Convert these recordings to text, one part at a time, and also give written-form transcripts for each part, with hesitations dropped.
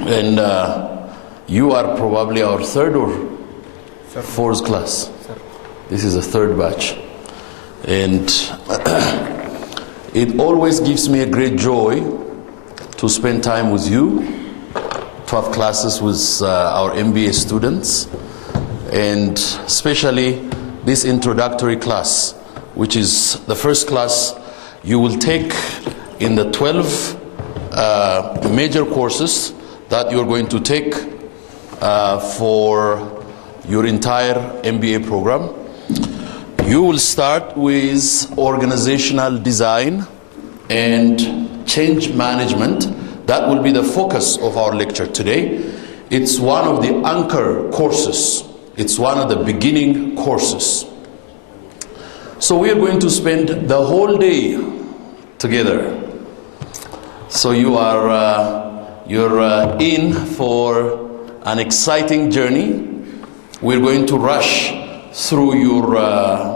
And you are probably our third or fourth class. This is a third batch. And it always gives me a great joy to spend time with you, to have classes with our MBA students, and especially this introductory class, which is the first class you will take in the 12 major courses that you're going to take for your entire MBA program. You will start with organizational design and change management. That will be the focus of our lecture today. It's one of the anchor courses. It's one of the beginning courses. So we are going to spend the whole day together. So you're in for an exciting journey. We're going to rush through your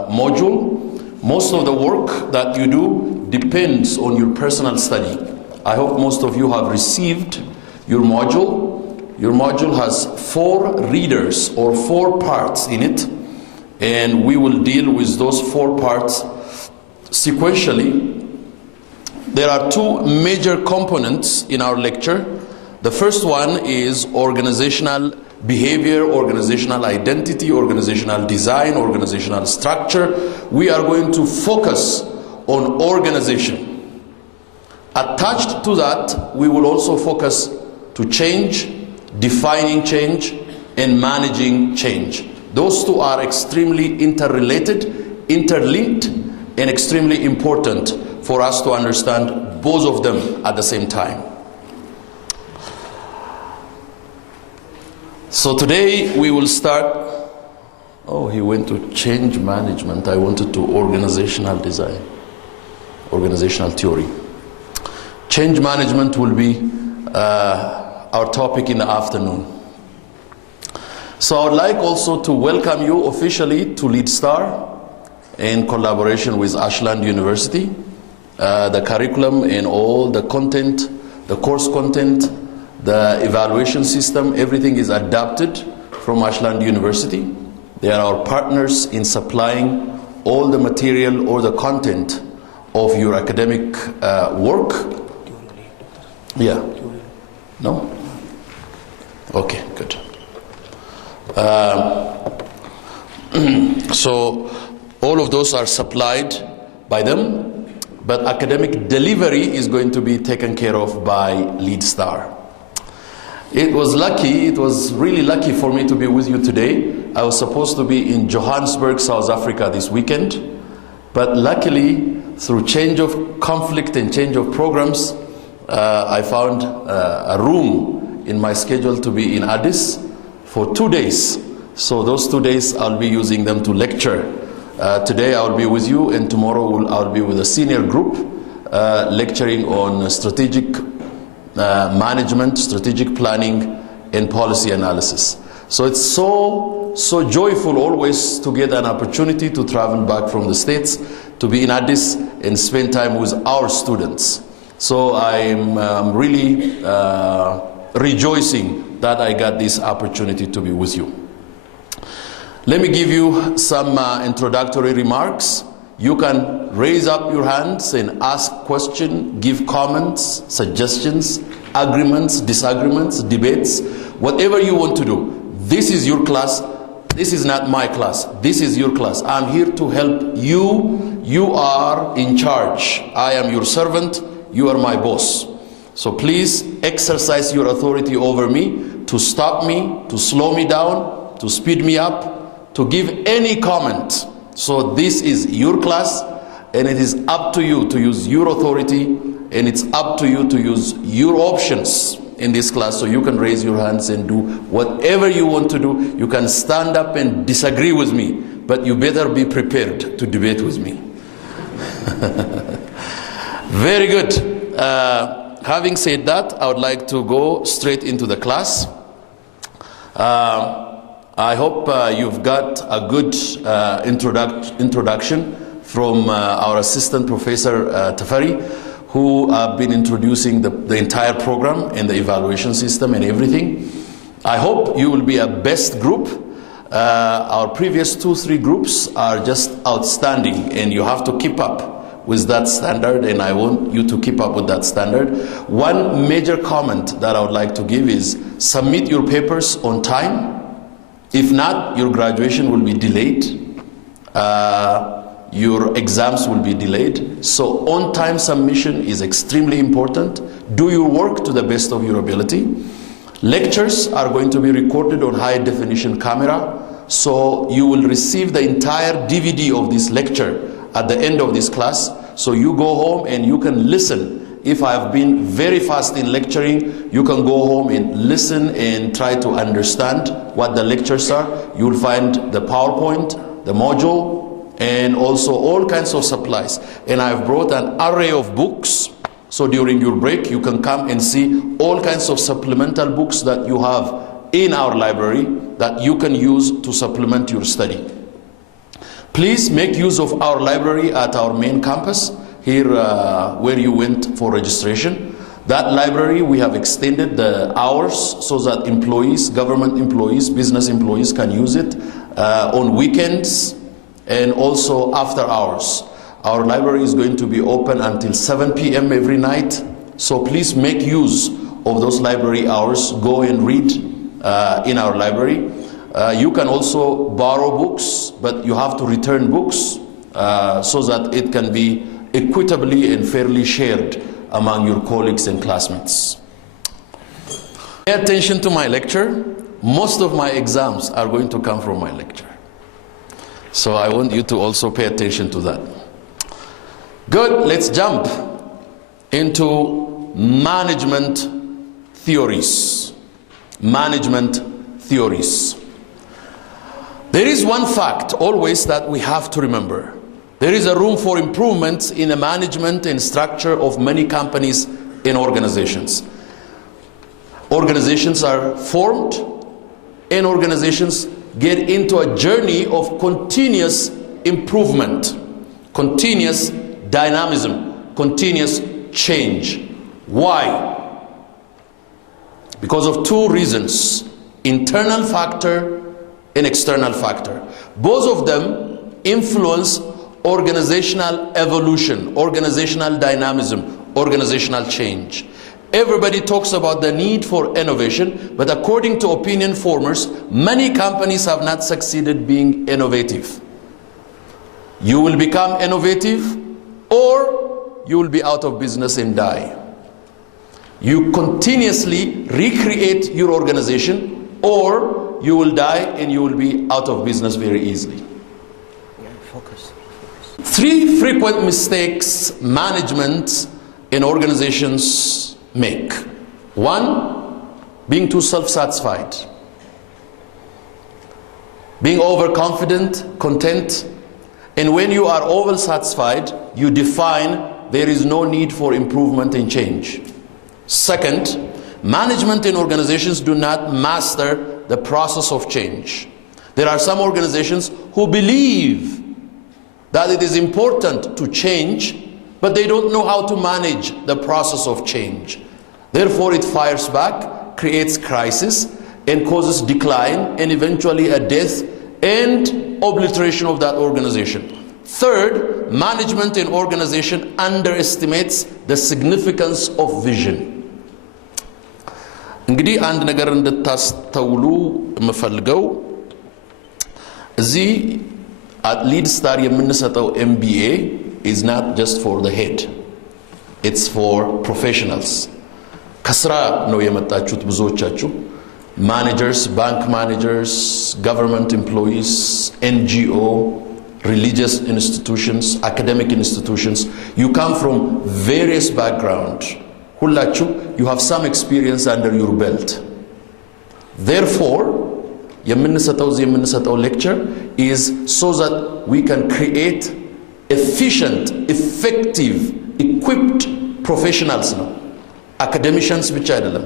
module. Most of the work that you do depends on your personal study. I hope most of you have received your module. Your module has 4 readers or 4 parts in it, and we will deal with those 4 parts sequentially. There are 2 major components in our lecture. The first one is organizational behavior, organizational identity, organizational design, organizational structure. We are going to focus on organization. Attached to that, we will also focus to change, defining change, and managing change. Those 2 are extremely interrelated, interlinked, and extremely important for us to understand both of them at the same time. So today we will start. Oh, he went to change management. I wanted to organizational design, organizational theory. Change management will be our topic in the afternoon. So I would like also to welcome you officially to LeadStar in collaboration with Ashland University. The curriculum and all the content, the course content, the evaluation system, everything is adapted from Ashland University. They are our partners in supplying all the material or the content of your academic work. Yeah. No? Okay, good. So all of those are supplied by them, but academic delivery is going to be taken care of by LeadStar. It was really lucky for me to be with you today. I was supposed to be in Johannesburg, South Africa this weekend, but luckily, through change of conflict and change of programs, I found a room in my schedule to be in Addis for 2 days. So those 2 days, I'll be using them to lecture. Today I'll be with you, and tomorrow I'll be with a senior group lecturing on strategic management, strategic planning, and policy analysis. So it's so joyful always to get an opportunity to travel back from the States, to be in Addis and spend time with our students. So I'm really rejoicing that I got this opportunity to be with you. Let me give you some introductory remarks. You can raise up your hands and ask questions, give comments, suggestions, agreements, disagreements, debates, whatever you want to do. This is your class. This is not my class. This is your class. I'm here to help you. You are in charge. I am your servant. You are my boss. So please exercise your authority over me to stop me, to slow me down, to speed me up, to give any comment. So this is your class, and it is up to you to use your authority, and it's up to you to use your options in this class. So you can raise your hands and do whatever you want to do. You can stand up and disagree with me, but you better be prepared to debate with me. Very good. Having said that, I would like to go straight into the class. I hope you've got a good introduction from our assistant professor Tafari, who have been introducing the entire program and the evaluation system and everything. I hope you will be a best group. Our previous 2-3 groups are just outstanding, and you have to keep up with that standard, and I want you to keep up with that standard. One major comment that I would like to give is submit your papers on time. If not, your graduation will be delayed. Your exams will be delayed. So on-time submission is extremely important. Do your work to the best of your ability. Lectures are going to be recorded on high definition camera. So you will receive the entire DVD of this lecture at the end of this class. So you go home and you can listen. If I have been very fast in lecturing, you can go home and listen and try to understand what the lectures are. You will find the PowerPoint, the module, and also all kinds of supplies. And I've brought an array of books, so during your break you can come and see all kinds of supplemental books that you have in our library that you can use to supplement your study. Please make use of our library at our main campus here where you went for registration. That library, we have extended the hours so that employees, government employees, business employees can use it on weekends and also after hours. Our library is going to be open until 7 p.m. every night. So please make use of those library hours. Go and read in our library. You can also borrow books, but you have to return books so that it can be equitably and fairly shared among your colleagues and classmates. Pay attention to my lecture. Most of my exams are going to come from my lecture. So I want you to also pay attention to that. Good, let's jump into management theories. Management theories. There is one fact always that we have to remember. There is a room for improvement in the management and structure of many companies and organizations. Organizations are formed and organizations get into a journey of continuous improvement, continuous dynamism, continuous change. Why? Because of two reasons: internal factor and external factor. Both of them influence organizational evolution, organizational dynamism, organizational change. Everybody talks about the need for innovation, but according to opinion formers, many companies have not succeeded being innovative. You will become innovative, or you will be out of business and die. You continuously recreate your organization, or you will die and you will be out of business very easily. Focus. 3 frequent mistakes management in organizations make. 1, being too self-satisfied. Being overconfident, content. And when you are over-satisfied, you define there is no need for improvement and change. 2nd, management in organizations do not master the process of change. There are some organizations who believe that it is important to change, but they don't know how to manage the process of change. Therefore, it fires back, creates crisis, and causes decline, and eventually a death and obliteration of that organization. 3rd, management in organization underestimates the significance of vision. እንግዲህ አንድ ነገር እንድታስተውሉ የምፈልገው እዚህ at Lead Star የምንሰጠው MBA is not just for the head. It's for professionals. ከስራ ነው የመጣችሁት ብዙዎቻችሁ። Managers, bank managers, government employees, NGO, religious institutions, academic institutions. You come from various backgrounds. ሁላችሁ, you have some experience under your belt. Therefore, የምንሰጠው lecture is so that we can create efficient, effective, equipped professionals now. Academicians ብቻ አይደለም.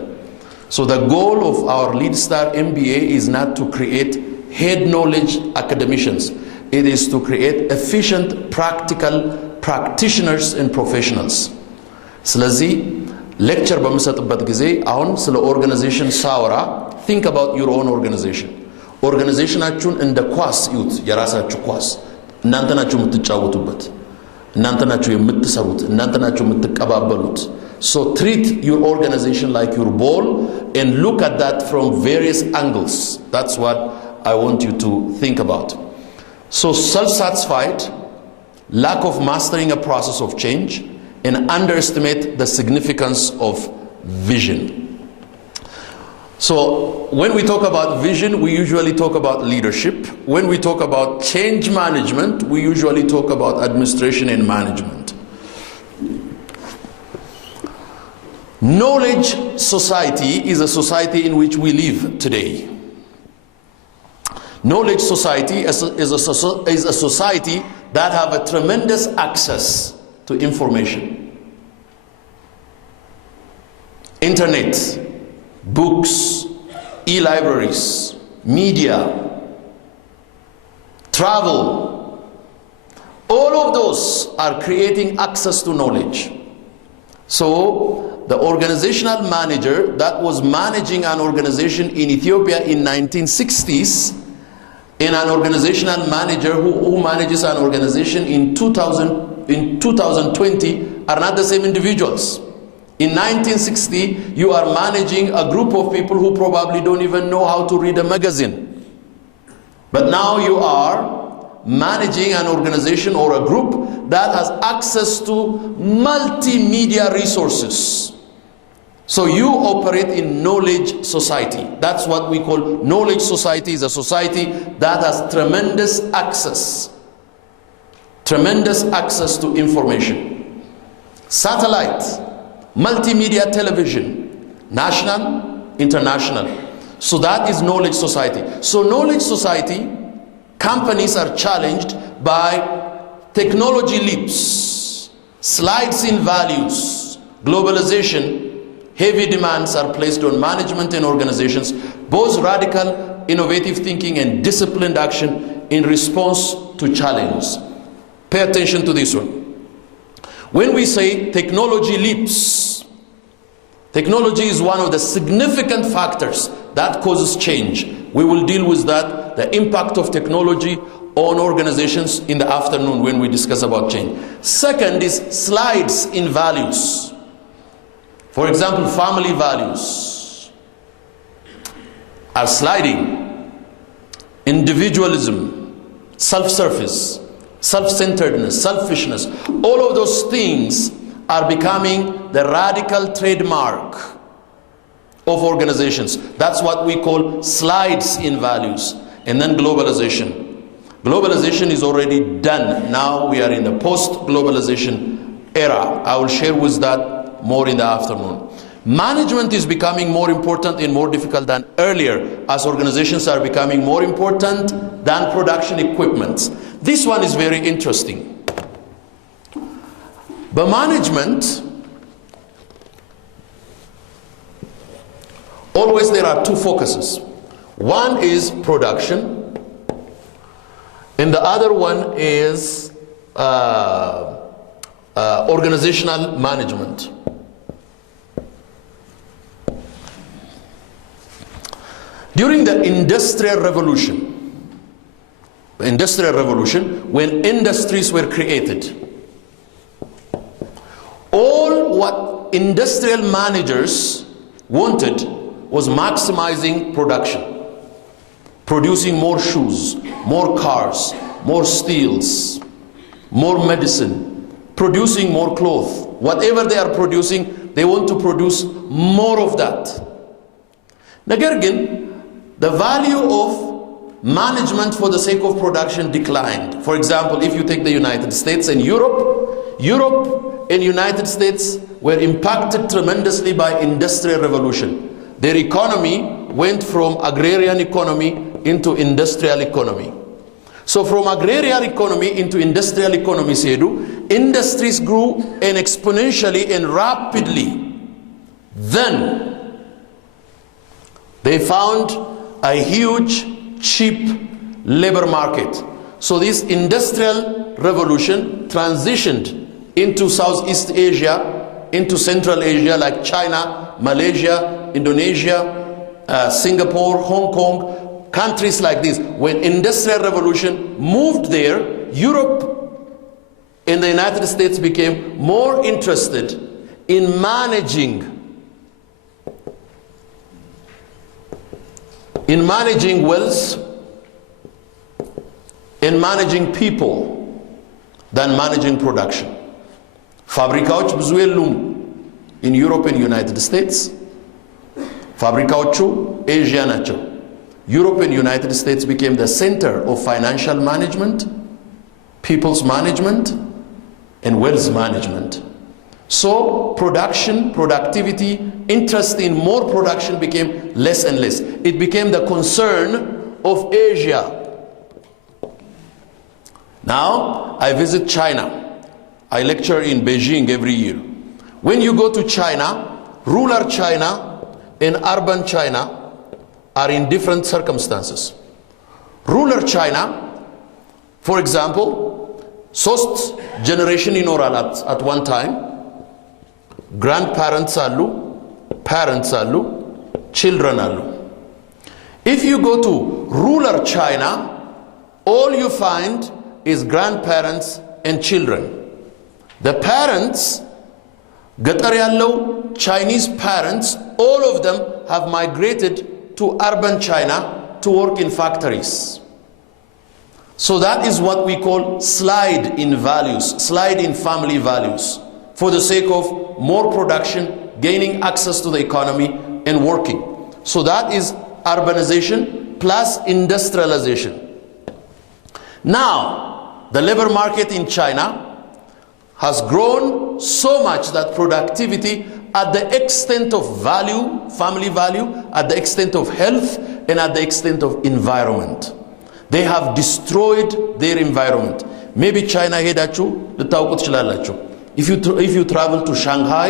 So the goal of our Lead Star MBA is not to create head knowledge academicians. It is to create efficient, practical practitioners and professionals. ስለዚህ ሌክቸር በምሰጥበት ጊዜ አሁን ስለ ኦርጋናይዜሽን ሳወራ think about your own organization ኦርጋናይዜሽናችሁን እንደ ኳስ ይዩት የራሳችሁ ኳስ እናንተ ናችሁ የምትጫወቱበት እናንተ ናችሁ የምትሰሩት እናንተ ናችሁ የምትቀባበሉት so treat your organization like your ball and look at that from various angles that's what I want you to think about so self-satisfied lack of mastering a process of change and underestimate the significance of vision. So when we talk about vision, we usually talk about leadership. When we talk about change management, we usually talk about administration and management. Knowledge society is a society in which we live today. Knowledge society is a society that have a tremendous access to information. Internet, books, e-libraries, media, travel, all of those are creating access to knowledge. So the organizational manager that was managing an organization in Ethiopia in 1960s and an organizational manager who manages an organization in 2020 are not the same individuals. In 1960, you are managing a group of people who probably don't even know how to read a magazine. But now you are managing an organization or a group that has access to multimedia resources. So you operate in knowledge society. That's what we call knowledge society is a society that has tremendous access to information. Satellite, multimedia television, national, international. So that is knowledge society. So knowledge society, companies are challenged by technology leaps, slides in values, globalization, heavy demands are placed on management and organizations, both radical, innovative thinking and disciplined action in response to challenge. Pay attention to this one. When we say technology leaps, technology is one of the significant factors that causes change. We will deal with that, the impact of technology on organizations in the afternoon when we discuss about change. Second is slides in values. For example, family values are sliding. Individualism, self-service, self-centeredness, selfishness, all of those things are becoming the radical trademark of organizations. That's what we call slides in values. And then globalization. Globalization is already done. Now we are in the post-globalization era. I will share with that more in the afternoon. Management is becoming more important and more difficult than earlier as organizations are becoming more important than production equipment. This one is very interesting. But management, always there are two focuses. One is production and the other one is organizational management. During the Industrial Revolution, when industries were created, all what industrial managers wanted was maximizing production, producing more shoes, more cars, more steels, more medicine, producing more clothes. Whatever they are producing, they want to produce more of that. Again, the value of management for the sake of production declined. For example, if you take the United States and Europe and United States were impacted tremendously by Industrial Revolution. Their economy went from agrarian economy into industrial economy. So from agrarian economy into industrial economy, industries grew and exponentially and rapidly. Then they found a huge, cheap labor market. So this industrial revolution transitioned into Southeast Asia into Central Asia like China, Malaysia, Indonesia, Singapore, Hong Kong, countries like this. When Industrial Revolution moved there, Europe and the United States became more interested in managing wealth, in managing people than managing production. ፋብሪካዎች ብዙ የሉም in Europe and United States. ፋብሪካዎቹ ኤዥያ ናቸው. Europe and United States became the center of financial management, people's management, and wealth management. So production, productivity, interest in more production became less and less. It became the concern of Asia. Now I visit China. I lecture in Beijing every year. When you go to China, rural China and urban China are in different circumstances. Rural China, for example, ሶስት ጀነሬሽን ይኖራል at one time. Grandparents አሉ, parents አሉ, children አሉ. If you go to rural China, all you find is grandparents and children. The parents, ገጠር ያለው Chinese parents, all of them have migrated to urban China to work in factories. So that is what we call slide in values, slide in family values, for the sake of more production, gaining access to the economy and working. So that is urbanization plus industrialization. Now, the labor market in China has grown so much that productivity at the extent of value, family value, at the extent of health, and at the extent of environment. They have destroyed their environment. Maybe China ሄዳችሁ ልታውቁ ትችላላችሁ. If you travel to Shanghai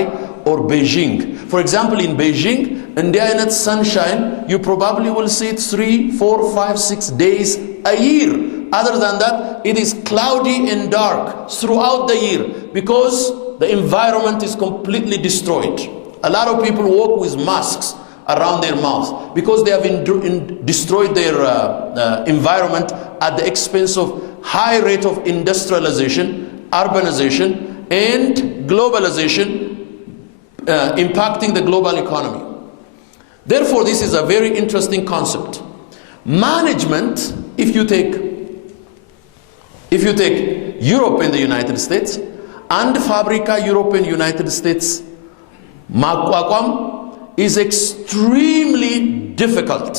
or Beijing, for example, in Beijing, እንዲህ አይነት sunshine, you probably will see it 3, 4, 5, 6 days a year. Other than that, it is cloudy and dark throughout the year because the environment is completely destroyed. A lot of people walk with masks around their mouth because they have destroyed their environment at the expense of high rate of industrialization, urbanization, and globalization impacting the global economy. Therefore, this is a very interesting concept. Management, if you take Europe and the United States, and ፋብሪካ Europe and United States ማቋቋም is extremely difficult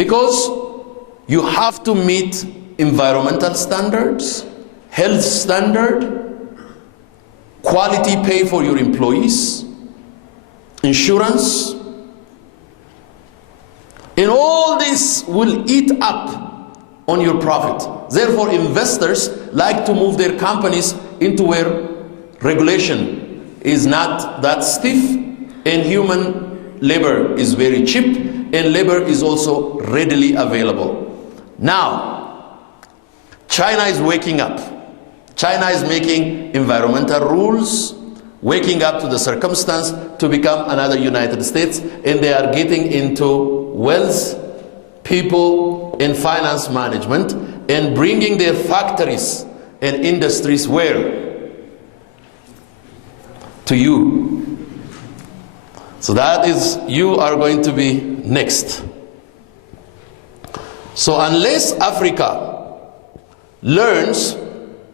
because you have to meet environmental standards, health standard, quality pay for your employees, insurance, and all this will eat up on your profit. Therefore, investors like to move their companies into where regulation is not that stiff and human labor is very cheap and labor is also readily available. Now, China is waking up. China is making environmental rules, waking up to the circumstance to become another United States, and they are getting into wealth, people, and finance management, and bringing their factories and industries where? To you. So that is, you are going to be next. So unless Africa learns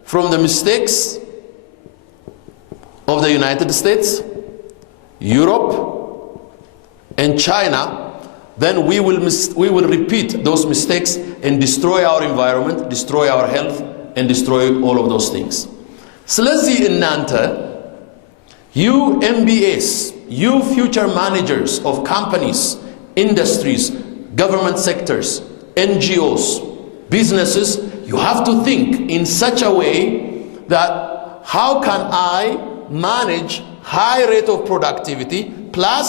from the mistakes of the United States, Europe, and China, then we will repeat those mistakes and destroy our environment, destroy our health, and destroy all of those things. ስለዚህ እናንተ you MBAs, you future managers of companies, industries, government sectors, NGOs, businesses, you have to think in such a way that how can I manage high rate of productivity plus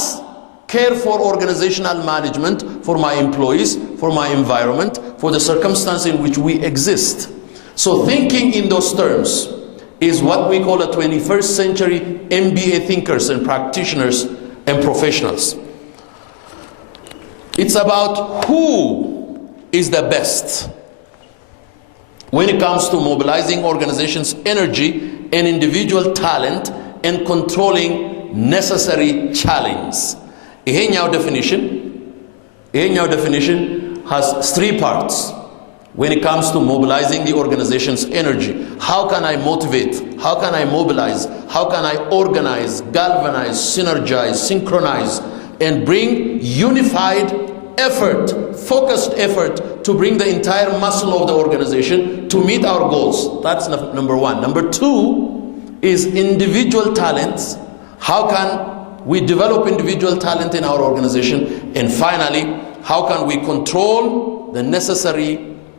care for organizational management for my employees, for my environment, for the circumstance in which we exist. So thinking in those terms is what we call a 21st century MBA thinkers and practitioners and professionals. It's about who is the best when it comes to mobilizing organizations' energy and individual talent and controlling necessary challenge. ይሄኛው definition has three parts. When it comes to mobilizing the organization's energy, how can I motivate? How can I mobilize? How can I organize, galvanize, synergize, synchronize, and bring unified effort, focused effort to bring the entire muscle of the organization to meet our goals? That's number one. Number two is individual talents. How can we develop individual talent in our organization? And finally, how can we control the necessary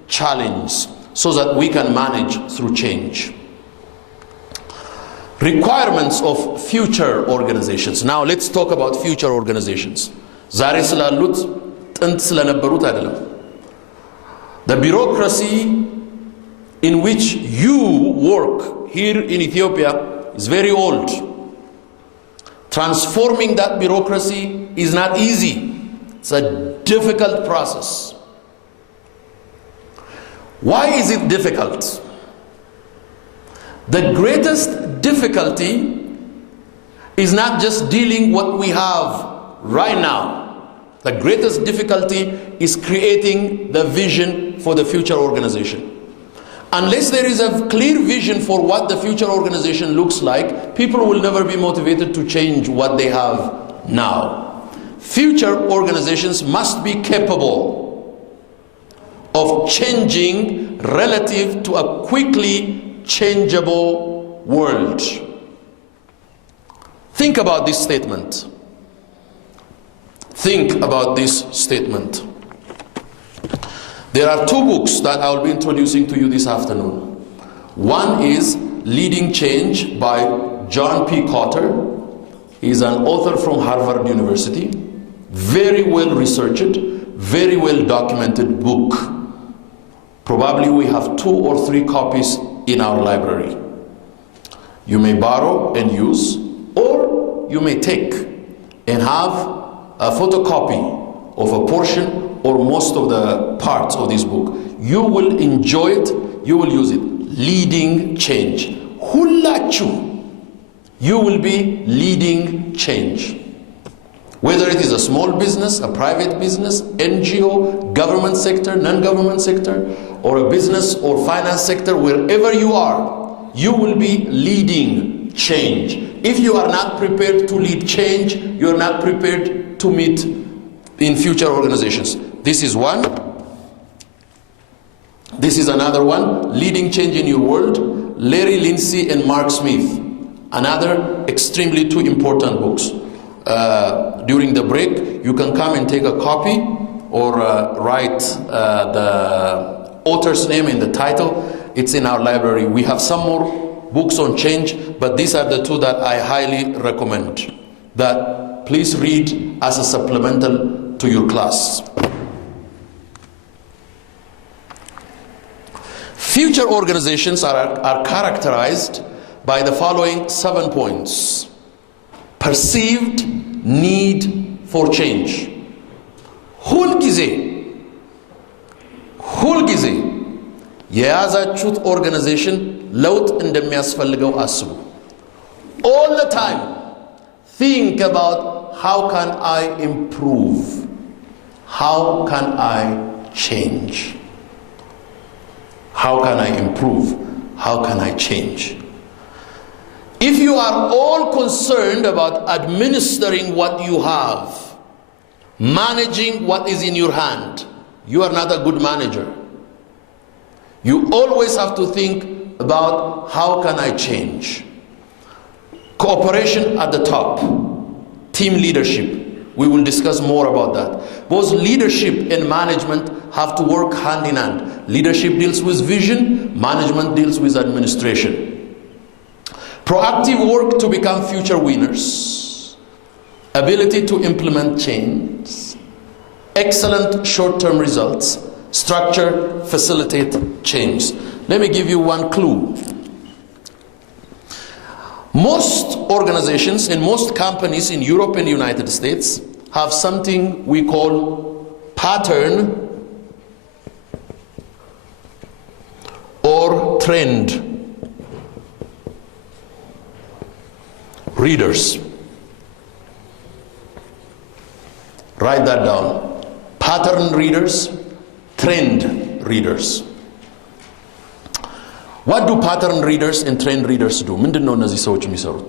challenge so that we can manage through change? Requirements of future organizations. Now let's talk about future organizations. ዛሬ ስላሉት ጥንት ስለነበሩት አይደለም. The bureaucracy in which you work here in Ethiopia is very old. Transforming that bureaucracy is not easy. It's a difficult process. Why is it difficult? The greatest difficulty is not just dealing what we have right now. The greatest difficulty is creating the vision for the future organization. Unless there is a clear vision for what the future organization looks like, people will never be motivated to change what they have now. Future organizations must be capable of changing relative to a quickly changeable world. Think about this statement. Think about this statement. There are two books that I will be introducing to you this afternoon. One is Leading Change by John P. Cotter. He is an author from Harvard University. Very well researched, very well documented book. Probably we have 2 or 3 copies in our library. You may borrow and use, or you may take and have a photocopy of a portion or most of the parts of this book. You will enjoy it, you will use it. Leading change. Hullachu. You will be leading change. Whether it is a small business, a private business, NGO, government sector, non-government sector, or a business or finance sector, wherever you are, you will be leading change. If you are not prepared to lead change, you are not prepared to meet in future organizations. This is one. This is another one. Leading Change in Your World. Larry Lindsey and Mark Smith. Another extremely 2 important books. During the break, you can come and take a copy or write the author's name in the title. It's in our library. We have some more books on change, but these are the 2 that I highly recommend. That please read as a supplemental to your class. Future organizations are characterized by the following 7 points. Perceived need for change. ሁልጊዜ የያዛችሁት ኦርጋናይዜሽን ለውጥ እንደሚያስፈልገው አስቡ. All the time think about how can I improve? How can I change? How can I improve? How can I change? If you are all concerned about administering what you have, managing what is in your hand, you are not a good manager. You always have to think about how can I change. Cooperation at the top. Team leadership. We will discuss more about that. Both leadership and management have to work hand in hand. Leadership deals with vision, management deals with administration. Proactive work to become future winners. Ability to implement change. Excellent short-term results. Structure, facilitate change. Let me give you one clue. Most organizations and most companies in Europe and the United States have something we call pattern or trend readers. Write that down. Pattern readers, trend readers. What do pattern readers and trend readers do? ምንድነው እነዚህ ሰዎች የሚሰሩት?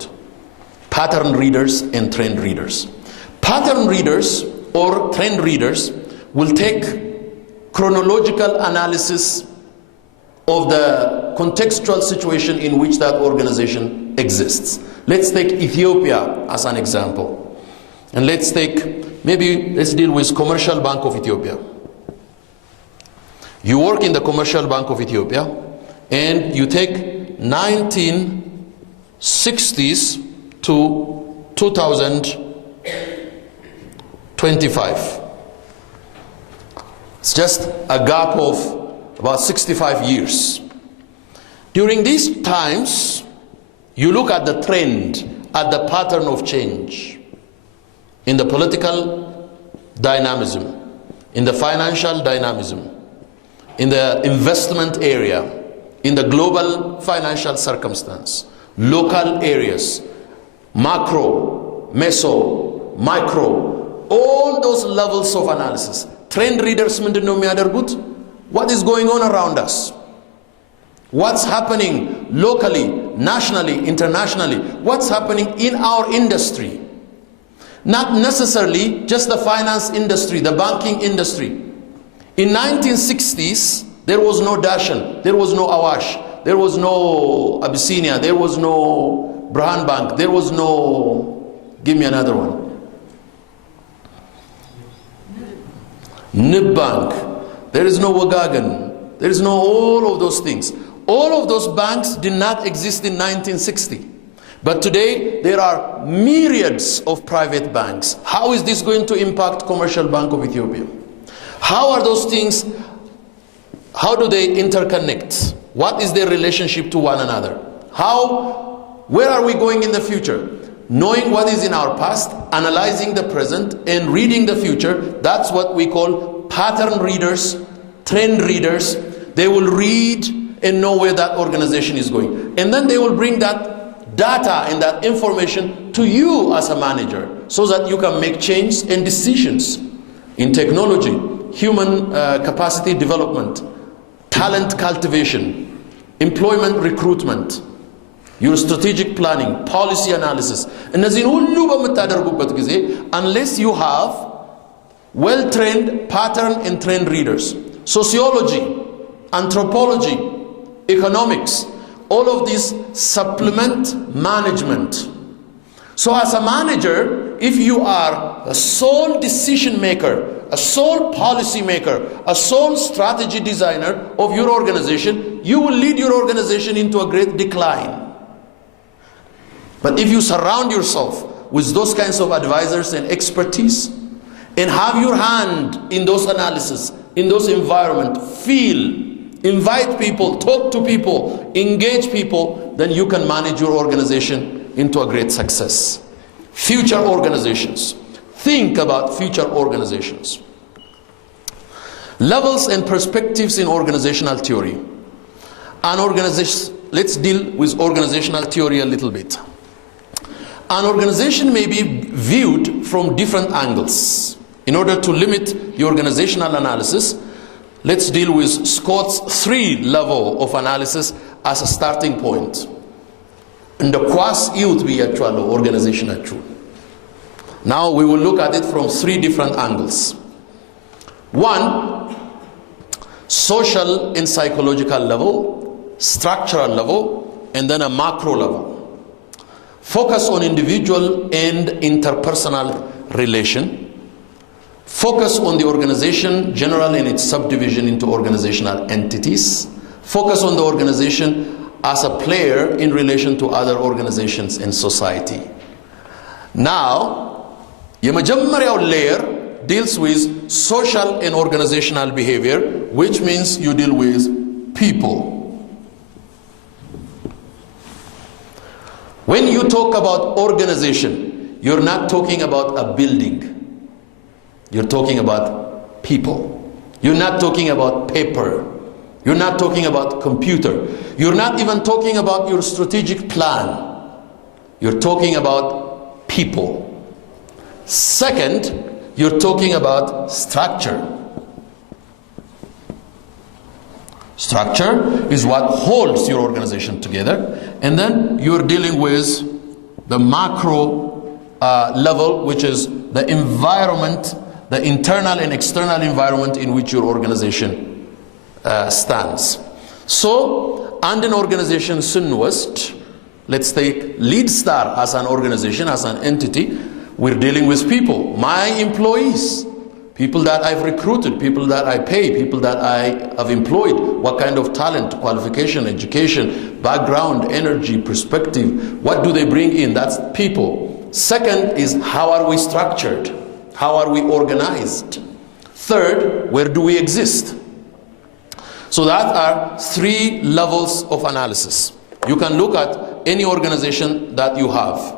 Pattern readers and trend readers. Pattern readers or trend readers will take chronological analysis of the contextual situation in which that organization exists. Let's take Ethiopia as an example. And let's deal with Commercial Bank of Ethiopia. You work in the Commercial Bank of Ethiopia and you take 1960s to 2025. It's just a gap of about 65 years. During these times, you look at the trend, at the pattern of change in the political dynamism, in the financial dynamism, in the investment area, in the global financial circumstance, local areas, macro, meso, micro, all those levels of analysis. Trend readers ምንድነው የሚያደርጉት? What is going on around us? What's happening locally, nationally, internationally? What's happening in our industry? Not necessarily just the finance industry, the banking industry. In 1960s, there was no Dashan, there was no Awash, there was no Abyssinia, there was no Brahan Bank, there was no, give me another one. Nib Bank, there is no Wagagan, there is no all of those things. All of those banks did not exist in 1960. But today, there are myriads of private banks. How is this going to impact Commercial Bank of Ethiopia? How are those things, how do they interconnect? What is their relationship to one another? Where are we going in the future? Knowing what is in our past, analyzing the present, and reading the future, that's what we call pattern readers, trend readers. They will read and know where that organization is going. And then they will bring that data and that information to you as a manager so that you can make change and decisions in technology, human capacity development, talent cultivation, employment recruitment, your strategic planning, policy analysis. እነዚህን ሁሉ በምታደርጉበት ጊዜ unless you have well-trained pattern and trend readers, sociology, anthropology, economics, all of these supplement management. So as a manager, if you are a sole decision maker, a sole policy maker, a sole strategy designer of your organization, you will lead your organization into a great decline. But if you surround yourself with those kinds of advisors and expertise and have your hand in those analysis, in those environment, invite people, talk to people, engage people, then you can manage your organization into a great success. Future organizations. Think about future organizations. Levels and perspectives in organizational theory. Let's deal with organizational theory a little bit. An organization may be viewed from different angles. In order to limit the organizational analysis, let's deal with Scott's 3-level of analysis as a starting point. And the quas youth be actual organization actual. Now we will look at it from 3 different angles. 1, social and psychological level, structural level, and then a macro level. Focus on individual and interpersonal relation. Focus on the organization, general and its subdivision into organizational entities. Focus on the organization as a player in relation to other organizations in society. Now, የመጀመሪያው layer deals with social and organizational behavior, which means you deal with people. When you talk about organization, you're not talking about a building. You're talking about people. You're not talking about paper. You're not talking about computer. You're not even talking about your strategic plan. You're talking about people. Second, you're talking about structure. Structure is what holds your organization together. And then you're dealing with the macro level, which is the environment, the internal and external environment in which your organization stands. So, and an organization Sunwest, let's take Leadstar as an organization, as an entity, we're dealing with people, my employees, people that I've recruited, people that I pay, people that I have employed, what kind of talent, qualification, education, background, energy, perspective, what do they bring in? That's people. Second is, how are we structured? How are we organized? Third, where do we exist? So that are three levels of analysis. You can look at any organization that you have.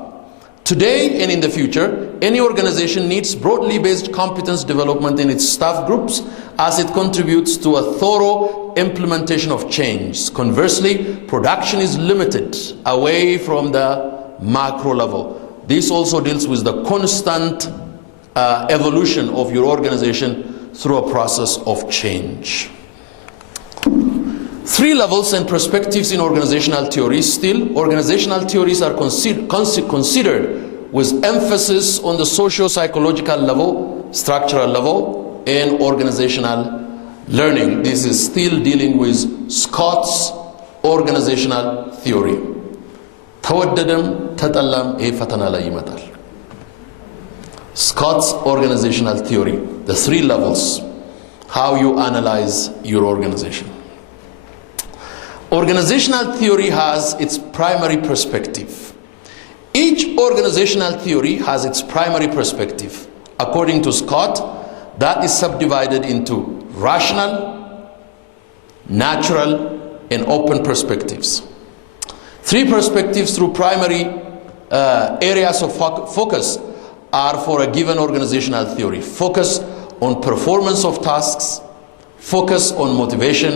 Today and in the future, any organization needs broadly based competence development in its staff groups as it contributes to a thorough implementation of change. Conversely, production is limited away from the macro level. This also deals with the constant evolution of your organization through a process of change. Three levels and perspectives in organizational theories. Still, organizational theories are considered with emphasis on the socio-psychological level, structural level, and organizational learning. This is still dealing with Scott's organizational theory. ተወደደም ተጠላም ይሄ ፈተና ላይ ይመጣል። Scott's organizational theory, the three levels, how you analyze your organization. Organizational theory has its primary perspective. Each organizational theory has its primary perspective. According to Scott, that is subdivided into rational, natural, and open perspectives. Three perspectives through primary areas of focus are for a given organizational theory. Focus on performance of tasks, focus on motivation,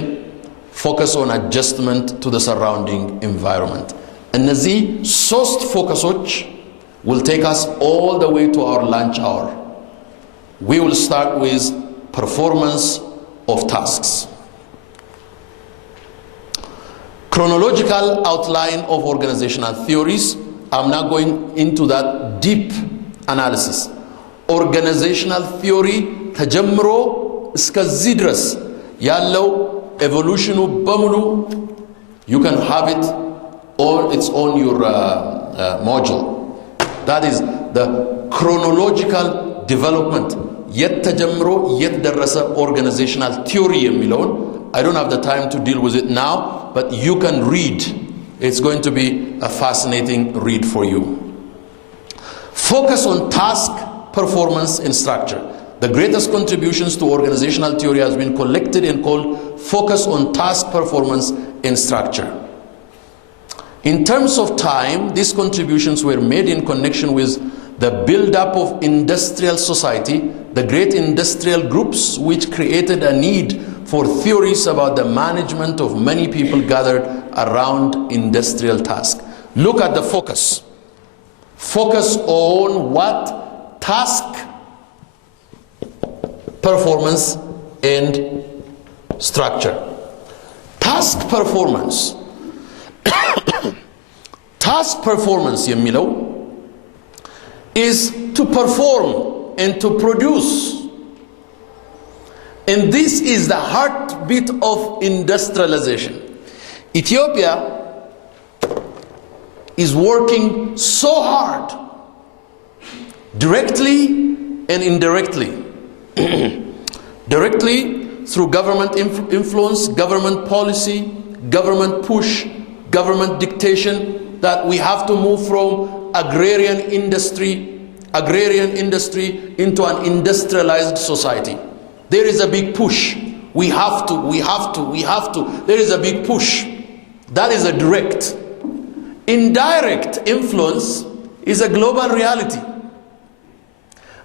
focus on adjustment to the surrounding environment. እነዚህ ሶስት ፎከሶች will take us all the way to our lunch hour. We will start with performance of tasks. Chronological outline of organizational theories. I'm not going into that deep analysis. Organizational theory ተጀምሮ እስከዚህ ድረስ ያለው evolution በሙሉ you can have it or it's on your module. That is the chronological development. የት ተጀምሮ የት ደረሰ organizational theory የሚለውን I don't have the time to deal with it now, but you can read. It's going to be a fascinating read for you. Focus on task, performance, and structure. The greatest contributions to organizational theory has been collected and called focus on task, performance, and structure. In terms of time, these contributions were made in connection with the build-up of industrial society, the great industrial groups which created a need for theories about the management of many people gathered around industrial tasks. Look at the focus. Focus on what? Task, performance, and structure. Task performance. Task performance የሚለው is to perform and to produce. And this is the heartbeat of industrialization. Ethiopia is working so hard, directly and indirectly. Directly through government influence, government policy, government push, government dictation, that we have to move from agrarian industry into an industrialized society. There is a big push. We have to. There is a big push. That is a direct. Indirect influence is a global reality.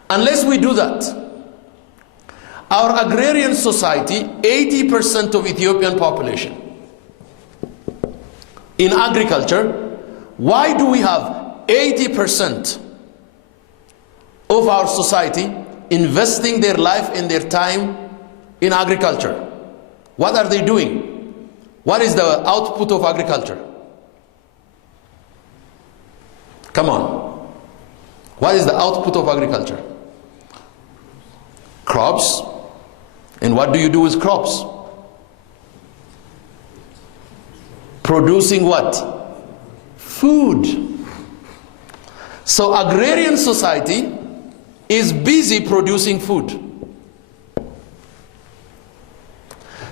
Unless we do that, our agrarian society, 80% of Ethiopian population in agriculture, why do we have 80% of our society investing their life and their time in agriculture? What are they doing? What is the output of agriculture? Come on. What is the output of agriculture? Crops. And what do you do with crops? Producing what? Food. So agrarian society is busy producing food.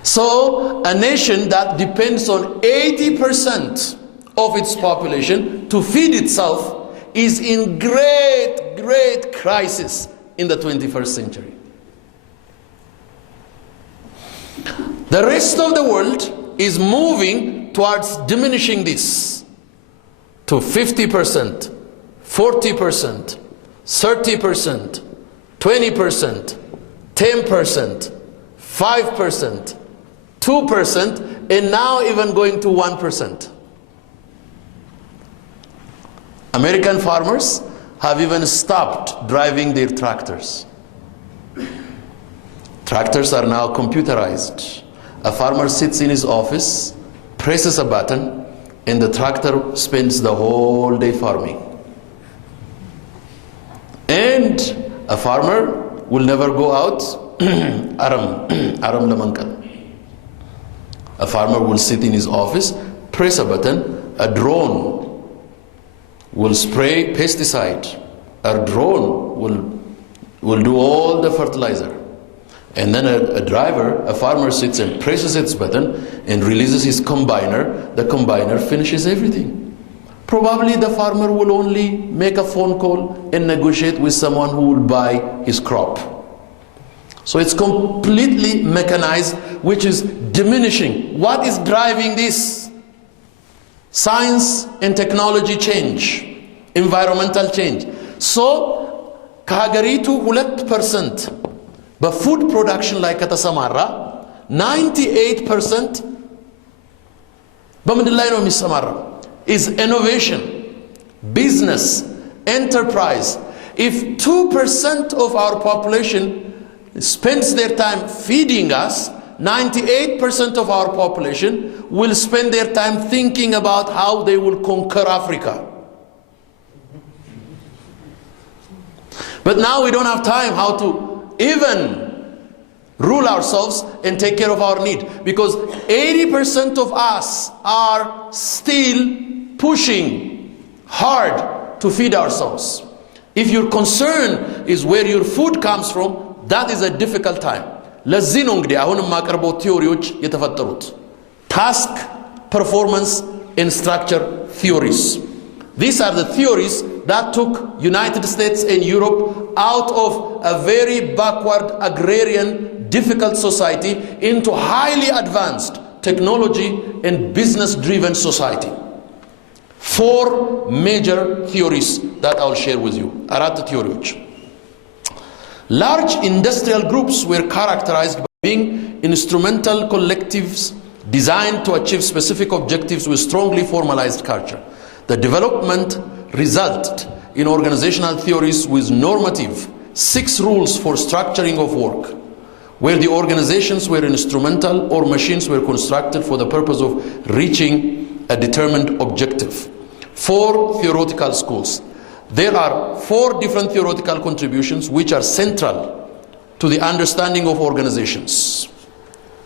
So a nation that depends on 80% of its population to feed itself is in great crisis in the 21st century. The rest of the world is moving towards diminishing this to 50%, 40%, 30%, 20%, 10%, 5%, 2%, and now even going to 1%. American farmers have even stopped driving their tractors. Tractors are now computerized. A farmer sits in his office, presses a button, and the tractor spends the whole day farming. And a farmer will never go out aram lamankat. A farmer will sit in his office, press a button, a drone will spray pesticide. A drone will do all the fertilizer. And then a farmer sits and presses its button and releases his combiner. The combiner finishes everything. Probably the farmer will only make a phone call and negotiate with someone who will buy his crop. So it's completely mechanized, which is diminishing. What is driving this? Science and technology change, environmental change. So ከሀገሪቱ 2% በፉድ ፕሮዳክሽን ላይ ከተሰማራ 98% በምንድን ላይ ነው የሚሰማራው? Is innovation, business, enterprise. If 2% of our population spends their time feeding us, 98% of our population will spend their time thinking about how they will conquer Africa. But now we don't have time how to even rule ourselves and take care of our need, because 80% of us are still pushing hard to feed ourselves. If your concern is where your food comes from, that is a difficult time. ለዚህ ነው እንግዲህ አሁን የማቀርበው ቲዮሪዎች የተፈጠሩት task, performance and structure theories. These are the theories that took United States and Europe out of a very backward agrarian difficult society into highly advanced technology and business driven society. 4 major theories that I'll share with you. አራት ቲዮሪዎች. Large industrial groups were characterized by being instrumental collectives designed to achieve specific objectives with strongly formalized culture. The development resulted in organizational theories with normative 6 rules for structuring of work, where the organizations were instrumental or machines were constructed for the purpose of reaching a determined objective. 4 theoretical schools. There are 4 different theoretical contributions which are central to the understanding of organizations.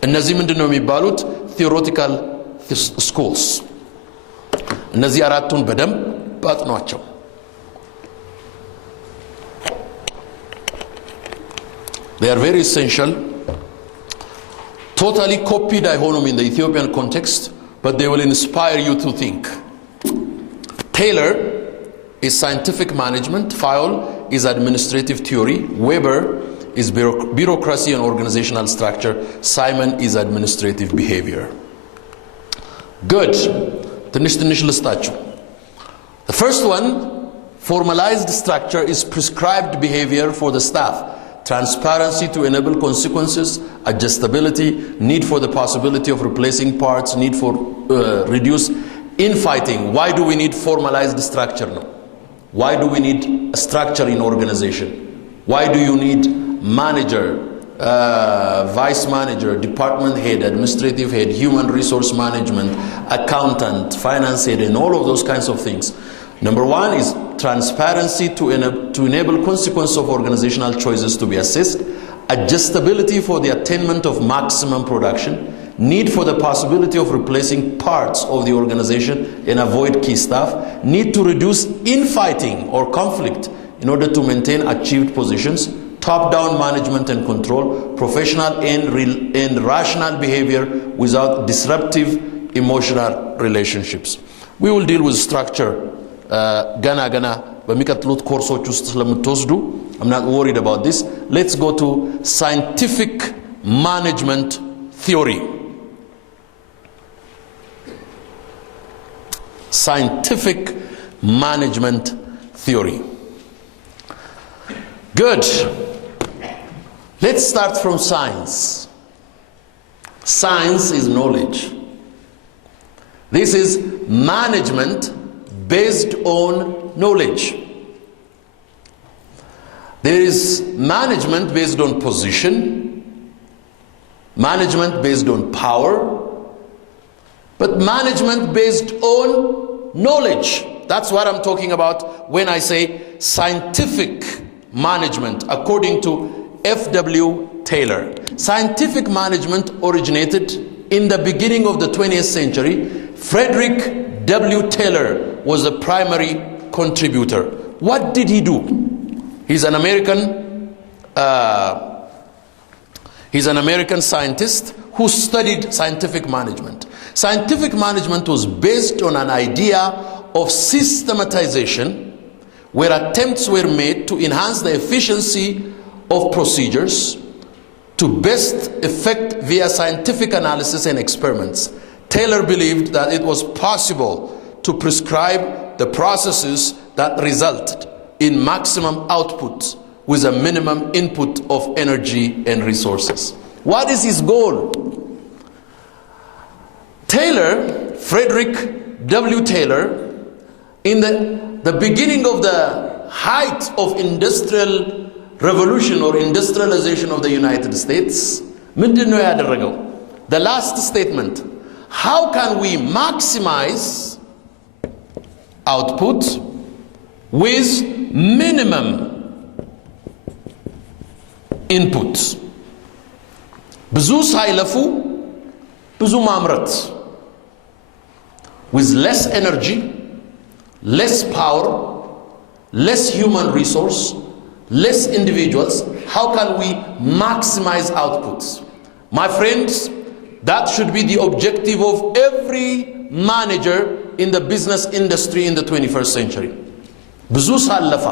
እነዚህ ምንድነው የሚባሉት? theoretical schools. እነዚህ አራቱን በደንብ አጥኗቸው። They are very essential. Totally copied አይሆኑም in the Ethiopian context, but they will inspire you to think. Taylor is scientific management, Fayol is administrative theory, Weber is bureaucracy and organizational structure, Simon is administrative behavior. Good. ትንሽ ልስጣችሁ። The first one, formalized structure, is prescribed behavior for the staff. Transparency to enable consequences, adjustability, need for the possibility of replacing parts, need for reduce infighting. Why do we need formalized structure now? Why do we need a structure in organization? Why do you need manager, vice manager, department head, administrative head, human resource management, accountant, finance head, and all of those kinds of things? Number one is transparency to enable consequence of organizational choices to be assessed, adjustability for the attainment of maximum production, need for the possibility of replacing parts of the organization and avoid key staff, need to reduce infighting or conflict in order to maintain achieved positions, top-down management and control, professional and rational behavior without disruptive emotional relationships. We will deal with structure gana በሚቀጥሉት ኮርሶች ውስጥ ስለምትወስዱ I'm not worried about this. Let's go to scientific management theory. Scientific management theory. Good. Let's start from science. Science is knowledge. This is management based on knowledge. There is management based on position, management based on power, but management based on knowledge. That's what I'm talking about when I say scientific management, according to F.W. Taylor. Scientific management originated in the beginning of the 20th century. Frederick W. Taylor was the primary contributor. What did he do? He's an American scientist who studied scientific management. Scientific management was based on an idea of systematization, where attempts were made to enhance the efficiency of procedures to best effect via scientific analysis and experiments. Taylor believed that it was possible to prescribe the processes that resulted in maximum output with a minimum input of energy and resources. What is his goal? Taylor, Frederick W. Taylor, in the beginning of the height of industrial revolution or industrialization of the United States, ምንድነው ያደረገው? The last statement, how can we maximize output with minimum input? ብዙ ሳይለፉ ብዙ ማምረት, with less energy, less power, less human resource, less individuals. How can we maximize outputs? My friends, that should be the objective of every manager in the business industry in the 21st century. ብዙ ሳለፋ,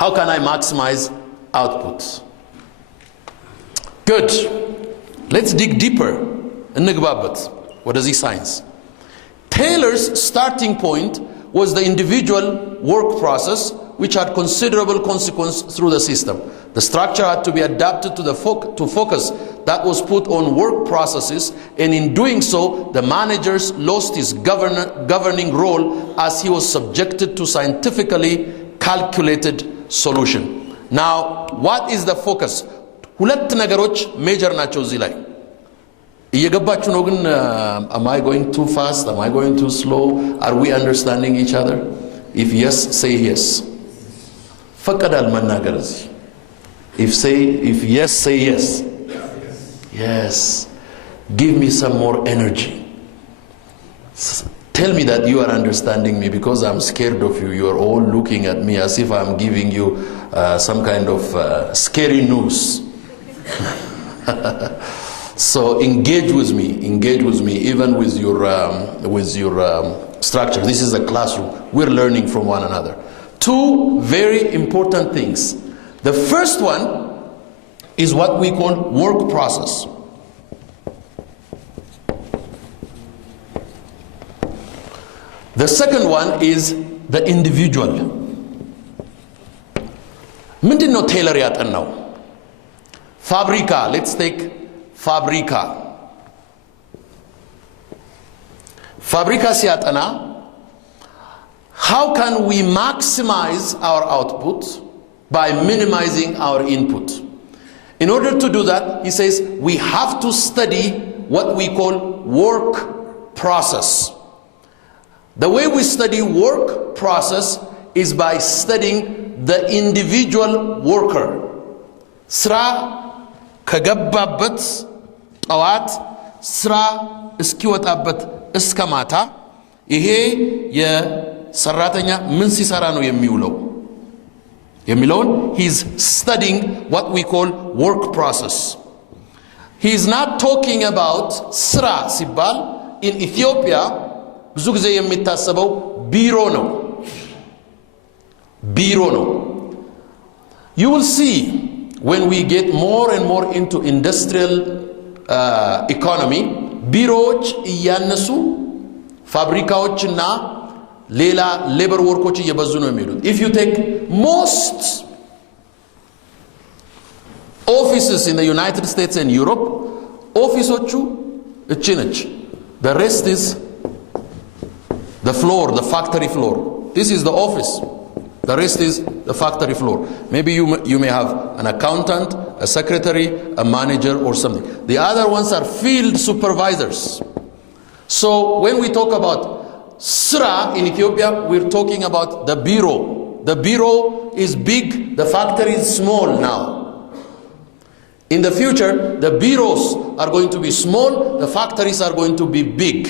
how can I maximize outputs? Good. Let's dig deeper. እንግባበት ወደዚህ ሳይንስ. Taylor's starting point was the individual work process, which had considerable consequence through the system. The structure had to be adapted to focus that was put on work processes, and in doing so, the managers lost his governing role as he was subjected to scientifically calculated solution. Now, what is the focus? ሁለት ነገሮች ሜጀር ናቸው እዚህ ላይ። እየገባችሁ ነው ግን? Am I going too fast? Am I going too slow? Are we understanding each other? If yes, say yes. ፈቀዳል መናገር እዚህ። If yes, say yes. Yes. Give me some more energy. Tell me that you are understanding me, because I'm scared of you. You are all looking at me as if I'm giving you some kind of scary news. So engage with me, even with your structure. This is a classroom. We're learning from one another. Two very important things. The first one is what we call work process. The second one is the individual. ምንድነው ቴይለር ያጠናው? ፋብሪካ, let's take ፋብሪካ ሲያጠና how can we maximize our output by minimizing our input? In order to do that, he says we have to study what we call work process. The way we study work process is by studying the individual worker. ስራ ከገባበት ጠዋት ስራ እስኪወጣበት እስከ ማታ ይሄ የሰራተኛ ምን ሲሰራ ነው የሚለውን he's studying what we call work process. He's not talking about ስራ ሲባል in Ethiopia ብዙ ጊዜ የሚታሰበው ቢሮ ነው. You will see when we get more and more into industrial economy, ቢሮዎች እያነሱ ፋብሪካዎችና ሌላ ሌበር ወርኮች እየበዙ ነው የሚሉት. If you take most offices in the United States and Europe, ኦፊሶቹ እቺ ነች. The rest is the floor, the factory floor. This is the office. The rest is the factory floor. Maybe you may have an accountant, a secretary, a manager or something. The other ones are field supervisors. So when we talk about Sra in Ethiopia, we're talking about the bureau. The bureau is big, the factory is small now. In the future, the bureaus are going to be small, the factories are going to be big.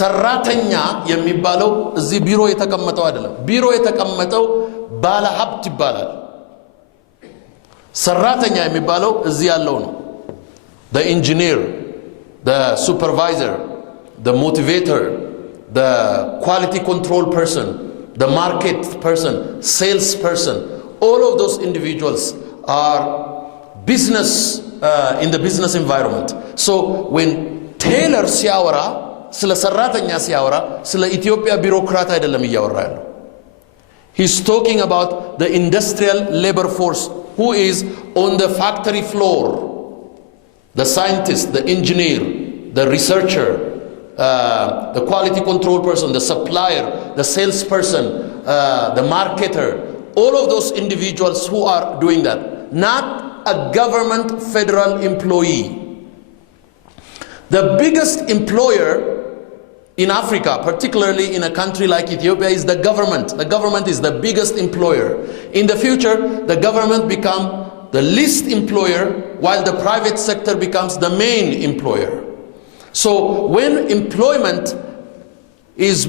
ሰራተኛ የሚባለው እዚህ ቢሮ የተቀመጠው አይደለም. ቢሮ የተቀመጠው ባለ ሀብት ይባላል. ሰራተኛ የሚባለው እዚህ ያለው ነው. The engineer, the supervisor, the motivator, the quality control person, the market person, sales person, all of those individuals are business in the business environment. So when Taylor ሲያወራ ስለ ሰራተኛ ሲያወራ ስለ ኢትዮጵያ ቢሮክራት አይደለም እያወራ ያለው. He's talking about the industrial labor force who is on the factory floor. The scientist, the engineer, the researcher, the quality control person, the supplier, the salesperson, the marketer, all of those individuals who are doing that. Not a government federal employee. The biggest employer in Africa, particularly in a country like Ethiopia, is the government. The government is the biggest employer. In the future, the government become the least employer while the private sector becomes the main employer. So when employment is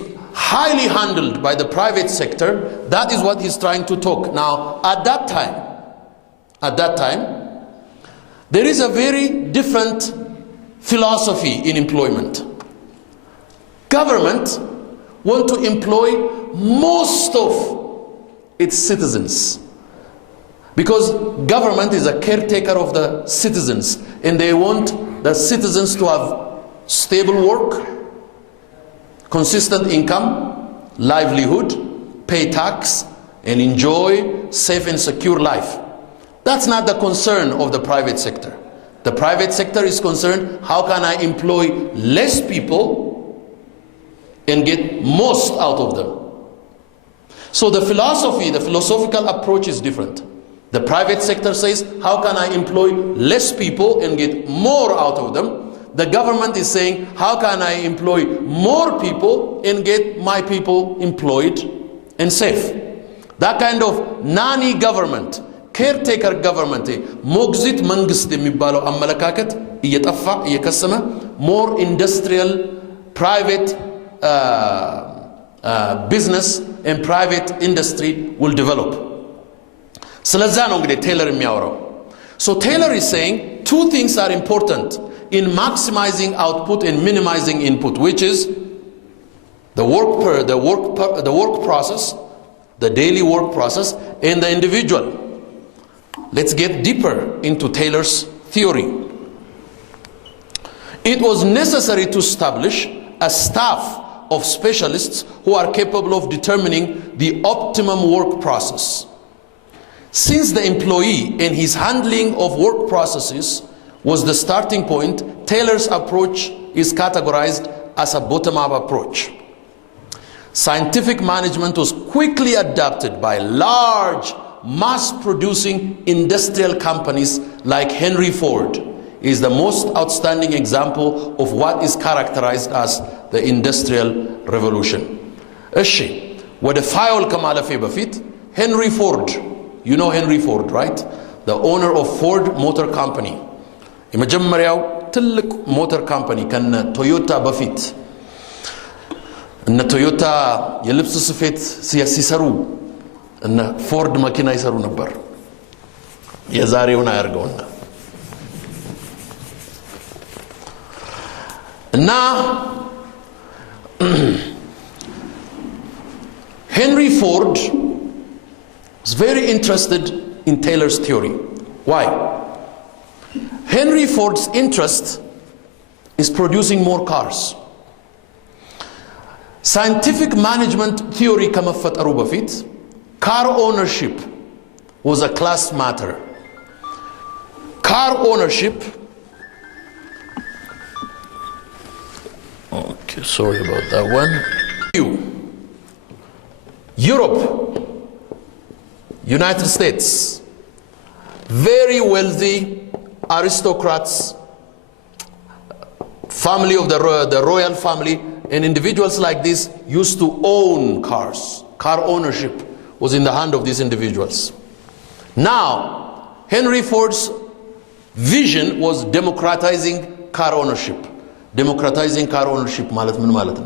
highly handled by the private sector, that is what he's trying to talk. Now, at that time, there is a very different philosophy in employment. Government want to employ most of its citizens because government is a caretaker of the citizens and they want the citizens to have stable work, consistent income, livelihood, pay tax and enjoy safe and secure life. That's not the concern of the private sector. The private sector is concerned, how can I employ less people and get most out of them? So the philosophical approach is different. The private sector says, how can I employ less people and get more out of them? The government is saying, how can I employ more people and get my people employed and safe? That kind of nanny government, caretaker government, ሞግዚት መንግስት የሚባለው አመለካከት እየጠፋ እየከሰመ more industrial private business and private industry will develop. ስለዛ ነው እንግዲህ ቴይለር የሚያወራው. So Taylor is saying two things are important in maximizing output and minimizing input, which is the work process, the daily work process, and the individual. Let's get deeper into Taylor's theory. It was necessary to establish a staff of specialists who are capable of determining the optimum work process. Since the employee in his handling of work processes was the starting point, Taylor's approach is categorized as a bottom-up approach. Scientific management was quickly adopted by large, mass-producing industrial companies like Henry Ford. Is the most outstanding example of what is characterized as the Industrial Revolution. Eshi, where the file kamalafi bafit, Henry Ford. You know Henry Ford, right? The owner of Ford Motor Company. Imajammaryaw tillik motor company kan Toyota bafit. Na Toyota yelibsu sufet siyasaru. Na Ford makina isaru nabbar. Yazari una yargawna. Now, Henry Ford was very interested in Taylor's theory. Why? Henry Ford's interest is producing more cars. Scientific management theory kamafat arubafit. Car ownership was a class matter. Car ownership. Okay, sorry about that one. Europe, United States, very wealthy aristocrats, family of the royal family, and individuals like this used to own cars. Car ownership was in the hand of these individuals. Now, Henry Ford's vision was democratizing car ownership. Democratizing car ownership malat min malat.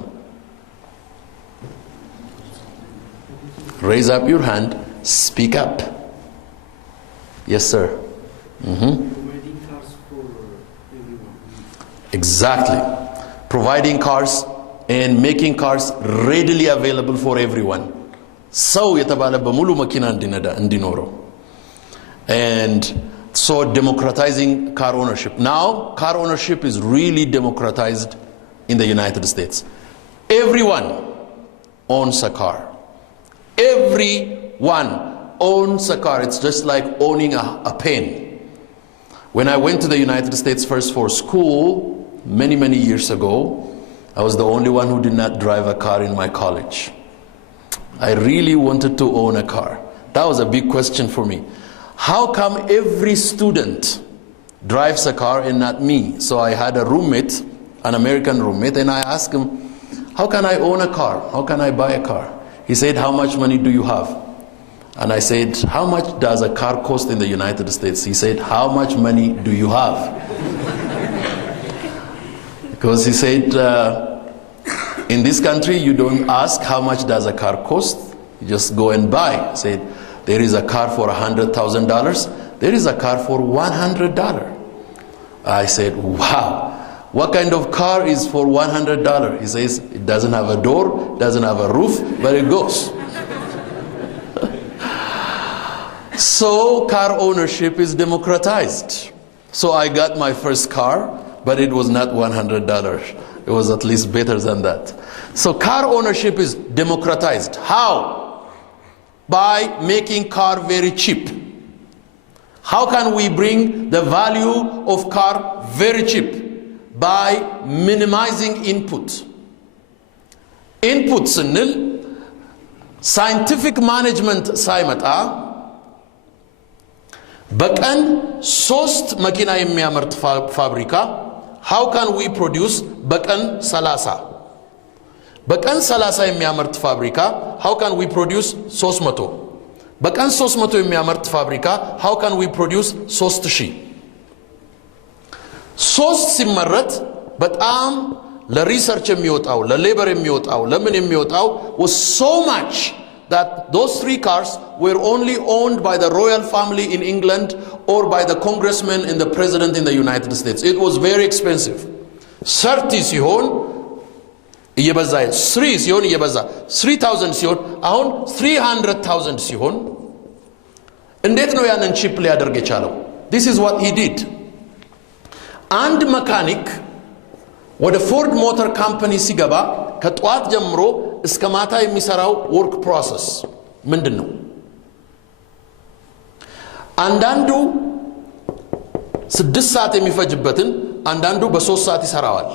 Raise up your hand, speak up. Yes, sir. Providing cars for everyone. Exactly. Providing cars and making cars readily available for everyone. So yatabala bamulu makina andinoro. And so democratizing car ownership. Now, car ownership is really democratized in the United States. Everyone owns a car. Everyone owns a car. It's just like owning a pen. When I went to the United States first for school, many, many years ago, I was the only one who did not drive a car in my college. I really wanted to own a car. That was a big question for me. How come every student drives a car and not me? So I had a roommate, an American roommate, and I asked him, how can I own a car? How can I buy a car? He said, how much money do you have? And I said, how much does a car cost in the United States? He said, how much money do you have? Because he said, in this country, you don't ask how much does a car cost. You just go and buy. He said, there is a car for $100,000. There is a car for $100. I said, wow. What kind of car is for $100? He says, it doesn't have a door, doesn't have a roof, but it goes. So car ownership is democratized. So I got my first car, but it was not $100. It was at least better than that. So car ownership is democratized. How? By making car very cheap. How can we bring the value of car very cheap? By minimizing input. Input ስንል scientific management ሳይመጣ በቀን 3 መኪና የሚያመርት ፋብሪካ how can we produce በቀን 30? በቀን 30 የሚያመርት ፋብሪካ how can we produce 300? በቀን 300 የሚያመርት ፋብሪካ how can we produce 3000? 3 ሲመረት በጣም ለሪሰርች የሚወጣው ለሌበር የሚወጣው ለምን የሚወጣው was so much that those 3 cars were only owned by the royal family in England or by the congressman and the president in the United States. It was very expensive. 30 ሲሆን እየበዛ 3 ሲሆን እየበዛ 3000 ሲሆን አሁን 300,000 ሲሆን እንዴት ነው ያንን ቺፕ ሊያደርግ የቻለው? This is what he did. አንድ መካኒክ ወደ ፎርድ ሞተር ካምፓኒ ሲገባ ከጧት ጀምሮ እስከ ማታ የሚሰራው ወርክ ፕሮሰስ ምንድነው? አንዳንዱ 6 ሰዓት የሚፈጅበትን አንዳንዱ በ3 ሰዓት ይሰራዋል።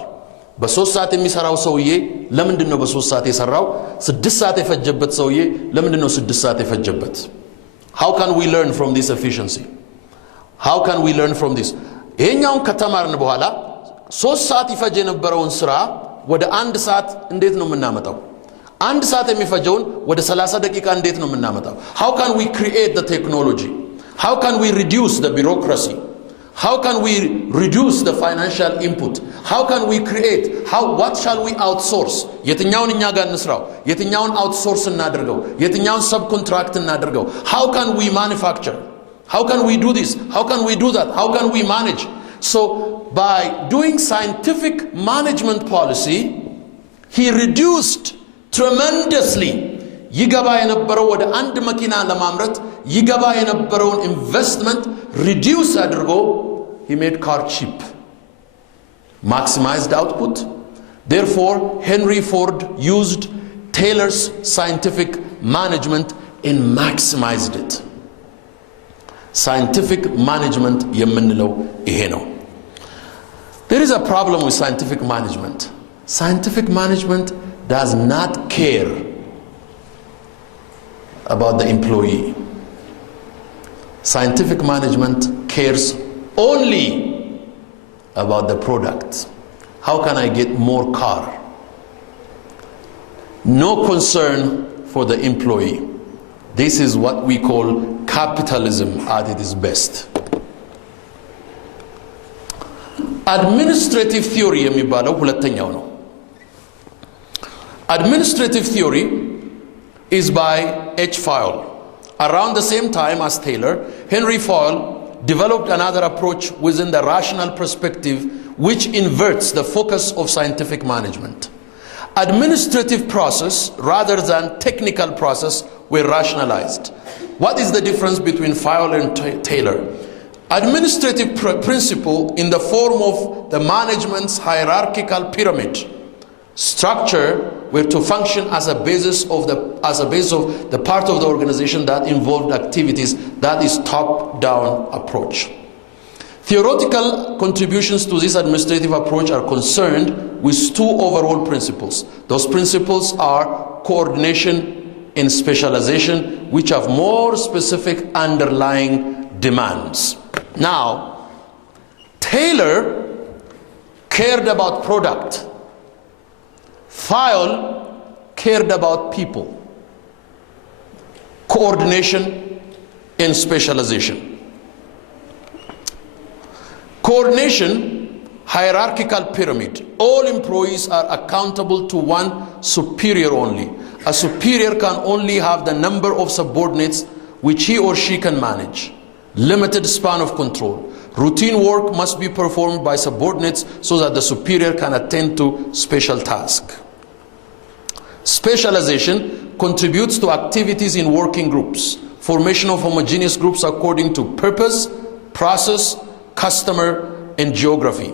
በ3 ሰዓት የሚሰራው ሰውዬ ለምንድነው በ3 ሰዓት የሰራው? 6 ሰዓት የፈጀበት ሰውዬ ለምንድነው 6 ሰዓት የፈጀበት? How can we learn from this efficiency? How can we learn from this? ይሄኛውን ከተማርን በኋላ 3 ሰዓት ይፈጅ የነበረውን ስራ ወደ 1 ሰዓት እንዴት ነው የምናመጣው? 1 ሰዓት የሚፈጀውን ወደ 30 ደቂቃ እንዴት ነው የምናመጣው? How can we create the technology? How can we reduce the bureaucracy? How can we reduce the financial input? How can we create? What shall we outsource? የትኛውን እኛ ጋር እንስራው? የትኛውን outsource እናድርገው? የትኛውን subcontract እናድርገው? How can we manufacture? How can we do this? How can we do that? How can we manage? So by doing scientific management policy, he reduced tremendously ይገባ የነበረው ወደ አንድ መኪና ለማምረት ይገባ የነበረውን ኢንቨስትመንት reduce አድርጎ he made car cheap, maximized output. Therefore Henry Ford used Taylor's scientific management and maximized it. Scientific management የምንለው ይሄ ነው። There is a problem with scientific management. Scientific management does not care about the employee. Scientific management cares only about the product. How can I get more car? No concern for the employee. This is what we call capitalism at its best. Administrative theory የሚባለው ሁለተኛው ነው። Administrative theory is by H. Fowle. Around the same time as Taylor, Henry Fowle developed another approach within the rational perspective which inverts the focus of scientific management. Administrative process rather than technical process were rationalized. What is the difference between Fowle and Taylor? Administrative principle in the form of the management's hierarchical pyramid structure were to function as a basis of the part of the organization that involved activities that is top-down approach. Theoretical contributions to this administrative approach are concerned with 2 overall principles. Those principles are coordination and specialization, which have more specific underlying demands. Now, Taylor cared about product. Fowle cared about people, coordination and specialization. Coordination, hierarchical pyramid. All employees are accountable to one superior only. A superior can only have the number of subordinates which he or she can manage. Limited span of control. Routine work must be performed by subordinates so that the superior can attend to special tasks. Specialization contributes to activities in working groups. Formation of homogeneous groups according to purpose, process, customer, and geography.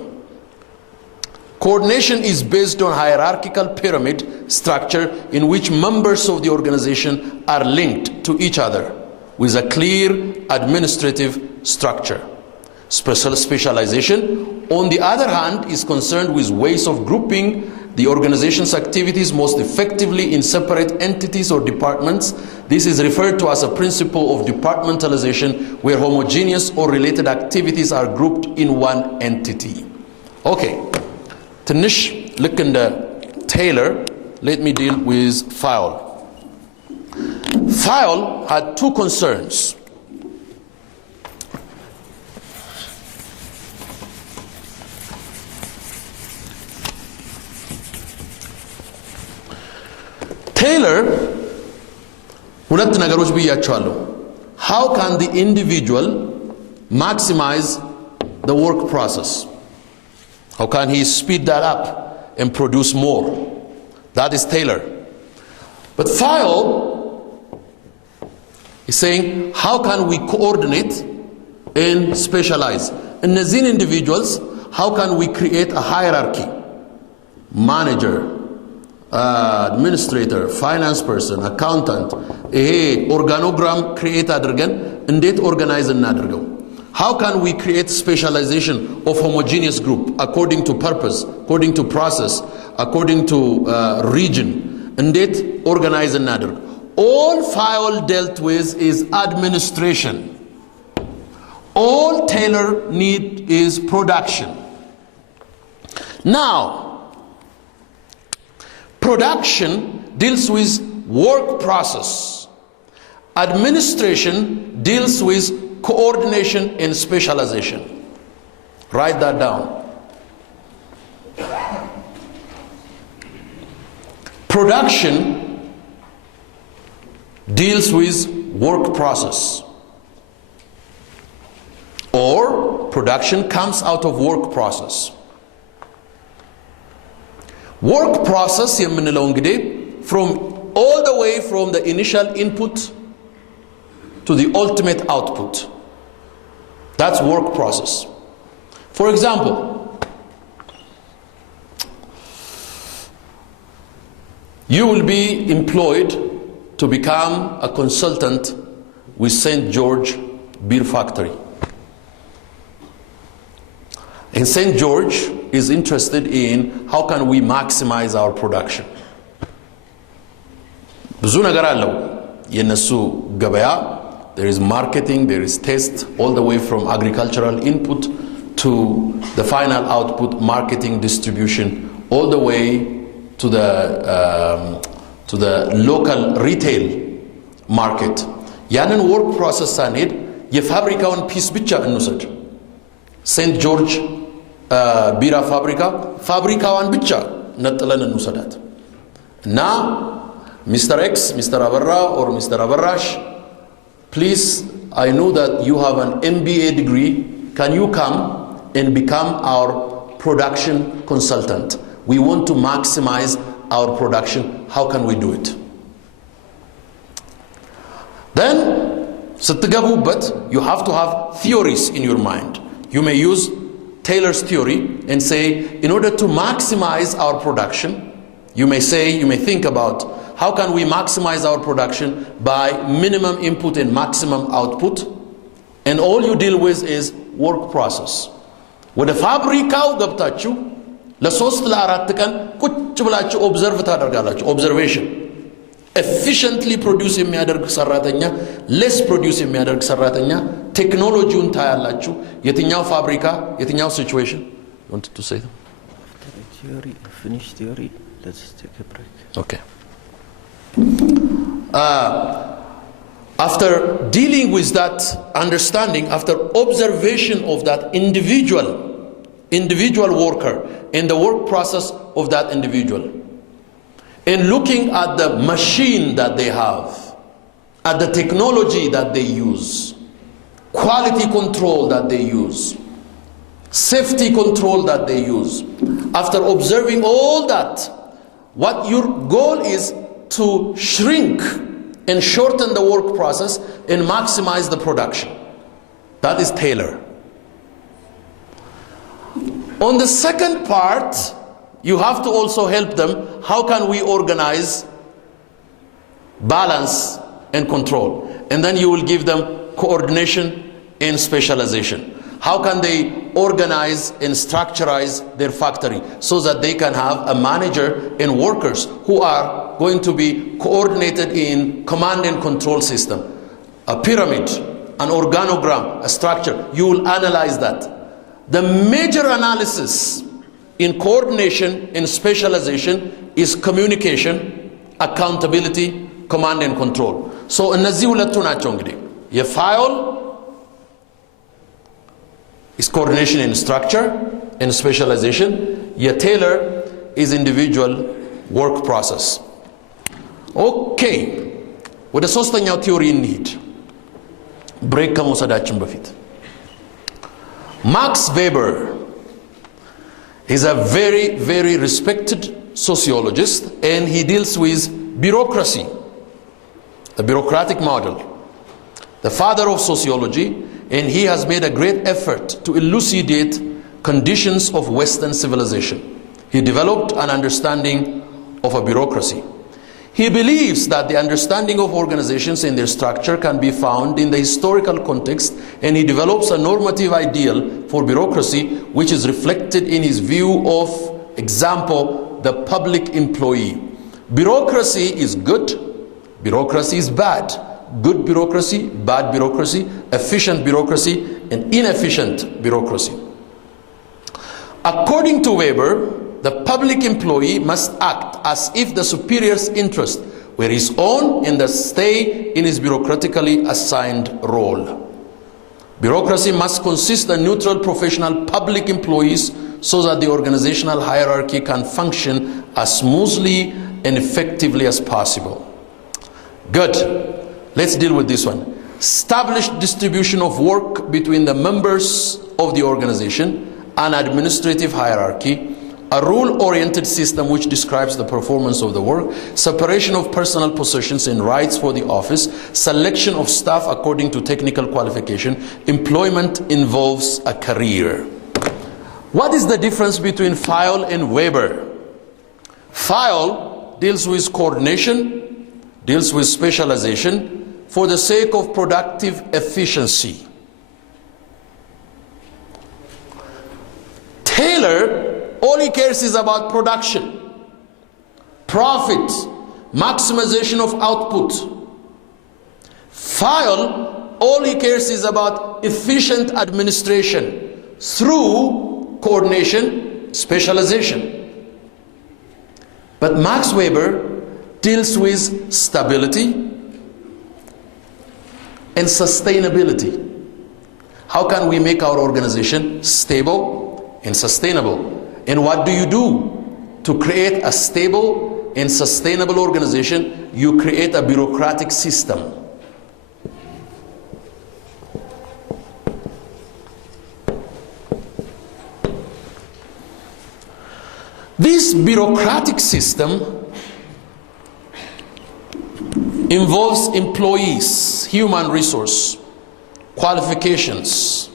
Coordination is based on hierarchical pyramid structure in which members of the organization are linked to each other with a clear administrative structure. Specialization, on the other hand, is concerned with ways of grouping the organization's activities most effectively in separate entities or departments. This is referred to as a principle of departmentalization, where homogeneous or related activities are grouped in one entity. Okay, ትንሽ ልክ እንደ Taylor, let me deal with Fowle. Fowle had 2 concerns. Taylor ሁለት ነገሮች ብያቸዋለሁ. How can the individual maximize the work process? How can he speed that up and produce more? That is Taylor. But Fowle is saying, how can we coordinate and specialize? administrator, finance person, accountant, organogram create አድርገን እንዴት organize እናድርገው? How can we create specialization of homogeneous group according to purpose, according to process, according to region? እንዴት organize እናድርግ? All Fayol dealt with is administration. All Taylor need is production. Now, production deals with work process. Administration deals with coordination and specialization. Write that down. Production deals with work process. Or production comes out of work process. Work process የምንለው እንግዲህ from all the way from the initial input to the ultimate output. That's work process. For example, you will be employed to become a consultant with St. George Beer Factory. And St. George is interested in how can we maximize our production. ብዙ ነገር አለው የነሱ ገበያ. There is marketing, there is test, all the way from agricultural input to the final output, marketing, distribution, all the way to the local retail market. ያንን work process ሳንሄድ የፋብሪካውን ፒስ ብቻ እንውሰድ። ሴንት ጆርጅ ቢራ ፋብሪካዋን ብቻ ነጥለን እንውሰዳት እና ሚስተር ኤክስ ሚስተር አበራ or ሚስተር አበራሽ, please, I know that you have an MBA degree. Can you come and become our production consultant? We want to maximize our production. How can we do it? Then, ስትገቡበት, you have to have theories in your mind. You may use Taylor's theory and say, in order to maximize our production, you may think about how can we maximize our production by minimum input and maximum output, and all you deal with is work process. ወደ ፋብሪካው ገብታችሁ ለሶስት ለአራት ቀን ቁጭ ብላችሁ ኦብዘርቭ ታደርጋላችሁ። ኦብዘርቬሽን efficiently produce የሚያደርግ ሰራተኛ፣ less produce የሚያደርግ ሰራተኛ፣ ቴክኖሎጂውን ታያላችሁ። የትኛው ፋብሪካ የትኛው situation? You wanted to say them? After theory, finish theory, let's take a break. Okay. After dealing with that understanding, after observation of that individual worker and the work process of that individual, and looking at the machine that they have, at the technology that they use, quality control that they use, safety control that they use, after observing all that, what your goal is to shrink and shorten the work process and maximize the production. That is Taylor. On the second part, you have to also help them. How can we organize, balance, and control? And then you will give them coordination and specialization. How can they organize and structurize their factory so that they can have a manager and workers who are going to be coordinated in command and control system? A pyramid, an organogram, a structure. You will analyze that. The major analysis in coordination and specialization is communication, accountability, command and control. So እነዚህ ሁለቱ ናቸው እንግዲህ የፋዮል is coordination and structure and specialization. የቴይለር is individual work process. Okay, ወደ ሶስተኛው ቲዮሪ እንሂድ ብሬክ ከመውሰዳችን በፊት። Max Weber is a very, very respected sociologist, and he deals with bureaucracy, the bureaucratic model, the father of sociology, and he has made a great effort to elucidate conditions of Western civilization. He developed an understanding of a bureaucracy. He believes that the understanding of organizations and their structure can be found in the historical context, and he develops a normative ideal for bureaucracy which is reflected in his view of, example, the public employee. Bureaucracy is good, bureaucracy is bad. Good bureaucracy, bad bureaucracy, efficient bureaucracy, and inefficient bureaucracy. According to Weber, the public employee must act as if the superior's interest were his own and thus stay in his bureaucratically assigned role. Bureaucracy must consist of neutral professional public employees so that the organizational hierarchy can function as smoothly and effectively as possible. Good. Let's deal with this one. Established distribution of work between the members of the organization, an administrative hierarchy, a rule-oriented system which describes the performance of the work, separation of personal possessions and rights for the office, selection of staff according to technical qualification, employment involves a career. What is the difference between Fayol and Weber? Fayol deals with coordination, deals with specialization for the sake of productive efficiency. Taylor, all he cares is about production, profit, maximization of output. Fayol, all he cares is about efficient administration through coordination, specialization. But Max Weber deals with stability and sustainability. How can we make our organization stable and sustainable? And what do you do to create a stable and sustainable organization? You create a bureaucratic system. This bureaucratic system involves employees, human resource, qualifications,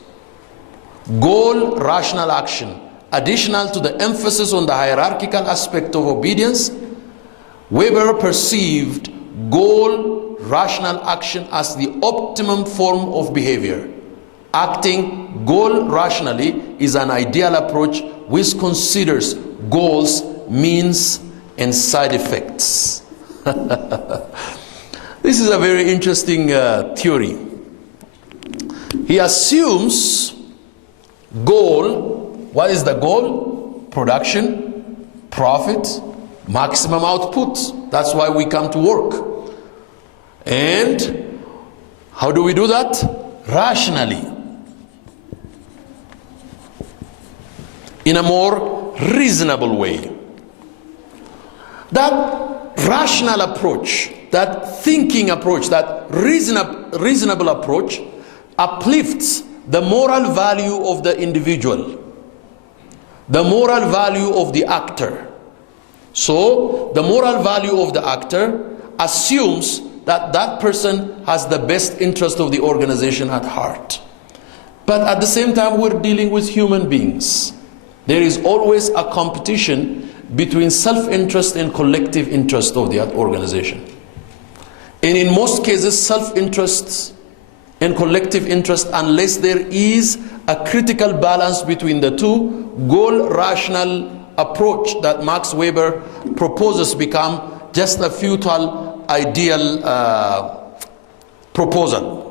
goal, rational action. Additional to the emphasis on the hierarchical aspect of obedience, Weber perceived goal, rational action as the optimum form of behavior. Acting goal rationally is an ideal approach which considers goals, means, and side effects. This is a very interesting theory. He assumes goal. What is the goal? Production, profit, maximum output. That's why we come to work. And how do we do that? Rationally. In a more reasonable way. That rational approach, that thinking approach, that reasonable approach uplifts the moral value of the individual, the moral value of the actor. So the moral value of the actor assumes that that person has the best interest of the organization at heart. But at the same time, we're dealing with human beings. There is always a competition between self-interest and collective interest of the organization. And in most cases, self-interest and collective interest, unless there is a critical balance between the two, goal rational approach that Max Weber proposes become just a futile ideal proposal.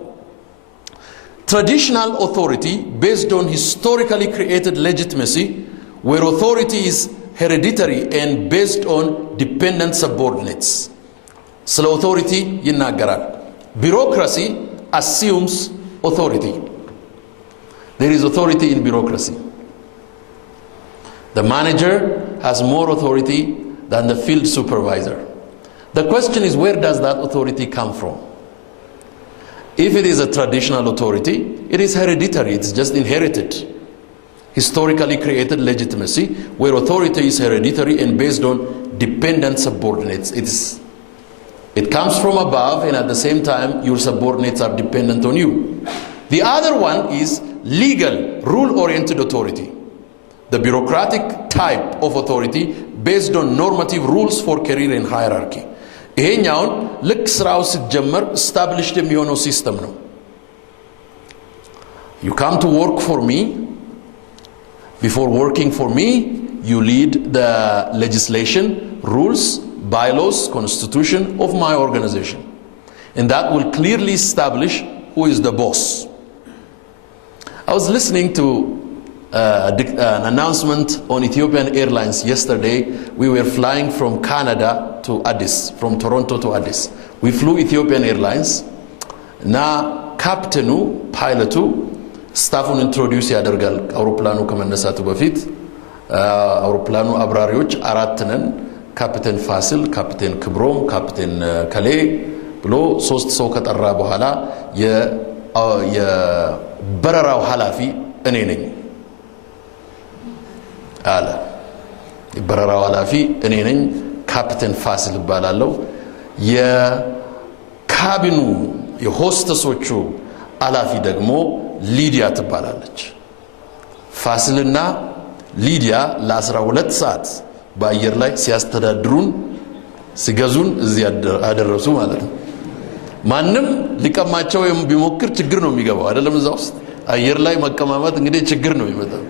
Traditional authority based on historically created legitimacy, where authority is hereditary and based on dependent subordinates. Sle authority yinagaral. Bureaucracy assumes authority. There is authority in bureaucracy. The manager has more authority than the field supervisor. The question is, where does that authority come from? If it is a traditional authority, it is hereditary, it's just inherited. Historically created legitimacy, where authority is hereditary and based on dependent subordinates. It comes from above, and at the same time, your subordinates are dependent on you. The other one is legal, rule-oriented authority, the bureaucratic type of authority based on normative rules for career and hierarchy. ይሄኛውን ልክ ስራው ሲጀመር established የሚሆነው ሲስተም ነው። You come to work for me. Before working for me, you lead the legislation, rules, bylaws, constitution of my organization. And that will clearly establish who is the boss. I was listening to an announcement on Ethiopian Airlines yesterday. We were flying from Canada to Addis, from Toronto to Addis. We flew Ethiopian Airlines. Now, captain, pilot, ስታፉን ኢንትሮዲውስ ያደርጋል አውሮፕላኑ ከመነሳቱ በፊት አውሮፕላኑ አብራሪዎች አራት ነን ካፒቴን ፋሲል ካፒቴን ክብሮም ካፒቴን ከሌ ብሎ ሶስት ሰው ከጠራ በኋላ የበረራው ኃላፊ እኔ ነኝ አለ የበረራው ኃላፊ እኔ ነኝ ካፒቴን ፋሲል ይባላልው የካቢኑ የሆስተሶቹ ኃላፊ ደግሞ ሊዲያ ትባላለች ፋሲልና ሊዲያ ለ12 ሰዓት በአየር ላይ ሲያስተዳድሩን ሲገዙን እዚህ አደረሱ ማለት ነው ማንንም ሊቀማቸው ቢሞክር ችግር ነው የሚገባው አይደለም እዛው ውስጥ አየር ላይ መቀማማት እንግዲህ ችግር ነው የሚመጣው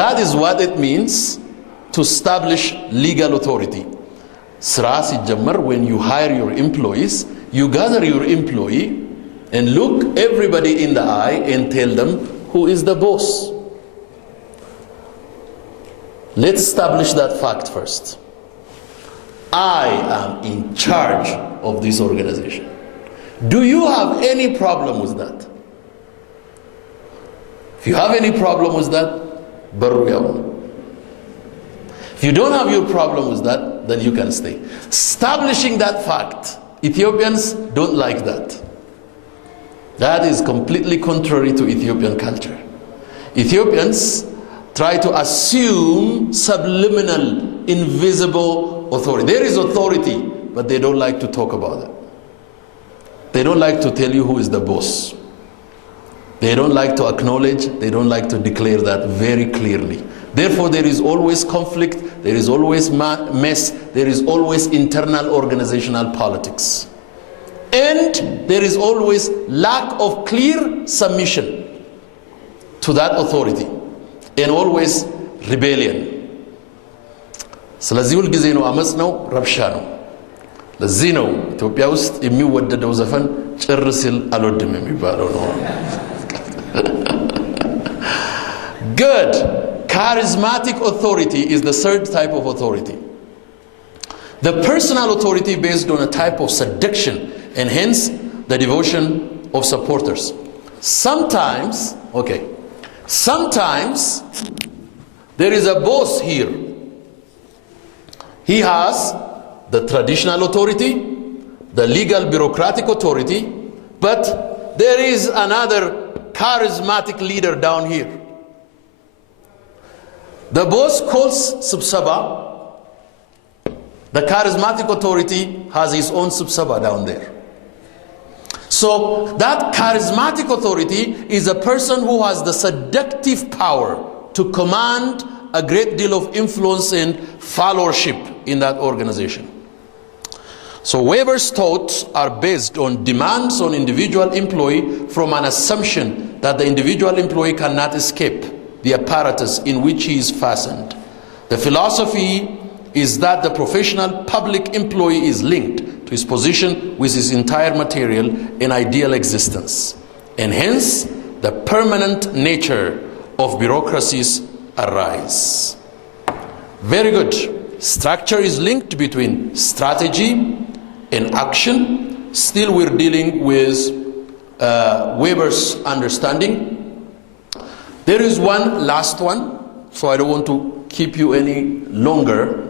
That is what it means to establish legal authority ስራ ሲጀመር when you hire your employees you gather your employee and look everybody in the eye and tell them who is the boss. Let's establish that fact first. I am in charge of this organization. Do you have any problem with that? If you have any problem with that, barru yawn. If you don't have your problem with that, then you can stay. Establishing that fact, Ethiopians don't like that. That is completely contrary to Ethiopian culture. Ethiopians try to assume subliminal, invisible authority. There is authority, but they don't like to talk about it. They don't like to tell you who is the boss. They don't like to acknowledge, they don't like to declare that very clearly. Therefore, there is always conflict, there is always mess, there is always internal organizational politics. And there is always lack of clear submission to that authority and always rebellion. ስለዚህ ሁል ጊዜ ነው አመጽ ነው ረብሻ ነው ለዚህ ነው ኢትዮጵያ ውስጥ የሚወደደው ዘፈን ጭር ሲል አልወድም የሚባለው ነው Good. Charismatic authority is the third type of authority. The personal authority based on a type of seduction and hence the devotion of supporters. Sometimes there is a boss here. He has the traditional authority, the legal bureaucratic authority, but there is another charismatic leader down here. The boss calls Subsaba. The charismatic authority has his own Subsaba down there. So that charismatic authority is a person who has the seductive power to command a great deal of influence and followership in that organization. So Weber's thoughts are based on demands on individual employee from an assumption that the individual employee cannot escape the apparatus in which he is fastened. The philosophy is that the professional public employee is linked to his position with his entire material and ideal existence, and hence the permanent nature of bureaucracies arise. Very good. Structure is linked between strategy and action. Still we're dealing with Weber's understanding. There is one last one, so I don't want to keep you any longer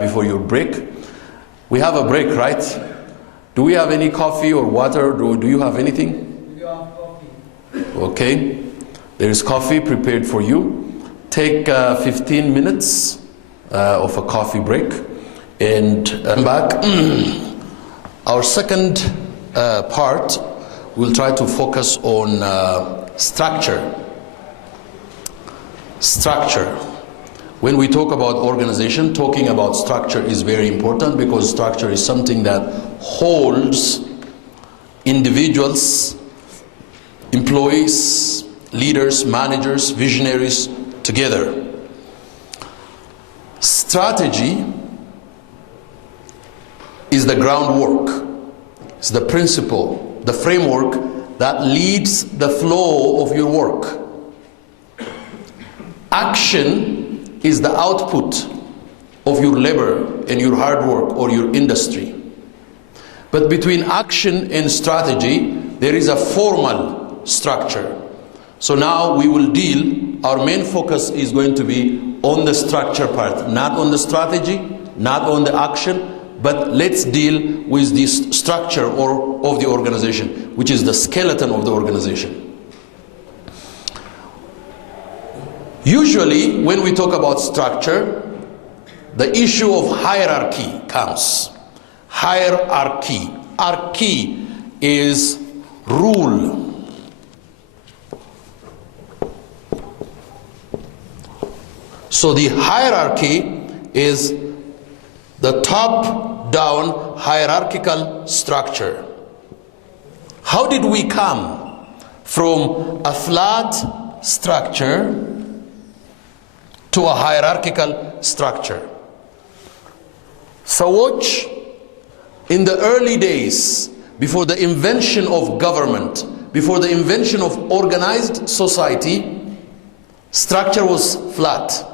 before your break. We have a break, right? Do we have any coffee or water? Do you have anything? We have coffee. Okay. There is coffee prepared for you. Take 15 minutes of a coffee break and come back. Our second part, we'll try to focus on structure. Structure. When we talk about organization, talking about structure is very important because structure is something that holds individuals, employees, leaders, managers, visionaries together. Strategy is the groundwork, it's the principle, the framework that leads the flow of your work. Action is the output of your labor and your hard work or your industry. But between action and strategy, there is a formal structure. So now we will deal, our main focus is going to be on the structure part, not on the strategy, not on the action, but let's deal with the structure of the organization, which is the skeleton of the organization. Usually, when we talk about structure, the issue of hierarchy comes. Hierarchy. Archy is rule. So the hierarchy is the top-down hierarchical structure. How did we come from a flat structure to a hierarchical structure? So watch, in the early days, before the invention of government, before the invention of organized society, structure was flat.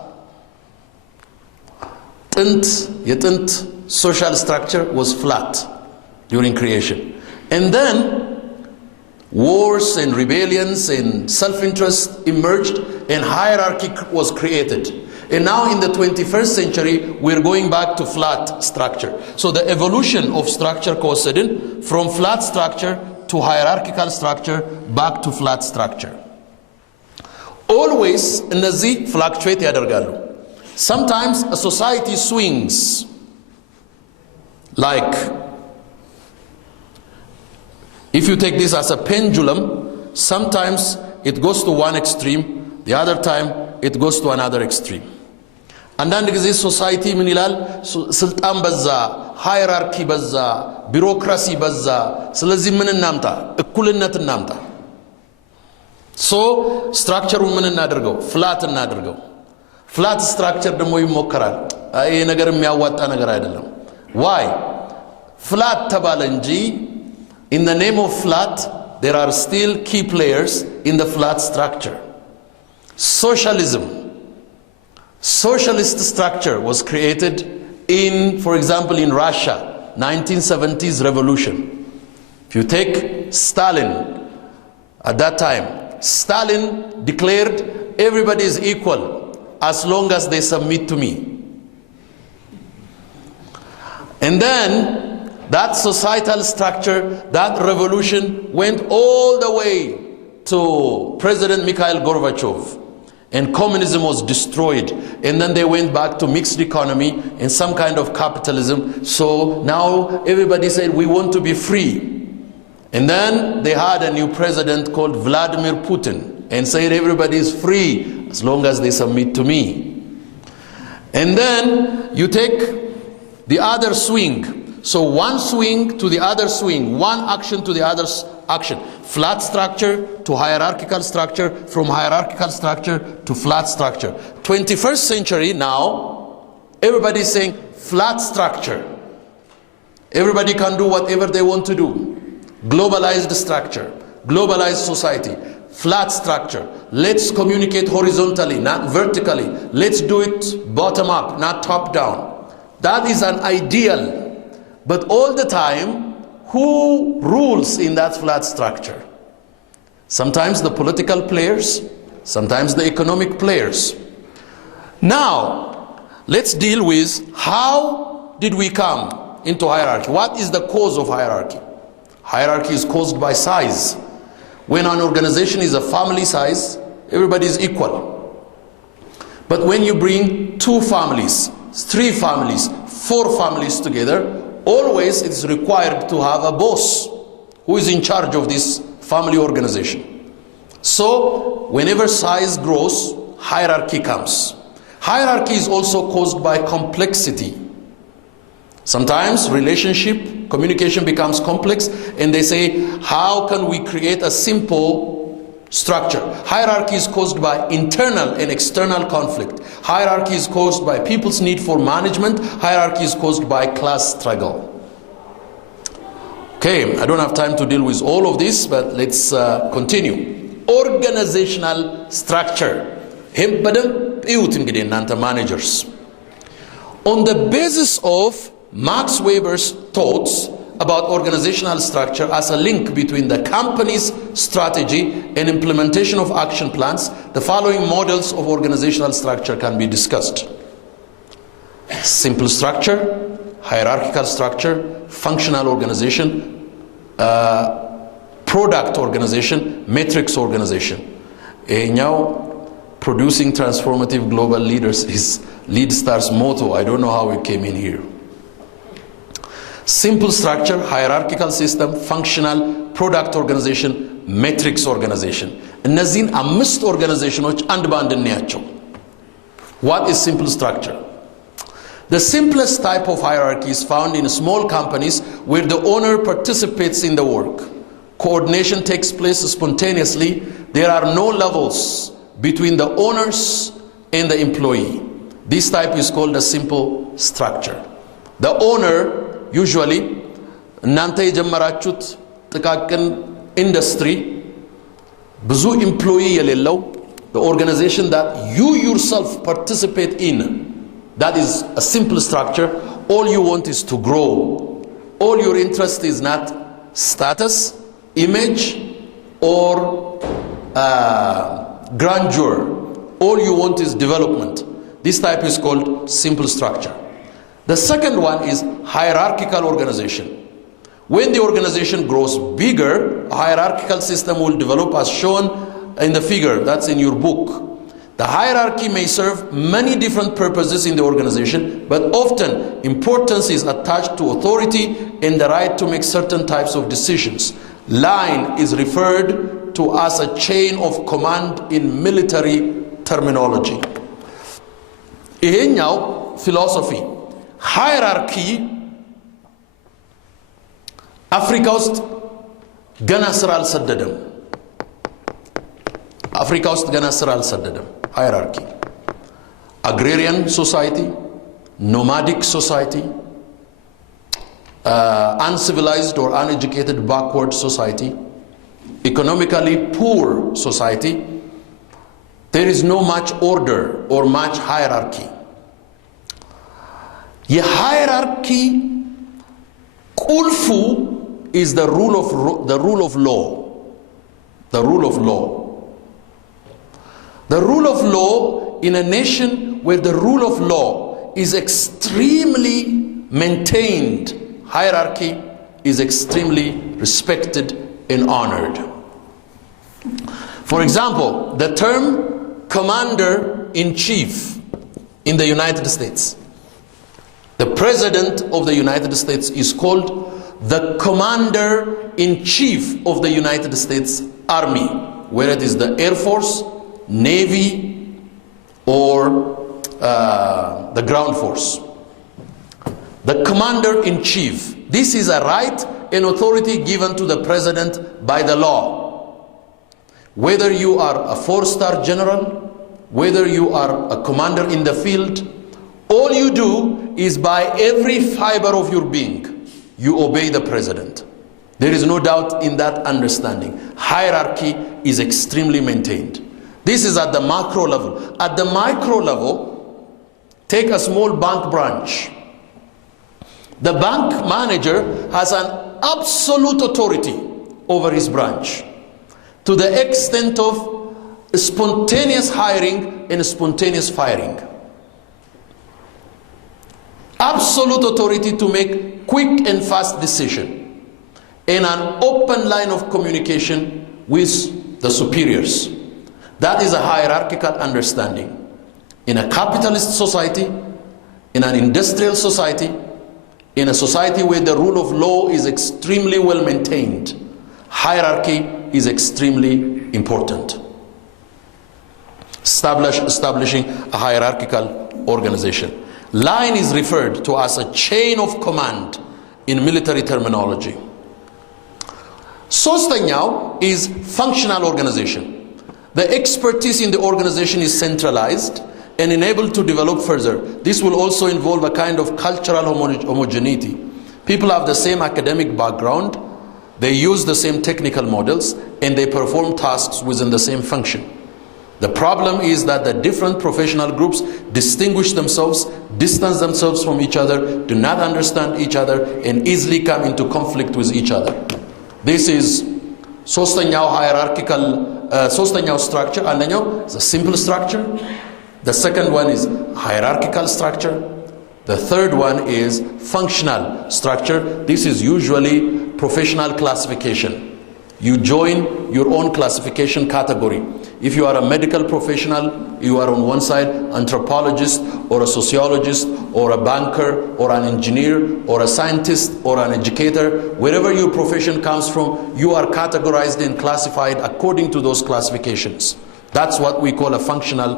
የጥንት social structure was flat during creation. And then wars and rebellions and self-interest emerged and hierarchy was created. And now in the 21st century, we're going back to flat structure. So the evolution of structure coincided from flat structure to hierarchical structure back to flat structure. Always እነዚህ fluctuate ያደርጋሉ. Sometimes a society swings, like if you take this as a pendulum, sometimes it goes to one extreme, the other time it goes to another extreme. አንዳንድ ጊዜ ሶሳይቲ ምን ይላል? ስልጣን በዛ፣ ሃይራርኪ በዛ፣ ቢሮክራሲ በዛ፣ ስለዚህ ምን እናምጣ? እኩልነት እናምጣ። ሶ ስትራክቸሩን ምን እናድርገው? ፍላት እናድርገው። ፍላት ስትራክቸር ደግሞ ይሞከራል። ይሄ ነገር የሚያዋጣ ነገር አይደለም። why? ፍላት ተባለ እንጂ in the name of flat there are still key players in the flat structure. Socialism. Socialist structure was created in, for example, in Russia, 1970s revolution. If you take Stalin, at that time, Stalin declared everybody is equal as long as they submit to me. And then that societal structure, that revolution went all the way to President Mikhail Gorbachev. And communism was destroyed. And then they went back to mixed economy and some kind of capitalism. So now everybody said, we want to be free. And then they had a new president called Vladimir Putin and said everybody is free as long as they submit to me. And then you take the other swing. So one swing to the other swing, one action to the other action. Flat structure to hierarchical structure, from hierarchical structure to flat structure. 21st century now, everybody is saying flat structure. Everybody can do whatever they want to do. Globalized structure, globalized society, flat structure. Let's communicate horizontally, not vertically. Let's do it bottom up, not top down. That is an ideal. But all the time, who rules in that flat structure? Sometimes the political players, sometimes the economic players. Now, let's deal with how did we come into hierarchy? What is the cause of hierarchy? Hierarchy is caused by size. When an organization is a family size, everybody is equal. But when you bring 2 families, 3 families, 4 families together, always it's required to have a boss who is in charge of this family organization. So whenever size grows, hierarchy comes. Hierarchy is also caused by complexity. Sometimes relationship, communication becomes complex, and they say, how can we create a simple structure? Hierarchy is caused by internal and external conflict. Hierarchy is caused by people's need for management. Hierarchy is caused by class struggle. Okay, I don't have time to deal with all of this, but let's continue. Organizational structure. Managers. On the basis of Max Weber's thoughts about organizational structure as a link between the company's strategy and implementation of action plans, the following models of organizational structure can be discussed. Simple structure, hierarchical structure, functional organization, product organization, matrix organization. Now, producing transformative global leaders is LeadStar's motto. I don't know how it came in here. Simple structure, hierarchical system, functional, product organization, matrix organization. እነዚህን አምስት ኦርጋናይዜሽኖች አንድ ባንድ እንያቸው. What is simple structure? The simplest type of hierarchy is found in small companies where the owner participates in the work. Coordination takes place spontaneously. There are no levels between the owners and the employee. This type is called a simple structure. The owner usually እናንተ የጀመራችሁት ጥቃቅን industry ብዙ employee የሌለው, the organization that you yourself participate in, that is a simple structure. All you want is to grow. All your interest is not status, image, or grandeur. All you want is development. This type is called simple structure. The second one is hierarchical organization. When the organization grows bigger, a hierarchical system will develop as shown in the figure that's in your book. The hierarchy may serve many different purposes in the organization, but often importance is attached to authority and the right to make certain types of decisions. Line is referred to as a chain of command in military terminology. ይሄኛው philosophy hierarchy አፍሪካ ውስጥ ገና ስራ አልሰደደም። አፍሪካ ውስጥ ገና ስራ አልሰደደም። hierarchy, agrarian society, nomadic society, uncivilized or uneducated backward society, economically poor society, there is no much order or much hierarchy. The hierarchy kulfu is the rule of law. The rule of law. The rule of law in a nation where the rule of law is extremely maintained, hierarchy is extremely respected and honored. For example, the term commander-in-chief in the United States. The president of the United States is called the commander-in-chief of the United States Army, where it is the Air Force, Navy, or the ground force. The commander-in-chief. This is a right and authority given to the president by the law. Whether you are a 4-star general, whether you are a commander in the field, all you do is by every fiber of your being, you obey the president. There is no doubt in that understanding. Hierarchy is extremely maintained. This is at the macro level. At the micro level, take a small bank branch. The bank manager has an absolute authority over his branch, to the extent of spontaneous hiring and spontaneous firing. Absolute authority to make quick and fast decision, and an open line of communication with the superiors. That is a hierarchical understanding. In a capitalist society, in an industrial society, in a society where the rule of law is extremely well maintained, hierarchy is extremely important. establishing a hierarchical organization. Line is referred to as a chain of command in military terminology. ሶስተኛው is functional organization. The expertise in the organization is centralized and enabled to develop further. This will also involve a kind of cultural homogeneity. People have the same academic background, they use the same technical models, and they perform tasks within the same function. The problem is that the different professional groups distinguish themselves, distance themselves from each other, do not understand each other, and easily come into conflict with each other. This is ሶስተኛው hierarchical ሶስተኛው structure. አንደኛው is a simple structure. The second one is hierarchical structure. The third one is functional structure. This is usually professional classification. You join your own classification category. If you are a medical professional, you are on one side, anthropologist or a sociologist or a banker or an engineer or a scientist or an educator, wherever your profession comes from, you are categorized and classified according to those classifications. That's what we call a functional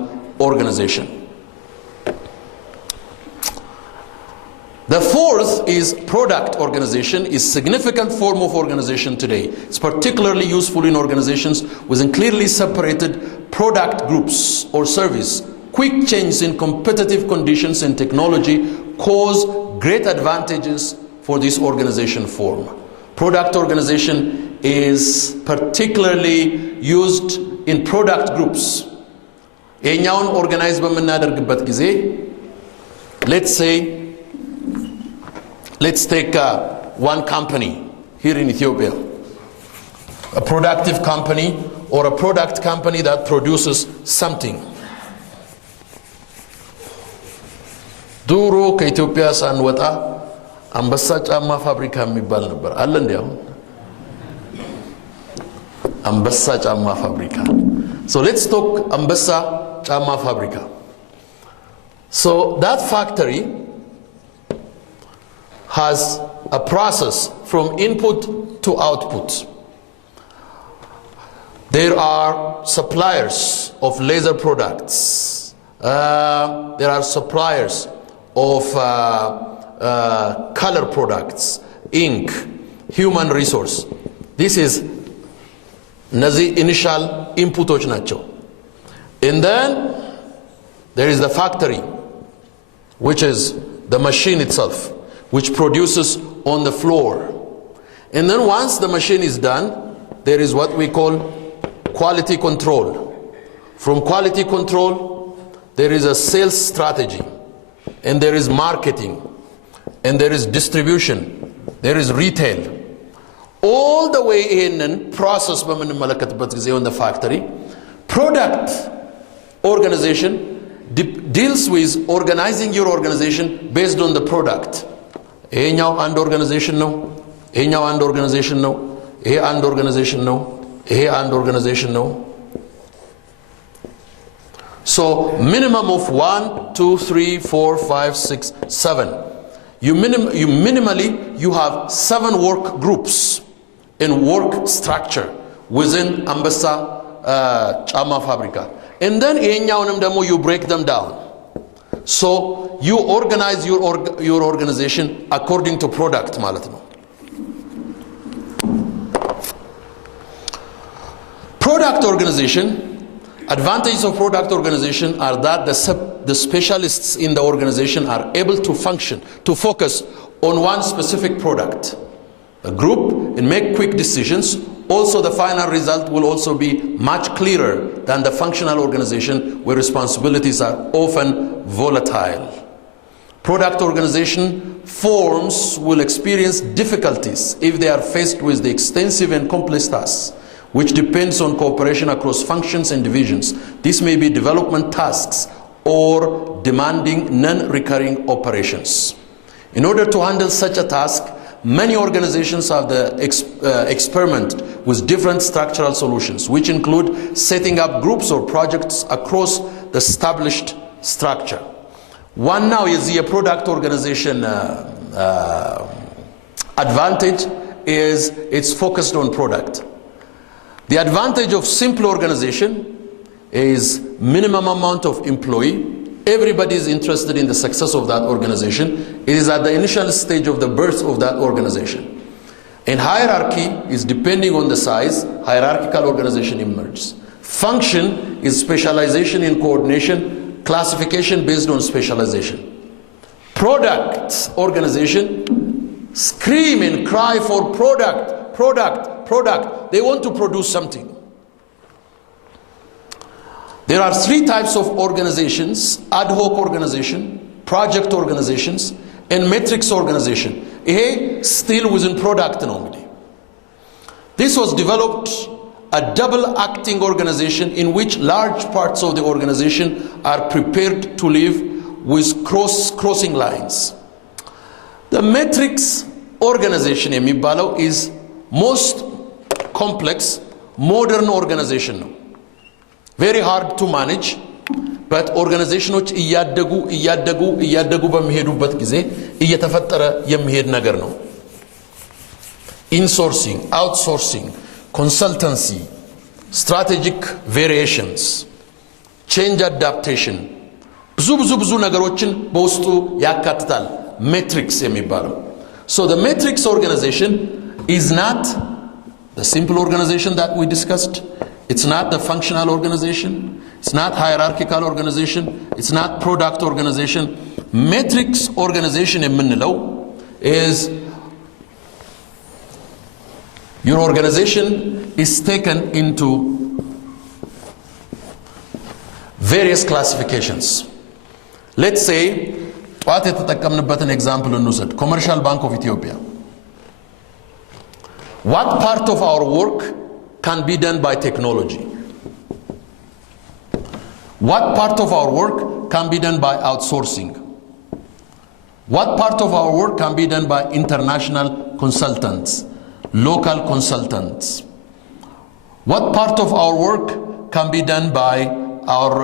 organization. The fourth is product organization, is significant form of organization today. It's particularly useful in organizations within clearly separated product groups or service. Quick changes in competitive conditions and technology cause great advantages for this organization form. Product organization is particularly used in product groups. የኛውን ኦርጋናይዝ በምናደርግበት ጊዜ let's take one company here in Ethiopia, a productive company or a product company that produces something. ድሮ ከኢትዮጵያ ሳንወጣ አንበሳ ጫማ ፋብሪካ የሚባል ነበር አለ እንዴ አሁን አንበሳ ጫማ ፋብሪካ. So let's talk Ambassa Chama Fabrica. So that factory has a process from input to output. There are suppliers of laser products. There are suppliers of color products, ink, human resource. This is Nazi initial inputoch nacho. And then there is the factory, which is the machine itself, which produces on the floor. And then once the machine is done, there is what we call quality control. From quality control, there is a sales strategy, and there is marketing, and there is distribution, there is retail. All the way in and process በምንመለከትበት ጊዜ on the factory, product organization deals with organizing your organization based on the product. ይሄኛው አንድ ኦርጋናይዜሽን ነው፣ ይሄኛው አንድ ኦርጋናይዜሽን ነው፣ ይሄ አንድ ኦርጋናይዜሽን ነው፣ ይሄ አንድ ኦርጋናይዜሽን ነው. So minimum of 1 2 3 4 5 6 7. You have 7 work groups in work structure within Ambassa Chama Fabrica. And then you break them down. So you organize your organization according to product ማለት ነው. Product organization, advantages of product organization are that the specialists in the organization are able to function, to focus on one specific product, a group, and make quick decisions. Also, the final result will also be much clearer than the functional organization where responsibilities are often volatile. Product organization forms will experience difficulties if they are faced with the extensive and complex tasks, which depends on cooperation across functions and divisions. This may be development tasks or demanding non-recurring operations. In order to handle such a task, many organizations have experiment with different structural solutions, which include setting up groups or projects across the established structure. One now is the product organization advantage is it's focused on product. The advantage of simple organization is minimum amount of employee. Everybody is interested in the success of that organization. It is at the initial stage of the birth of that organization. And hierarchy is depending on the size, hierarchical organization emerges. Function is specialization in coordination, classification based on specialization. Product organization scream and cry for product, product, product. They want to produce something. There are three types of organizations: ad hoc organization, project organizations, and matrix organization. Still within product normally. This was developed a double acting organization in which large parts of the organization are prepared to live with crossing lines. The matrix organization is most complex modern organization. Very hard to manage, but organizations እያደጉ በሚሄዱበት ጊዜ እየተፈጠረ የሚሄድ ነገር ነው። Insourcing, outsourcing, consultancy, strategic variations, change adaptation, ብዙ ነገሮችን በውስጡ ያካትታል matrix የሚባለው. So the matrix organization is not the simple organization that we discussed. It's not the functional organization. It's not hierarchical organization. It's not product organization. Matrix organization የምንለው is your organization is taken into various classifications. Let's say ጠዋት የተጠቀምንበትን example እንውሰድ. Commercial Bank of Ethiopia. What part of our work can be done by technology? What part of our work can be done by outsourcing? What part of our work can be done by international consultants, local consultants? What part of our work can be done by our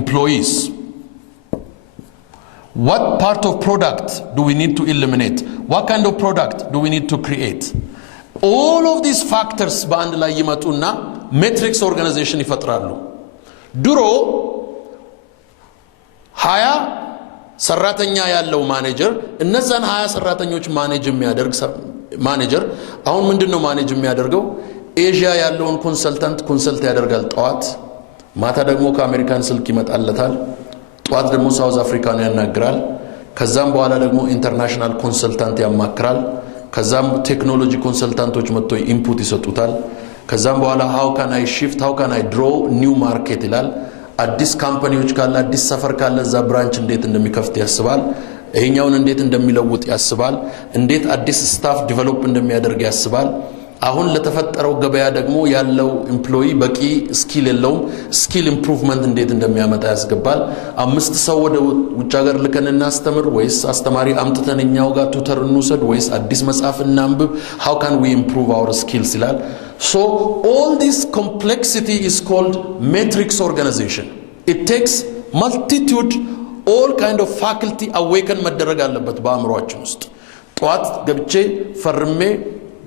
employees? What part of product do we need to eliminate? What kind of product do we need to create? All of these factors በአንድ ላይ ይመጡና ሜትሪክስ ኦርጋናይዜሽን ይፈጥራሉ። ድሮ 20 ሰራተኛ ያለው ማኔጀር እነዛን 20 ሰራተኞች ማኔጅ የሚያደርግ ማኔጀር አሁን ምንድነው ማኔጅ የሚያደርገው? ኤዥያ ያለውን ኮንሰልት ያደርጋል ጠዋት፣ ማታ ደግሞ ከአሜሪካን ስልክ ይመጣለታል፣ ጠዋት ደግሞ ሳውዝ አፍሪካን ያናግራል፣ ከዛም በኋላ ደግሞ ኢንተርናሽናል ኮንሰልታንት ያማክራል፣ ከዛም ቴክኖሎጂ ኮንሰልታንቶች መጥቶ ኢንፑት ይሰጡታል፣ ከዛም በኋላ how can I shift, how can I draw new market ይላል። አዲስ ካምፓኒዎች ካለ አዲስ ሰፈር ካለ እዛ ብራንች እንዴት እንደሚከፍት ያስባል፣ ይሄኛውን እንዴት እንደሚለውጥ ያስባል፣ እንዴት አዲስ ስታፍ ዲቨሎፕ እንደሚያደርግ ያስባል። አሁን ለተፈጠረው ገበያ ደግሞ ያለው ኤምፕሎይ በቂ ስኪል የለውም፣ ስኪል ኢምፕሩቭመንት እንዴት እንደሚያመጣ ያስገባል። 5 ሰው ወደ ውጭ ሀገር ልከን እናስተምር ወይስ አስተማሪ አምጥተን እኛው ጋር ቱተር እንውሰድ ወይስ አዲስ መጽሐፍ እናንብብ? how can we improve our skills ይላል። So all this complexity is called matrix organization. It takes multitude, all kind of faculty awaken መደረግ አለበት በአእምሮአችን ውስጥ። ጠዋት ገብቼ ፈርሜ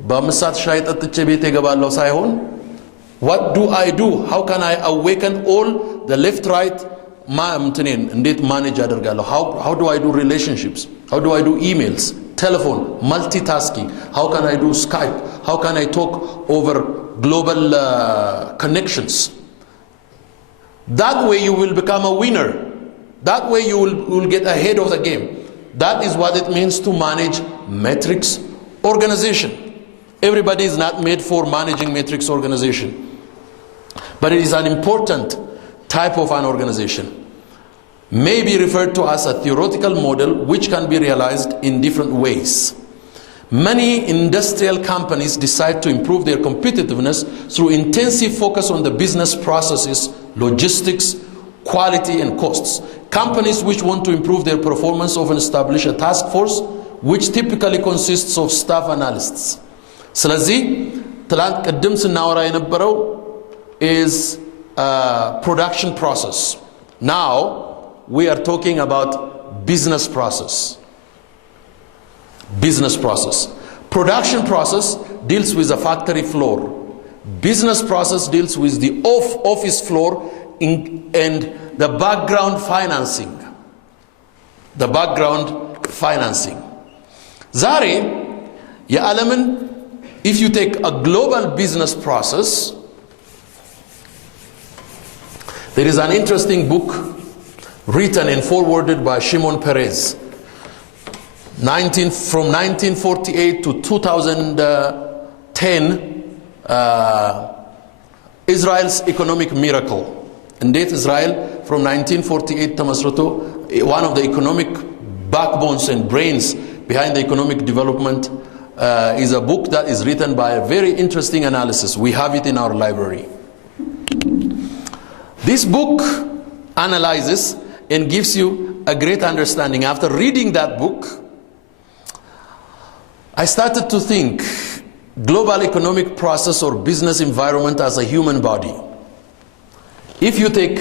በመሳት ሻይ ጠጥቼ ቤት እገባለሁ ሳይሆን what do I do? How can I awaken all the left right እንትኔን እንዴት ማኔጅ አደርጋለሁ? How do I do relationships? How do I do emails, telephone, multitasking? How can I do Skype? How can I talk over global connections? That way you will become a winner. That way you will get ahead of the game. That is what it means to manage matrix organization. Everybody is not made for managing matrix organization, but it is an important type of an organization. May be referred to as a theoretical model which can be realized in different ways. Many industrial companies decide to improve their competitiveness through intensive focus on the business processes, logistics, quality and costs. Companies which want to improve their performance often establish a task force which typically consists of staff analysts. ስለዚህ ትላንት ቅድም ስናወራ የነበረው is production process. Now we are talking about business process. Business process. Production process deals with the factory floor. Business process deals with the office floor and the background financing. The background financing. Zare, የዓለምን, if you take a global business process, there is an interesting book written and forwarded by Shimon Peres, from 1948 to 2010, Israel's economic miracle. Indeed, Israel from 1948 ተመስርቶ one of the economic backbones and brains behind the economic development is a book that is written by a very interesting analysis. We have it in our library. This book analyzes and gives you a great understanding. After reading that book, I started to think global economic process or business environment as a human body. If you take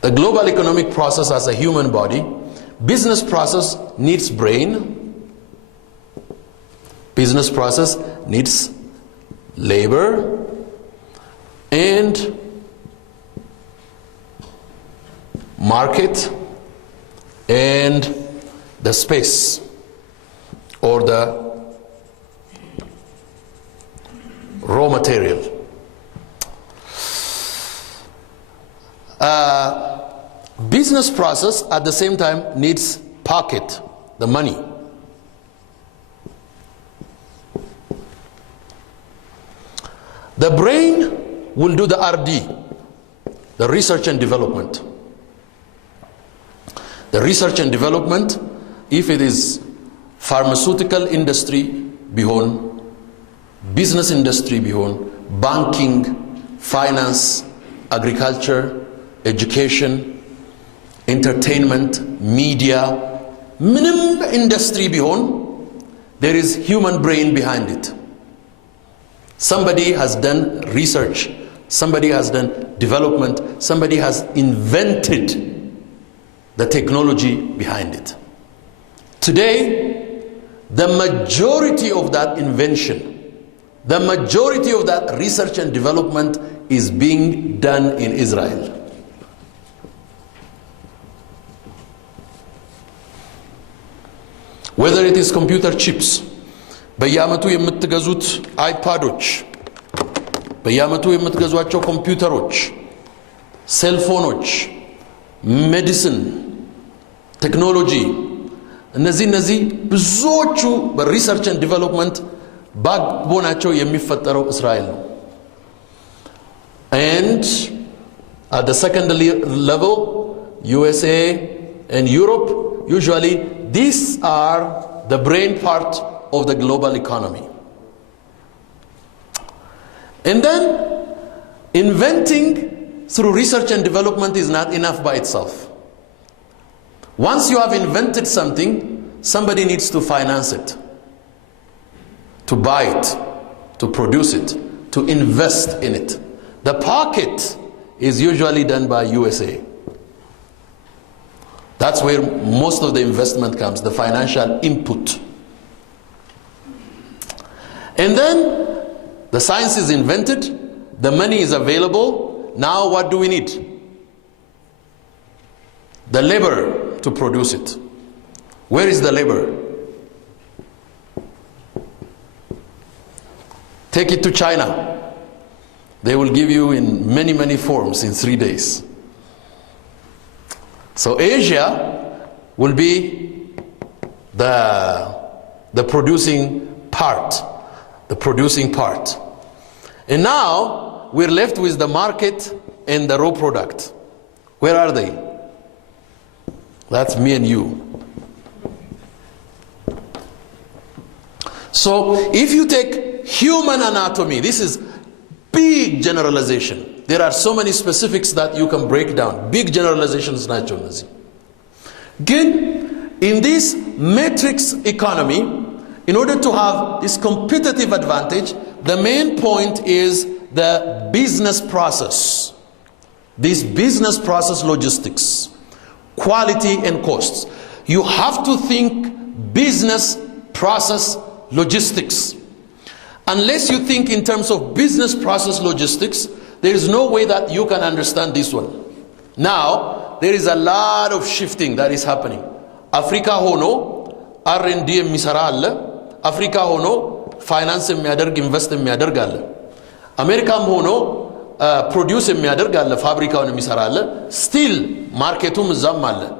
the global economic process as a human body, business process needs brain, business process needs labor, and market, and the space or the raw material. Business process at the same time needs pocket, the money. The brain will do the RD, the research and development. The research and development, if it is pharmaceutical industry bihon, business industry bihon, banking, finance, agriculture, education, entertainment, media, minimum industry bihon, there is human brain behind it. Somebody has done research, somebody has done development, somebody has invented the technology behind it. Today, the majority of that invention, the majority of that research and development is being done in Israel. Whether it is computer chips, በየዓመቱ የምትገዙት አይፓዶች፣ በየዓመቱ የምትገዟቸው ኮምፒውተሮች፣ ሴልፎኖች፣ ሜዲሲን፣ ቴክኖሎጂ፣ እነዚህ ብዙዎቹ በሪሰርች ኤንድ ዲቨሎፕመንት ባክቦናቸው የሚፈጠረው እስራኤል ነው። And at the second level, USA and Europe, usually these are the brain part of the global economy. And then inventing through research and development is not enough by itself. Once you have invented something, somebody needs to finance it, to buy it, to produce it, to invest in it. The pocket is usually done by USA. That's where most of the investment comes, the financial input. And then the science is invented, the money is available. Now what do we need? The labor to produce it. Where is the labor? Take it to China. They will give you in many forms in 3 days. So Asia will be the producing part. The producing part. And now we're left with the market and the raw product. Where are they? That's me and you. So if you take human anatomy, this is big generalization. There are so many specifics that you can break down. Big generalizations ናቸው እነዚህ። ግን in this matrix economy, in order to have this competitive advantage, the main point is the business process. This business process logistics, quality and costs. You have to think business process logistics. Unless you think in terms of business process logistics, there is no way that you can understand this one. Now, there is a lot of shifting that is happening. Africa hono, R&D misara alle, Africa hono, finance miaderg, invest miaderg alle. America hono, produce miaderg alle, fabrica hono misara alle, still marketum zam alle.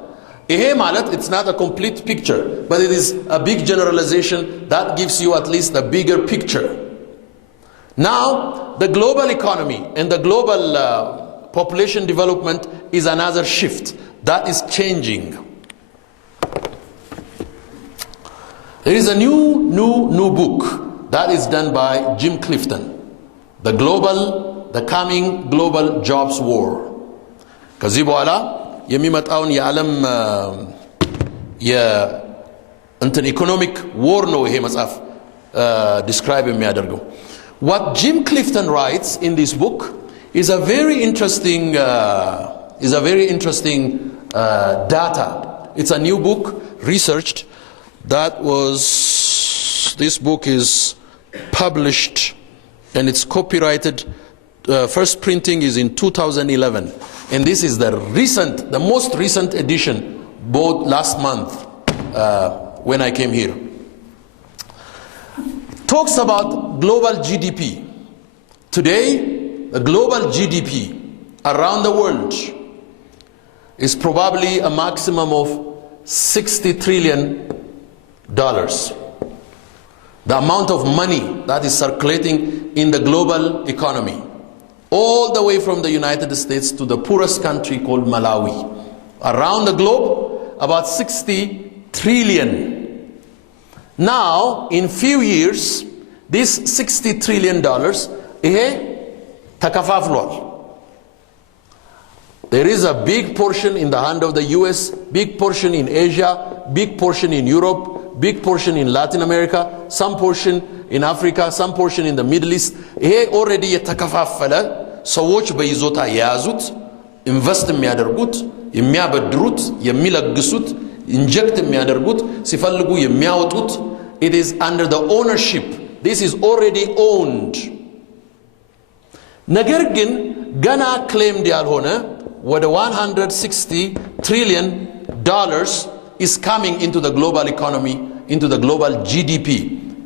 It's not a complete picture, but it is a big generalization that gives you at least a bigger picture. Now, the global economy and the global population development is another shift that is changing. There is a new book that is done by Jim Clifton, the coming global jobs war. ከዚህ በኋላ የሚመጣውን የዓለም የእንትን ኢኮኖሚክ ዎር ነው ይሄ መጽሐፍ describe የሚያደርገው. What Jim Clifton writes in this book is a very interesting data. It's a new book, researched, this book is published and it's copyrighted. First printing is in 2011. And this is the most recent edition, bought last month when I came here. Talks about global GDP. Today, the global GDP around the world is probably a maximum of $60 trillion. The amount of money that is circulating in the global economy, all the way from the United States to the poorest country called Malawi. Around the globe, about 60 trillion. Now, in few years, this $60 trillion, takafaflwal. There is a big portion in the hand of the US, big portion in Asia, big portion in Europe, big portion in Latin America, some portion in Africa, some portion in the Middle East. ይሄ already የተከፋፈለ ሰዎች በይዞታ የያዙት ኢንቨስት የሚያደርጉት የሚያበድሩት የሚለግሱት ኢንጀክት የሚያደርጉት ሲፈልጉ የሚያወጡት it is under the ownership. This is already owned. ነገር ግን ገና claimed ያልሆነ ወደ $160 trillion is coming into the global economy, into the global GDP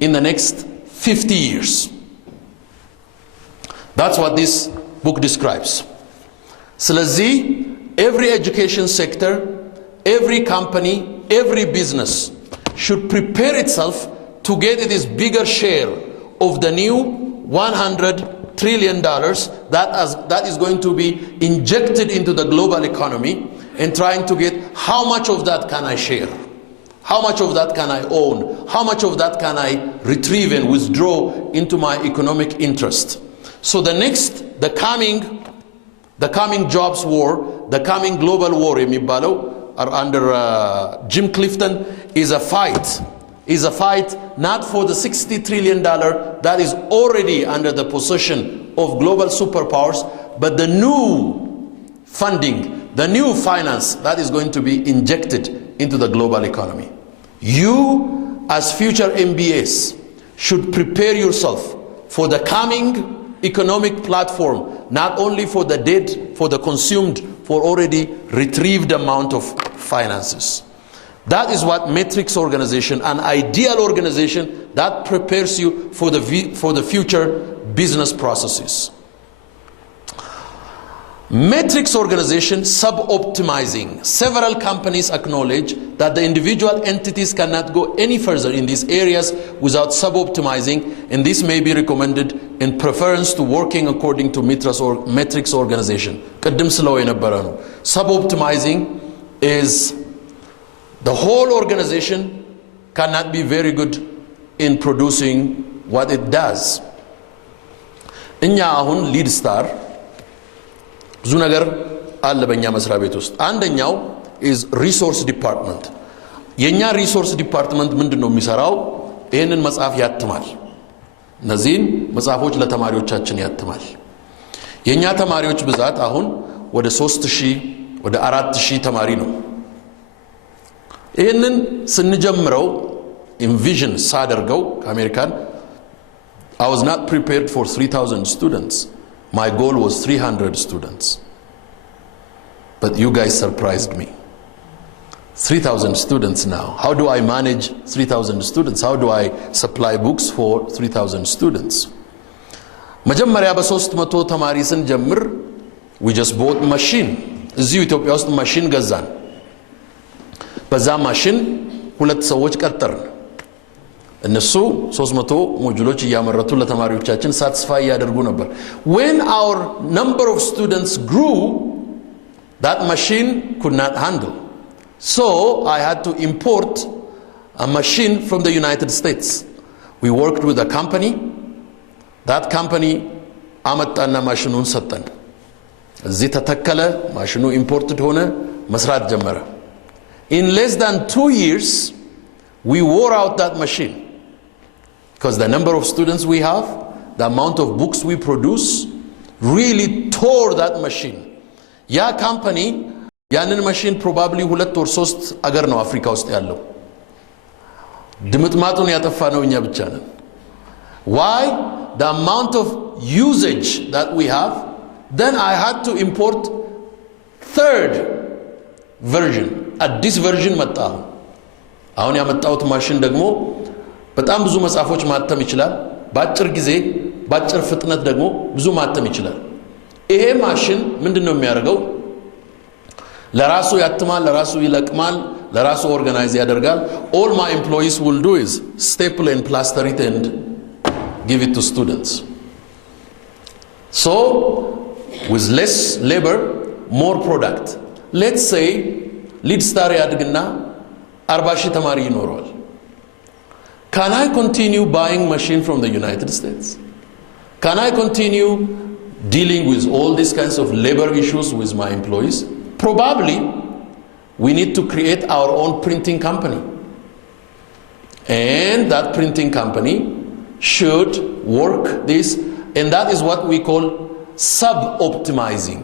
in the next 50 years. That's what this book describes. ስለዚህ every education sector, every company, every business should prepare itself to get its bigger share of the new $100 trillion that is going to be injected into the global economy, and trying to get how much of that can I share? How much of that can I own? How much of that can I retrieve and withdraw into my economic interest? So the coming jobs war, the coming global war የሚባለው under Jim Clifton is a fight not for the $60 trillion that is already under the possession of global superpowers, but the new funding, the new finance that is going to be injected into the global economy. You, as future MBAs, should prepare yourself for the coming economic platform, not only for the dead, for the consumed, for already retrieved amount of finances. That is what Matrix organization, an ideal organization that prepares you for the future business processes. Matrix organization sub-optimizing. Several companies acknowledge that the individual entities cannot go any further in these areas without sub-optimizing, and this may be recommended in preference to working according to Matrix organization. Sub-optimizing is the whole organization cannot be very good in producing what it does. እኛ አሁን ሊድ ስታር ብዙ ነገር አለ በእኛ መስሪያ ቤት ውስጥ። አንደኛው is resource department. የኛ resource department ምንድነው የሚሰራው? ይሄንን መጽሐፍ ያትማል። እነዚህን መጽሐፎች ለተማሪዎቻችን ያትማል። የኛ ተማሪዎች ብዛት አሁን ወደ 3000 ወደ 4000 ተማሪ ነው። ይሄንን ስንጀምረው envision ሳደርገው ከአሜሪካን I was not prepared for 3,000 students. My goal was 300 students. But you guys surprised me. 3,000 students now. How do I manage 3,000 students? How do I supply books for 3,000 students? መጀመሪያ በ300 ተማሪ ስንጀምር we just bought machine. እዚሁ ኢትዮጵያ ውስጥ ማሽን ገዛን። በዛ ማሽን ሁለት ሰዎች ቀጠርን። እነሱ 300 ሞጁሎች እያመረቱ ለተማሪዎቻችን ሳትስፋይ ያደርጉ ነበር። When our number of students grew, that machine could not handle. So I had to import a machine from the United States. We worked with a company. That company አመጣና ማሽኑን ሰጠን። እዚህ ተተከለ፣ ማሽኑ ኢምፖርትድ ሆነ፣ መስራት ጀመረ። In less than 2 years, we wore out that machine. Because the number of students we have, the amount of books we produce, really tore that machine. ያ ካምፓኒ ያንን ማሽን probably 2 or 3 አገር ነው አፍሪካ ውስጥ ያለው። ድምጥማጡን ያጠፋ ነው እኛ ብቻ ነን። Why? The amount of usage that we have. Then I had to import third version. አዲስ version መጣ። አሁን ያመጣሁት ማሽን ደግሞ በጣም ብዙ መጽሐፎች ማተም ይችላል። በአጭር ጊዜ በአጭር ፍጥነት ደግሞ ብዙ ማተም ይችላል። ይሄ ማሽን ምንድነው የሚያደርገው? ለራሱ ያትማል፣ ለራሱ ይለቅማል፣ ለራሱ ኦርጋናይዝ ያደርጋል። All my employees will do is staple and plaster it and give it to students. So with less labor, more product. Let's say lead star ያድግና 40 ሺህ ተማሪ ይኖረዋል። Can I continue buying machine from the United States? Can I continue dealing with all these kinds of labor issues with my employees? Probably we need to create our own printing company. And that printing company should work this, and that is what we call sub-optimizing.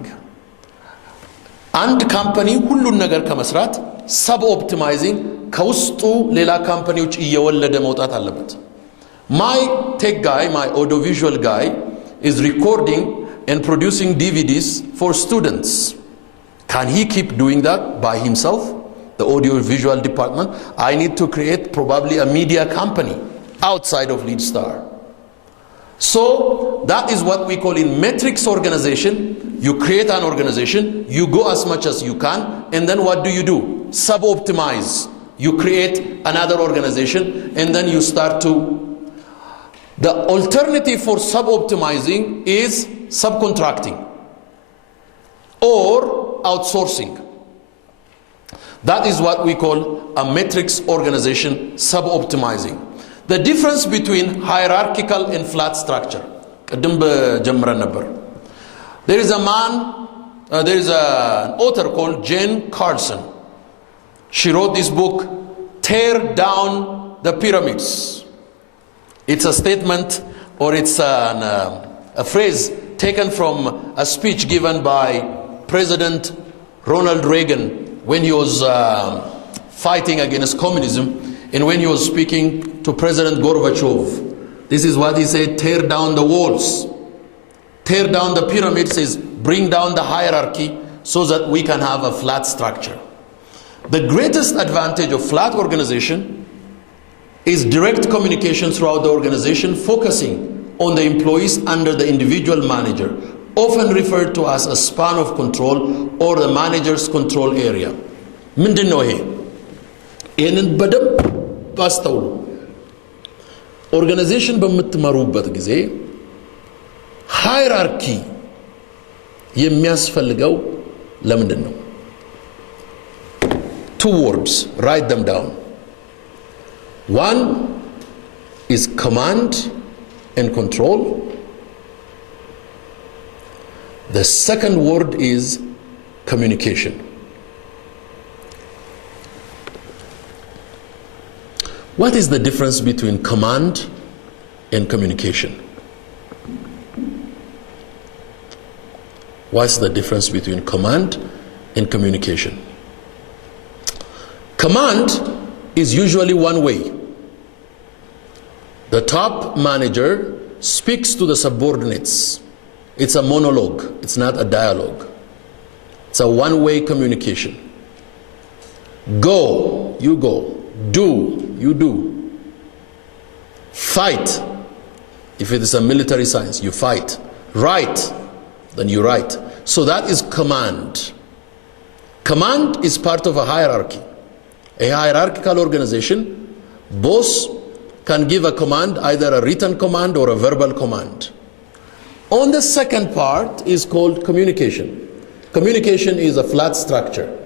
And company ሁሉን ነገር ከመስራት sub-optimizing ከውስጡ ሌላ ካምፓኒዎች እየወለደ መውጣት አለበት። My tech guy, my audiovisual guy is recording and producing DVDs for students. Can he keep doing that by himself? The audiovisual department? I need to create probably a media company outside of LeadStar. So that is what we call in matrix organization. You create an organization, you go as much as you can, and then what do? Sub-optimize. You create another organization, and then you start to... The alternative for sub-optimizing is subcontracting or outsourcing. That is what we call a matrix organization, sub-optimizing. The difference between hierarchical and flat structure. There is a man, there is an author called Jane Carlson. She wrote this book, Tear Down the Pyramids. It's a statement, or it's a phrase taken from a speech given by President Ronald Reagan when he was fighting against communism, and when he was speaking to President Gorbachev. This is what he said: tear down the walls, tear down the pyramids, is bring down the hierarchy so that we can have a flat structure. The greatest advantage of flat organization is direct communication throughout the organization, focusing on the employees under the individual manager, often referred to as a span of control or the manager's control area. ምንድነው ይሄ? ይሄንን በደንብ አስተውሉ። ኦርጋናይዜሽን በምትመሩበት ጊዜ ሃይራርኪ የሚያስፈልገው ለምንድን ነው? Two words, write them down. One is command and control. The second word is communication. What is the difference between command and communication? What's the difference between command and communication? Command is usually one way. The top manager speaks to the subordinates. It's a monologue, it's not a dialogue. It's a one-way communication. Go, you go. Do, you do. Fight. If it is a military science, you fight. Write, then you write. So that is command. Command is part of a hierarchy. A hierarchical organization, boss can give a command, either a written command or a verbal command. On the second part is called communication. Communication is a flat structure.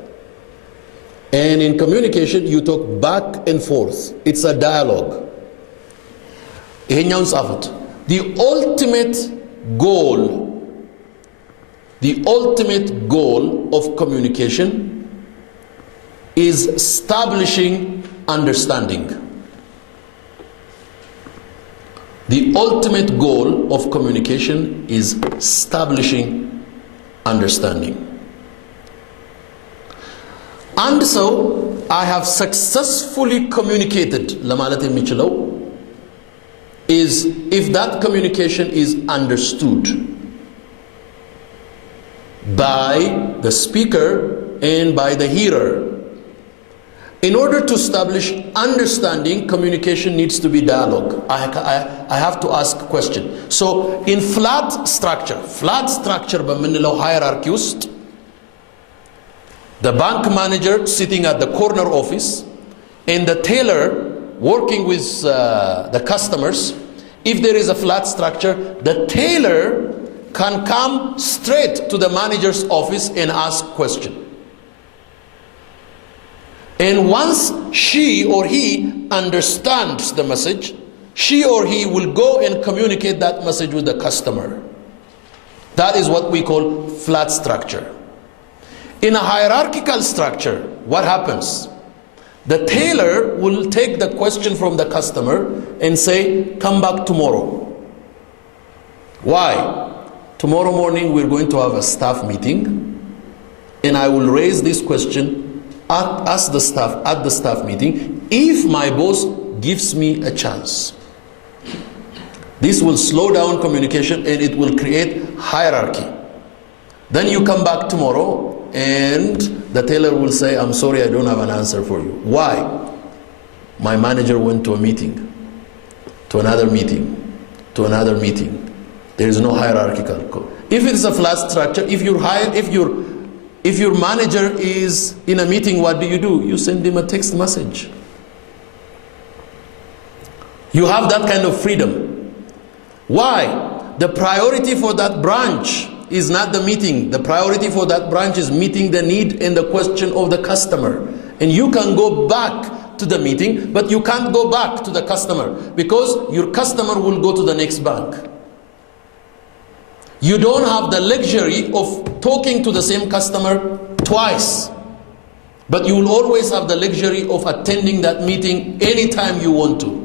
And in communication, you talk back and forth. It's a dialogue. The ultimate goal of communication is establishing understanding. The ultimate goal of communication is establishing understanding. And so I have successfully communicated Lamalat Michelo is if that communication is understood by the speaker and by the hearer. In order to establish understanding, communication needs to be dialogue. I have to ask a question. So in flat structure بمنلو hierarchy used, the bank manager sitting at the corner office and the teller working with the customers, if there is a flat structure, the teller can come straight to the manager's office and ask question. And once she or he understands the message, she or he will go and communicate that message with the customer. That is what we call flat structure. In a hierarchical structure, what happens? The tailor will take the question from the customer and say, come back tomorrow. Why? Tomorrow morning we're going to have a staff meeting and I will raise this question at the staff meeting if my boss gives me a chance. This will slow down communication and it will create hierarchy. Then you come back tomorrow and the tailor will say, I'm sorry, I don't have an answer for you. Why? My manager went to a meeting, to another meeting, to another meeting. There is no hierarchical. If it is a flat structure, if your manager is in a meeting, what do? You send him a text message. You have that kind of freedom. Why? The priority for that branch is not the meeting. The priority for that branch is meeting the need and the question of the customer. And you can go back to the meeting, but you can't go back to the customer because your customer will go to the next bank. You don't have the luxury of talking to the same customer twice, but you will always have the luxury of attending that meeting anytime you want to.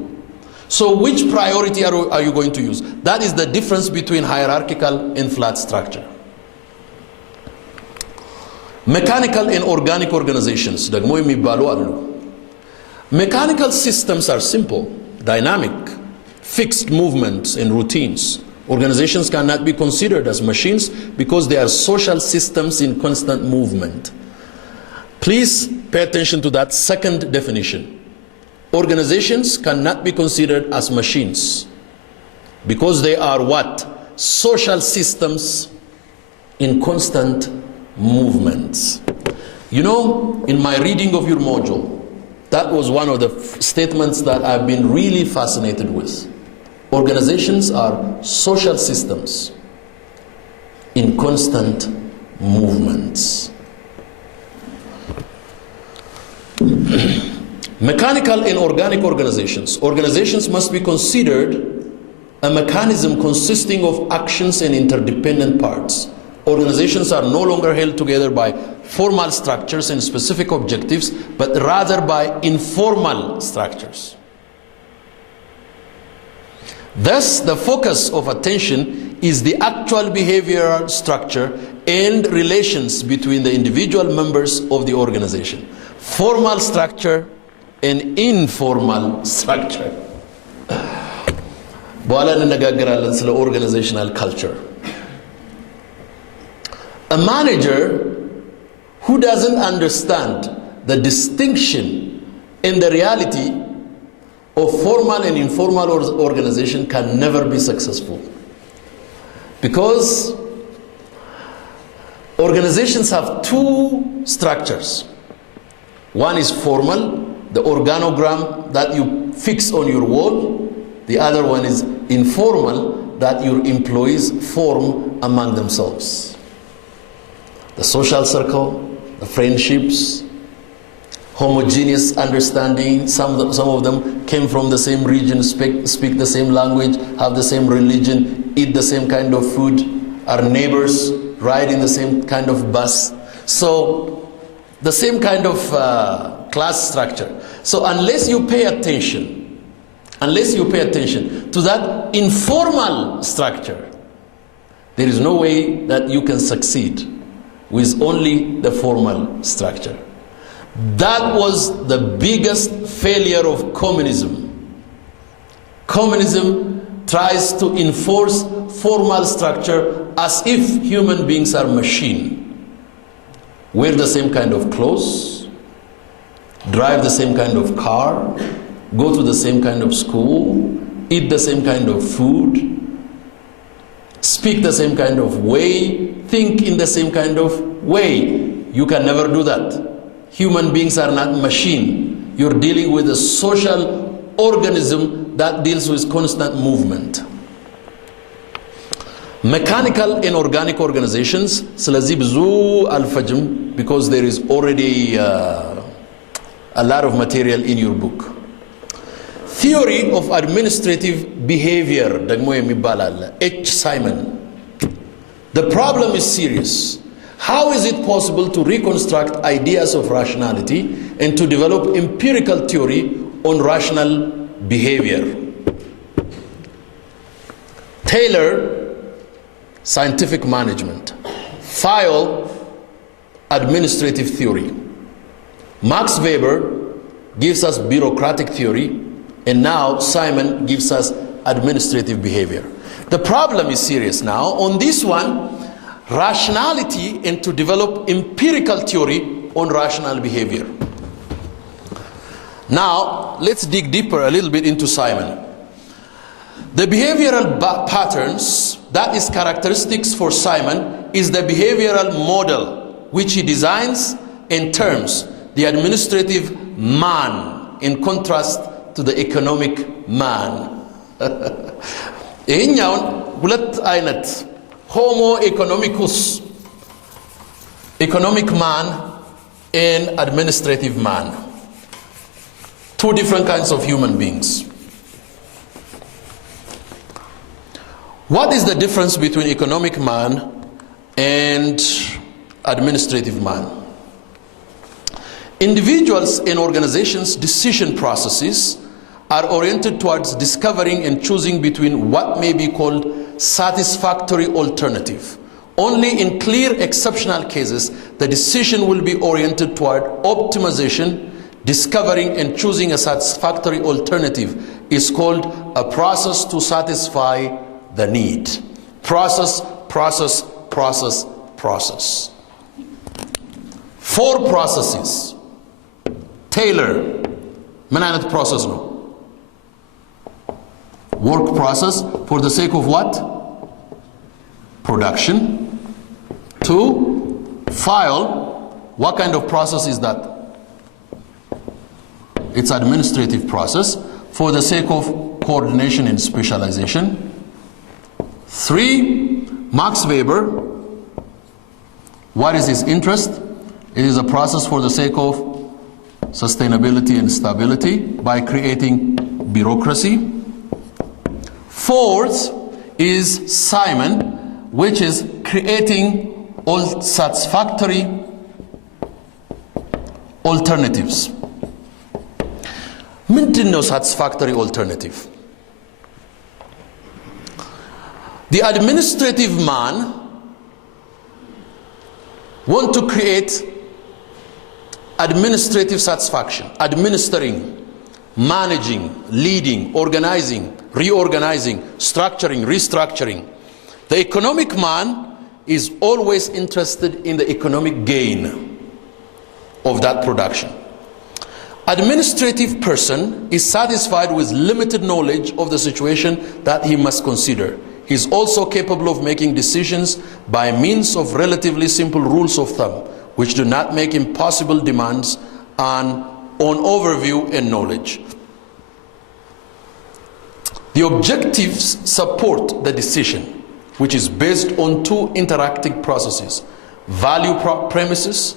So which priority are you going to use? That is the difference between hierarchical and flat structure. Mechanical and organic organizations. Mechanical systems are simple, dynamic, fixed movements and routines. Organizations cannot be considered as machines because they are social systems in constant movement. Please pay attention to that second definition. Organizations cannot be considered as machines because they are what? Social systems in constant movements. You know, in my reading of your module, that was one of the statements that I've been really fascinated with. Organizations are social systems in constant movements. Mechanical and organic organizations. Organizations must be considered a mechanism consisting of actions and interdependent parts. Organizations are no longer held together by formal structures and specific objectives, but rather by informal structures. Thus, the focus of attention is the actual behavioral structure and relations between the individual members of the organization. Formal structure and informal structure. በኋላ እንነጋገራለን ስለ organizational culture. A manager who doesn't understand the distinction in the reality of formal and informal organization can never be successful. Because organizations have two structures. One is formal, the organogram that you fix on your wall. The other one is informal, that your employees form among themselves. The social circle, the friendships, homogeneous understanding. Some of them came from the same region, speak the same language, have the same religion, eat the same kind of food, are neighbors, ride in the same kind of bus. So the same kind of class structure. So unless you pay attention to that informal structure, there is no way that you can succeed with only the formal structure. That was the biggest failure of communism. Communism tries to enforce formal structure as if human beings are machine. Wear the same kind of clothes, drive the same kind of car, go to the same kind of school, eat the same kind of food, speak the same kind of way, think in the same kind of way. You can never do that. Human beings are not machine. You're dealing with a social organism that deals with constant movement. Mechanical and organic organizations, ስለዚህ ብዙ አልፈጅም, because there is already a lot of material in your book. Theory of administrative behavior ደግሞ የሚባል አለ, H. Simon. The problem is serious. How is it possible to reconstruct ideas of rationality and to develop empirical theory on rational behavior? Taylor, scientific management. File, administrative theory. Max Weber gives us bureaucratic theory, and now Simon gives us administrative behavior. The problem is serious now. On this one, rationality and to develop empirical theory on rational behavior. Now, let's dig deeper a little bit into Simon. The behavioral patterns that is characteristics for Simon is the behavioral model which he designs and terms the administrative man in contrast to the economic man. ይህኛውን ሁለት አይነት Homo economicus, economic man, and administrative man. Two different kinds of human beings. What is the difference between economic man and administrative man? Individuals and organizations' decision processes are oriented towards discovering and choosing between what may be called satisfactory alternative. Only in clear exceptional cases, the decision will be oriented toward optimization. Discovering and choosing a satisfactory alternative is called a process to satisfy the need. Process, process, process, process. 4 processes. Taylor, ምን አይነት process ነው? Work process for the sake of what? Production. 2, file. What kind of process is that? It's administrative process for the sake of coordination and specialization. 3, Max Weber. What is his interest? It is a process for the sake of sustainability and stability by creating bureaucracy. 4th is Simon, which is creating all satisfactory alternatives. ምንድን ነው satisfactory alternative? The administrative man want to create administrative satisfaction, administering managing, leading, organizing, reorganizing, structuring, restructuring. The economic man is always interested in the economic gain of that production. Administrative person is satisfied with limited knowledge of the situation that he must consider. He is also capable of making decisions by means of relatively simple rules of thumb, which do not make impossible demands on overview and knowledge. The objectives support the decision, which is based on two interacting processes: value premises,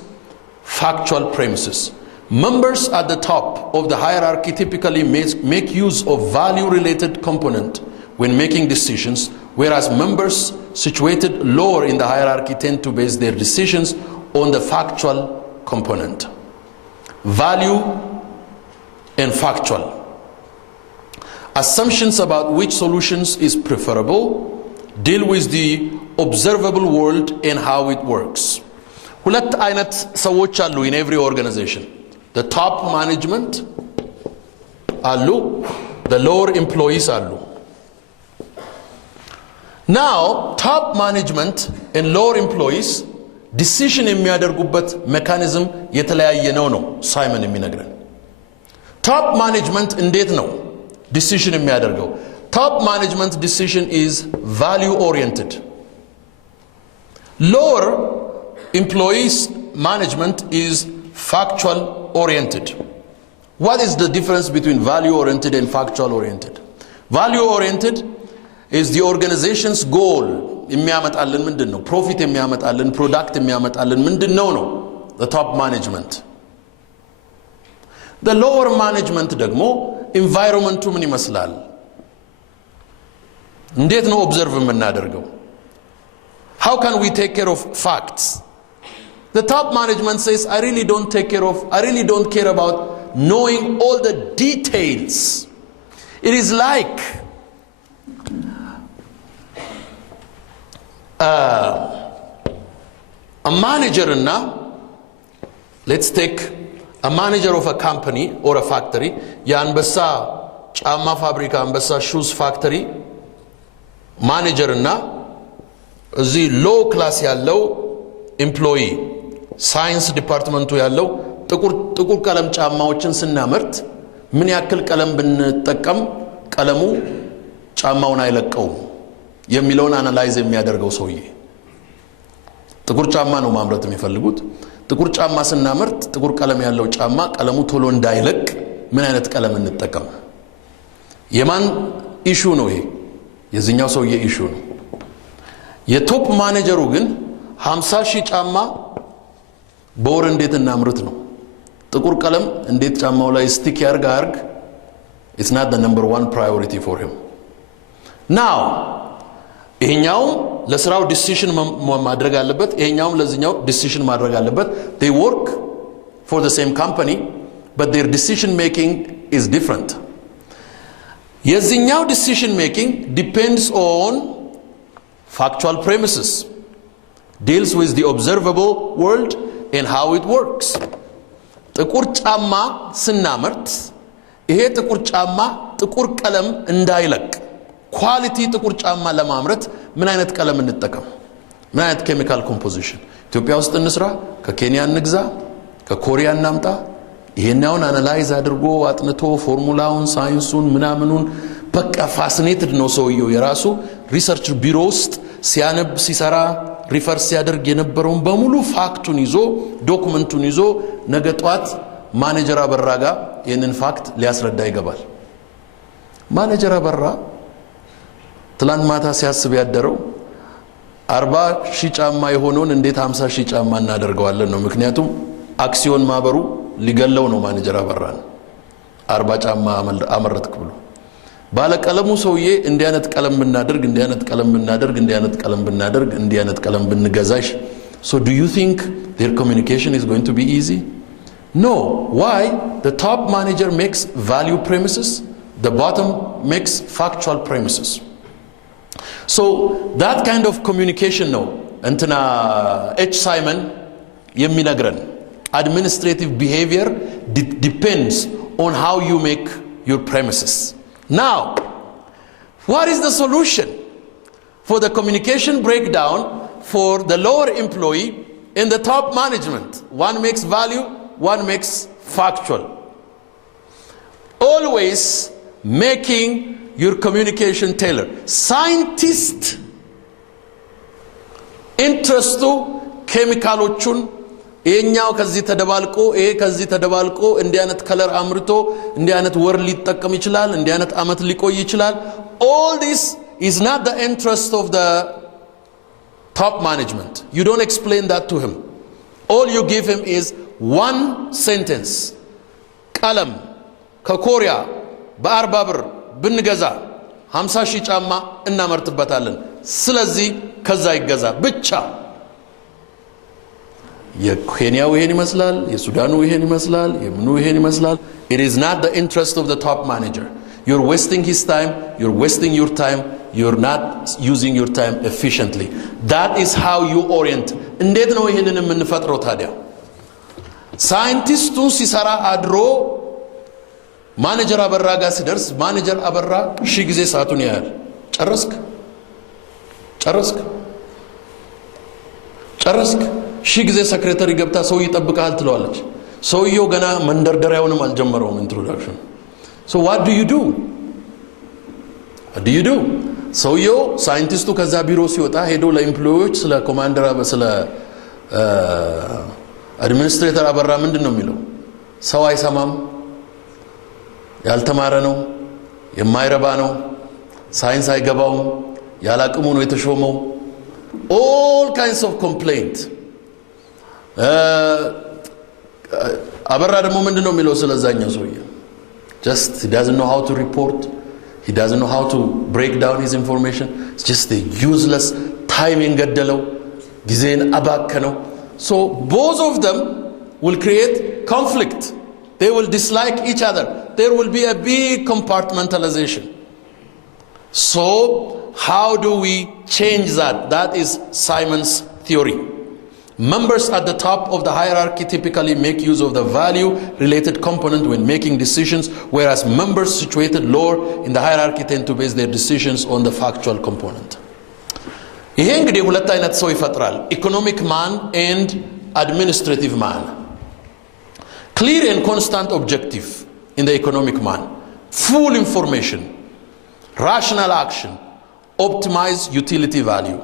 factual premises. Members at the top of the hierarchy typically make use of value-related component when making decisions, whereas members situated lower in the hierarchy tend to base their decisions on the factual component. Value and factual. Assumptions about which solutions is preferable deal with the observable world and how it works. ሁለት አይነት ሰዎች አሉ in every organization. The top management አሉ, the lower employees አሉ. Now, top management and lower employees decision የሚያደርጉበት mechanism የተለያየ ነው ሳይመን የሚነግረን። Top management እንዴት ነው decision የሚያደርገው? Top management decision is value oriented. Lower employees management is factual oriented. What is the difference between value oriented and factual oriented? Value oriented is the organization's goal. የሚያመጣልን ምንድነው? Profit የሚያመጣልን, product የሚያመጣልን ምንድነው ነው? The top management. The lower management ደግሞ environmentu ምን ይመስላል? እንዴት ነው observe የምናደርገው? How can we take care of facts? The top management says, I really don't care about knowing all the details. It is like a manager let's take a manager of a company or a factory. የአንበሳ ጫማ ፋብሪካ አንበሳ shoes factory manager እዚህ low class ያለው employee ሳይንስ ዲፓርትመንቱ ያለው ጥቁር ቀለም ጫማዎችን ስናመርት ምን ያክል ቀለም ብንጠቀም ቀለሙ ጫማውን አይለቀውም የሚለውን አናላይዝ የሚያደርገው ሰውዬ። ጥቁር ጫማ ነው ማምረት የሚፈልጉት። ጥቁር ጫማ ስናመርት ጥቁር ቀለም ያለው ጫማ ቀለሙ ቶሎ እንዳይለቅ ምን አይነት ቀለም እንጠቀም? የማን ኢሹ ነው ይሄ? የዚህኛው ሰውዬ ኢሹ ነው። የቶፕ ማኔጀሩ ግን 50,000 ጫማ በወር እንዴት እናምርት ነው። ጥቁር ቀለም እንዴት ጫማው ላይ ስቲክ ያርግ it's not the number one priority for him. Now ይሄኛው ለስራው ዲሲሽን ማድረግ አለበት፣ ይሄኛው ለዚህኛው ዲሲሽን ማድረግ አለበት. They work for the same company but their decision making is different. የዚህኛው decision making depends on factual premises, deals with the observable world and how it works. ጥቁር ጫማ ስናመርት ይሄ ጥቁር ጫማ ጥቁር ቀለም እንዳይለቅ ኳሊቲ ጥቁር ጫማ ለማምረት ምን አይነት ቀለም እንጠቀም? ምን አይነት ኬሚካል ኮምፖዚሽን ኢትዮጵያ ውስጥ እንስራ? ከኬንያ እንግዛ? ከኮሪያ እናምጣ? ይሄኛውን አናላይዝ አድርጎ አጥንቶ ፎርሙላውን ሳይንሱን ምናምኑን በቃ ፋሲኔትድ ነው ሰውየው። የራሱ ሪሰርች ቢሮ ውስጥ ሲያነብ ሲሰራ ሪፈር ሲያደርግ የነበረውን በሙሉ ፋክቱን ይዞ ዶክመንቱን ይዞ ነገ ጧት ማኔጀር አበራ ጋር ይሄንን ፋክት ሊያስረዳ ይገባል። ማኔጀር አበራ ትላንት ማታ ሲያስብ ያደረው 40,000 ጫማ የሆነውን እንዴት 50,000 ጫማ እናደርገዋለን ነው። ምክንያቱም አክሲዮን ማህበሩ ሊገለው ነው ማኔጀር አበራን 40 ጫማ አመረትክ ብሎ። ባለቀለሙ ሰውዬ እንዲህ አይነት ቀለም ብናደርግ እንዲህ አይነት ቀለም ብናደርግ እንዲህ አይነት ቀለም ብናደርግ እንዲህ አይነት ቀለም ብንገዛሽ. So do you think their communication is going to be easy? No. Why? The top manager makes value premises, the bottom makes factual premises. So that kind of communication ነው እንትና H. Simon የሚነግረን administrative behavior depends on how you make your premises. Now, what is the solution for the communication breakdown for the lower employee and the top management? One makes value, one makes factual. Always making your communication tailored. Scientist interest to chemical ይሄኛው ከዚህ ተደባልቆ ይሄ ከዚህ ተደባልቆ እንዲህ አይነት ከለር አምርቶ እንዲህ አይነት ወር ሊጠቀም ይችላል እንዲህ አይነት አመት ሊቆይ ይችላል. All this is not the interest of the top management. You don't explain that to him. All you give him is one sentence. ቀለም ከኮሪያ በ40 ብር ብንገዛ 50 ሺህ ጫማ እናመርትበታለን ስለዚህ ከዛ ይገዛ ብቻ. የኬንያው ይሄን ይመስላል የሱዳኑ ይሄን ይመስላል የምኑ ይሄን ይመስላል. It is not the interest of the top manager. You're wasting his time, you're wasting your time, you're not using your time efficiently. That is how you orient. እንዴት ነው ይሄንን የምንፈጥረው ታዲያ? ሳይንቲስቱ ሲሰራ አድሮ ማኔጀር አበራ ጋር ሲደርስ ማኔጀር አበራ ሺህ ጊዜ ሰዓቱን ያያል. ጨረስክ ሺህ ጊዜ ሰክሬታሪ ገብታ ሰው ይጠብቃል ትለዋለች. ሰውየው ገና መንደርደሪያውንም አልጀመረውም ኢንትሮዳክሽን. So what do you do? ሰውየው ሳይንቲስቱ ከዛ ቢሮ ሲወጣ ሄዶ ለኤምፕሎይዎች ስለ ኮማንደር ስለ አድሚኒስትሬተር አበራ ምንድነው የሚለው? ሰው አይሰማም፣ ያልተማረ ነው፣ የማይረባ ነው፣ ሳይንስ አይገባውም፣ ያላቅሙ ነው የተሾመው. All kinds of complaint. አበራ ደግሞ ምንድነው የሚለው ስለዛኛው ሰውዬ? Just he doesn't know how to report, he doesn't know how to break down his information. It's just a useless time ገደለው ጊዜን አባከነው. So both of them will create conflict. They will dislike each other. There will be a big compartmentalization. So how do we change that? That is Simon's theory. Members at the top of the hierarchy typically make use of the value-related component when making decisions, whereas members situated lower in the hierarchy tend to base their decisions on the factual component. ይሄ እንግዲህ ሁለት አይነት ሰው ይፈጥራል. Economic man and administrative man. Clear and constant objective in the economic man. Full information. Rational action. Optimize utility value.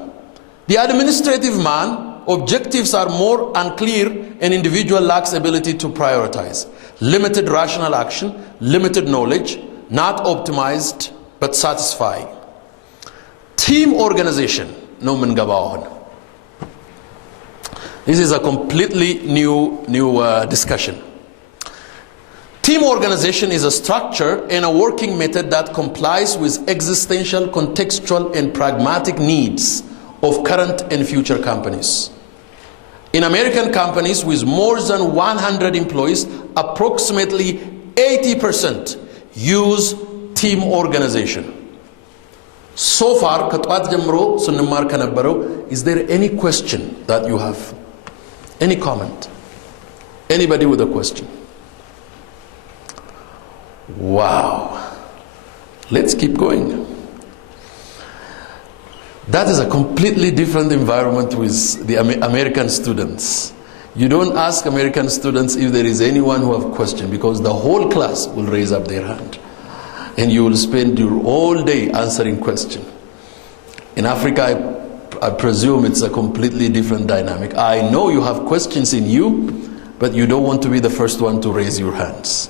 The administrative man, objectives are more unclear and individual lacks ability to prioritize. Limited rational action, limited knowledge, not optimized but satisfying. Team organization, no mengabawon. This is a completely new discussion. Team organization is a structure and a working method that complies with existential, contextual, and pragmatic needs of current and future companies. In American companies with more than 100 employees, approximately 80% use team organization. So far, ከጧት ጀምሮ ስንማር ከነበረው, is there any question that you have? Any comment? Anybody with a question? Wow. Let's keep going. That is a completely different environment with the American students. You don't ask American students if there is anyone who have question, because the whole class will raise up their hand and you will spend your whole day answering question. In Africa, I presume it's a completely different dynamic. I know you have questions in you, but you don't want to be the first one to raise your hands.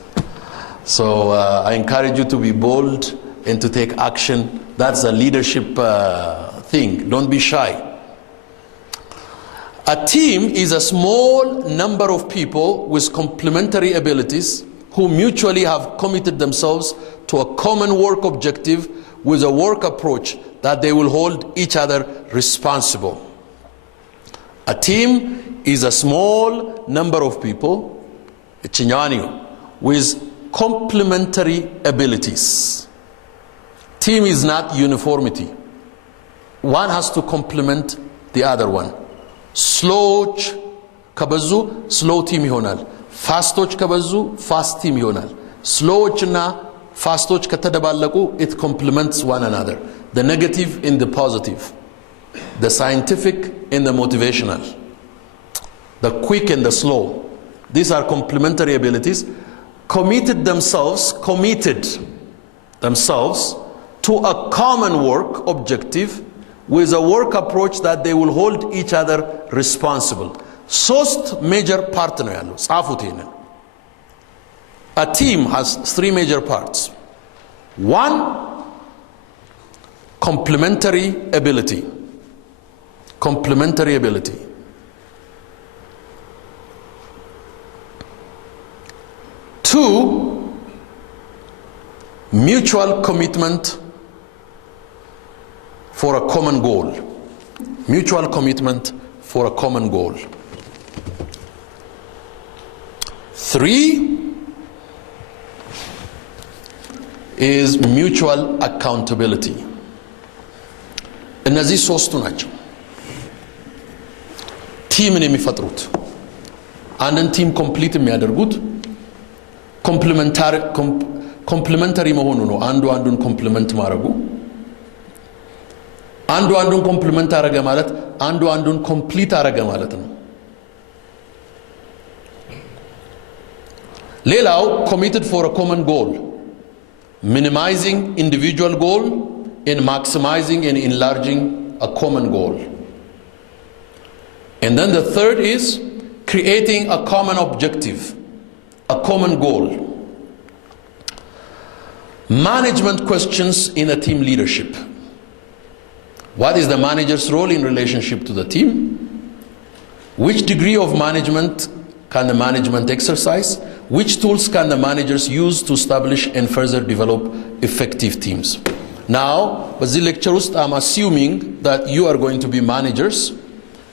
So I encourage you to be bold and to take action. That's a leadership thing. Don't be shy. A team is a small number of people with complementary abilities who mutually have committed themselves to a common work objective with a work approach that they will hold each other responsible. A team is a small number of people with complementary abilities. Team is not uniformity. One has to complement the other one. Slow ከበዙ slow team ይሆናል. ፋስቶች ከበዙ fast team ይሆናል. Slow እና ፋስቶች ከተደባለቁ it complements one another. The negative in the positive, the scientific in the motivational, the quick and the slow. These are complementary abilities. Committed themselves to a common work objective with a work approach that they will hold each other responsible. Sost major part ነው ያለው ጻፉት ይሄንን A team has 3 major parts. 1, complementary ability. Complementary ability. 2, mutual commitment for a common goal. Mutual commitment for a common goal. 3 is mutual accountability. እነዚህ ሶስቱ ናቸው ቲምን የሚፈጥሩት አንድን ቲም ኮምፕሊት የሚያደርጉት ኮምፕሊመንተሪ መሆኑ ነው አንዱ አንዱን ኮምፕሊመንት ማድረጉ አንዱ አንዱን ኮምፕሊመንት አረገ ማለት አንዱ አንዱን ኮምፕሊት አረገ ማለት ነው ሌላው committed for a common goal minimizing individual goal and maximizing and enlarging a common goal. And then the third is creating a common objective, a common goal. Management questions in a team leadership. What is the manager's role in relationship to the team? Which degree of management can the management exercise? Which tools can the managers use to establish and further develop effective teams? Now, with the lecture, I'm assuming that you are going to be managers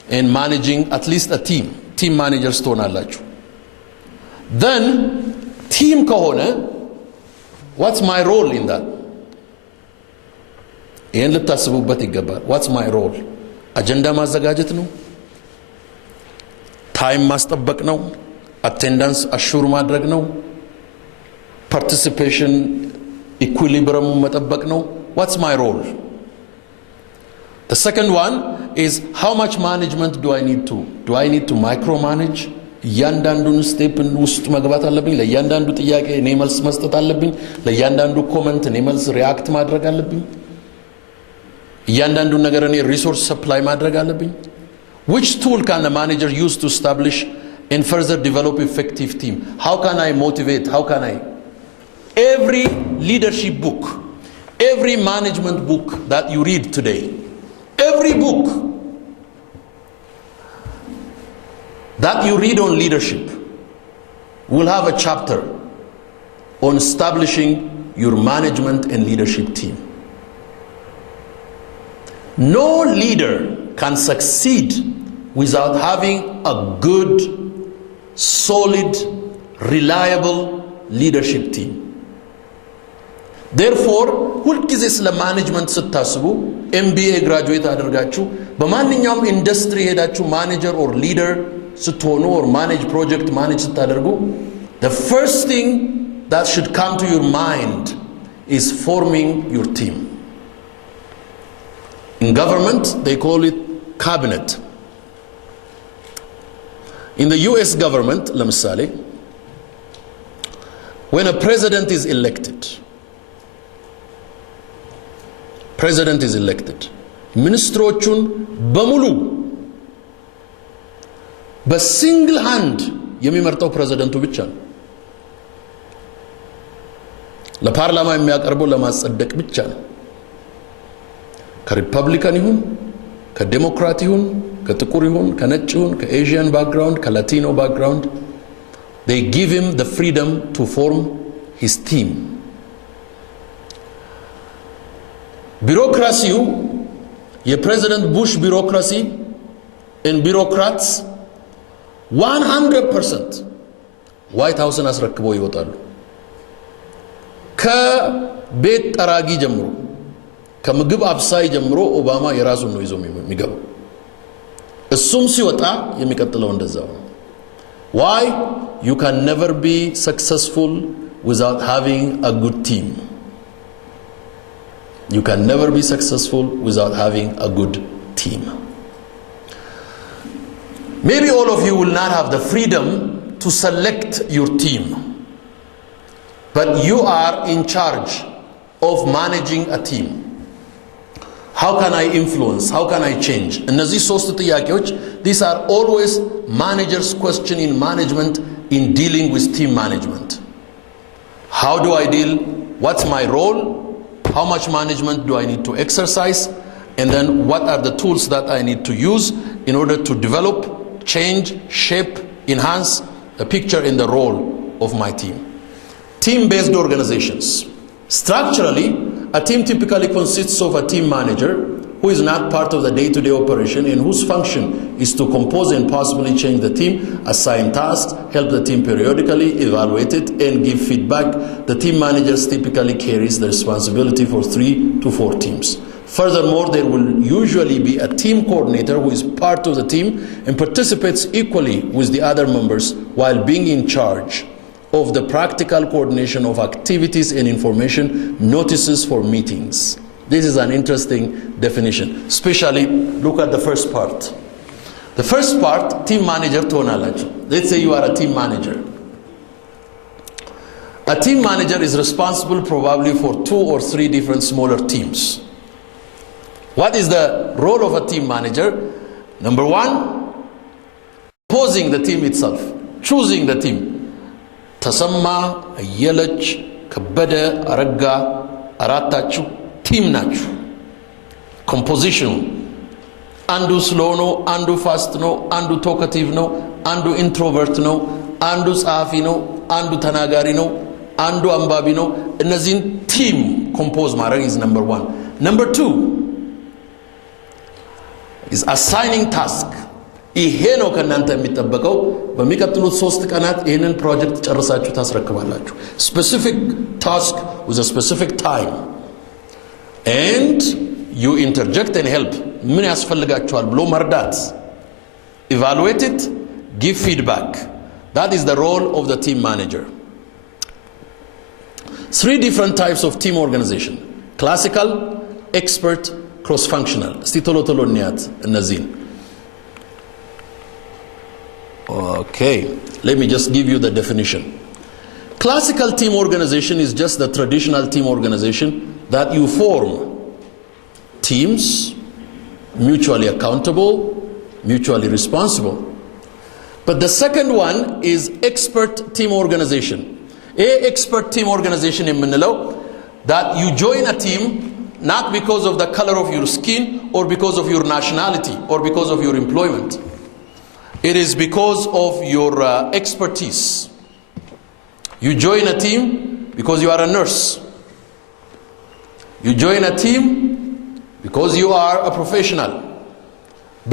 and managing at least a team. Team managers to knowledge. Then, team kahone, what's my role in that? What's my role? Agenda mazagajet no? Time mastabak no? Attendance assure madrag no? Participation equilibrium matabak no? What's my role? The second one is how much management do I need to? Do I need to micromanage? እያንዳንዱን ስቴፕን ውስጥ መግባት አለብኝ ለእያንዳንዱ ጥያቄ እኔ መልስ መስጠት አለብኝ ለእያንዳንዱ ኮሜንት እኔ መልስ ሪአክት ማድረግ አለብኝ እያንዳንዱ ነገር እኔ ሪሶርስ ሰፕላይ ማድረግ አለብኝ Which tool can the manager use to establish and further develop effective team? How can I motivate? How can I? Every leadership book, every management book that you read today, every book that you read on leadership will have a chapter on establishing your management and leadership team. No leader can succeed without having a good, solid, reliable leadership team. Therefore, ሁልጊዜ ስለ ማኔጅመንት ስታስቡ MBA graduate አድርጋችሁ በማንኛውም ኢንዱስትሪ ሄዳችሁ ማኔጀር or leader ስትሆኑ or manage project manage ስታደርጉ the first thing that should come to your mind is forming your team. In government, they call it cabinet. In the US government, ለምሳሌ, when a president is elected, ሚኒስትሮቹን በሙሉ በሲንግል ሃንድ የሚመርጠው ፕሬዝዳንቱ ብቻ ነው። ለፓርላማ የሚያቀርበው ለማጸደቅ ብቻ ነው። ከሪፐብሊካን ይሁን ከዴሞክራት ይሁን ከጥቁር ይሁን ከነጭ ይሁን ከኤዥያን ባክግራውንድ ከላቲኖ ባክግራውንድ they give him the freedom to form his team. ቢሮክራሲው የፕሬዝዳንት ቡሽ ቢሮክራሲ and bureaucrats 100% ዋይት ሃውስን አስረክበው ይወጣሉ። ከቤት ጠራጊ ጀምሮ ከምግብ አብሳይ ጀምሮ ኦባማ የራሱን ነው ይዞ የሚገባው። እሱም ሲወጣ የሚቀጥለው እንደዛው። Why? You can never be successful without having a good team. You can never be successful without having a good team. Maybe all of you will not have the freedom to select your team, but you are in charge of managing a team. How can I influence? How can I change? These are always managers' question in management, in dealing with team management. How do I deal? What's my role? How much management do I need to exercise? And then what are the tools that I need to use in order to develop, change, shape, enhance the picture and the role of my team? Team-based organizations. Structurally, a team typically consists of a team manager who is not part of the day-to-day operation and whose function is to compose and possibly change the team, assign tasks, help the team periodically, evaluate it, and give feedback. The team manager typically carries the responsibility for 3 to 4 teams. Furthermore, there will usually be a team coordinator who is part of the team and participates equally with the other members while being in charge of the practical coordination of activities and information notices for meetings. This is an interesting definition. Especially, look at the first part. The first part, team manager to knowledge. Let's say you are a team manager. A team manager is responsible probably for 2 or 3 different smaller teams. What is the role of a team manager? Number 1, composing the team itself, choosing the team. Tasamma, Yelach, Kabede, Araga, Aratachu, team nachu. Composition. Andu slow no, andu fast no, andu talkative no, andu introvert no, andu safi no, andu tanagari no, andu ambabi no. Nazin team compose marang is number 1. Number 2 is assigning task. ይሄ ነው ከናንተ የሚጠበቀው በሚቀጥሉት 3 ቀናት ይሄንን ፕሮጀክት ጨርሳችሁ ታስረክባላችሁ. Specific task with a specific time. And you interject and help. ምን ያስፈልጋችኋል ብሎ መርዳት. Evaluate it, give feedback. That is the role of the team manager. 3 different types of team organization. Classical, expert, cross-functional. እስቲ ቶሎ ቶሎ እንያት እነዚህን. Okay, let me just give you the definition. Classical team organization is just the traditional team organization that you form teams, mutually accountable, mutually responsible. But the second one is expert team organization. Expert team organization immenelo that you join a team not because of the color of your skin or because of your nationality or because of your employment. It is because of your expertise. You join a team because you are a nurse. You join a team because you are a professional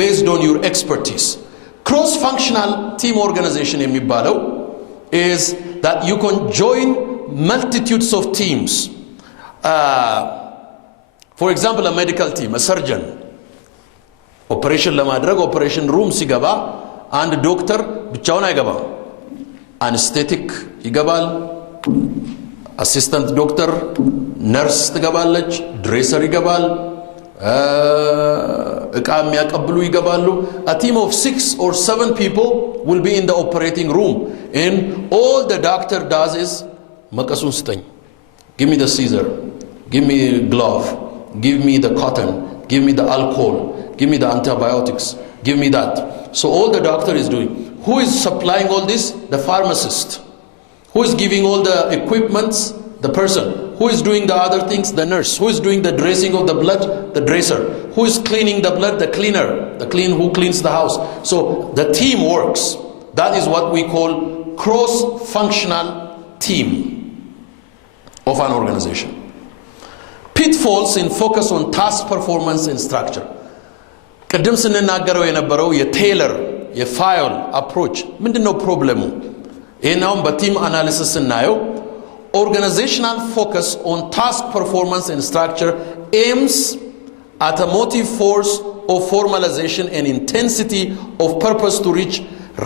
based on your expertise. Cross-functional team organization emibalo is that you can join multitudes of teams. For example, a medical team, a surgeon. Operation lamadreg, operation room sigaba. And doctor ብቻውን አይገባም. Anesthetic ይገባል, assistant doctor, nurse ትገባለች, dresser ይገባል, እቃ የሚያቀብሉ ይገባሉ. A team of 6 or 7 people will be in the operating room and all the doctor does is መቀሱን ስጠኝ, give me the scissor, give me glove, give me the cotton, give me the alcohol, give me the antibiotics, give me that. So all the doctor is doing. Who is supplying all this? The pharmacist. Who is giving all the equipments? The person. Who is doing the other things? The nurse. Who is doing the dressing of the blood? The dresser. Who is cleaning the blood? The cleaner. Who cleans the house. So the team works. That is what we call cross-functional team of an organization. Pitfalls in focus on task performance and structure. ቅድም ስንናገረው የነበረው የቴይለር የፋይል አፕሮች ምንድነው ፕሮብሌሙ? ይሄናውን በቲም አናሊሲስ ስናየው organizational focus on task performance and structure aims at a motive force of formalization and intensity of purpose to reach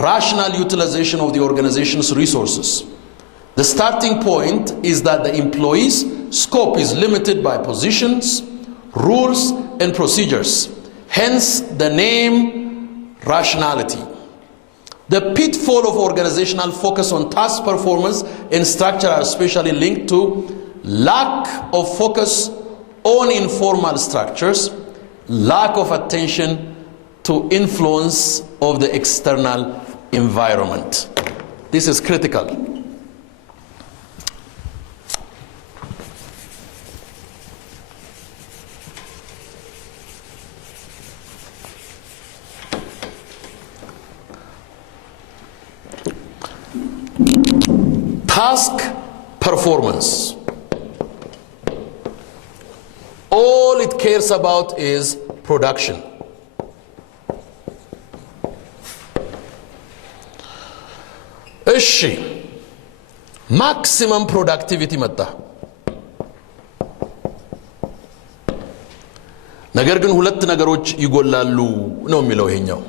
rational utilization of the organization's resources. The starting point is that the employee's scope is limited by positions, rules, and procedures. Hence the name rationality. The pitfall of organizational focus on task performance and structure are especially linked to lack of focus on informal structures, lack of attention to influence of the external environment. This is critical. Task performance. All it cares about is production. Maximum productivity መጣ። ነገር ግን ሁለት ነገሮች ይጎላሉ ነው የሚለው ይሄኛው።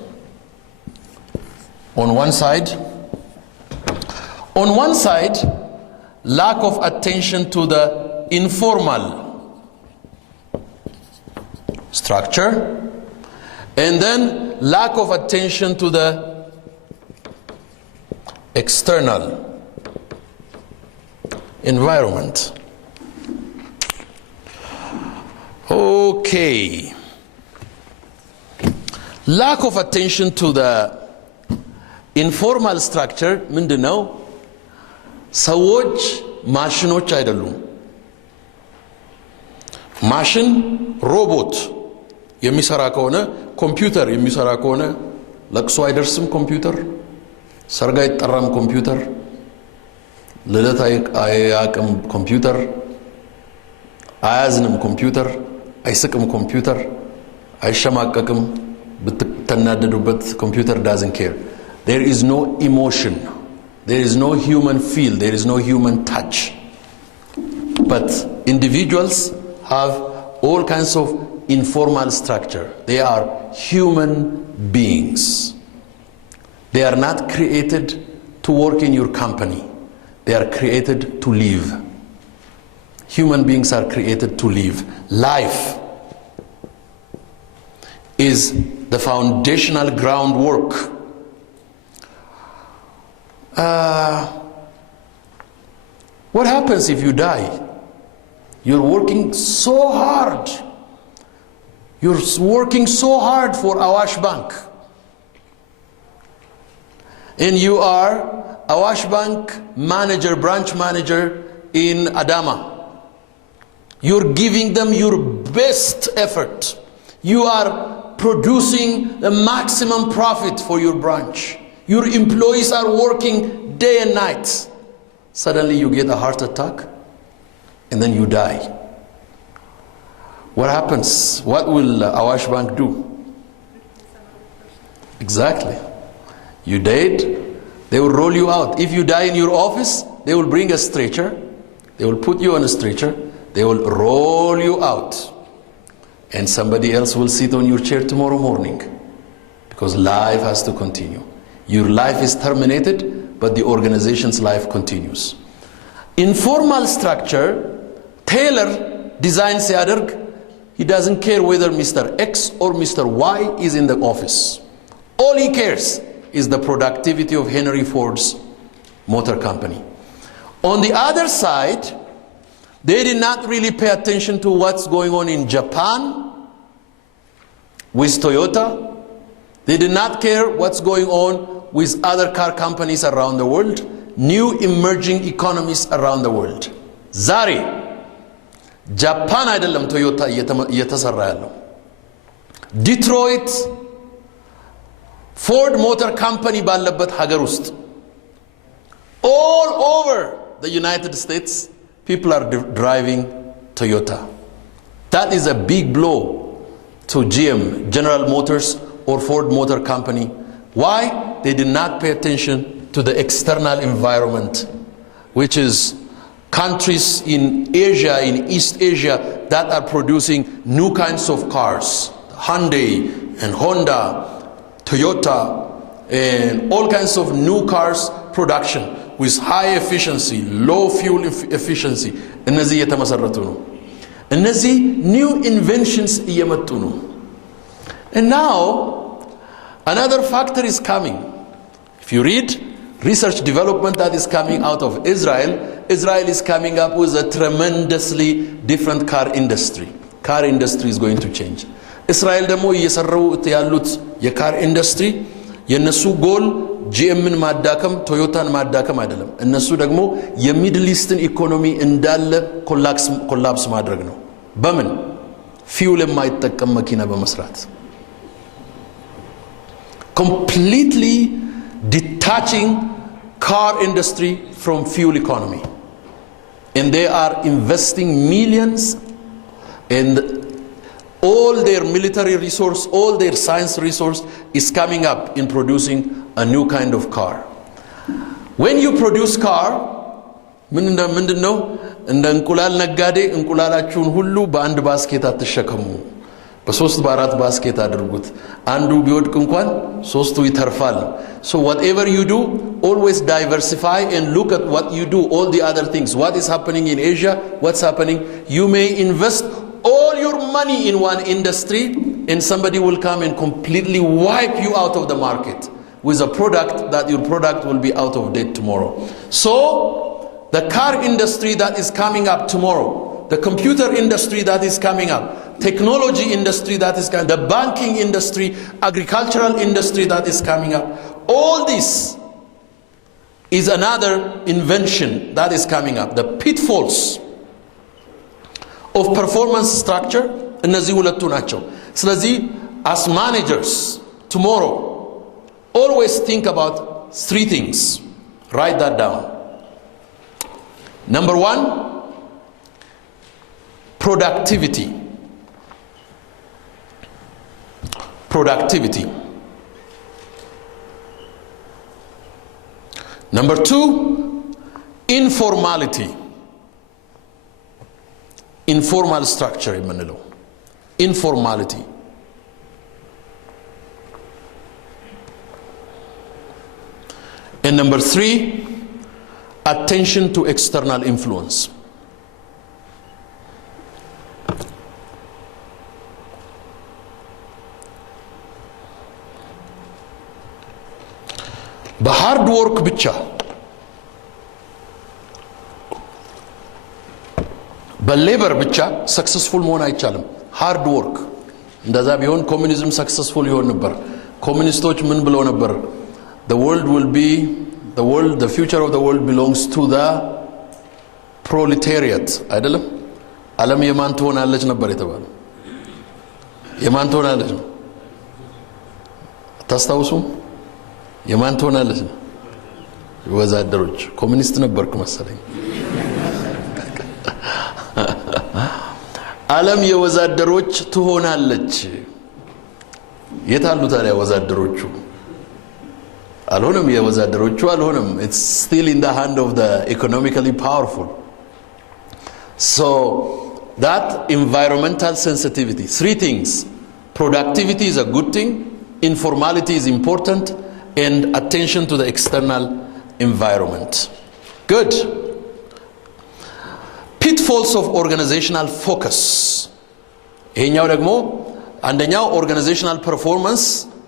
On one side, lack of attention to the informal structure, and then lack of attention to the external environment. Okay. Lack of attention to the informal structure, ምንድነው? ሰዎች ማሽኖች አይደሉም። ማሽን ሮቦት የሚሰራ ከሆነ ኮምፒውተር የሚሰራ ከሆነ ለቅሶ አይደርስም ኮምፒውተር፣ ሰርግ አይጠራም ኮምፒውተር፣ ልደት አያቅም ኮምፒውተር፣ አያዝንም ኮምፒውተር፣ አይስቅም ኮምፒውተር፣ አይሸማቀቅም ብትናደዱበት ኮምፒውተር doesn't care. There is no emotion. There is no human feel, there is no human touch. But individuals have all kinds of informal structure. They are human beings. They are not created to work in your company. They are created to live. Human beings are created to live. Life is the foundational groundwork. What happens if you die? You're working so hard. You're working so hard for Awash Bank. And you are Awash Bank manager, branch manager in Adama. You're giving them your best effort. You are producing the maximum profit for your branch. Your employees are working day and night. Suddenly you get a heart attack and then you die. What happens? What will Awash Bank do? Exactly. You died, they will roll you out. If you die in your office, they will bring a stretcher. They will put you on a stretcher. They will roll you out. And somebody else will sit on your chair tomorrow morning. Because life has to continue. Your life is terminated, but the organization's life continues. Informal structure, Taylor design ሲያደርግ, he doesn't care whether Mr. X or Mr. Y is in the office. All he cares is the productivity of Henry Ford's motor company. On the other side, they did not really pay attention to what's going on in Japan with Toyota. They did not care what's going on with other car companies around the world, new emerging economies around the world. Zari, Japan አይደለም Toyota እየተሰራ ያለው. Detroit, Ford Motor Company ባለበት ሀገር ውስጥ. All over the United States, people are driving Toyota. That is a big blow to GM, General Motors, or Ford Motor Company. Why? They did not pay attention to the external environment, which is countries in Asia, in East Asia, that are producing new kinds of cars. Hyundai and Honda, Toyota, and all kinds of new cars production, with high efficiency, low fuel efficiency. እነዚህ የተመሰረቱ ነው። እነዚህ new inventions እየመጡ ነው. And now another factor is coming. If you read research development that is coming out of Israel, Israel is coming up with a tremendously different car industry. Car industry is going to change. Israel ደግሞ እየሰሩት ያሉት የካር ኢንዱስትሪ የነሱ ጎል ጂኤምን ማዳከም ቶዮታን ማዳከም አይደለም። እነሱ ደግሞ የሚድል ኢስትን ኢኮኖሚ እንዳለ ኮላፕስ ማድረግ ነው። በምን ፊውል የማይጠቀም መኪና በመስራት completely detaching car industry from fuel economy, and they are investing millions and all their military resource, all their science resource is coming up in producing a new kind of car. When you produce car, ምንድነው እንደ እንቁላል ነጋዴ እንቁላላችሁን ሁሉ በአንድ ባስኬት አትሸከሙ፣ በሶስት በአራት ባስኬት አድርጉት፣ አንዱ ቢወድቅ እንኳን ሶስቱ ይተርፋል. So whatever you do, always diversify and look at what you do, all the other things, what is happening in Asia, what's happening. You may invest all your money in one industry and somebody will come and completely wipe you out of the market with a product that your product will be out of date tomorrow. So the car industry that is coming up tomorrow, the computer industry that is coming up, technology industry that is coming, the banking industry, agricultural industry that is coming up, all this is another invention that is coming up. The pitfalls of performance structure እነዚህ ሁለቱ ናቸው። ስለዚህ as managers tomorrow always think about three things. Write that down. Number 1, productivity. Productivity. Number 2, informality. Informal structure የምንለው informality. And number 3, attention to external influence. በሃርድ ወርክ ብቻ በሌበር ብቻ ሰክሰስፉል መሆን አይቻልም። ሃርድ ወርክ እንደዛ ቢሆን ኮሙኒዝም ሰክሰስፉል ይሆን ነበር። ኮሙኒስቶች ምን ብለው ነበር? the future of the world belongs to the proletariat አይደለም? ዓለም የማን ትሆናለች ነበር የተባለው? የማን ትሆናለች ነው? ታስታውሱም? የማን ትሆናለች ነው? ወዛደሮች። ኮሙኒስት ነበርክ መሰለኝ። ዓለም የወዛደሮች ትሆናለች። የታሉ ታዲያ ወዛደሮቹ? አልሆነም። የወዛደሮቹ አልሆነም። it's still in the hand of the economically powerful. So that environmental sensitivity, 3 things. Productivity is a good thing, informality is important, and attention to the external environment. Good. Pitfalls of organizational focus. ይሄኛው ደግሞ አንደኛው organizational performance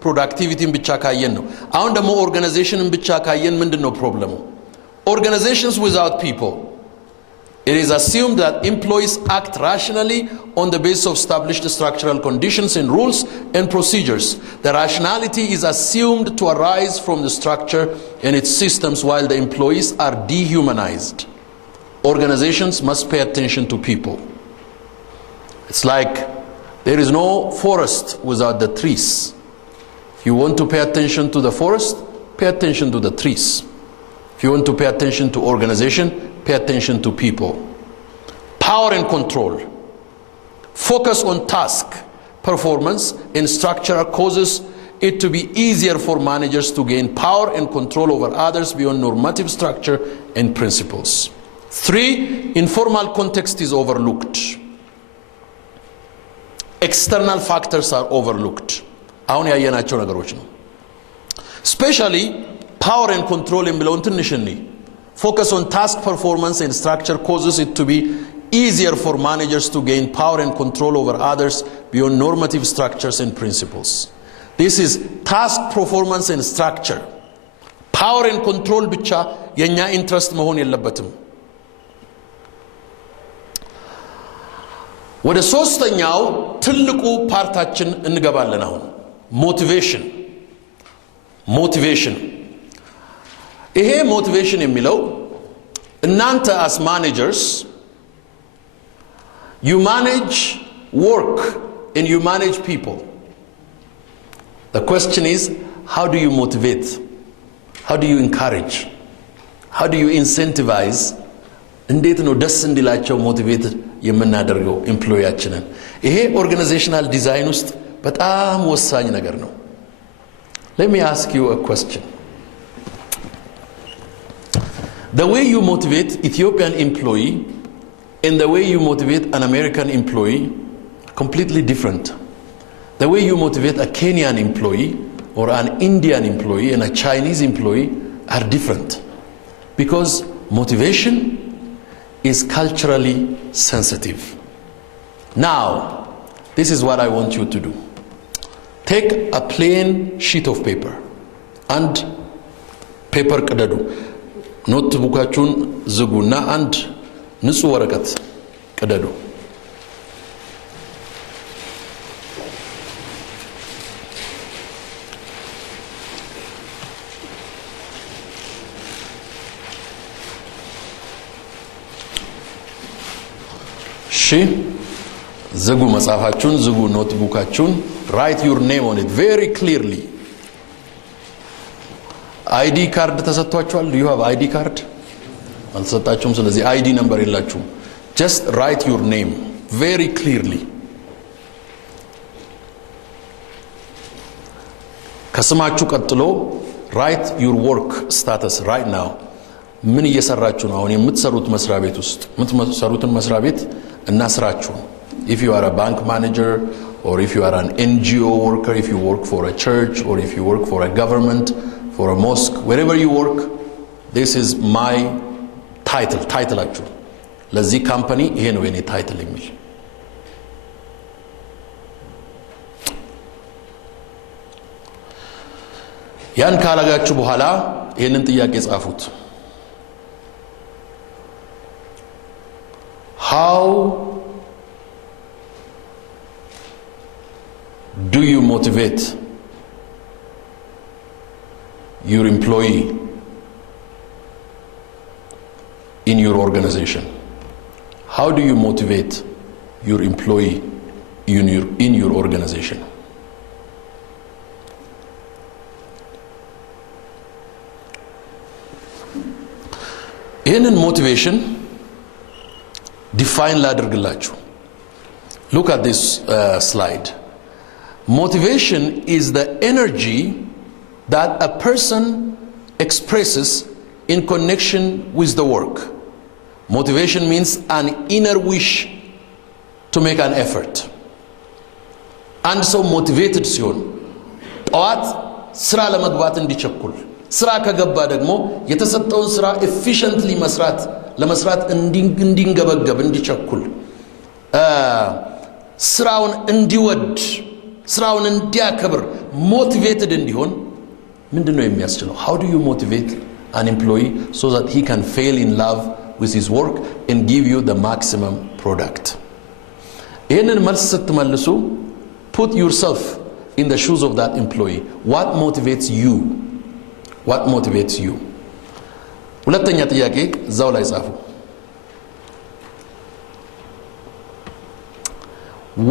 productivity ብቻ ካየን ነው። አሁን ደግሞ organizationን ብቻ ካየን ምንድነው ፕሮብሌሙ? Organizations without people. It is assumed that employees act rationally on the basis of established structural conditions and rules and procedures. The rationality is assumed to arise from the structure and its systems while the employees are dehumanized. Organizations must pay attention to people. It's like there is no forest without the trees. If you want to pay attention to the forest, pay attention to the trees. If you want to pay attention to organization, pay attention to people. Power and control. Focus on task, performance, and structure causes it to be easier for managers to gain power and control over others beyond normative structure and principles. 3, informal context is overlooked. External factors are overlooked. አሁን ያየናቸው ነገሮች ነው። Especially power and control የሚለውን ትንሽ እንይ። Focus on task performance and structure causes it to be easier for managers to gain power and control over others beyond normative structures and principles. This is task performance and structure. Power and control ብቻ የኛ ኢንትረስት መሆን የለበትም። ወደ ሶስተኛው ትልቁ ፓርታችን እንገባለን አሁን ሞቲቬሽን ይሄ ሞቲቬሽን የሚለው እናንተ as managers you manage work and you manage people. The question is, how do you motivate? How do you encourage? How do you incentivize? እንዴት ነው ደስ እንዲላቸው ሞቲቬት የምናደርገው ኤምፕሎያችንን? ይሄ ኦርጋናይዜሽናል ዲዛይን ውስጥ በጣም ወሳኝ ነገር ነው። Let me ask you a question. The way you motivate Ethiopian employee and the way you motivate an American employee, completely different. The way you motivate a Kenyan employee or an Indian employee and a Chinese employee are different. Because motivation is culturally sensitive. Now, this is what I want you to do. Take a plain sheet of paper and paper ቀደዱ ኖትቡካችሁን ዝጉና አንድ ንጹህ ወረቀት ቀደዱ ዝጉ መጽሐፋችሁን ዝጉ ኖትቡካችሁን write your name on it very clearly. ID card ተሰጥቷችኋል? Do you have ID card? አልተሰጣችሁም? ስለዚህ ID number የላችሁም. Just write your name very clearly. ከስማችሁ ቀጥሎ write your work status right now. ምን እየሰራችሁ ነው? አሁን የምትሰሩት መስሪያ ቤት ውስጥ የምትሰሩትን መስሪያ ቤት እና ስራችሁ. If you are a bank manager or if you are an NGO worker, if you work for a church or if you work for a government, for a mosque, wherever you work, this is my title actually. ለዚህ ካምፓኒ ይሄ ነው የኔ ታይትል የሚል ያን ካላጋችሁ በኋላ ይሄንን ጥያቄ ጻፉት. How do you motivate your employee in your organization? How do you motivate your employee in your organization? ይህንን motivation define ላድርግላችሁ. Look at this slide. Motivation is the energy that a person expresses in connection with the work. Motivation means an inner wish to make an effort. And so motivated ሲሆን ጠዋት ስራ ለመግባት እንዲቸኩል ስራ ከገባ ደግሞ የተሰጠውን ስራ efficiently ለመስራት እንዲንገበገብ እንዲቸኩል ስራውን እንዲወድ ስራውን እንዲያከብር motivated እንዲሆን ምንድነው የሚያስችለው? How do you motivate an employee so that he can fall in love with his work and give you the maximum product? ይህንን መልስ ስትመልሱ put yourself in the shoes of that employee. What motivates you? What motivates you? ሁለተኛ ጥያቄ እዛው ላይ ጻፉ.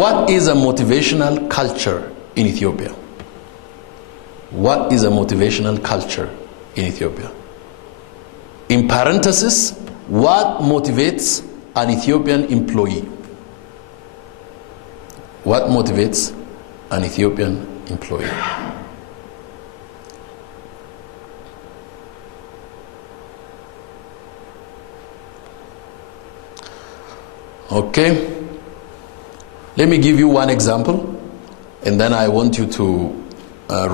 What is a motivational culture in Ethiopia? What is a motivational culture in Ethiopia? In parenthesis, what motivates an Ethiopian employee? What motivates an Ethiopian employee? Okay, let me give you one example and then I want you to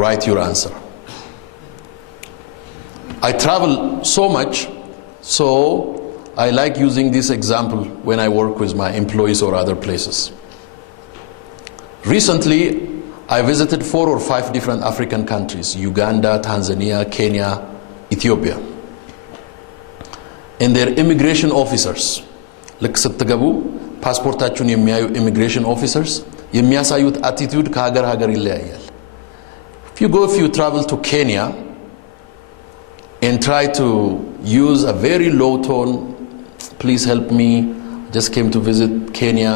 write your answer. I travel so much, So I like using this example when I work with my employees or other places. Recently, I visited 4 or 5 different African countries: Uganda, Tanzania, Kenya, Ethiopia. And their immigration officers, ልክ ስትገቡ ፓስፖርታችሁን የሚያዩ immigration officers የሚያሳዩት attitude ከሀገር ሀገር ይለያያል. If you travel to Kenya and try to use a very low tone, please help me, just came to visit Kenya,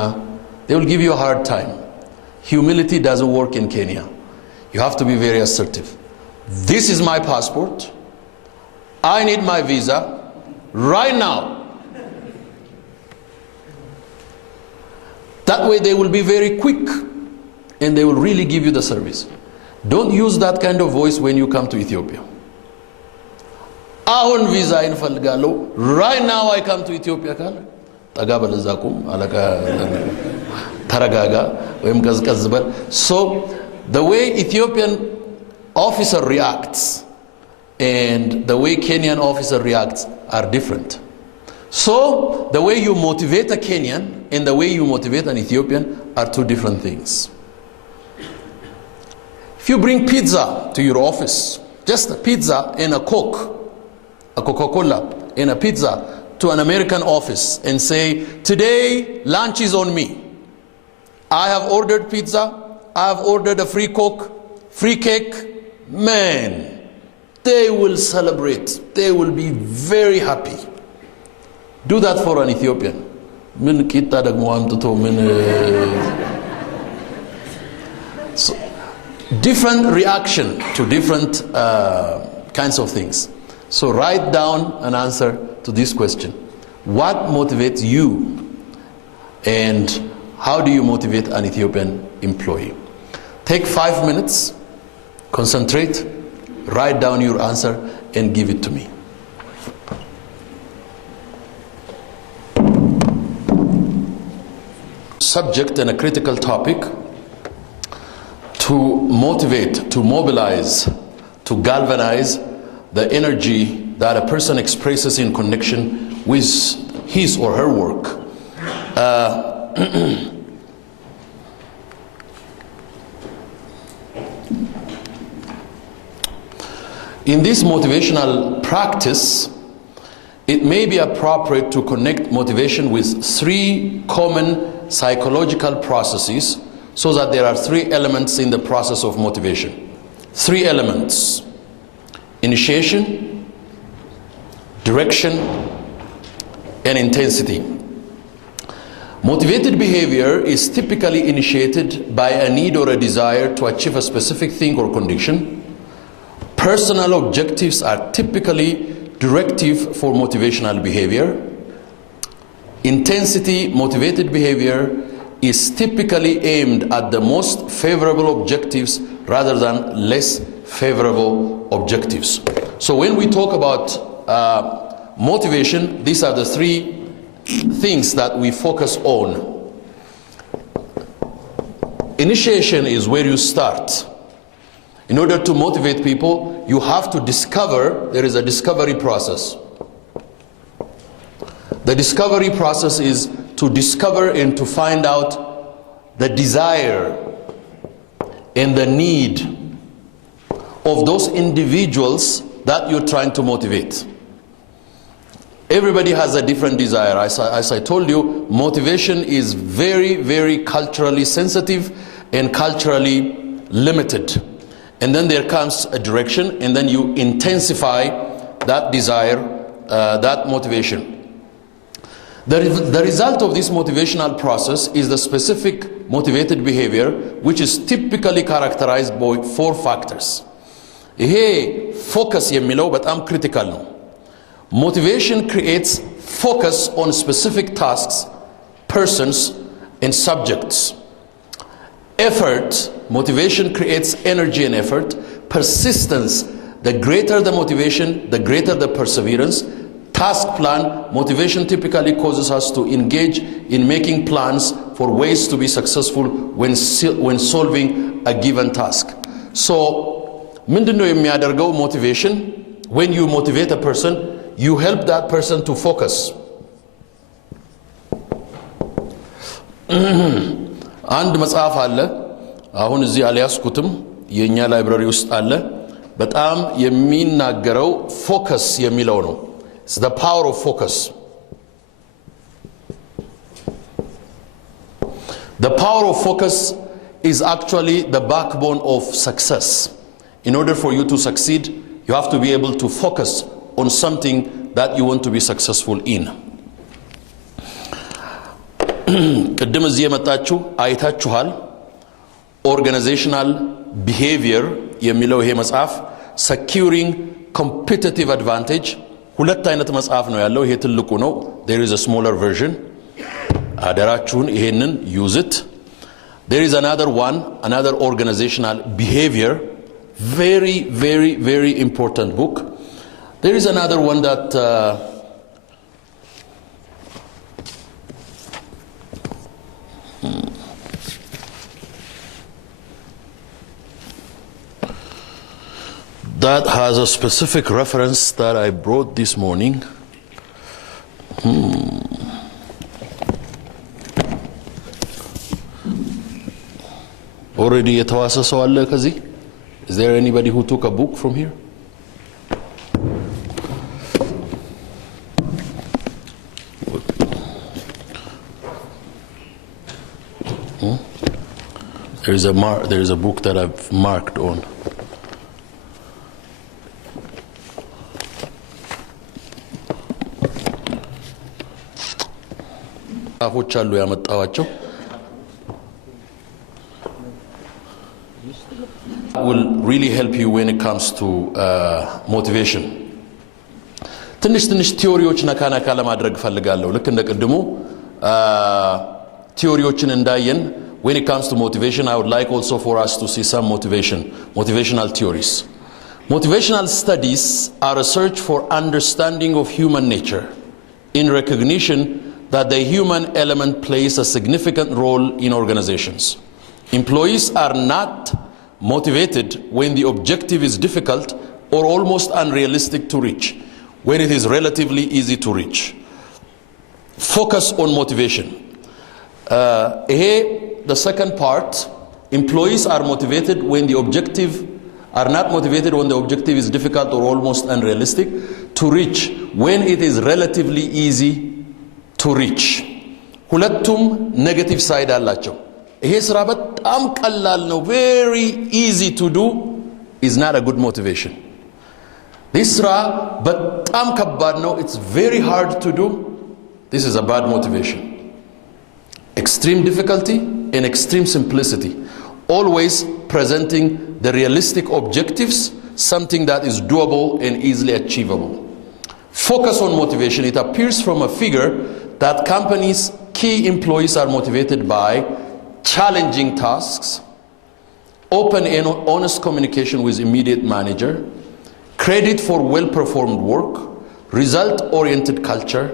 they will give you a hard time. Humility doesn't work in Kenya. You have to be very assertive. This is my passport. I need my visa right now. That way they will be very quick and they will really give you the service. Don't use that kind of voice when you come to Ethiopia. Ahun visa inፈልጋለሁ. Right now I come to Ethiopia ካለ ጠጋ በል እዛ ቁም አለቃ ተረጋጋ ወይም ቀዝቀዝ በል. So the way Ethiopian officer reacts and the way Kenyan officer reacts are different. So the way you motivate a Kenyan and the way you motivate an Ethiopian are 2 different things. If you bring pizza to your office, just a pizza and a Coke, a Coca-Cola and a pizza to an American office and say, today lunch is on me. I have ordered pizza, I have ordered a free Coke, free cake. Man, they will celebrate. They will be very happy. Do that for an Ethiopian. Min kita dagmo amtuto min. So, different reaction to different kinds of things. So write down an answer to this question. What motivates you and how do you motivate an Ethiopian employee? Take 5 minutes, concentrate, write down your answer and give it to me. Subject and a critical topic: to motivate, to mobilize, to galvanize the energy that a person expresses in connection with his or her work. In this motivational practice, it may be appropriate to connect motivation with 3 common psychological processes, so that there are 3 elements in the process of motivation. 3 elements: initiation, direction, and intensity. Motivated behavior is typically initiated by a need or a desire to achieve a specific thing or condition. Personal objectives are typically directive for motivational behavior. Intensity motivated behavior is typically aimed at the most favorable objectives rather than less favorable objectives. So when we talk about motivation, these are the 3 things that we focus on. Initiation is where you start. In order to motivate people, you have to discover. There is a discovery process. The discovery process is to discover and to find out the desire and the need of those individuals that you're trying to motivate. Everybody has a different desire. As I told you, motivation is very, very culturally sensitive and culturally limited. And then there comes a direction, and then you intensify that desire, that motivation. The result of this motivational process is the specific motivated behavior, which is typically characterized by 4 factors. ይሄ focus የሚለው በጣም critical ነው. Motivation creates focus on specific tasks, persons, and subjects. Effort, motivation creates energy and effort. Persistence, the greater the motivation, the greater the perseverance. Task plan, motivation typically causes us to engage in making plans for ways to be successful when solving a given task. So, ምንድነው የሚያደርገው motivation? When you motivate a person, you help that person to focus. አንድ መጽሐፍ አለ አሁን እዚህ አልያዝኩትም የኛ ላይብረሪ ውስጥ አለ በጣም የሚናገረው ፎከስ የሚለው ነው It's the power of focus. The power of focus is actually the backbone of success. In order for you to succeed, you have to be able to focus on something that you want to be successful in. ቅድም እዚህ የመጣችሁ አይታችኋል organizational behavior የሚለው ይሄ መጽሐፍ securing competitive advantage ሁለት አይነት መጽሐፍ ነው ያለው ይሄ ትልቁ ነው there is a smaller version አደራችሁን ይሄንን use it there is another one another organizational behavior very very very important book there is another one that that has a specific reference that I brought this morning. Already የተዋሰ ሰው አለ ከዚህ? Is there anybody who took a book from here? There is a book that I've marked on. አፎች አሉ ያመጣዋቸው will really help you when it comes to motivation ትንሽ ቲዮሪዎች ነካነካ ለማድረግ ፈልጋለሁ ልክ እንደቀድሞ ቲዮሪዎችን እንዳየን when it comes to motivation I would like also for us to see some motivational theories motivational studies are a search for understanding of human nature in recognition that the human element plays a significant role in organizations. Employees are not motivated when the objective is difficult or almost unrealistic to reach, when it is relatively easy to reach. Focus on motivation. The second part, employees are motivated when the objective are not motivated when the objective is difficult or almost unrealistic to reach, when it is relatively easy to reach ሁለቱም ኔጌቲቭ ሳይድ አላቸው ይሄ ስራ በጣም ቀላል ነው very easy to do is not a good motivation this ስራ በጣም ከባድ ነው it's very hard to do this is a bad motivation extreme difficulty and extreme simplicity always presenting the realistic objectives something that is doable and easily achievable focus on motivation it appears from a figure that companies' key employees are motivated by challenging tasks, open and honest communication with immediate manager, credit for well-performed work, result-oriented culture,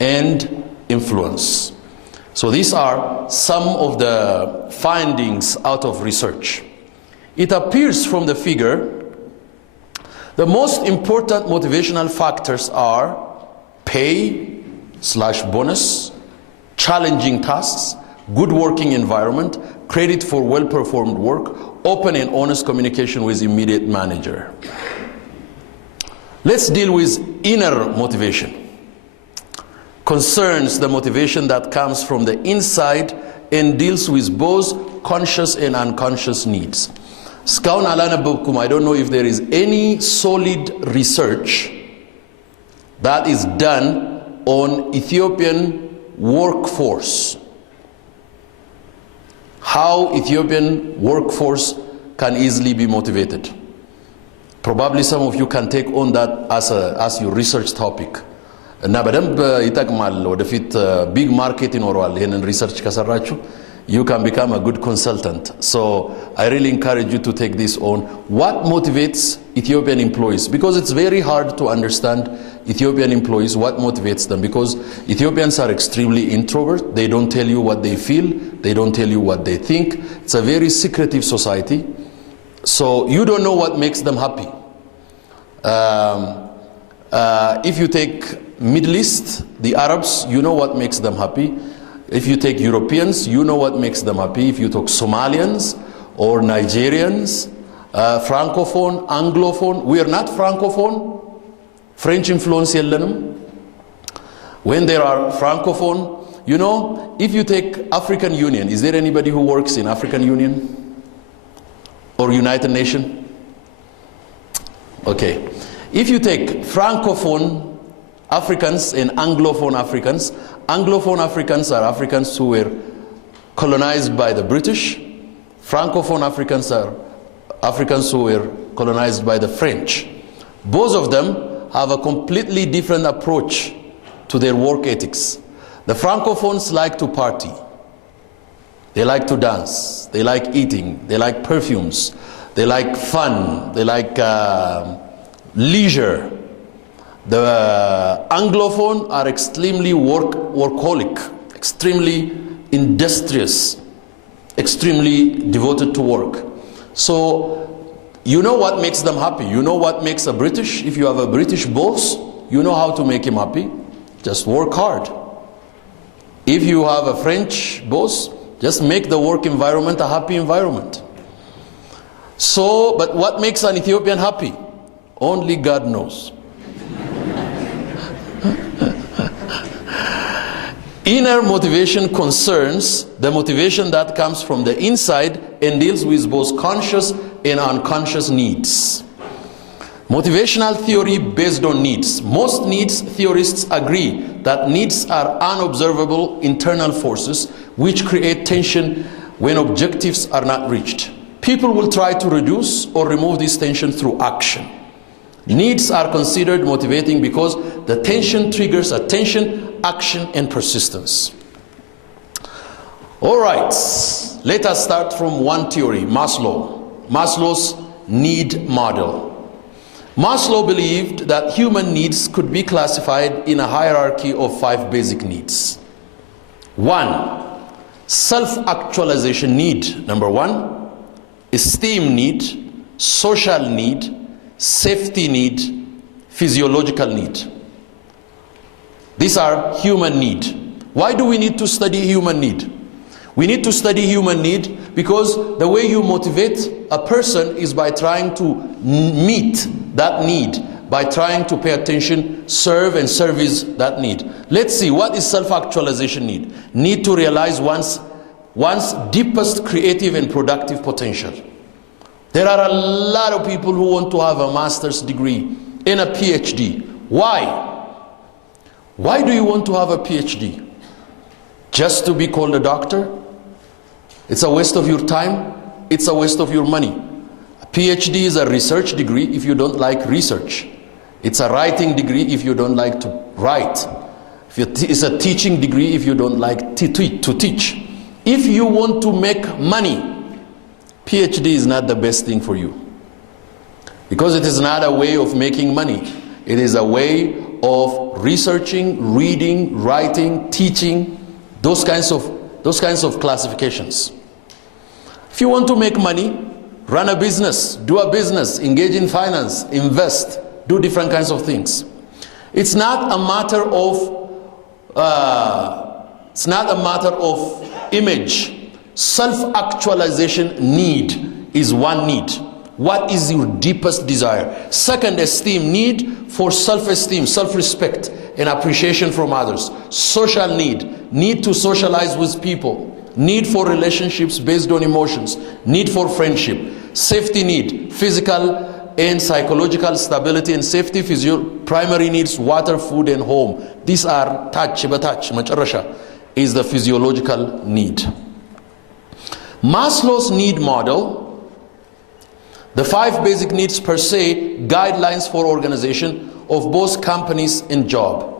and influence. So these are some of the findings out of research. It appears from the figure the most important motivational factors are pay/bonus, challenging tasks, good working environment, credit for well-performed work, open and honest communication with immediate manager. Let's deal with inner motivation. Concerns the motivation that comes from the inside and deals with both conscious and unconscious needs. እስካሁን አላነበብኩም I don't know if there is any solid research that is done on Ethiopian workforce. How Ethiopian workforce can easily be motivated. Probably some of you can take on that as your research topic. እና በደንብ ይጠቅማል ወደፊት big market ይኖረዋል ይሄንን ሪሰርች ከሰራችሁ you can become a good consultant. So I really encourage you to take this on. What motivates Ethiopian employees? Because it's very hard to understand Ethiopian employees, what motivates them. Because Ethiopians are extremely introvert. They don't tell you what they feel. They don't tell you what they think. It's a very secretive society. So you don't know what makes them happy. If you take Middle East, the Arabs, you know what makes them happy. If you take Europeans, you know what makes them happy. If you talk Somalians or Nigerians, Francophone, Anglophone, we are not Francophone. French influence yellenum. When there are Francophone, you know, if you take African Union, is there anybody who works in African Union or United Nations? Okay. If you take Francophone Africans and Anglophone Africans are Africans who were colonized by the British. Francophone Africans are Africans who were colonized by the French. Both of them have a completely different approach to their work ethics. The Francophones like to party. They like to dance. They like eating. They like perfumes. They like fun. They like leisure. The Anglophone are extremely workaholic, extremely industrious, extremely devoted to work. So you know what makes them happy. You know what makes a British. If you have a British boss, you know how to make him happy. Just work hard. If you have a French boss, just make the work environment a happy environment. So, but what makes an Ethiopian happy? Only God knows. Inner motivation concerns the motivation that comes from the inside and deals with both conscious and unconscious needs. Motivational theory based on needs. Most needs theorists agree that needs are unobservable internal forces which create tension when objectives are not reached. People will try to reduce or remove this tension through action. Needs are considered motivating because the tension triggers attention, action, and persistence. All right, let us start from one theory, Maslow's need model. Maslow believed that human needs could be classified in a hierarchy of 5 basic needs. 1. Self-actualization need, number 1. Esteem need, social need, safety need, physiological need. These are human need. Why do we need to study human need? We need to study human need because the way you motivate a person is by trying to meet that need, by trying to pay attention, serve and service that need. Let's see, what is self-actualization need? Need to realize one's deepest creative and productive potential. There are a lot of people who want to have a master's degree and a PhD. Why? Why do you want to have a PhD? Just to be called a doctor? It's a waste of your time. It's a waste of your money. A PhD is a research degree if you don't like research. It's a writing degree if you don't like to write. It's a teaching degree if you don't like to teach. If you want to make money, PhD is not the best thing for you. Because it is not a way of making money. It is a way of researching, reading, writing, teaching, those kinds of classifications. If you want to make money, run a business, do a business, engage in finance, invest, do different kinds of things. It's not a matter of image. Self-actualization need is one need. What is your deepest desire? Second, esteem, need for self-esteem, self-respect and appreciation from others. Social need to socialize with people, need for relationships based on emotions, need for friendship. Safety need, physical and psychological stability and safety. Primary needs, water, food and home. These are touch, macharasha is the physiological need. Maslow's need model, the 5 basic needs per se, guidelines for organization of both companies and job.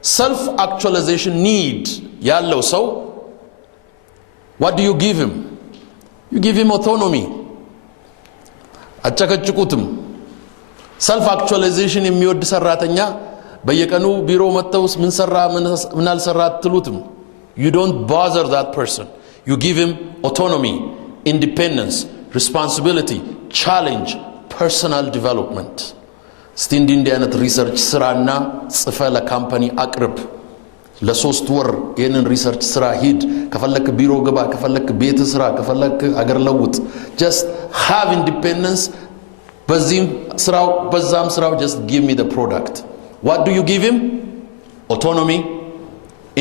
Self-actualization need, yallo, so what do you give him? You give him autonomy. Achakachukutum. Self-actualization የሚወድ ሰራተኛ በየቀኑ ቢሮ መተውስ ምን ሰራ ምን አልሰራ አትሉትም. You don't bother that person. You give him autonomy, independence, responsibility, challenge, personal development. እስቲ እንዲህ አይነት ሪሰርች ስራና ጽፈ ለካምፓኒ አቅርብ ለሶስት ወር ይሄንን ሪሰርች ስራ ሂድ ከፈለክ ቢሮ ግባ ከፈለክ ቤት ስራ ከፈለክ አገር ለውጥ just have independence በዚህም ስራው በዛም ስራው just give me the product what do you give him autonomy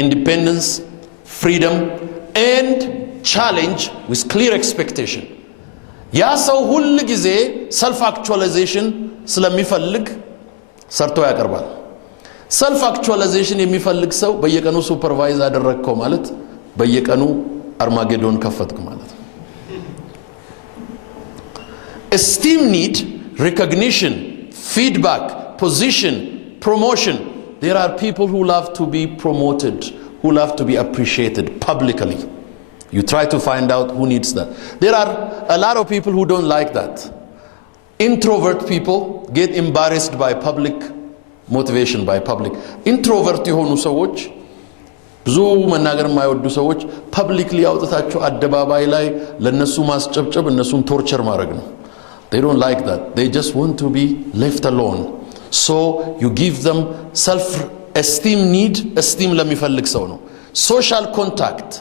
independence freedom and challenge with clear expectation ያ ሰው ሁሉ ጊዜ self actualization ስለሚፈልግ ሰርቶ ያቀርባል self actualization የሚፈልግ ሰው በየቀኑ ሱፐርቫይዝ አደረግከው ማለት በየቀኑ አርማጌዶን ከፈትክ ማለት esteem need recognition feedback position promotion there are people who love to be promoted who love to be appreciated publicly you try to find out who needs that there are a lot of people who don't like that introvert people get embarrassed by public motivation by public introvert የሆኑ ሰዎች ብዙ መናገር የማይወዱ ሰዎች publicly አውጥታቸው አደባባይ ላይ ለነሱ ማስጨብጨብ እነሱን ቶርቸር ማድረግ ነው they don't like that they just want to be left alone so you give them self esteem need esteem ለሚፈልግ ሰው ነው social contact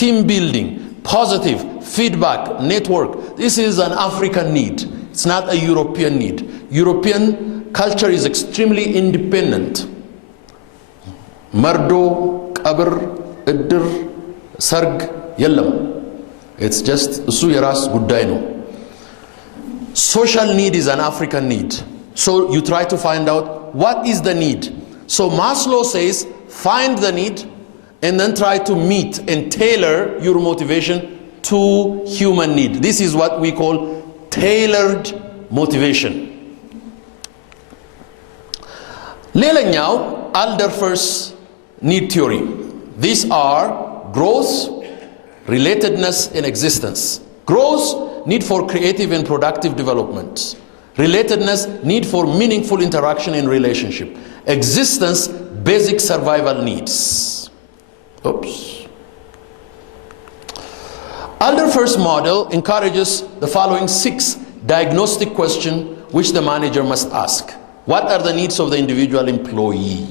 team building positive feedback network this is an African need it's not a European need European culture is extremely independent mardo qabr idr sarg yellam it's just እሱ የራስ ጉዳይ ነው social need is an African need so you try to find out what is the need so Maslow says find the need and then try to meet and tailor your motivation to human need this is what we call tailored motivation ሌላኛው Alderfer's need theory these are growth relatedness and existence growth need for creative and productive development relatedness need for meaningful interaction in relationship existence basic survival needs Alderfer's model encourages the following 6 diagnostic questions which the manager must ask what are the needs of the individual employee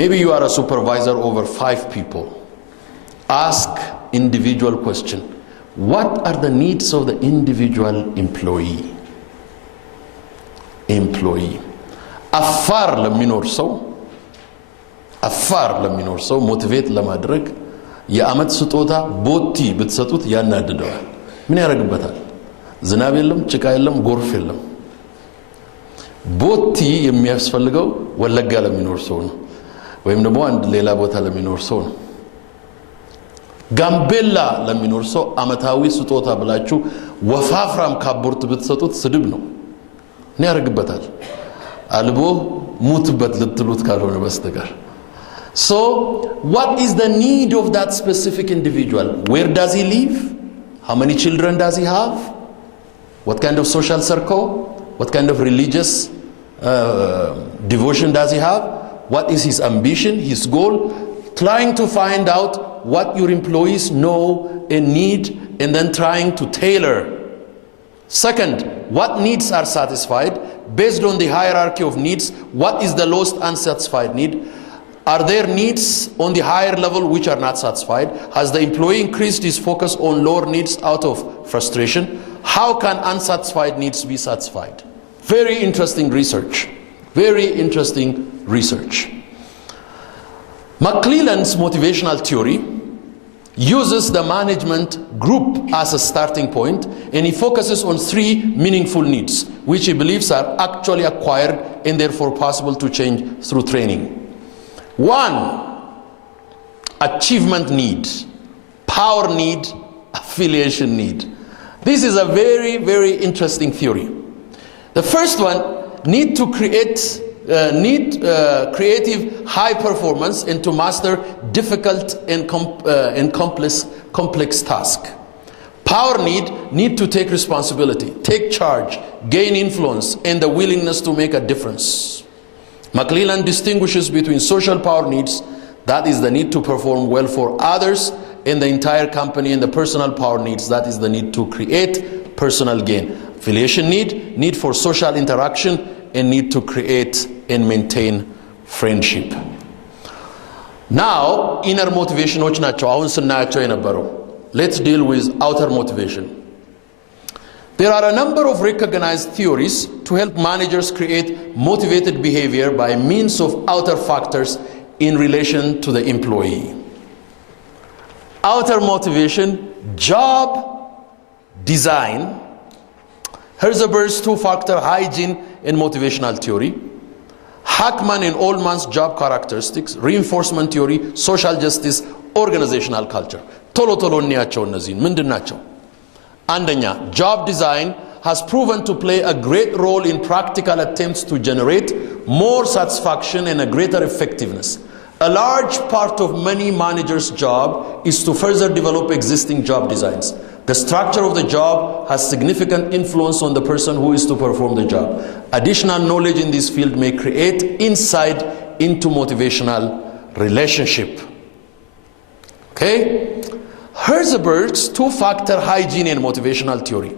maybe you are a supervisor over 5 people ask individual question what are the needs of the individual employee አፋር ለሚኖር ሰው ሞቲቬት ለማድረግ የአመት ስጦታ ቦቲ ብትሰጡት ያናድደዋል ምን ያረግበታል ዝናብ የለም ጭቃ የለም ጎርፍ የለም ቦቲ የሚያስፈልገው ወለጋ ለሚኖር ሰው ነው ወይም ደግሞ አንድ ሌላ ቦታ ለሚኖር ሰው ነው ጋምቤላ ለሚኖር ሰው አመታዊ ስጦታ ብላችሁ ወፋፍራም ካቦርት ብትሰጡት ስድብ ነው ምን ያረግበታል አልቦ ሙትበት ልትሉት ካልሆነ በስተቀር so what is the need of that specific individual where does he live how many children does he have what kind of social circle what kind of religious devotion does he have what is his ambition his goal trying to find out what your employees know and need and then trying to tailor second what needs are satisfied based on the hierarchy of needs what is the lowest unsatisfied need are there needs on the higher level which are not satisfied has the employee increased his focus on lower needs out of frustration how can unsatisfied needs be satisfied very interesting research McClelland's motivational theory uses the management group as a starting point and he focuses on 3 meaningful needs which he believes are actually acquired and therefore possible to change through training 1 achievement need power need affiliation need this is a very very interesting theory the first one need to create creative high performance and to master difficult and complex task power need to take responsibility take charge gain influence and the willingness to make a difference McClelland distinguishes between social power needs that is the need to perform well for others in the entire company and the personal power needs that is the need to create personal gain affiliation need for social interaction, and need to create and maintain friendship. Now, inner motivation which nacho አሁን ስናያቸው የነበረው. Let's deal with outer motivation. There are a number of recognized theories to help managers create motivated behavior by means of outer factors in relation to the employee. Outer motivation, job design, Hertzberg's two-factor hygiene and motivational theory, Hackman and Oldman's job characteristics, reinforcement theory, social justice, organizational culture. ቶሎ ቶሎ እንያቸው እነዚህን ምንድን ናቸው? አንደኛ, job design has proven to play a great role in practical attempts to generate more satisfaction and a greater effectiveness. A large part of many managers' job is to further develop existing job designs. The structure of the job has significant influence on the person who is to perform the job. Additional knowledge in this field may create insight into motivational relationship. Okay? Hertzberg's two-factor hygiene and motivational theory.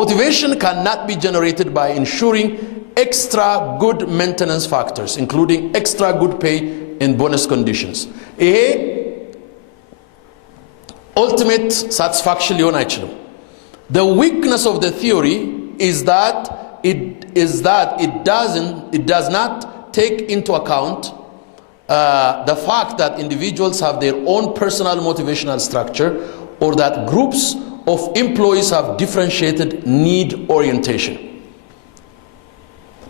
Motivation cannot be generated by ensuring extra good maintenance factors, including extra good pay and bonus conditions. Ultimate satisfaction ሊሆን አይችልም. The weakness of the theory is that it does not take into account the fact that individuals have their own personal motivational structure, or that groups of employees have differentiated need orientation.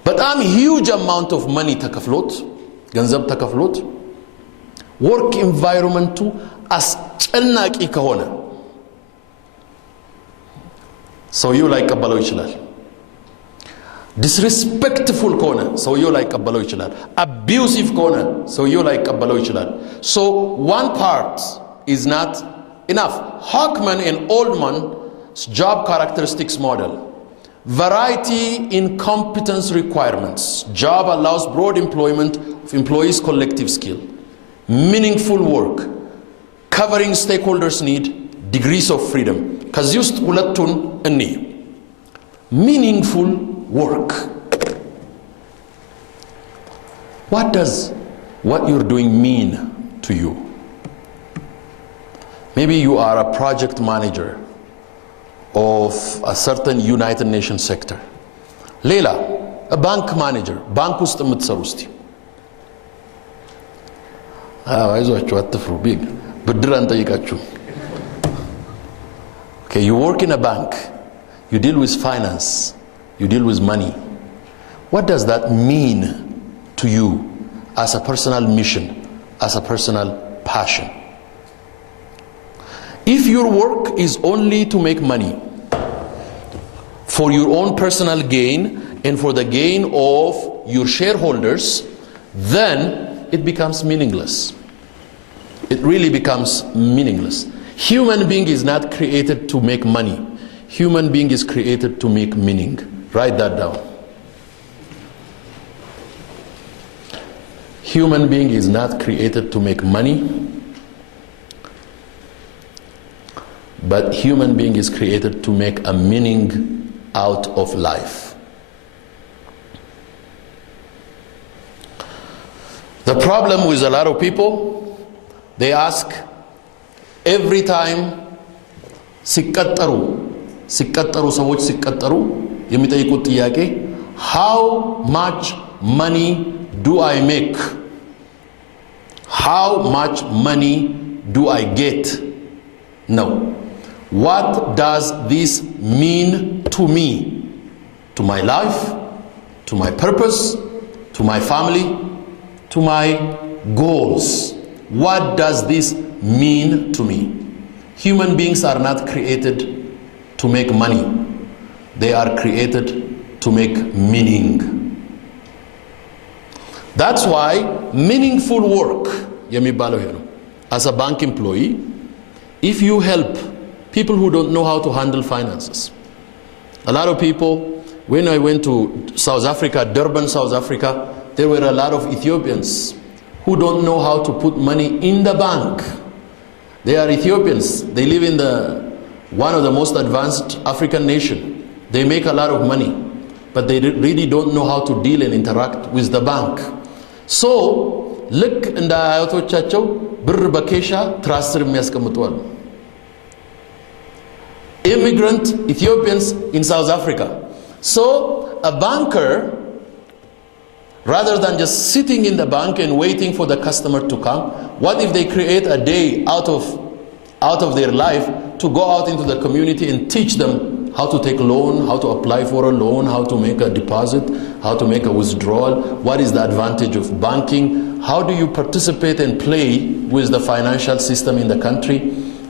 But huge amount of money ተከፍሎት ገንዘብ ተከፍሎት work environment አስጨናቂ ከሆነ ሰውየው ላይቀበለው ይችላል። disrespectful ከሆነ ሰውየው ላይቀበለው ይችላል። abusive ከሆነ ሰውየው ላይቀበለው ይችላል. So one part is not enough. Hackman and Oldman's job characteristics model. Variety in competence requirements. Job allows broad employment of employees' collective skill. Meaningful work. Covering stakeholders' need. Degrees of freedom. ከዚህ ውስጥ ሁለቱን እንይ. Meaningful work. What does what you're doing mean to you? Maybe you are a project manager of a certain United Nations sector. Leila, a bank manager, bank ውስጥ የምትሰሩ እስቲ አይዟችሁ አትፍሩ ቢግ ብድር አንጠይቃችሁ. Okay, you work in a bank, you deal with finance, you deal with money. What does that mean to you as a personal mission, as a personal passion? If your work is only to make money for your own personal gain and for the gain of your shareholders, then it becomes meaningless. It really becomes meaningless. Human being is not created to make money. Human being is created to make meaning. Write that down. Human being is not created to make money, but human being is created to make a meaning out of life. The problem with a lot of people, they ask every time ሲቀጠሩ ሰዎች ሲቀጠሩ የሚጠይቁት ጥያቄ how much money do I make? How much money do I get? No. What does this mean to me? To my life? To my purpose? To my family? To my goals? What does this mean to me? Human beings are not created to make money. They are created to make meaning. That's why meaningful work የሚባለው ይሄ ነው. As a bank employee, if you help people who don't know how to handle finances. A lot of people, when I went to South Africa, Durban, South Africa, there were a lot of Ethiopians who don't know how to put money in the bank. They are Ethiopians. They live in one of the most advanced African nation. They make a lot of money, but they really don't know how to deal and interact with the bank. So, ልክ እንደ አያቶቻቸው ብር በኬሻ ትራስር የሚያስቀምጡ አሉ። Immigrant Ethiopians in South Africa. So, a banker, rather than just sitting in the bank and waiting for the customer to come, what if they create a day out of their life to go out into the community and teach them how to take a loan, how to apply for a loan, how to make a deposit, how to make a withdrawal, what is the advantage of banking, how do you participate and play with the financial system in the country,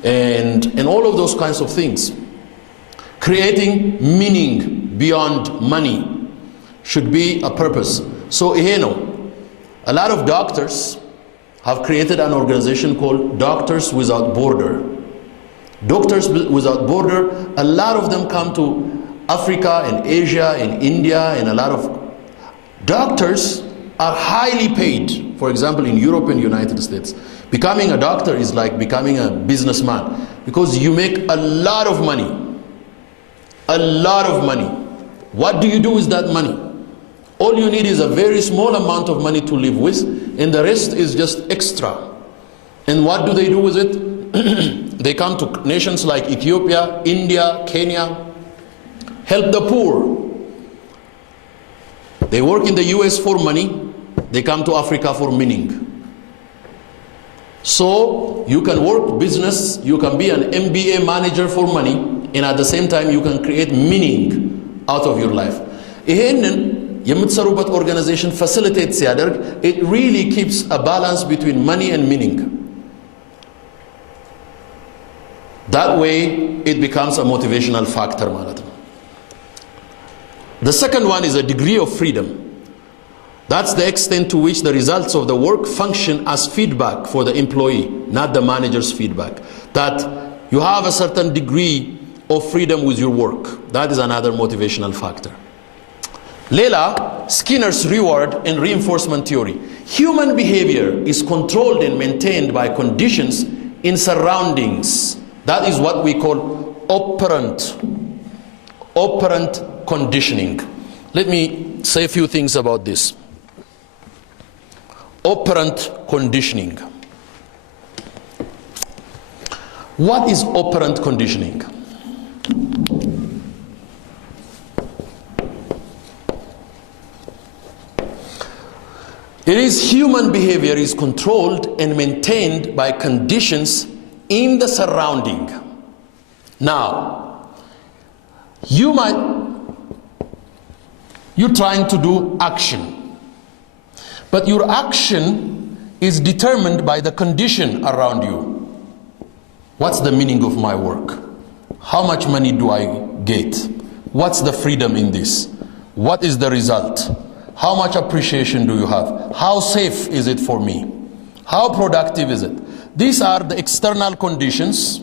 and all of those kinds of things. Creating meaning beyond money should be a purpose. So, a lot of doctors have created an organization called Doctors Without Border. Doctors Without Border, a lot of them come to Africa and Asia and India, and a lot of doctors are highly paid. For example, in Europe and United States, becoming a doctor is like becoming a businessman, because you make a lot of money. A lot of money. What do you do with that money? All you need is a very small amount of money to live with, and the rest is just extra. And what do they do with it? They come to nations like Ethiopia, India, Kenya, help the poor. They work in the US for money, they come to Africa for meaning. So you can work business, you can be an MBA manager for money, and at the same time you can create meaning out of your life. ይሄንን የምትሰሩበት organization facilitate ሲያደርግ, it really keeps a balance between money and meaning. That way it becomes a motivational factor ማለት ነው. The second one is a degree of freedom. That's the extent to which the results of the work function as feedback for the employee, not the manager's feedback. That you have a certain degree of freedom with your work. That is another motivational factor. Lela, Skinner's reward and reinforcement theory. Human behavior is controlled and maintained by conditions in surroundings. That is what we call operant conditioning. Let me say a few things about this. Operant conditioning. What is operant conditioning? It is human behavior is controlled and maintained by conditions in the surrounding. Now, you're trying to do action, but your action is determined by the condition around you. What's the meaning of my work? How much money do I get? What's the freedom in this? What is the result? How much appreciation do you have? How safe is it for me? How productive is it? These are the external conditions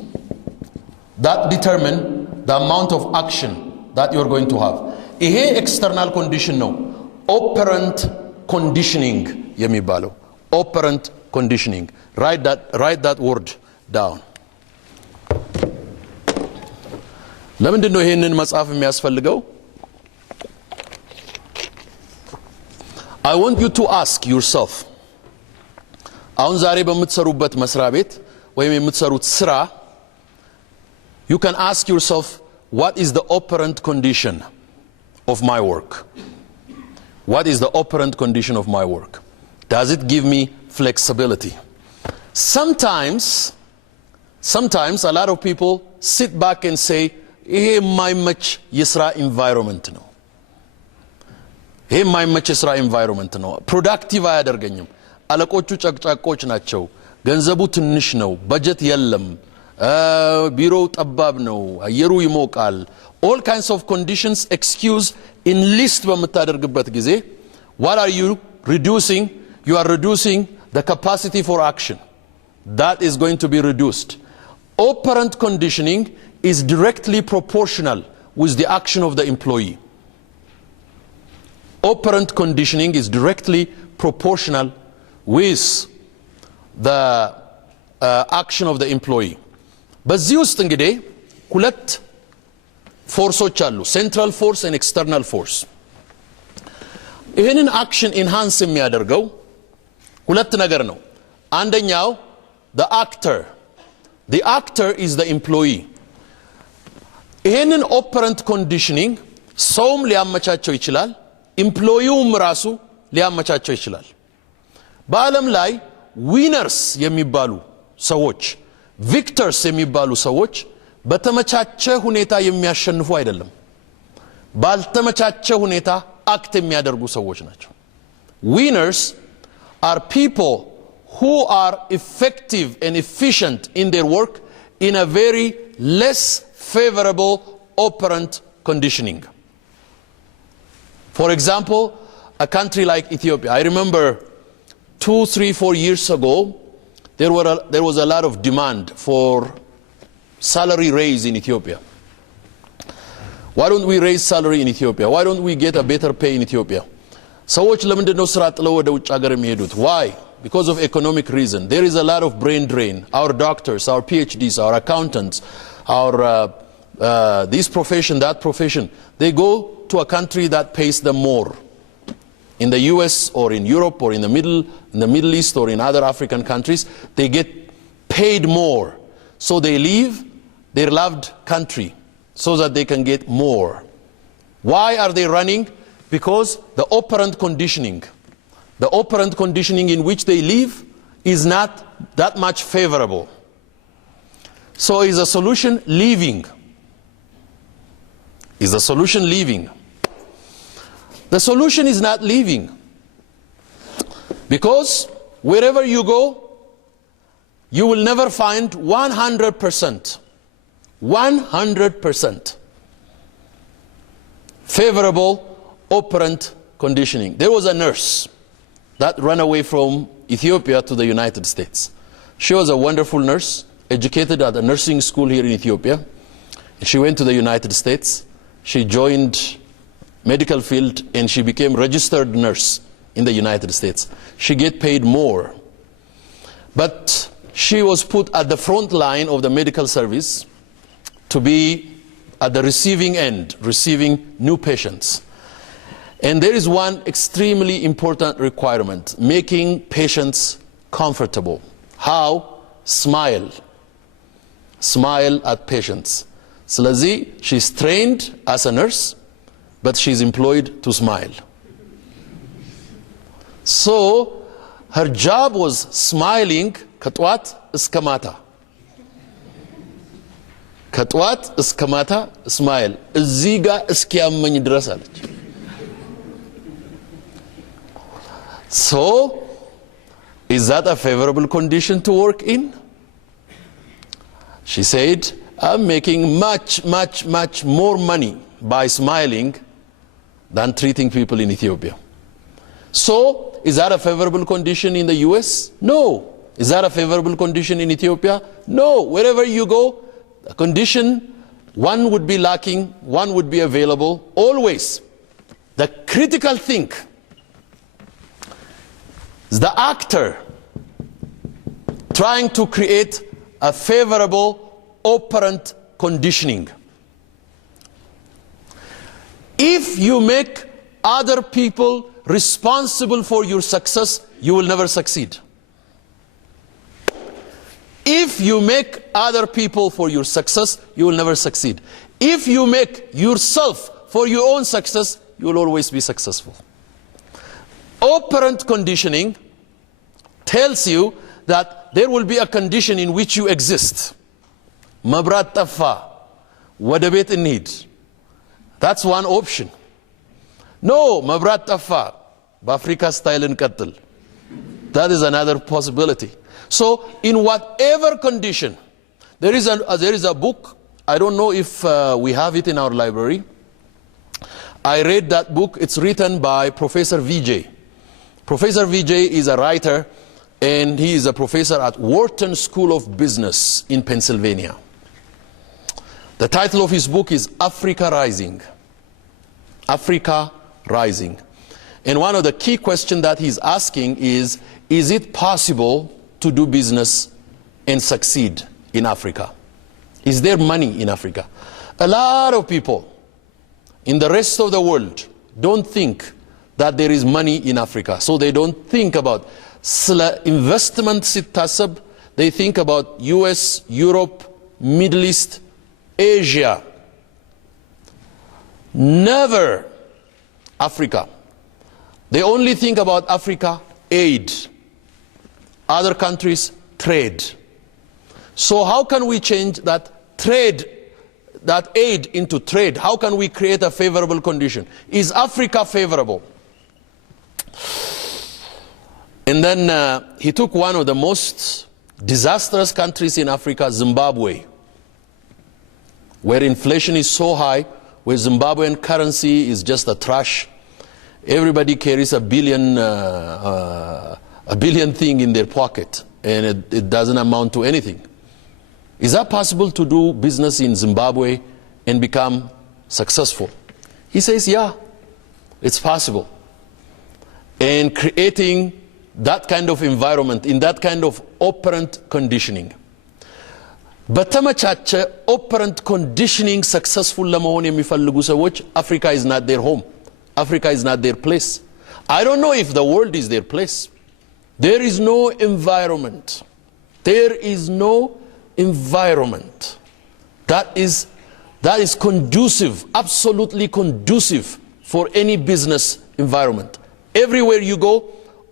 that determine the amount of action that you're going to have. ይሄ external condition ነው operant conditioning የሚባለው. Operant conditioning. Write that word down. ለምንድን ነው ይሄንን መጽሐፍ የሚያስፈልገው? I want you to ask yourself. አሁን ዛሬ በምትሰሩበት መስሪያ ቤት ወይም የምትሰሩት ስራ, you can ask yourself, what is the operant condition of my work? What is the operant condition of my work? Does it give me flexibility? Sometimes a lot of people sit back and say, ይሄ የማይመች የስራ ኢንቫይሮንመንት ነው። ይሄ የማይመች የስራ ኢንቫይሮንመንት ነው። ፕሮዳክቲቭ አያደርገኝም። አለቆቹ ጨቅጫቆች ናቸው። ገንዘቡ ትንሽ ነው። በጀት የለም። ቢሮው ጠባብ ነው። አየሩ ይሞቃል። all kinds of conditions excuse in list በምታደርግበት ጊዜ what are you reducing? You are reducing the capacity for action. That is going to be reduced. Operant conditioning is directly proportional with the action of the employee. Operant conditioning is directly proportional with the action of the employee. በዚህ ውስጥ እንግዲህ ሁለት ፎርሶች አሉ፣ ሴንትራል ፎርስ and external force። ይህንን አክሽን ኢንሃንስ የሚያደርገው ሁለት ነገር ነው። አንደኛው the actor is the employee። ይህንን ኦፐረንት ኮንዲሽኒንግ ሰውም ሊያመቻቸው ይችላል፣ ኢምፕሎይውም ራሱ ሊያመቻቸው ይችላል። በዓለም ላይ ዊነርስ የሚባሉ ሰዎች፣ ቪክተርስ የሚባሉ ሰዎች በተመቻቸ ሁኔታ የሚያሸንፉ አይደለም፣ ባልተመቻቸ ሁኔታ አክት የሚያደርጉ ሰዎች ናቸው። winners are people who are effective and efficient in their work in a very less favorable operant conditioning. For example, a country like Ethiopia. I remember 2, 3, 4 years ago, there was a lot of demand for salary raise in Ethiopia. Why don't we raise salary in Ethiopia? Why don't we get a better pay in Ethiopia? ሰዎች ለምንድን ነው ስራ ጥለው ወደ ውጭ ሀገር የሚሄዱት? Why? Because of economic reason. There is a lot of brain drain. Our doctors, our PhDs, our accountants, our this profession, that profession, they go to a country that pays them more. In the US or in Europe or in the Middle East or in other African countries, they get paid more. So they leave their loved country so that they can get more. Why are they running? Because the operant conditioning in which they live is not that much favorable. So is the solution leaving? Is the solution leaving? The solution is not leaving. Because wherever you go, you will never find 100% favorable operant conditioning. There was a nurse that ran away from Ethiopia to the United States. She was a wonderful nurse, educated at a nursing school here in Ethiopia. She went to the United States. She joined medical field and she became registered nurse in the United States. She get paid more. But she was put at the front line of the medical service to be at the receiving end, receiving new patients. And there is one extremely important requirement: making patients comfortable. How? Smile. Smile at patients. Slazi, she's trained as a nurse, but she's employed to smile. So her job was smiling katwat iskamata. Katwat iskamata, smile. Ziga iskiyamani drasalach. So, is that a favorable condition to work in? She said, I'm making much more money by smiling than treating people in Ethiopia. So, is that a favorable condition in the US? No. Is that a favorable condition in Ethiopia? No. Wherever you go, a condition, one would be lacking, one would be available, always. The critical thing is the actor trying to create a favorable operant conditioning. If you make other people responsible for your success, you will never succeed. If you make other people for your success, you will never succeed. If you make yourself for your own success, you will always be successful. Operant conditioning tells you that there will be a condition in which you exist. Mabrat tafa, wadabet in need. That's one option. No, mabrat tafa, Africa style in Qatal. That is another possibility. So, in whatever condition, there is a book. I don't know if we have it in our library. I read that book. It's written by Professor Vijay. Professor Vijay is a writer, and he is a professor at Wharton School of Business in Pennsylvania. The title of his book is Africa Rising. Africa Rising. And one of the key questions that he's asking is it possible to do business and succeed in Africa? Is there money in Africa? A lot of people in the rest of the world don't think that there is money in Africa. So they don't think about investment sitasab. They think about US, Europe, Middle East, Asia. Never Africa. They only think about Africa, aid. Other countries, trade. So how can we change that trade, that aid into trade? How can we create a favorable condition? Is Africa favorable? And then he took one of the most disastrous countries in Africa, Zimbabwe, where inflation is so high, where Zimbabwean currency is just a trash. Everybody carries a billion thing in their pocket, and it doesn't amount to anything. Is that possible to do business in Zimbabwe and become successful? He says, yeah, it's possible. And creating that kind of environment, in that kind of operant conditioning. በተመቻቸ operant conditioning successful ለመሆን የሚፈልጉ ሰዎች Africa is not their home. Africa is not their place. I don't know if the world is their place. There is no environment. There is no environment that is conducive, absolutely conducive for any business environment. Everywhere you go,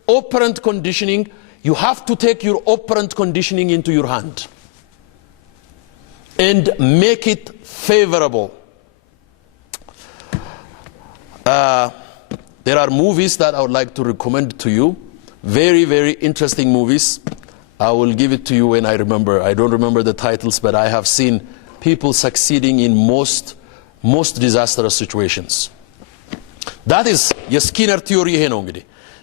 operant conditioning, you have to take your operant conditioning into your hand and make it favorable. There are movies that I would like to recommend to you. Very, very interesting movies. I will give it to you when I remember. I don't remember the titles, but I have seen people succeeding in most disastrous situations. That is your Skinner theory.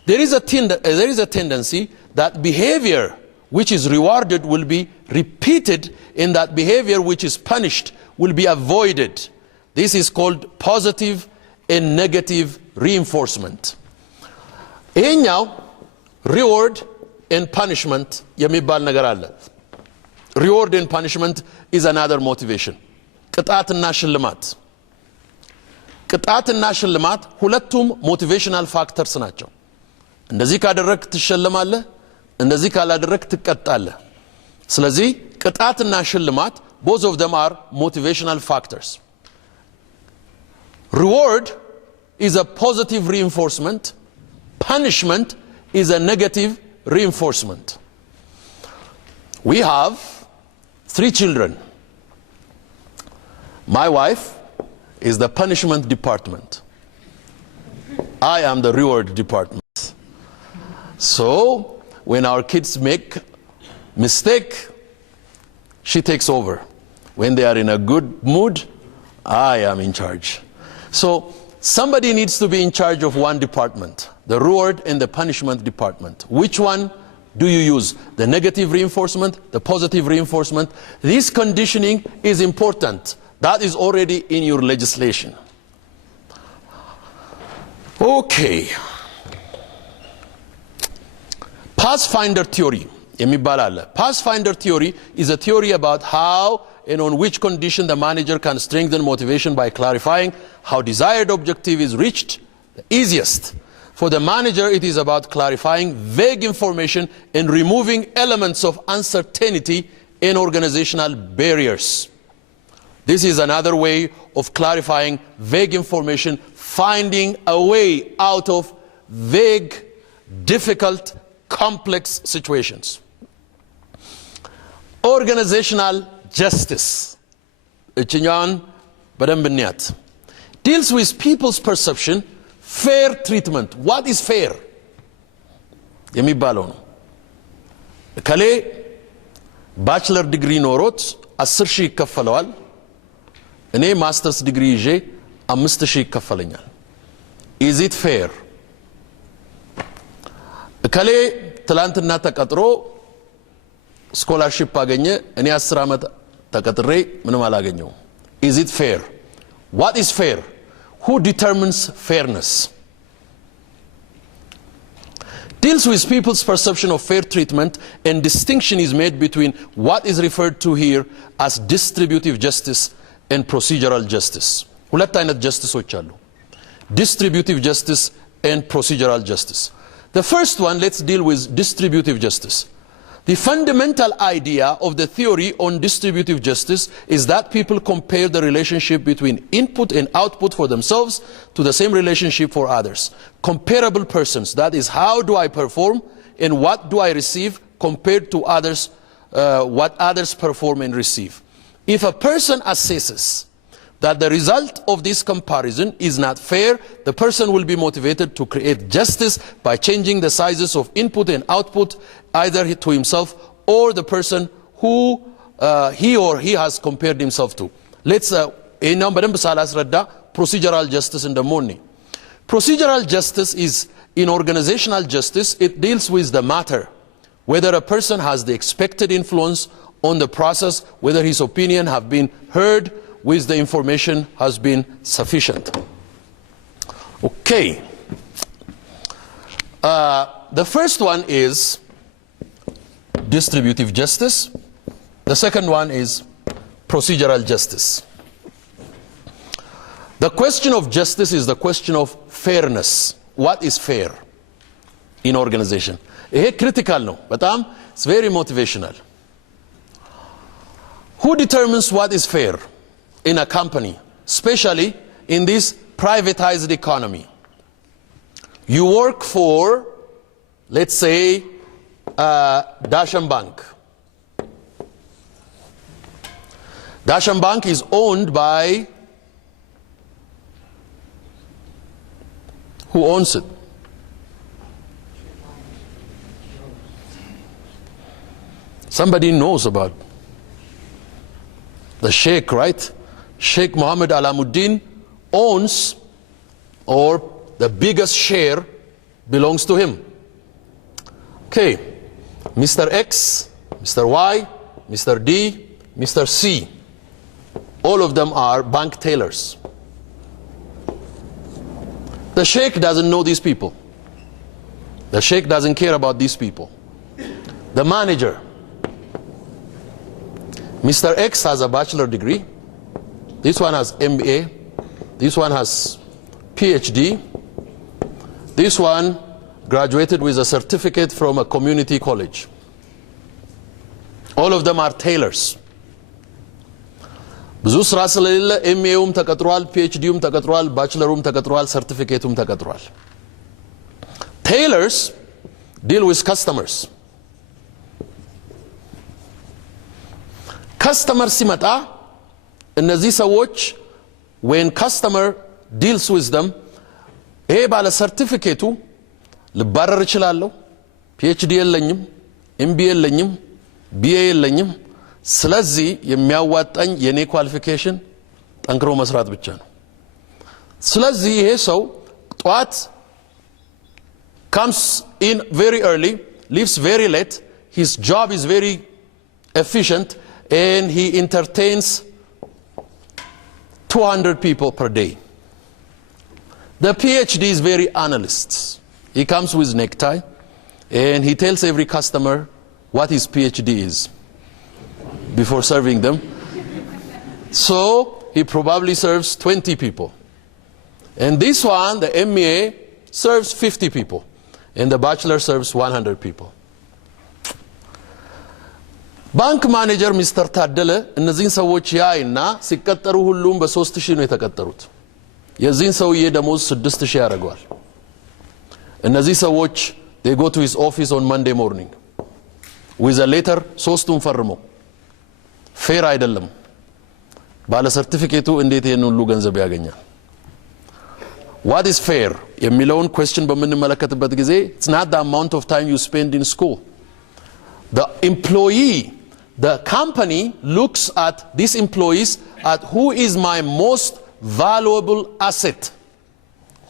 There is a tendency that behavior which is rewarded will be repeated, and that behavior which is punished will be avoided. This is called positive and negative reinforcement. Now, reward and punishment የሚባል ነገር አለ. Reward and punishment is another motivation. ቅጣትና ሽልማት ሁለቱም motivational factors ናቸው. እንደዚህ ካደረክ ትሸለማለህ፣ እንደዚህ ካላደረክ ትቀጣለህ። ስለዚህ ቅጣትና ሽልማት both of them are motivational factors. Reward is a positive reinforcement. Punishment is a negative reinforcement. We have 3 children. My wife is the punishment department. I am the reward department. So when our kids make mistake, she takes over. When they are in a good mood, I am in charge. So somebody needs to be in charge of one department, the reward and the punishment department. Which one do you use? The negative reinforcement, the positive reinforcement? This conditioning is important. That is already in your legislation. Okay. Pathfinder theory. Pathfinder theory is a theory about how and on which condition the manager can strengthen motivation by clarifying how desired objective is reached. The easiest. For the manager, it is about clarifying vague information and removing elements of uncertainty and organizational barriers. This is another way of clarifying vague information, finding a way out of vague, difficult, complex situations. Organizational justice deals with people's perception, fair treatment. What is fair? የሚባለው ነው። ከሌ ባችለር ዲግሪ ኖሮት 10,000 ይከፈለዋል፣ እኔ ማስተርስ ዲግሪ ይዤ 5,000 ይከፈለኛል። Is it fair? ከሌ ትላንትና ተቀጥሮ ስኮላርሺፕ አገኘ፣ እኔ 10 ዓመት ተቀጥሬ ምንም አላገኘውም። Is it fair? What is fair? Who determines fairness? Deals with people's perception of fair treatment, and distinction is made between what is referred to here as distributive justice and procedural justice. ሁለት አይነት ጀስቲሶች አሉ. Distributive justice and procedural justice. The first one, let's deal with distributive justice. The fundamental idea of the theory on distributive justice is that people compare the relationship between input and output for themselves to the same relationship for others. Comparable persons, that is, how do I perform and what do I receive compared to others, what others perform and receive. If a person assesses that the result of this comparison is not fair, the person will be motivated to create justice by changing the sizes of input and output either to himself or the person who he has compared himself to. Let's procedural justice in the morning. Procedural justice is in organizational justice. It deals with the matter, whether a person has the expected influence on the process, whether his opinion have been heard, with the information has been sufficient. Okay. The first one is distributive justice. The second one is procedural justice. The question of justice is the question of fairness. What is fair in organization? It's critical, no, but it's very motivational. Who determines what is fair in a company, especially in this privatized economy? You work for, let's say, Dashan Bank. Dashan Bank is owned by, who owns it? Somebody knows about the Sheikh, right? Sheikh Mohammed Alamuddin owns, or the biggest share belongs to him. Okay, Mr. X, Mr. Y, Mr. D, Mr. C, all of them are bank tellers. The Sheikh doesn't know these people. The Sheikh doesn't care about these people. The manager, Mr. X has a bachelor degree. This one has MBA. This one has PhD. This one graduated with a certificate from a community college. All of them are tailors. ብዙ ስራ ስለሌለ ኤምኤውም ተቀጥሯል፣ ፒኤችዲውም ተቀጥሯል፣ ባችለሩም ተቀጥሯል፣ ሰርቲፊኬቱም ተቀጥሯል። Tailors deal with customers. Customer ሲመጣ እነዚህ ሰዎች when customer deals with them, ይሄ ባለ ሰርቲፊኬቱ ልባረር እችላለሁ፣ ፒኤችዲ የለኝም፣ ኤምቢኤ የለኝም፣ ቢኤ የለኝም፣ ስለዚህ የሚያዋጣኝ የኔ ኳሊፊኬሽን ጠንክሮ መስራት ብቻ ነው። ስለዚህ ይሄ ሰው ጧት comes in very early, leaves very late, his job is very efficient, and he entertains 200 people per day. The PhD is very analyst. He comes with necktie and he tells every customer what his PhD is before serving them. So he probably serves 20 people. And this one, the MEA, serves 50 people. And the bachelor serves 100 people. ባንክ ማኔጀር ሚስተር ታደለ እነዚህን ሰዎች ያይና ሲቀጠሩ ሁሉም በ3000 ነው የተቀጠሩት። የዚህን ሰውዬ ደሞዝ 6000 ያደርገዋል። እነዚህ ሰዎች they go to his office on Monday morning with a letter ሶስቱም ፈርመው ፌር አይደለም፣ ባለ ሰርቲፊኬቱ እንዴት ይሄን ሁሉ ገንዘብ ያገኛል? What is fair የሚለውን question በምንመለከትበት ጊዜ it's not the amount of time you spend in school. The employee, the company looks at these employees at who is my most valuable asset.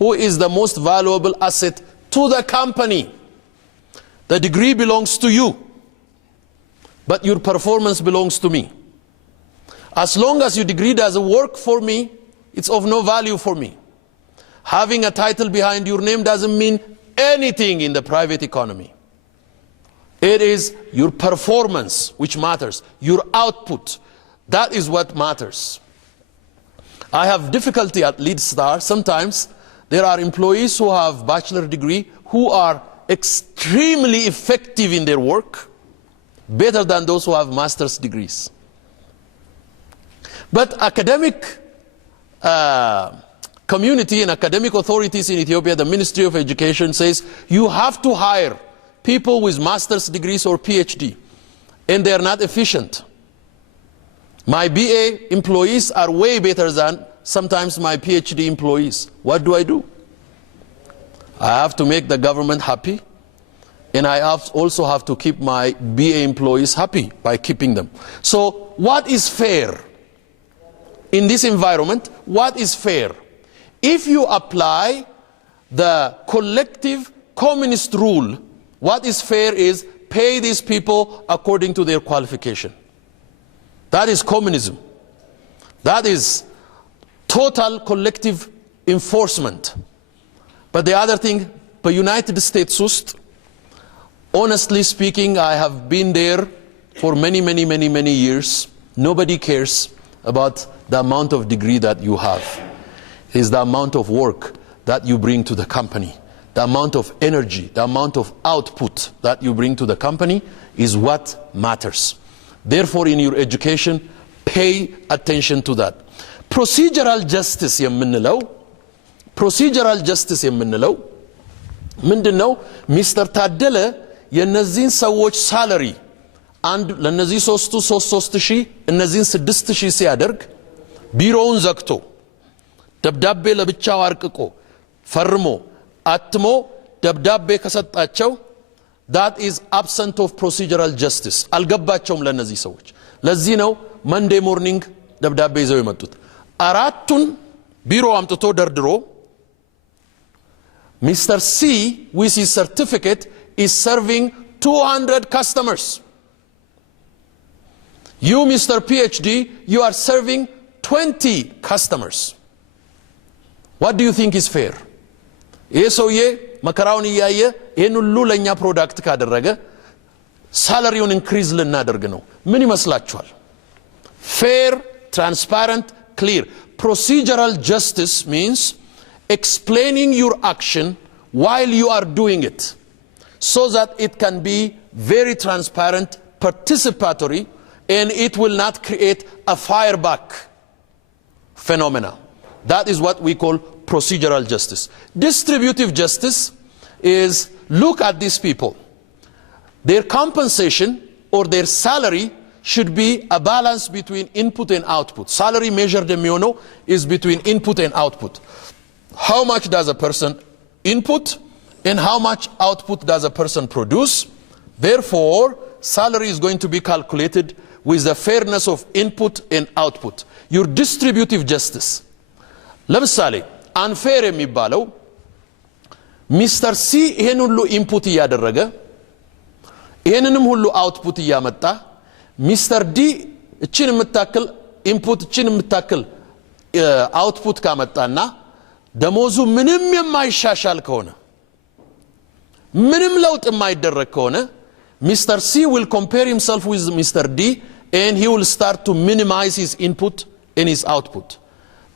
Who is the most valuable asset to the company? The degree belongs to you, but your performance belongs to me. As long as your degree doesn't work for me, it's of no value for me. Having a title behind your name doesn't mean anything in the private economy. It is your performance which matters, your output. That is what matters. I have difficulty at Lead Star. Sometimes there are employees who have bachelor degree who are extremely effective in their work, better than those who have master's degrees. But academic community and academic authorities in Ethiopia, the Ministry of Education says you have to hire people with master's degrees or PhD, and they are not efficient. My BA employees are way better than sometimes my PhD employees. What do? I have to make the government happy, and I also have to keep my BA employees happy by keeping them. So what is fair? In this environment, what is fair? If you apply the collective communist rule, what is fair is pay these people according to their qualification. That is communism. That is total collective enforcement. But the other thing, the United States, honestly speaking, I have been there for many years. Nobody cares about the amount of degree that you have. It is the amount of work that you bring to the company. The amount of energy, the amount of output that you bring to the company is what matters. Therefore, in your education, pay attention to that. Procedural justice የምንለው ምንድነው? ሚስተር ታደለ የነዚህን ሰዎች ሳለሪ አንድ ለነዚህ 3000 እነዚህን 6000 ሲያደርግ ቢሮውን ዘግቶ ደብዳቤ ለብቻው አርቅቆ ፈርሞ አትሞ ደብዳቤ ከሰጣቸው that is absent of procedural justice. አልገባቸውም ለነዚህ ሰዎች። ለዚህ ነው Monday morning ደብዳቤ ይዘው የመጡት። አራቱን ቢሮ አምጥቶ ደርድሮ Mr. C with his certificate is serving 200 customers. You, Mr. PhD, you are serving 20 customers. What do you think is fair? ይህ ሰውዬ መከራውን እያየ ይህን ሁሉ ለእኛ ፕሮዳክት ካደረገ ሳለሪውን ኢንክሪዝ ልናደርግ ነው። ምን ይመስላችኋል? Fair, transparent, clear. Procedural justice means explaining your action while you are doing it so that it can be very transparent, participatory, and it will not create a fireback phenomena. That is what we call procedural justice. Distributive justice is look at these people. Their compensation or their salary should be a balance between input and output. Salary measured የሚሆነው is between input and output. How much does a person input and how much output does a person produce? Therefore, salary is going to be calculated with the fairness of input and output. Your distributive justice. ለምሳሌ unfair የሚባለው ሚስተር ሲ ይሄን ሁሉ ኢንፑት እያደረገ ይሄንንም ሁሉ አውትፑት እያመጣ ሚስተር ዲ እቺን የምታክል ኢንፑት እቺን የምታክል አውትፑት ካመጣና ደሞዙ ምንም የማይሻሻል ከሆነ ምንም ለውጥ የማይደረግ ከሆነ Mr. C will compare himself with Mr. D and he will start to minimize his input and his output.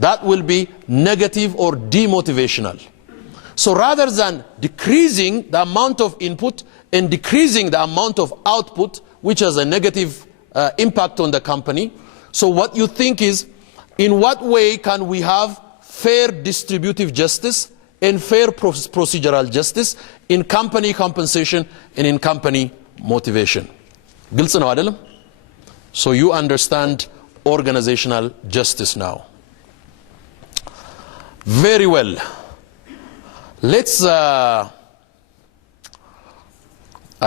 That will be negative or demotivational. So rather than decreasing the amount of input and decreasing the amount of output, which has a negative impact on the company, so what you think is, in what way can we have fair distributive justice and fair procedural justice in company compensation and in company motivation? ግልጽ ነው አይደለም? So you understand organizational justice now. Very well. Let's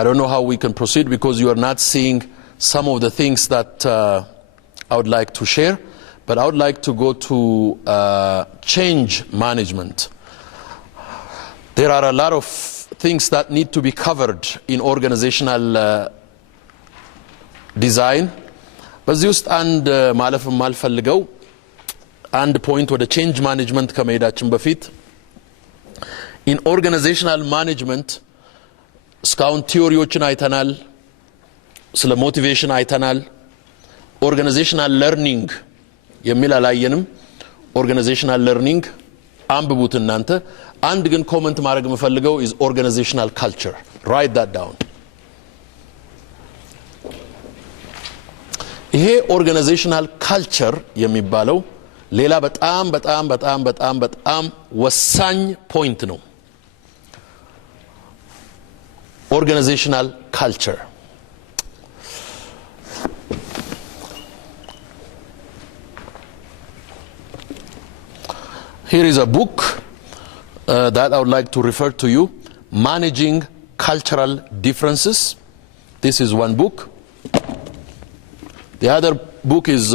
I don't know how we can proceed because you are not seeing some of the things that I would like to share, but I would like to go to change management. There are a lot of things that need to be covered in organizational design. በዚህ ውስጥ አንድ ማለፍ የማልፈልገው አንድ ፖይንት ወደ change management ከመሄዳችን በፊት in organizational management እስካሁን ቲዮሪዎችን አይተናል፣ ስለ ሞቲቬሽን አይተናል፣ organizational learning የሚል አላየንም። ኦርጋናይዜሽናል ለርኒንግ አንብቡት እናንተ። አንድ ግን ኮመንት ማድረግ የምፈልገው is organizational culture. Write that down. ይሄ ኦርጋናይዜሽናል ካልቸር የሚባለው ሌላ በጣም በጣም በጣም በጣም በጣም ወሳኝ ፖይንት ነው። ኦርጋናይዜሽናል ካልቸር Here is a book that I would like to refer to you, Managing Cultural Differences. This is one book. The other book is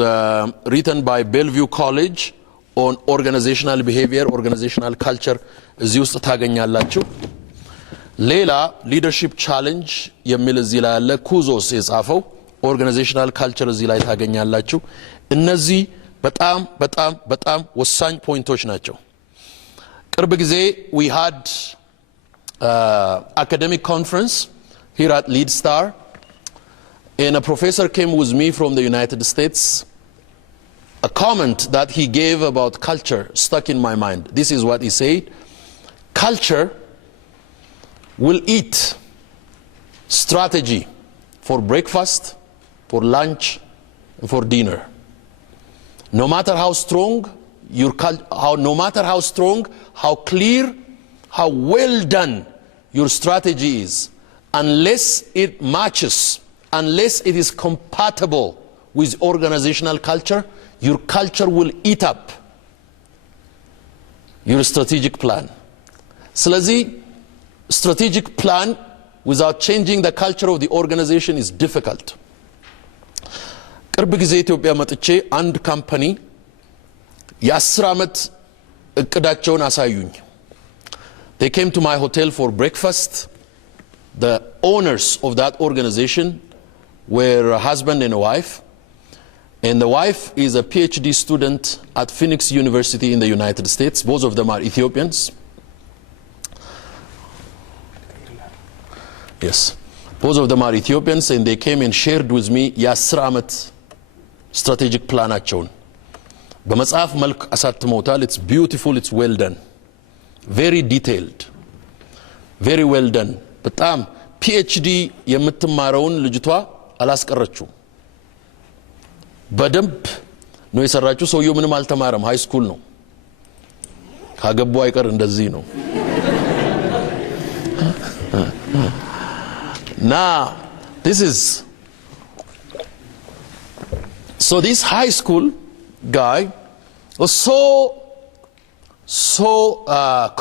written by Bellevue College on organizational behavior, organizational culture. እዚህ ውስጥ ታገኛላችሁ። ሌላ leadership challenge የሚል እዚህ ላይ ያለ ኩዞስ የጻፈው organizational culture እዚህ ላይ ታገኛላችሁ። እነዚህ በጣም በጣም በጣም ወሳኝ ፖይንቶች ናቸው። ቅርብ ጊዜ we had academic conference here at Lead Star, and a professor came with me from the United States. A comment that he gave about culture stuck in my mind. This is what he said: culture will eat strategy for breakfast, for lunch, and for dinner. No matter how strong no matter how strong, how clear, how well done your strategy is, unless it matches, unless it is compatible with organizational culture, your culture will eat up your strategic plan. ስለዚህ strategic plan without changing the culture of the organization is difficult. ቅርብ ጊዜ ኢትዮጵያ መጥቼ አንድ ካምፓኒ የ10 ዓመት እቅዳቸውን አሳዩኝ። They came to my hotel for breakfast. The owners of that organization were a husband and a wife, and the wife is a PhD student at Phoenix University in the United States. Both of them are Ethiopians. Yes, both of them are Ethiopians, and they came and shared with me የ10 ዓመት strategic planaቸውን በመጽሐፍ መልክ አሳትመውታል። It's beautiful, it's well done, very detailed, very well done. በጣም PhD የምትማረውን ልጅቷ አላስቀረችው፣ በደንብ ነው የሰራችው። ሰውየው ምንም አልተማረም፣ ሃይ ስኩል ነው። ካገቡ አይቀር እንደዚህ ነው። Now this is so this high school guy was so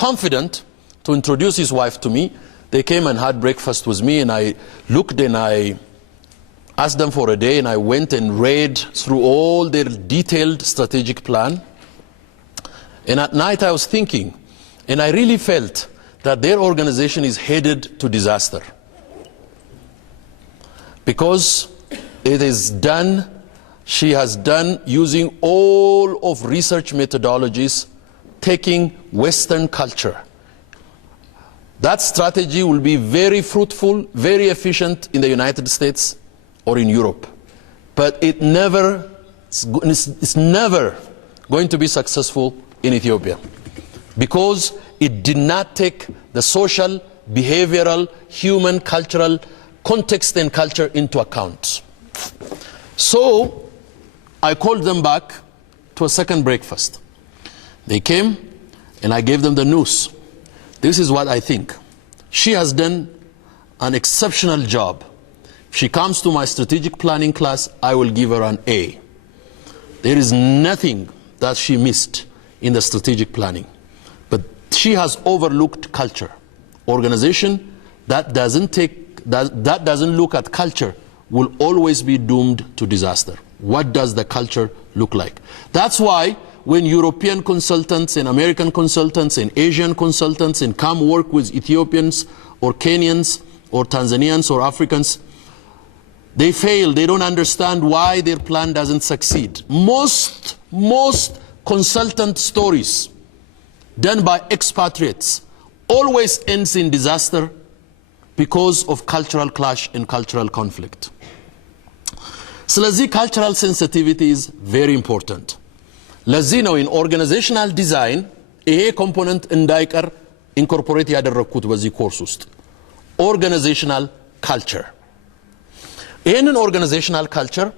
confident to introduce his wife to me. They came and had breakfast with me, and I looked and I asked them for a day, and I went and read through all their detailed strategic plan. And at night I was thinking, and I really felt that their organization is headed to disaster, because it is done, she has done using all of research methodologies, taking Western culture. That strategy will be very fruitful, very efficient in the United States or in Europe, but it's never going to be successful in Ethiopia, because it did not take the social, behavioral, human, cultural context and culture into account. So I called them back to a second breakfast. They came and I gave them the news. This is what I think. She has done an exceptional job. If she comes to my strategic planning class, I will give her an A. There is nothing that she missed in the strategic planning. But she has overlooked culture. Organization that doesn't look at culture will always be doomed to disaster. What does the culture look like? That's why when European consultants and American consultants and Asian consultants and come work with Ethiopians or Kenyans or Tanzanians or Africans, they fail. They don't understand why their plan doesn't succeed. Most consultant stories done by expatriates always ends in disaster because of cultural clash and cultural conflict. ስለዚህ cultural sensitivity is very important. ለዚህ ነው in organizational design ይሄ ኮምፖነንት እንዳይቀር ኢንኮርፖሬት ያደረኩት በዚህ ኮርስ ውስጥ organizational culture ይሄንን organizational culture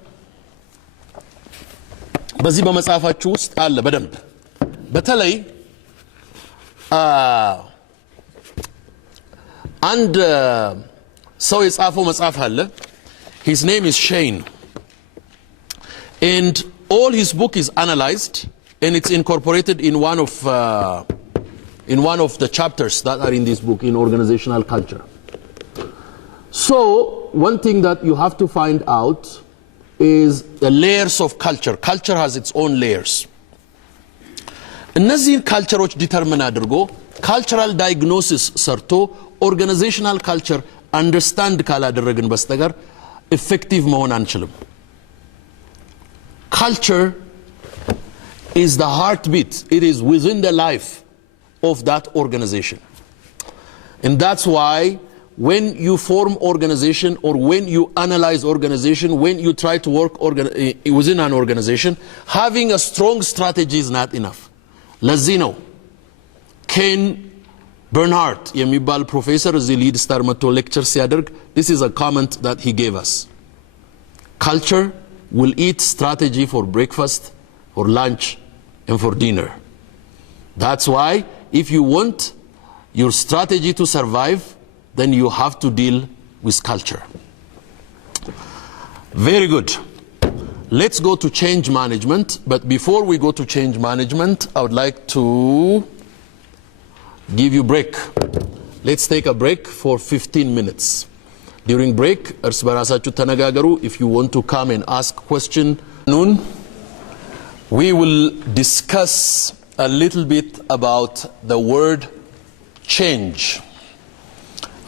በዚህ በመጽሐፋችሁ ውስጥ አለ በደንብ በተለይ አንድ ሰው የጻፈው መጽሐፍ አለ his name is Shane and all his book is analyzed and it's incorporated in one of the chapters that are in this book in organizational culture. So one thing that you have to find out is the layers of culture. Culture has its own layers. እነዚህን ካልቸሮች ዲተርሚን አድርጎ cultural diagnosis ሰርቶ organizational culture understand ካላደረግን በስተቀር effective መሆን አንችልም. Culture is the heartbeat. It is within the life of that organization. And that's why when you form organization or when you analyze organization, when you try to work within an organization, having a strong strategy is not enough. ለዚህ ነው ኬን በርንሃርት የሚባል ፕሮፌሰር እዚህ ሊድ ስታር መጥቶ ሌክቸር ሲያደርግ this is a comment that he gave us. Culture will eat strategy for breakfast, for lunch, and for dinner. That's why if you want your strategy to survive, then you have to deal with culture. Very good. Let's go to change management, but before we go to change management, I would like to give you a break. Let's take a break for 15 minutes. During break, እርስ በራሳችሁ ተነጋገሩ. If you want to come and ask question, noon, we will discuss a little bit about the word change.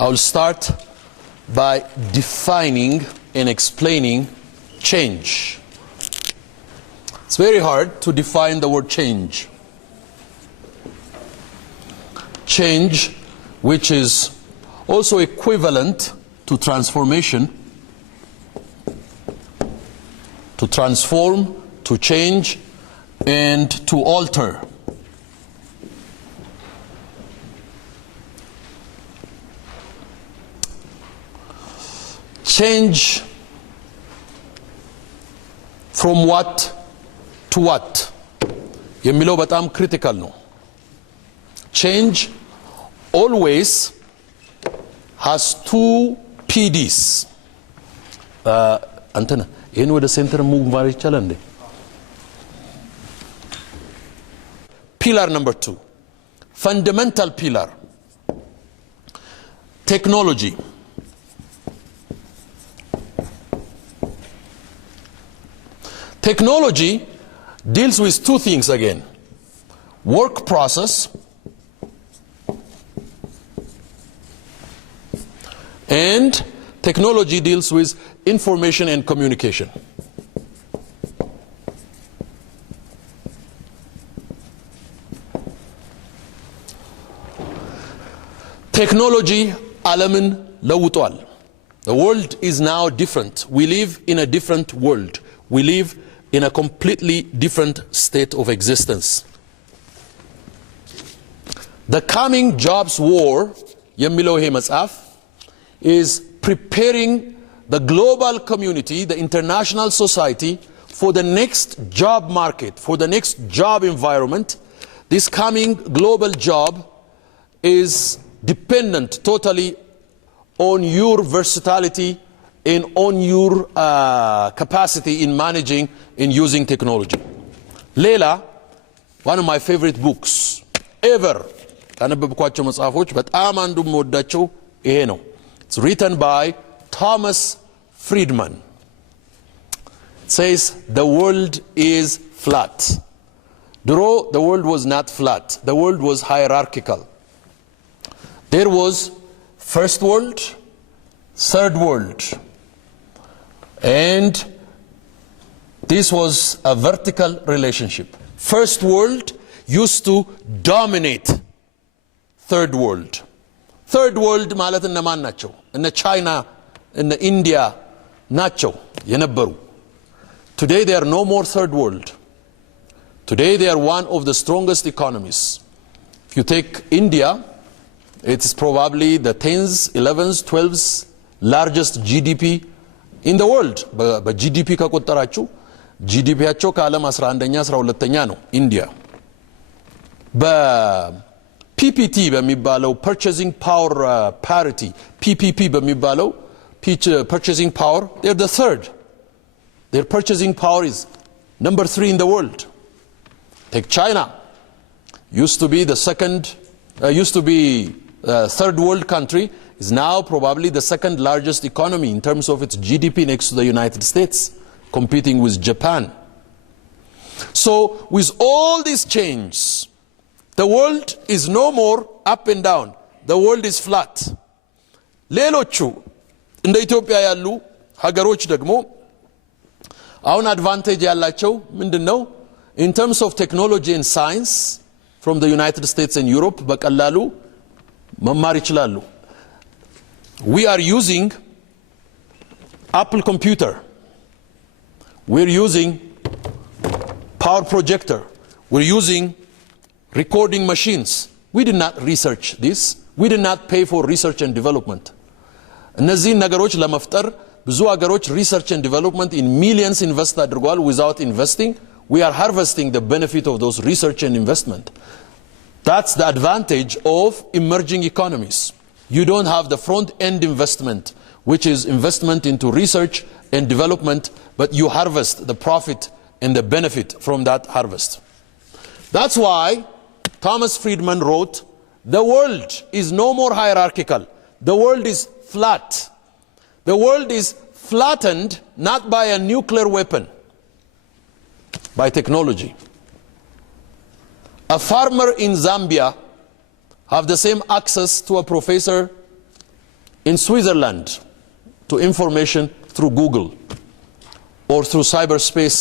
I will start by defining and explaining change. It's very hard to define the word change. Change, which is also equivalent to transformation, to transform, to change, and to alter. Change from what to what የሚለው በጣም critical ነው. Change always has two PDs. አንተና ይሄን ወደ ሴንተር ሙቭ ማድረግ ይቻላል እንዴ? Pillar number 2. Fundamental pillar. Technology. Technology deals with two things again. Work process and technology deals with information and communication. Technology ዓለምን ለውጧል. The world is now different. We live in a different world. We live in a completely different state of existence. The coming jobs war የሚለው ይሄ መጽሐፍ is preparing the global community, the international society for the next job market, for the next job environment. This coming global job is dependent totally on your versatility and on your capacity in managing and using technology. Lela, one of my favorite books ever. ካነበብኳቸው መጽሐፎች በጣም አንዱ የምወዳቸው ይሄ ነው. It's written by Thomas Friedman. It says the world is flat. ድሮ the world was not flat. The world was hierarchical. There was first world, third world. And this was a vertical relationship. First world used to dominate third world. Third world ማለት እነማን ናቸው? እነ ቻይና እነ ኢንዲያ ናቸው የነበሩ. Today there are no more third world. Today they are one of the strongest economies. If you take India, it's probably the 10th, 11th, 12th largest GDP in the world. But GDP ከቆጠራችሁ GDP-ያቸው ከዓለም 11ኛ 12ኛ ነው India. በPPT በሚባለው purchasing power parity, PPP በሚባለው purchasing power, they're the third. Their purchasing power is number 3 in the world. Take China. Used to be the third world country, is now probably the second largest economy in terms of its GDP next to the United States, competing with Japan. So with all these changes, the world is no more up and down. The world is flat. ሌሎቹ እንደ ኢትዮጵያ ያሉ ሀገሮች ደግሞ አሁን አድቫንቴጅ ያላቸው ምንድነው? In terms of technology and science from the United States and Europe በቀላሉ መማር ይችላሉ. We are using Apple computer. We're using power projector. We're using recording machines. We did not research this. We did not pay for research and development. እነዚህ ነገሮች ለመፍጠር ብዙ ሀገሮች research and development in millions invest አድርጓል. Without investing, we are harvesting the benefit of those research and investment. That's the advantage of emerging economies. You don't have the front-end investment, which is investment into research and development, but you harvest the profit and the benefit from that harvest. That's why Thomas Friedman wrote, the world is no more hierarchical. The world is flat. The world is flattened not by a nuclear weapon, by technology. A farmer in Zambia have the same access to a professor in Switzerland to information through Google or through cyberspace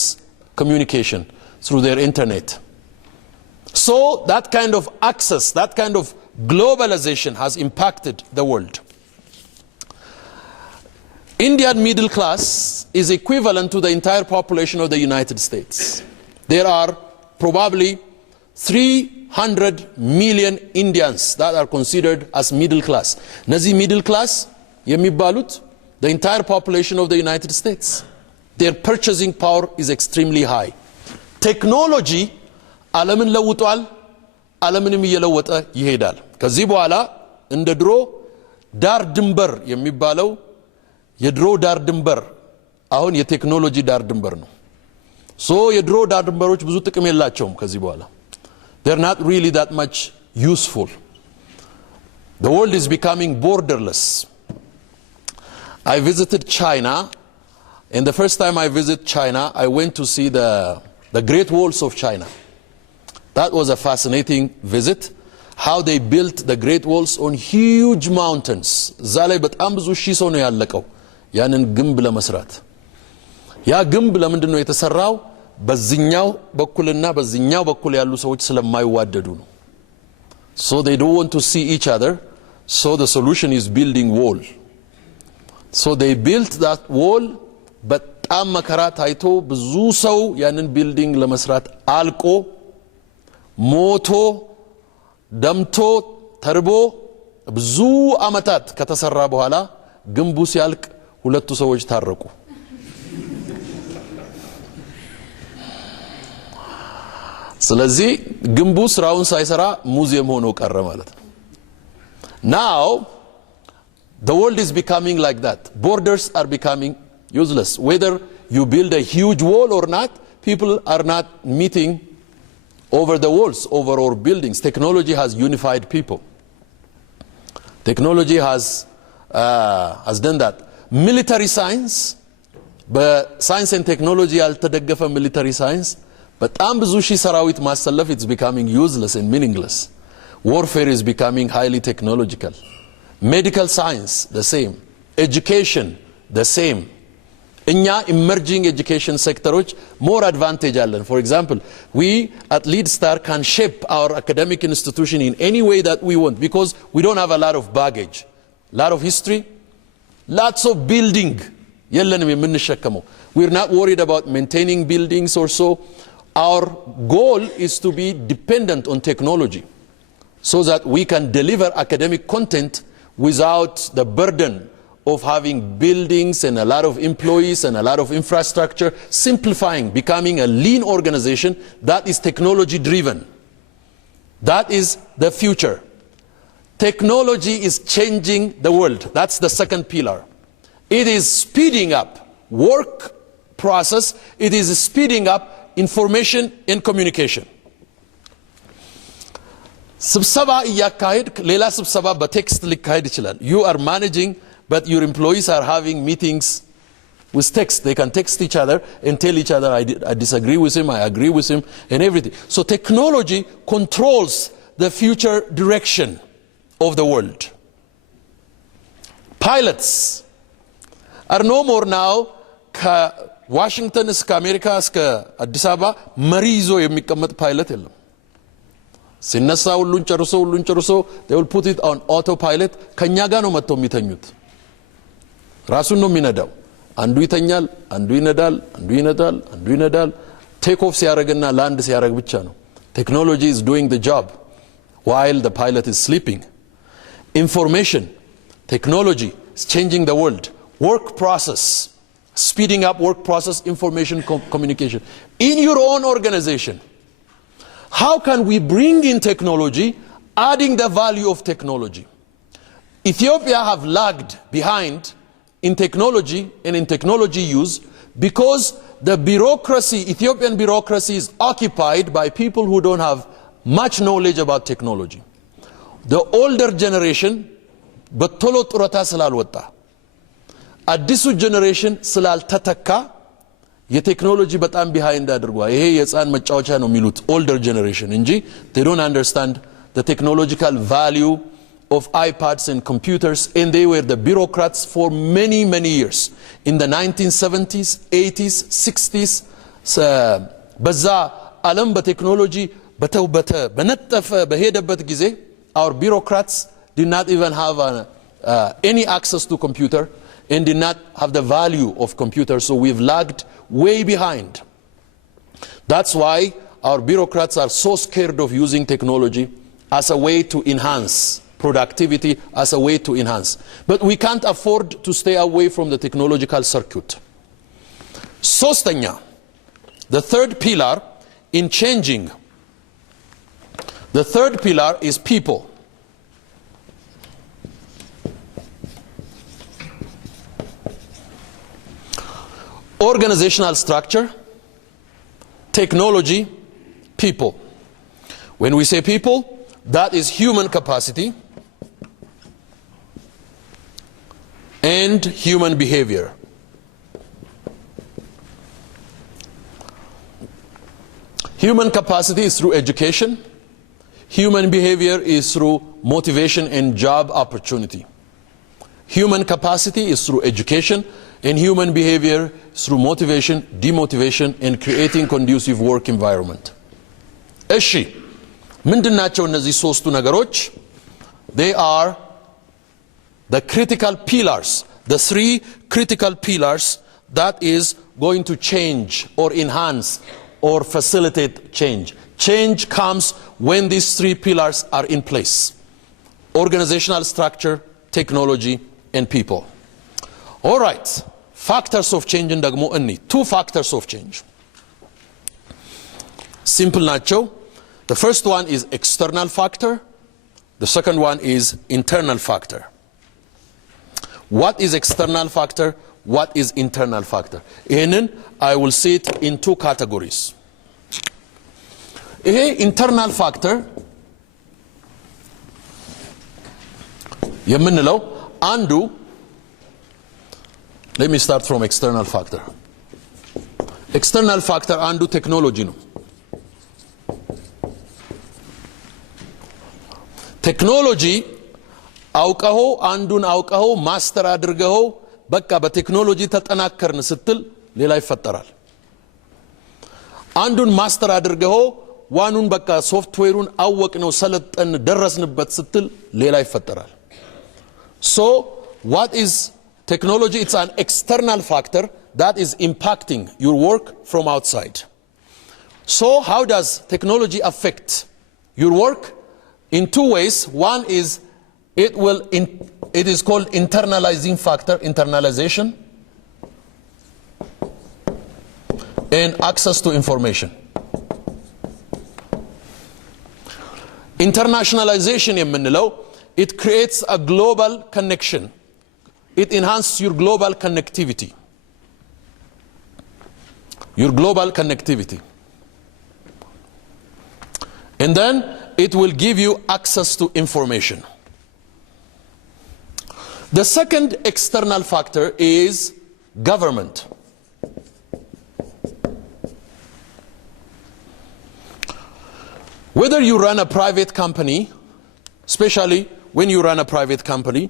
communication through their internet. So that kind of access, that kind of globalization has impacted the world. Indian middle class is equivalent to the entire population of the United States. There are probably 300 million Indians that are considered as middle class. Nazi middle class የሚባሉት the entire population of the United States. Their purchasing power is extremely high. Technology ዓለምን ለውጧል፣ ዓለምንም እየለወጠ ይሄዳል። ከዚህ በኋላ እንደ ድሮ ዳር ድንበር የሚባለው የድሮ ዳር ድንበር አሁን የቴክኖሎጂ ዳር ድንበር ነው። ሶ የድሮ ዳር ድንበሮች ብዙ ጥቅም የላቸውም ከዚህ በኋላ. They're not really that much useful. The world is becoming borderless. I visited China, and the first time I visited China, I went to see the Great Walls of China. That was a fascinating visit. How they built the Great Walls on huge mountains. እዛ ላይ በጣም ብዙ ሺህ ሰው ነው ያለቀው ያንን ግንብ ለመስራት። ያ ግንብ ለምንድን ነው የተሰራው? በዚህኛው በኩልና በዚህኛው በኩል ያሉ ሰዎች ስለማይዋደዱ ነው። So they don't want to see each other, so the solution is building wall. So they built that wall, በጣም መከራ ታይቶ ብዙ ሰው ያንን ቢልዲንግ ለመስራት አልቆ ሞቶ ደምቶ ተርቦ ብዙ አመታት ከተሰራ በኋላ ግንቡ ሲያልቅ ሁለቱ ሰዎች ታረቁ። ስለዚህ ግንቡ ስራውን ሳይሰራ ሙዚየም ሆኖ ቀረ ማለት ነው። Now the world is becoming like that. Borders are becoming useless. Whether you build a huge wall or not, people are not meeting over the walls, over our buildings. Technology has unified people. Technology has done that. Military science, but science and technology altadaggafa military science, but ብዙ ሺህ ሰራዊት ማሰለፍ, it's becoming useless and meaningless. Warfare is becoming highly technological. Medical science, the same. Education, the same. እኛ emerging education sectors more advantage አለን. For example, we at LeadStar can shape our academic institution in any way that we want because we don't have a lot of baggage, lot of history, lots of building. የለንም የምንሸከመው. We're not worried about maintaining buildings or so. Our goal is to be dependent on technology so that we can deliver academic content without the burden of having buildings and a lot of employees and a lot of infrastructure, simplifying, becoming a lean organization that is technology driven. That is the future. Technology is changing the world. That's the second pillar. It is speeding up work process. It is speeding up information and communication. ስብሰባ እያካሄድክ ሌላ ስብሰባ በቴክስት ሊካሄድ ይችላል. You are managing, but your employees are having meetings with text. They can text each other and tell each other, I disagree with him, I agree with him, and everything. So technology controls the future direction of the world. Pilots are no more now ከዋሽንግተን እስከ አሜሪካ እስከ አዲስ አበባ መሪ ይዞ የሚቀመጥ ፓይለት የለም. ሲነሳ ሁሉን ጨርሶ they will put it on autopilot. ከኛ ጋር ነው መጥተው የሚተኙት. ራሱን ነው የሚነዳው. አንዱ ይተኛል፣ አንዱ ይነዳል. ቴክ ኦፍ ሲያረግና ላንድ ሲያረግ ብቻ ነው. Technology is doing the job while the pilot is sleeping. Information, technology is changing the world. Work process, speeding up work process, information communication. In your own organization, how can we bring in technology, adding the value of technology? Ethiopia have lagged behind in technology and in technology use because the bureaucracy, Ethiopian bureaucracy, is occupied by people who don't have much knowledge about technology. The older generation በቶሎ ጡረታ ስላልወጣ አዲሱ ጀነሬሽን ስላልተተካ የቴክኖሎጂ በጣም ቢሃይንድ አድርጓል. ይሄ የጻን መጫወቻ ነው የሚሉት older generation እንጂ they don't understand the technological value of iPads and computers, and they were the bureaucrats for many years. In the 1970s, 80s, 60s, በዛ ዓለም በቴክኖሎጂ በነጠፈ በሄደበት ጊዜ our bureaucrats did not even have any access to computer and did not have the value of computers, so we've lagged way behind. That's why our bureaucrats are so scared of using technology as a way to enhance productivity, as a way to enhance. But we can't afford to stay away from the technological circuit. ሶስተኛ, the third pillar in changing, the third pillar is people. Organizational structure, technology, people. When we say people, that is human capacity and human behavior. Human capacity is through education. Human behavior is through motivation and job opportunity. Human capacity is through education, and human behavior through motivation, demotivation, and creating conducive work environment. እሺ ምንድናቸው እነዚህ ሶስቱ ነገሮች? They are the critical pillars, the three critical pillars that is going to change or enhance or facilitate change. Change comes when these three pillars are in place: organizational structure, technology, and people. All right, factors of change in ደግሞ እኒ two factors of change. Simple ናቸው. The first one is external factor. The second one is internal factor. What is external factor? What is internal factor? ይህንን I will see it in two categories. ይሄ internal factor የምንለው አንዱ, let me start from external factor. External factor አንዱ ቴክኖሎጂ ነው. ቴክኖሎጂ አውቀኸው አንዱን አውቀኸው ማስተር አድርገኸው በቃ በቴክኖሎጂ ተጠናከርን ስትል ሌላ ይፈጠራል. አንዱን ማስተር አድርገኸው ዋኑን በቃ ሶፍትዌሩን አወቅነው ሰለጠን ደረስንበት ስትል ሌላ ይፈጠራል. So what is technology? It's an external factor that is impacting your work from outside. So how does technology affect your work? In two ways. One is it is called internalizing factor, internalization, and access to information. Internationalization የምንለው it creates a global connection. It enhances your global connectivity. Your global connectivity. And then it will give you access to information. The second external factor is government. Whether you run a private company, especially when you run a private company,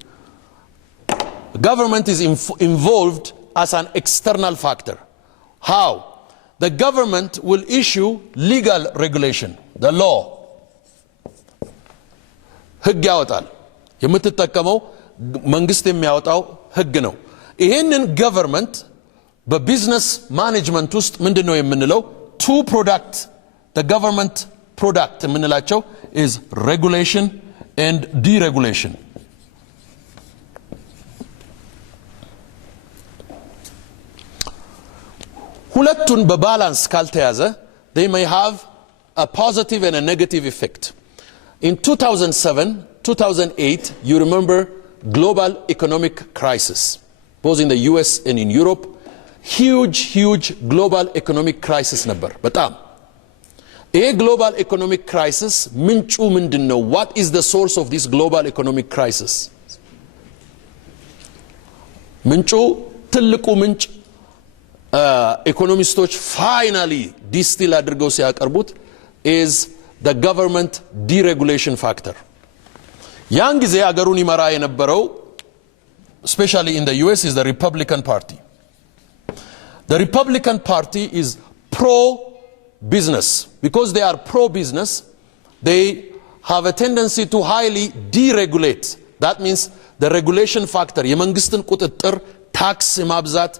government is involved as an external factor. How? The government will issue legal regulation, the law. ህግ ያወጣል። የምትጠቀመው መንግስት የሚያወጣው ህግ ነው። ይሄንን ገቨርንመንት በቢዝነስ ማኔጅመንት ውስጥ ምንድነው የምንለው? two product, the government product የምንላቸው is regulation and deregulation. ሁለቱን በባላንስ ካልተያዘ they may have a positive and a negative effect. In 2007, 2008, you remember global economic crisis, both in the US and in Europe. Huge global economic crisis ነበር በጣም። ይሄ global economic crisis ምንጩ ምንድነው? What is the source of this global economic crisis? ምንጩ ትልቁ ምንጭ ኢኮኖሚስቶች ፋይናሊ ዲስቲል አድርገው ሲያቀርቡት is the government deregulation factor. ያን ጊዜ አገሩን ይመራ የነበረው especially in the US is the Republican Party. The Republican Party is pro-business. Because they are pro-business, they have a tendency to highly deregulate. That means the regulation factor, የመንግስትን ቁጥጥር ታክስ የማብዛት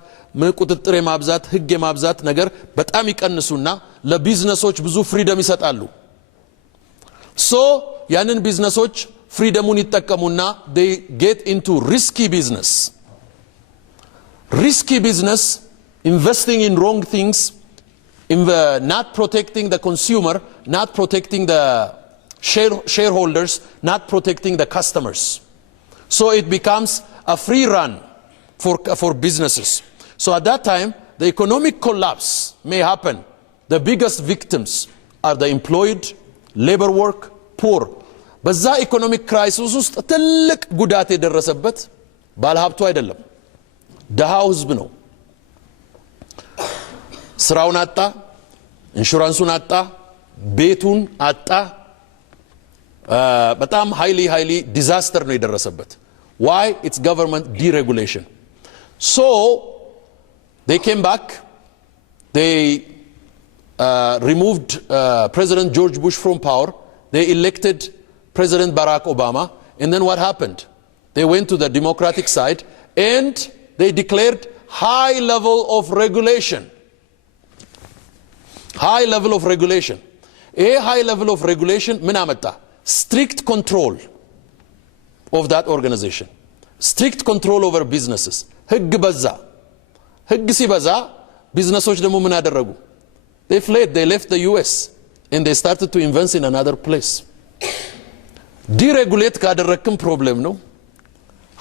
ቁጥጥር የማብዛት ህግ የማብዛት ነገር በጣም ይቀንሱና ለቢዝነሶች ብዙ ፍሪደም ይሰጣሉ። So ያንን ቢዝነሶች ፍሪደሙን ይጠቀሙና they get into risky business. Risky business, investing in wrong things, not protecting the consumer, not protecting the shareholders, not protecting the customers. So it becomes a free run for businesses. So at that time, the economic collapse may happen. The biggest victims are the employed, labor work, poor. በዛ ኢኮኖሚክ ክራይሲስ ውስጥ ትልቅ ጉዳት የደረሰበት ባለሀብቱ አይደለም፣ ደሃው ህዝብ ነው። ስራውን አጣ፣ ኢንሹራንሱን አጣ፣ ቤቱን አጣ። በጣም highly disaster ነው የደረሰበት. Why? It's government deregulation. So they came back, they removed President George Bush from power, they elected President Barack Obama, and then what happened? They went to the Democratic side and they declared high level of regulation. High level of regulation. A high level of regulation ምን አመጣ? Strict control of that organization. Strict control over businesses. ህግ በዛ። ህግ ሲበዛ ቢዝነሶች ደግሞ ምን አደረጉ? They fled, they left the US and they started to invest in another place. Deregulate ካደረክም ፕሮብሌም ነው።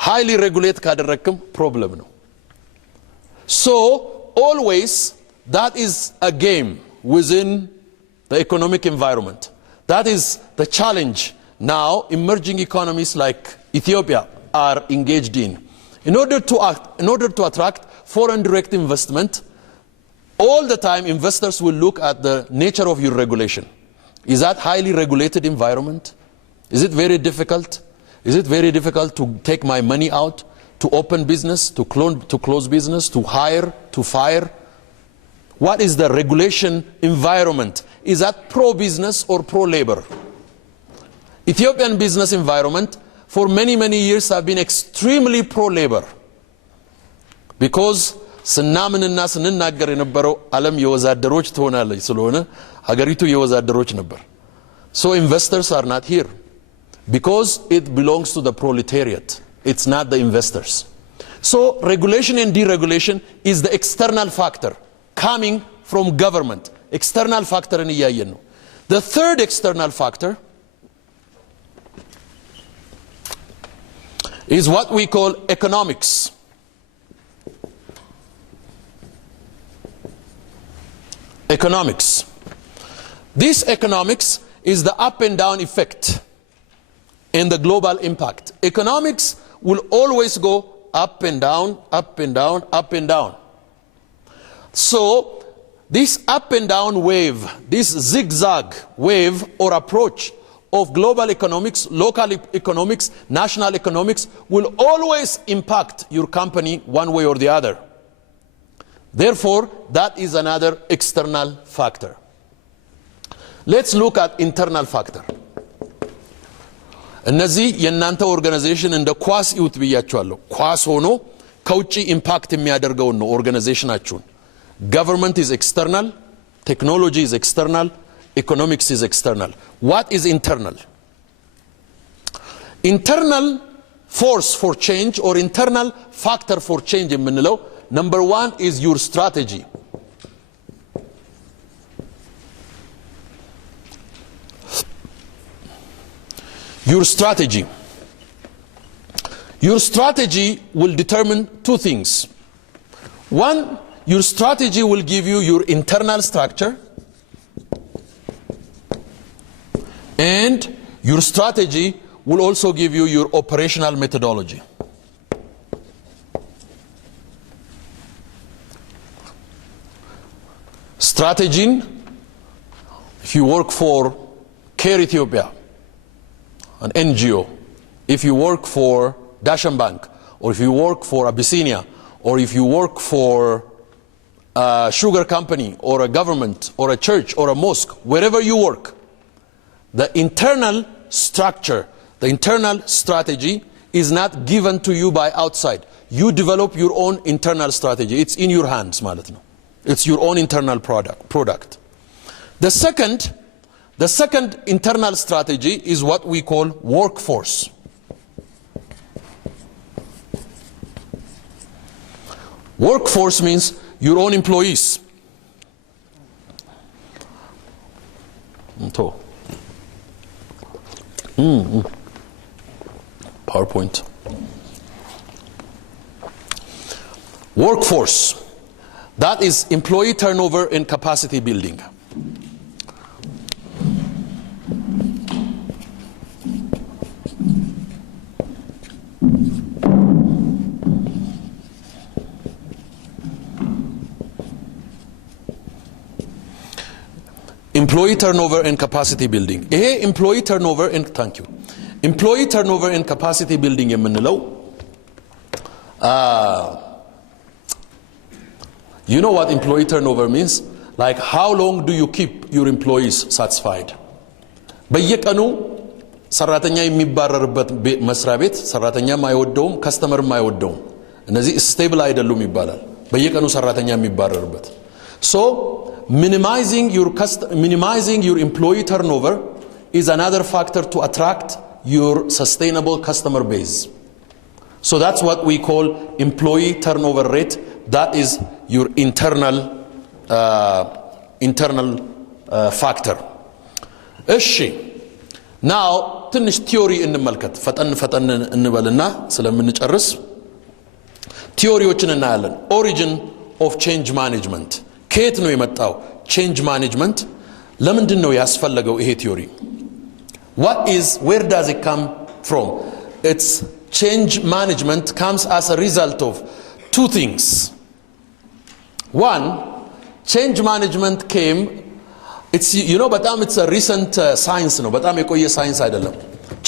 Highly regulate ካደረክም ፕሮብሌም ነው። So always that is a game within the economic environment. That is the challenge now emerging economies like Ethiopia are engaged in. In order to attract foreign direct investment, all the time investors will look at the nature of your regulation. Is that highly regulated environment? Is it very difficult? Is it very difficult to take my money out, to open business, to close business, to hire, to fire? What is the regulation environment? Is that pro-business or pro-labor? Ethiopian business environment for many years have been extremely pro-labor because ስናምንና ስንናገር የነበረው ዓለም የወዛደሮች ትሆናለች ስለሆነ ሀገሪቱ የወዛደሮች ነበር so investors are not here because it belongs to the proletariat it's not the investors so regulation and deregulation is the external factor coming from government external factor in እያየን ነው the third external factor is what we call economics economics this economics is the up and down effect in the global impact economics will always go up and down up and down up and down so this up and down wave this zigzag wave or approach of global economics local economics national economics will always impact your company one way or the other therefore that is another external factor let's look at internal factor እነዚህ የናንተ ኦርጋናይዜሽን እንደ ኳስ ይውት ብያችኋለሁ ኳስ ሆኖ ከውጪ ኢምፓክት የሚያደርገው ነው ኦርጋናይዜሽናችሁን government is external technology is external economics is external what is internal internal force for change or internal factor for change የምንለው number 1 is your strategy your strategy will determine two things one your strategy will give you your internal structure and your strategy will also give you your operational methodology strategy if you work for Care Ethiopia an NGO if you work for Dashan Bank or if you work for Abyssinia or if you work for a sugar company or a government or a church or a mosque wherever you work the internal structure the internal strategy is not given to you by outside you develop your own internal strategy it's in your hands ማለት ነው it's your own internal product the second internal strategy is what we call workforce workforce means your own employees PowerPoint workforce that is employee turnover and capacity building employee turnover and capacity building employee turnover and thank you employee turnover and capacity building የምንለው you know what employee turnover means like how long do you keep your employees satisfied በየቀኑ ሰራተኛ የሚባረርበት መስሪያ ቤት ሰራተኛም አይወደውም ከስተመርም አይወደውም እነዚህ ስቴብል አይደሉም ይባላል በየቀኑ ሰራተኛ የሚባረርበት so minimizing your employee turnover is another factor to attract your sustainable customer base so that's what we call employee turnover rate that is your internal factor እሺ now ትንሽ ቲዮሪ እንመልከት ፈጠን እንበልና ስለምንጨርስ ቲዮሪዎችን እናያለን origin of change management ከየት ነው የመጣው change management ለምንድን ነው ያስፈልገው ይሄ ቲዮሪ where does it come from it's change management comes as a result of two things one change management came it's it's a recent science ነው በጣም የቆየ ሳይንስ አይደለም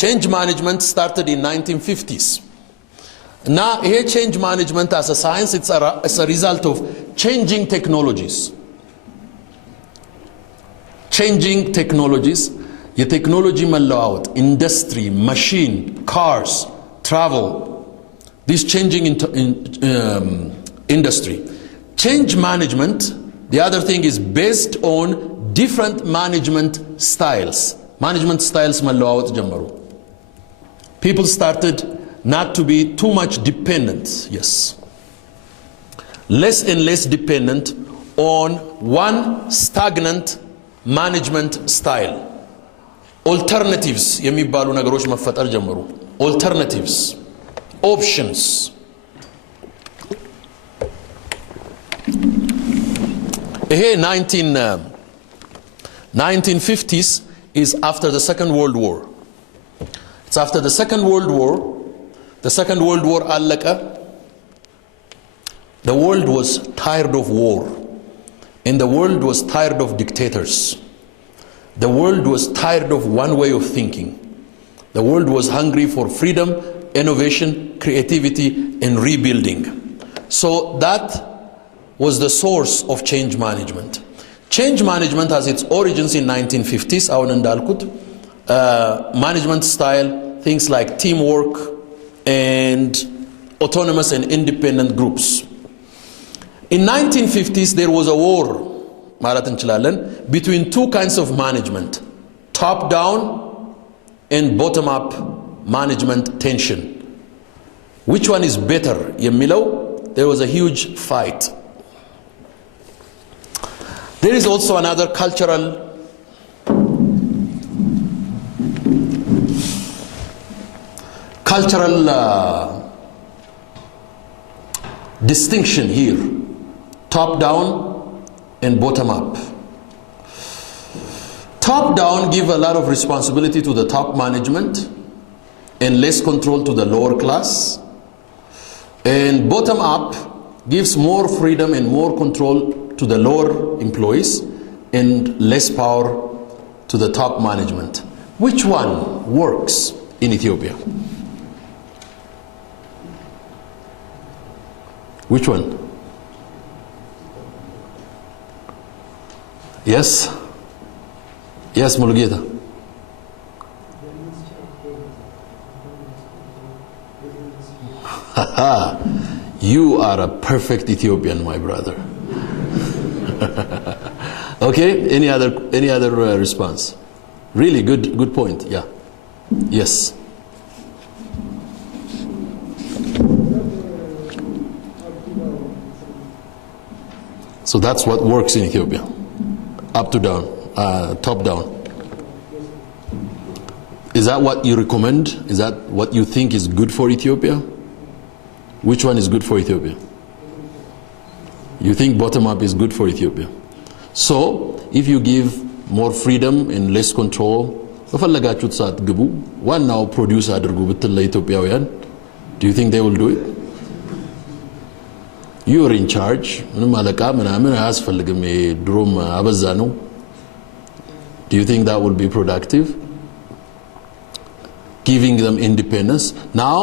change management started in 1950s now here change management as a science it's a result of changing technologies የቴክኖሎጂ መለዋወጥ industry machine cars travel this changing industry Change management, the other thing, is based on different management styles. Management styles መለዋወጥ ጀመሩ. People started not to be too much dependent, yes. Less and less dependent on one stagnant management style. Alternatives የሚባሉ ነገሮች መፈጠር ጀመሩ. Alternatives, options. ይሄ 1950s is after the Second World War. It's after the Second World War. The Second World War አለቀ. The world was tired of war. And the world was tired of dictators. The world was tired of one way of thinking. The world was hungry for freedom, innovation, creativity, and rebuilding. So that was the source of change management. Change management has its origins in 1950s. አሁን እንዳልኩት management style, things like teamwork and autonomous and independent groups. In 1950s there was a war ማለት እንችላለን between two kinds of management, top down and bottom up management tension. Which one is better የሚለው there was a huge fight. There is also another cultural distinction here, top down and bottom up. Top down give a lot of responsibility to the top management and less control to the lower class, and bottom up gives more freedom and more control to the lower employees and less power to the top management. Which one works in Ethiopia? Which one? Yes? Yes, Mulugita. You are a perfect Ethiopian, my brother. Okay, any other response? Really good point. Yeah. Yes. So that's what works in Ethiopia. Up to down, top down. Is that what you recommend? Is that what you think is good for Ethiopia? Which one is good for Ethiopia? You think bottom up is good for Ethiopia. So if you give more freedom and less control, በፈለጋችሁት ሰዓት ግቡ ዋናው ፕሮዲዩስ አድርጉ ብትል ለኢትዮጵያውያን, do you think they will do it? You are in charge. ምንም አለቃ ምናምን አያስፈልግም፣ ድሮም አበዛ ነው. Do you think that will be productive? Giving them independence. Now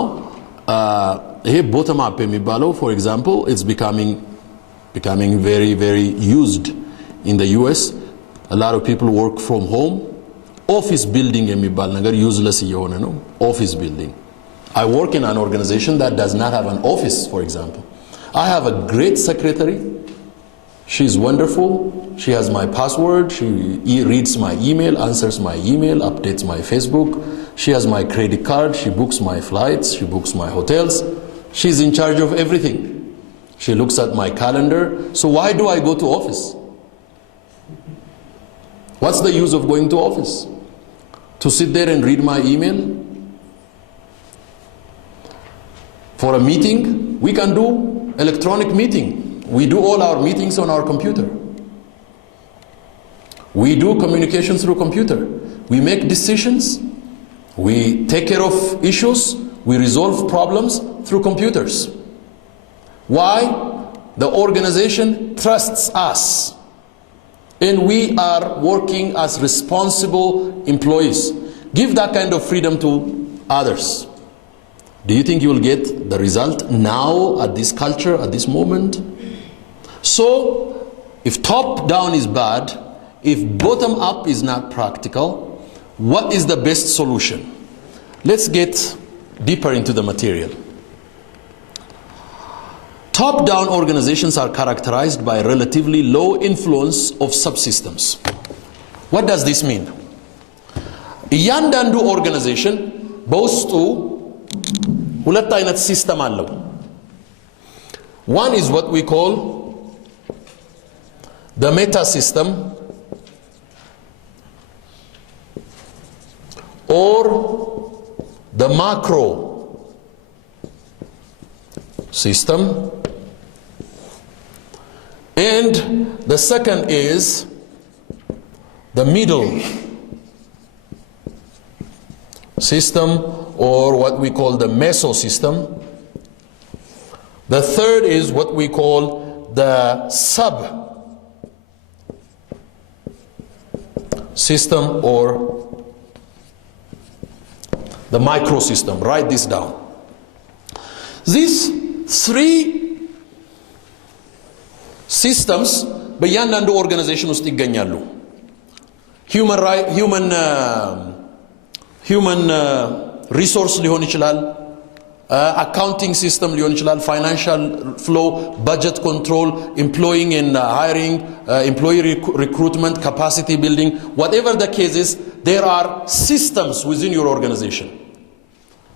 here bottom up የሚባለው, for example, it's becoming very very used in the US. A lot of people work from home. Office building የሚባል ነገር useless እየሆነ ነው. Office building. I work in an organization that does not have an office, for example. I have a great secretary. She's wonderful. She has my password. She reads my email, answers my email, updates my Facebook. She has my credit card. She books my flights. She books my hotels. She's in charge of everything. She looks at my calendar. So why do I go to office? What's the use of going to office? To sit there and read my email? For a meeting, we can do electronic meeting. We do all our meetings on our computer. We do communication through computer. We make decisions. We take care of issues. We resolve problems through computers. Why? The organization trusts us. And we are working as responsible employees. Give that kind of freedom to others. Do you think you will get the result now at this culture, at this moment? So, if top down is bad, if bottom up is not practical, what is the best solution? Let's get deeper into the material. Top-down organizations are characterized by relatively low influence of subsystems. What does this mean? እያንዳንዱ ኦርጋናይዜሽን በውስጡ ሁለት አይነት ሲስተም አለው። One is what we call the meta system or the macro system, and the second is the middle system or what we call the meso system. The third is what we call the sub system or the micro system. Write this down. These three systems በእያንዳንዱ ኦርጋናይዜሽን ውስጥ ይገኛሉ። human resource ሊሆን ይችላል፣ accounting system ሊሆን ይችላል፣ financial flow, budget control, employing and hiring, employee recruitment, capacity building, whatever the case is, there are systems within your organization.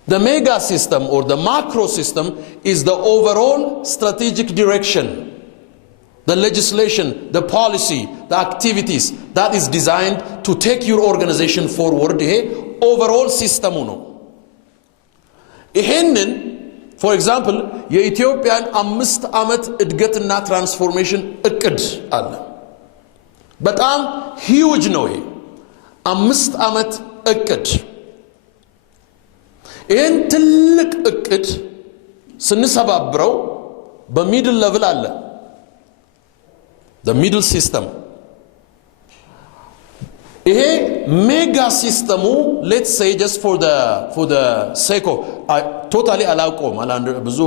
The mega system or the macro system is the overall strategic direction, the legislation, the policy, the activities that is designed to take your organization forward. Overall system ነው። ይሄንን for example የኢትዮጵያን 5 ዓመት እድገትና ትራንስፎርሜሽን እቅድ አለ። በጣም huge ነው ይሄ 5 ዓመት እቅድ። ይሄን ትልቅ እቅድ ስንሰባብረው በሚድል ሌቭል አለ the middle system. ይሄ ሜጋ ሲስተሙ let's say just for the sake of totally አላውቀውም ብዙ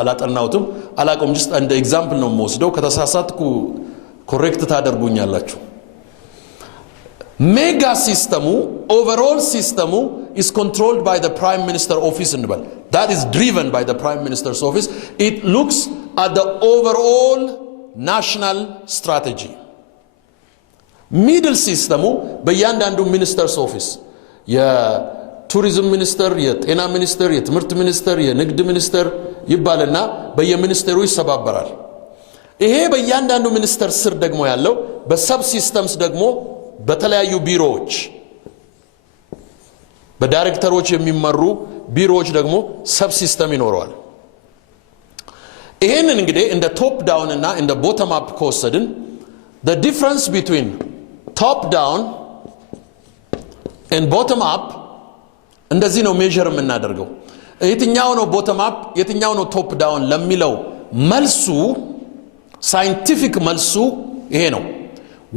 አላጠናውትም አላውቀውም just እንደ ኤግዛምፕል ነው የምወስደው ከተሳሳትኩ ኮሬክት ታደርጉኛላችሁ። ሜጋ ሲስተሙ overall ሲስተሙ is controlled by the prime minister office እንበል. That is driven by the prime minister's office. It looks at the overall national strategy. ሚድል ሲስተሙ በእያንዳንዱ ሚኒስተርስ ኦፊስ የቱሪዝም ሚኒስተር፣ የጤና ሚኒስተር፣ የትምህርት ሚኒስተር፣ የንግድ ሚኒስተር ይባልና በየሚኒስተሩ ይሰባበራል። ይሄ በእያንዳንዱ ሚኒስተር ስር ደግሞ ያለው በሰብ ሲስተምስ ደግሞ በተለያዩ ቢሮዎች በዳይሬክተሮች የሚመሩ ቢሮዎች ደግሞ ሰብ ሲስተም ይኖረዋል። ይሄንን እንግዲህ እንደ ቶፕ ዳውን እና እንደ ቦተም አፕ ከወሰድን the difference between top down and bottom up እንደዚህ ነው ሜዠር የምናደርገው። የትኛው ነው ቦተም አፕ የትኛው ነው ቶፕ ዳውን ለሚለው መልሱ ሳይንቲፊክ መልሱ ይሄ ነው።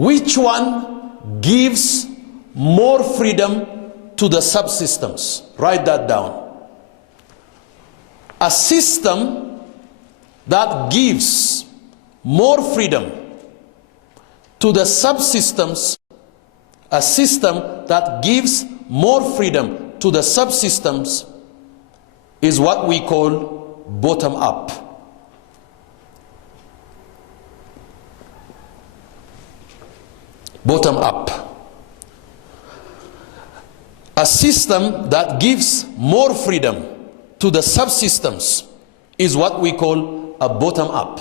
which one gives more freedom to the subsystems? Write that down. A system that gives more freedom to the subsystems, a system that gives more freedom to the subsystems is what we call bottom up. Bottom up. A system that gives more freedom to the subsystems is what we call a bottom up.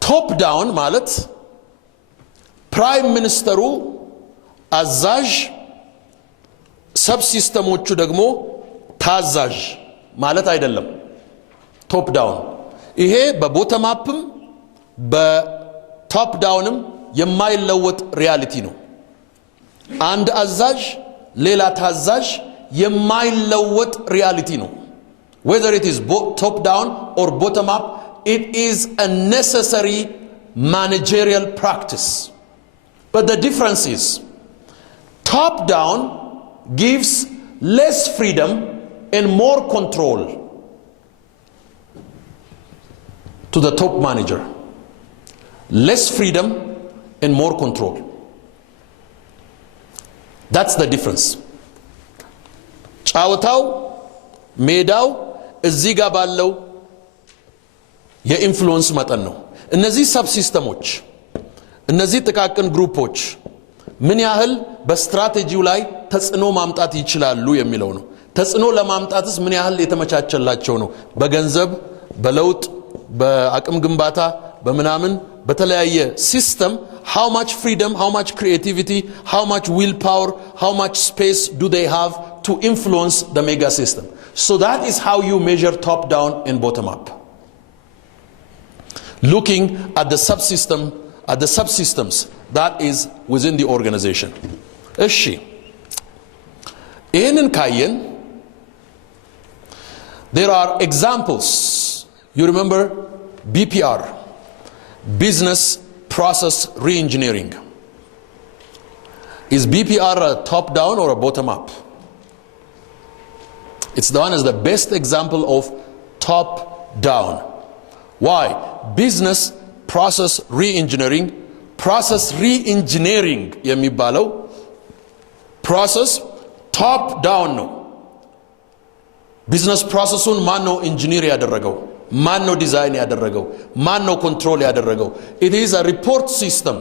top down ማለት ፕራይም ሚኒስተሩ አዛዥ ሰብሲስተሞቹ ደግሞ ታዛዥ ማለት አይደለም። ቶፕ ዳውን ይሄ በቦተም አፕም በቶፕ ዳውንም የማይለወጥ ሪያሊቲ ነው። አንድ አዛዥ ሌላ ታዛዥ የማይለወጥ ሪያሊቲ ነው። Whether it is top down or bottom up, it is a necessary managerial practice. But the difference is top down gives less freedom and more control to the top manager. Less freedom and more control. That's the difference. ጫወታው ሜዳው እዚህ ጋር ባለው የኢንፍሉዌንስ መጠን ነው። እነዚህ ሰብ ሲስተሞች እነዚህ ጥቃቅን ግሩፖች ምን ያህል በስትራቴጂው ላይ ተጽዕኖ ማምጣት ይችላሉ የሚለው ነው። ተጽዕኖ ለማምጣትስ ምን ያህል የተመቻቸላቸው ነው? በገንዘብ በለውጥ በአቅም ግንባታ በምናምን በተለያየ ሲስተም how much freedom, how much creativity, how much willpower, how much space do they have to influence the mega system? So that is how you measure top down and bottom up. Looking at the subsystem, at the subsystems that is within the organization. እሺ ይህንን ካየን there are examples. You remember BPR, business process re-engineering. Is BPR a top down or a bottom up? It's the one as the best example of top down. Why? Business process re-engineering የሚባለው process top down ነው። ቢዝነስ ፕሮሰሱን ማን ነው ኢንጂነር ያደረገው? ማን ነው ዲዛይን ያደረገው? ማን ነው ኮንትሮል ያደረገው? It is a report system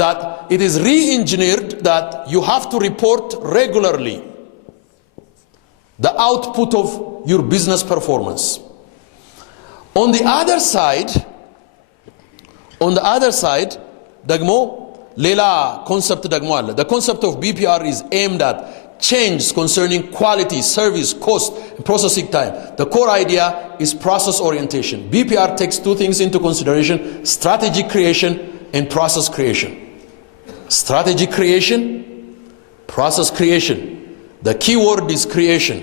that it is re-engineered that you have to report regularly the output of your business performance. On the other side ደግሞ ሌላ ኮንሰፕት ደግሞ አለ. The concept of BPR is aimed at change concerning quality, service, cost, and processing time. The core idea is process orientation. BPR takes two things into consideration: strategy creation and process creation. Strategy creation, process creation. The key word is creation.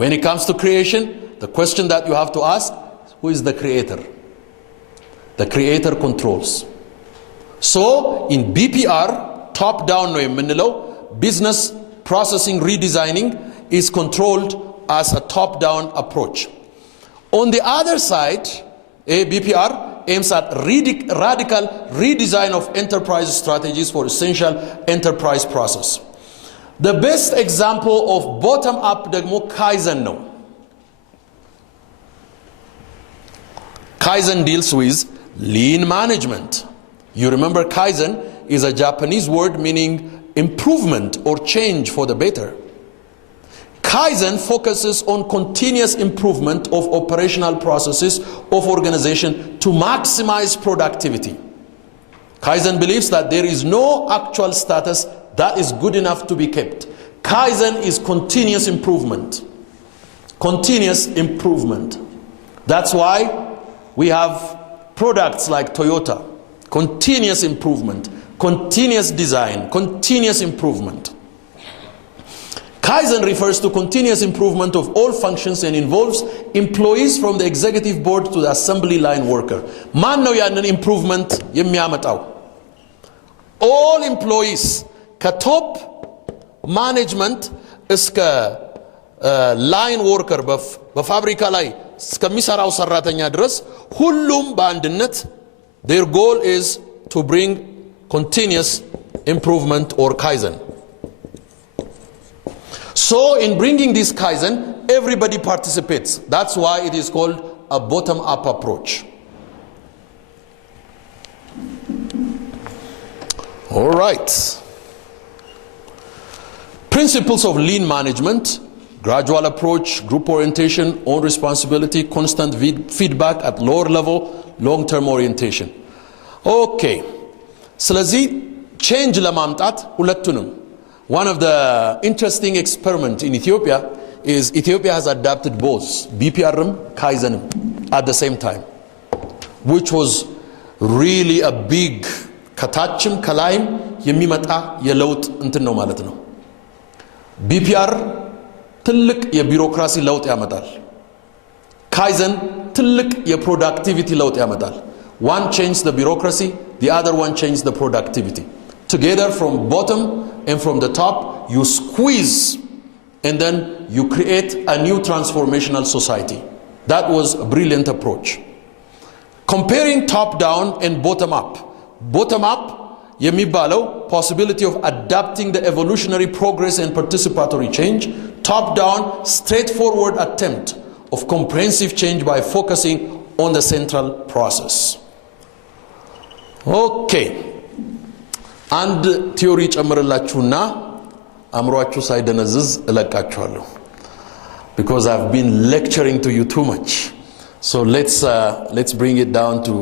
When it comes to creation, the question that you have to ask, who is the creator? The creator controls. So in BPR, top down ነው የምንለው, business processing redesigning is controlled as a top down approach. On the other side, BPR aims at radical redesign of enterprise strategies for essential enterprise process. The best example of bottom up ደግሞ Kaizen ነው. Kaizen deals with lean management. You remember Kaizen is a Japanese word meaning improvement or change for the better. Kaizen focuses on continuous improvement of operational processes of organization to maximize productivity. Kaizen believes that there is no actual status that is good enough to be kept. Kaizen is continuous improvement. Continuous improvement. That's why we have products like Toyota. Continuous improvement, continuous design, continuous improvement. Kaizen refers to continuous improvement of all functions and involves employees from the executive board to the assembly line worker. ማን ነው ያንን improvement የሚያመጣው? All employees ከቶፕ ማኔጅመንት እስከ ላይን ወርከር በፋብሪካ ላይ እስከሚሰራው ሰራተኛ ድረስ ሁሉም በአንድነት their goal is to bring continuous improvement or Kaizen. So in bringing this Kaizen, everybody participates. That's why it is called a bottom-up approach. All right. Principles of lean management: gradual approach, group orientation, own responsibility, constant feedback at lower level, long-term orientation. Okay. ስለዚህ change ለማምጣት ሁለቱንም. One of the interesting experiment in Ethiopia is Ethiopia has adapted both BPRም Kaizenም at the same time, which was really a big ከታችም ከላይም የሚመጣ የለውጥ እንትን ነው ማለት ነው። BPR ትልቅ የቢሮክራሲ ለውጥ ያመጣል። Kaizen ትልቅ የፕሮዳክቲቪቲ ለውጥ ያመጣል። One changed the bureaucracy, the other one changed the productivity. Together from bottom and from the top, you squeeze and then you create a new transformational society. That was a brilliant approach. Comparing top down and bottom up. Bottom up የሚባለው possibility of adapting the evolutionary progress and participatory change, top-down, straightforward attempt of comprehensive change by focusing on the central process. Okay. And theory ጨምርላችሁና አምሯችሁ ሳይደነዝዝ እለቃችኋለሁ, because I've been lecturing to you too much. So let's bring it down to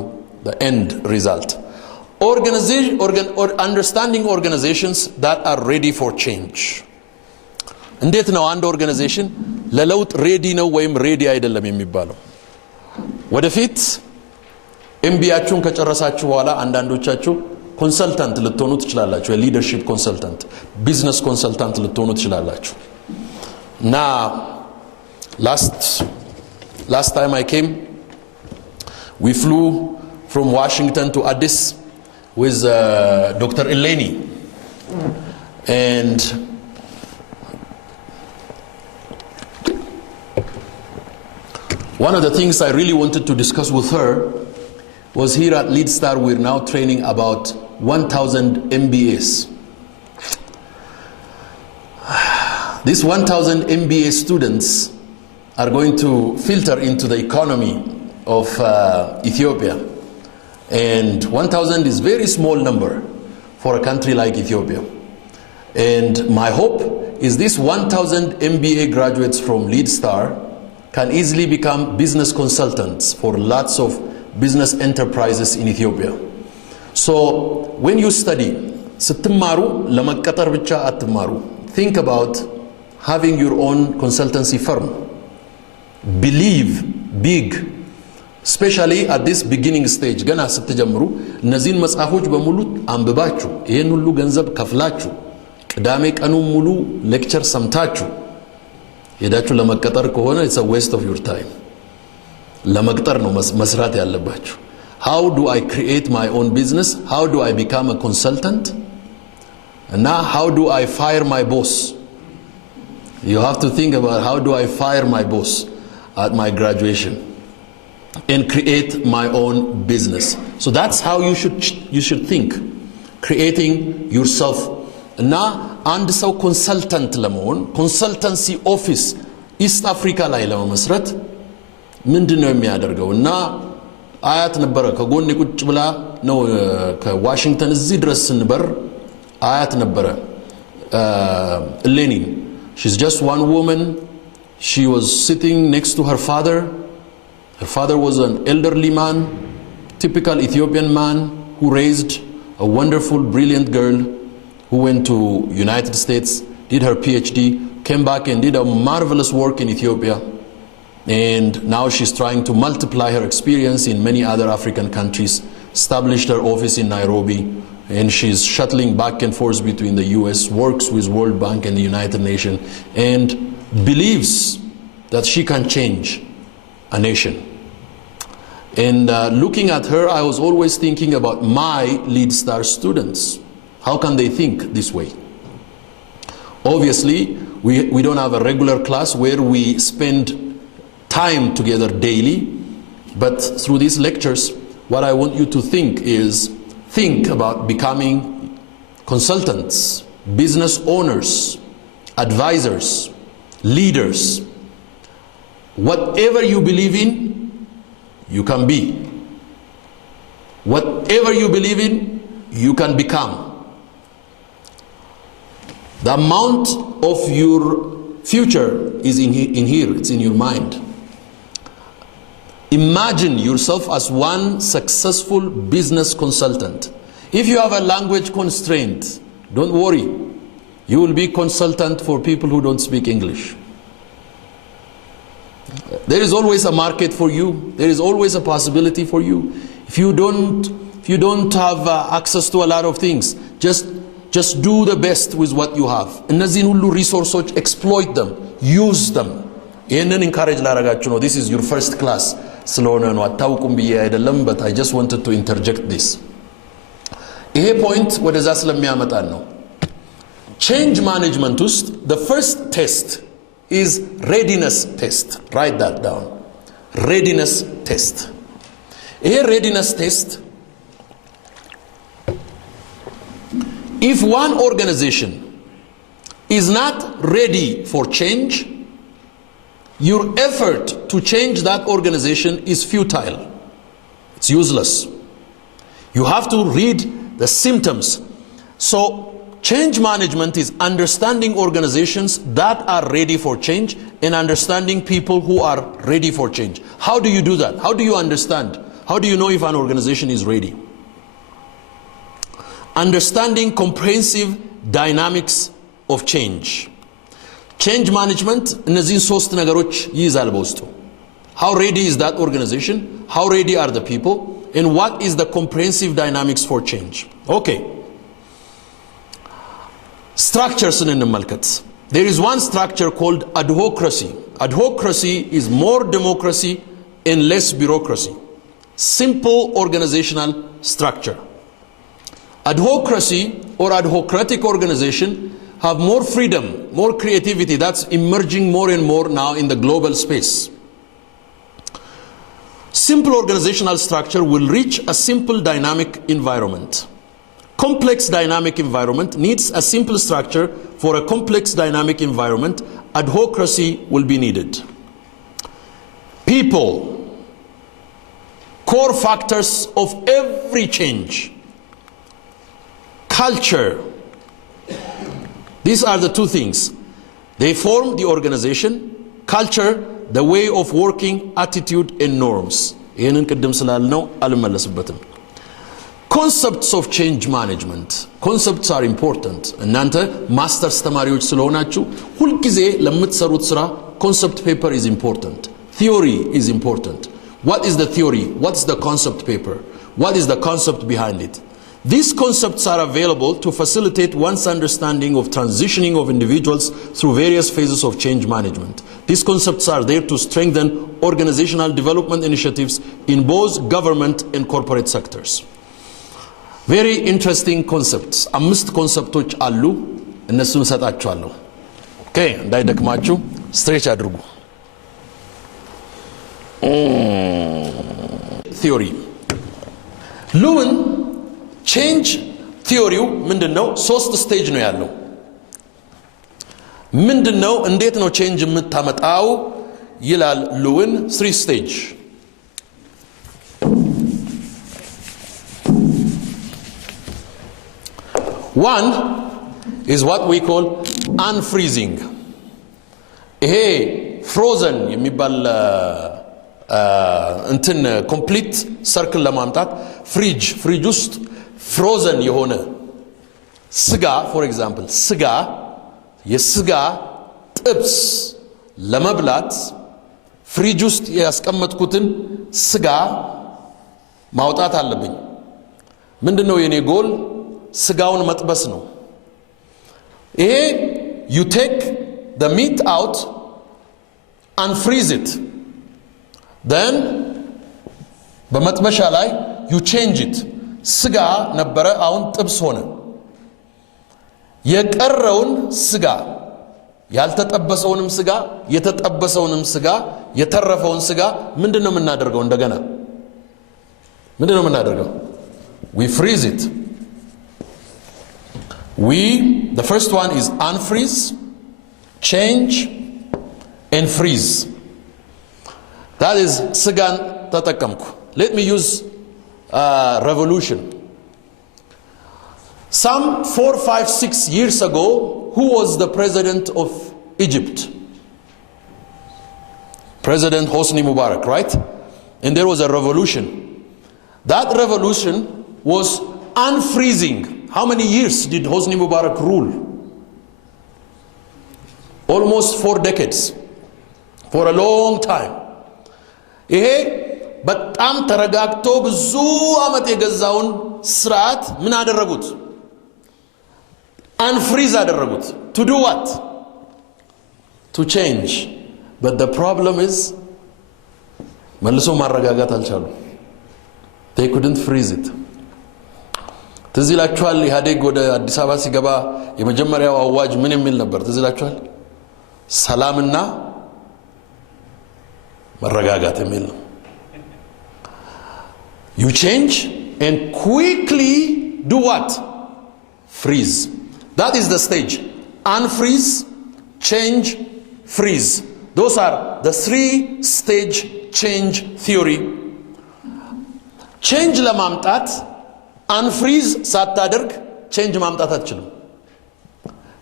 the end result. Understanding organizations that are ready for change. እንዴት ነው አንድ ኦርጋናይዜሽን ለለውጥ ሬዲ ነው ወይም ሬዲ አይደለም የሚባለው? ወደፊት ኤምቢያችሁን ከጨረሳችሁ በኋላ አንዳንዶቻችሁ ኮንሰልታንት ልትሆኑ ትችላላችሁ። የሊደርሺፕ ኮንሰልታንት፣ ቢዝነስ ኮንሰልታንት ልትሆኑ ትችላላችሁ። እና last time I came, we flew from Washington to Addis with Dr. Eleni, and one of the things I really wanted to discuss with her was here at LeadStar we're now training about 1,000 MBAs. These 1,000 MBA students are going to filter into the economy of Ethiopia. And 1,000 is a very small number for a country like Ethiopia. And my hope is this 1,000 MBA graduates from LeadStar can easily become business consultants for lots of business enterprises in Ethiopia. So when you study, ስትማሩ ለመቀጠር ብቻ አትማሩ. Think about having your own consultancy firm. Believe big, especially at this beginning stage. ገና ስትጀምሩ እነዚህን መጽሐፎች በሙሉ አንብባችሁ ይሄን ሁሉ ገንዘብ ከፍላችሁ ቅዳሜ ቀኑን ሙሉ ሌክቸር ሰምታችሁ ሄዳችሁ ለመቀጠር ከሆነ it's a waste of your time. ለመቅጠር ነው መስራት ያለባችሁ። How do I create my own business? How do I become a consultant? And now how do I fire my boss? You have to think about how do I fire my boss at my graduation and create my own business. So that's how you should think, creating yourself. Now አንድ ሰው ኮንሰልታንት ለመሆን ኮንሰልታንሲ ኦፊስ ኢስት አፍሪካ ላይ ለመመስረት ምንድነው የሚያደርገው? እና አያት ነበረ ከጎን ቁጭ ብላ ነው ከዋሽንግተን እዚህ ድረስ ስንበር አያት ነበረ Eleni. She's just one woman. She was sitting next to her father. Her father was an elderly man, typical Ethiopian man who raised a wonderful, brilliant girl who went to United States, did her PhD, came back and did a marvelous work in Ethiopia. And now she's trying to multiply her experience in many other African countries, established her office in Nairobi, and she's shuttling back and forth between the US, works with World Bank and the United Nations, and believes that she can change a nation. And looking at her, I was always thinking about my LeadStar students. How can they think this way? Obviously, we don't have a regular class where we spend time together daily, but through these lectures, what I want you to think about becoming consultants, business owners, advisors, leaders. Whatever you believe in, you can be. Whatever you believe in, you can become. The amount of your future is in here, it's in your mind. Imagine yourself as one successful business consultant. If you have a language constraint, don't worry. You will be consultant for people who don't speak English. There is always a market for you. There is always a possibility for you. If you don't have access to a lot of things, just do the best with what you have. እነዚህን ሁሉ resources, exploit them, use them. ይህንን encourage ላረጋችሁ ነው. This is your first class ስለሆነ ነው አታውቁም ብዬ አይደለም, but I just wanted to interject this. ይሄ point ወደዛ ስለሚያመጣን ነው። Change management ውስጥ the first test is readiness test. Write that down. Readiness test. ይሄ readiness test If one organization is not ready for change, your effort to change that organization is futile. It's useless. You have to read the symptoms. So change management is understanding organizations that are ready for change and understanding people who are ready for change. How do you do that? How do you understand? How do you know if an organization is ready? Understanding comprehensive dynamics of change. Change management እነዚህን ሶስት ነገሮች ይይዛል በውስጡ. How ready is that organization? How ready are the people? And what is the comprehensive dynamics for change? Okay. Structures እንመልከት. There is one structure called adhocracy. Adhocracy is more democracy and less bureaucracy. Simple organizational structure. Adhocracy or adhocratic organization have more freedom, more creativity. That's emerging more and more now in the global space. Simple organizational structure will reach a simple dynamic environment. Complex dynamic environment needs a simple structure. For a complex dynamic environment, adhocracy will be needed. People, core factors of every change. Culture. These are the two things. They form the organization. Culture, the way of working, attitude and norms. ይህንን ቅድም ስላልነው አልመለስበትም. Concepts of change management. Concepts are important. እናንተ ማስተርስ ተማሪዎች ስለሆናችሁ ሁልጊዜ ለምትሰሩት ስራ concept paper is important. Theory is important. What is the theory? What is the concept paper? What is the concept behind it? These concepts are available to facilitate one's understanding of transitioning of individuals through various phases of change management. These concepts are there to strengthen organizational development initiatives in both government and corporate sectors. Very interesting concepts. አምስት ኮንሰፕቶች አሉ እነሱን ሰጣችኋለሁ. ኦኬ እንዳይደክማችሁ ስትሬች አድርጉ. Theory. Lewin change theory ምንድነው? ሶስት ስቴጅ ነው ያለው. ምንድነው? እንዴት ነው change የምታመጣው ይላል ሉዊን. 3 stage. One is what we call unfreezing. ይሄ frozen የሚባል እንትን ኮምፕሊት ሰርክል ለማምጣት ፍሪጅ ውስጥ ፍሮዘን የሆነ ስጋ ፎር ኤግዛምፕል የስጋ ጥብስ ለመብላት ፍሪጅ ውስጥ ያስቀመጥኩትን ስጋ ማውጣት አለብኝ. ምንድነው የኔ ጎል? ስጋውን መጥበስ ነው. ይሄ you take the meat out and freeze it. Then በመጥበሻ ላይ you change it. ስጋ ነበረ አሁን ጥብስ ሆነ. የቀረውን ስጋ ያልተጠበሰውንም ስጋ የተጠበሰውንም ስጋ የተረፈውን ስጋ ምንድነው የምናደርገው? እንደገና ምንድነው የምናደርገው? We freeze it. The first one is unfreeze, change and freeze. That is ስጋን ተጠቀምኩ. Let me use revolution. Some 4, 5, 6 years ago, who was the president of Egypt? President Hosni Mubarak, right? And there was a revolution. That revolution was unfreezing. How many years did Hosni Mubarak rule? Almost 4 decades. For a long time. ይሄ በጣም ተረጋግቶ ብዙ አመት የገዛውን ስርዓት ምን አደረጉት? unfreeze አደረጉት. To do what? To change. But the problem is መልሶ ማረጋጋት አልቻሉም. They couldn't freeze it. ትዝ ይላችኋል ኢህአዴግ ወደ አዲስ አበባ ሲገባ የመጀመሪያው አዋጅ ምን የሚል ነበር? ትዝ ይላችኋል? ሰላምና መረጋጋት የሚል ነው. You change and quickly do what? freeze. That is the stage. Unfreeze, change, freeze. Those are the 3-stage change theory. Change ለማምጣት unfreeze ሳታደርግ change ማምጣት አትችልም።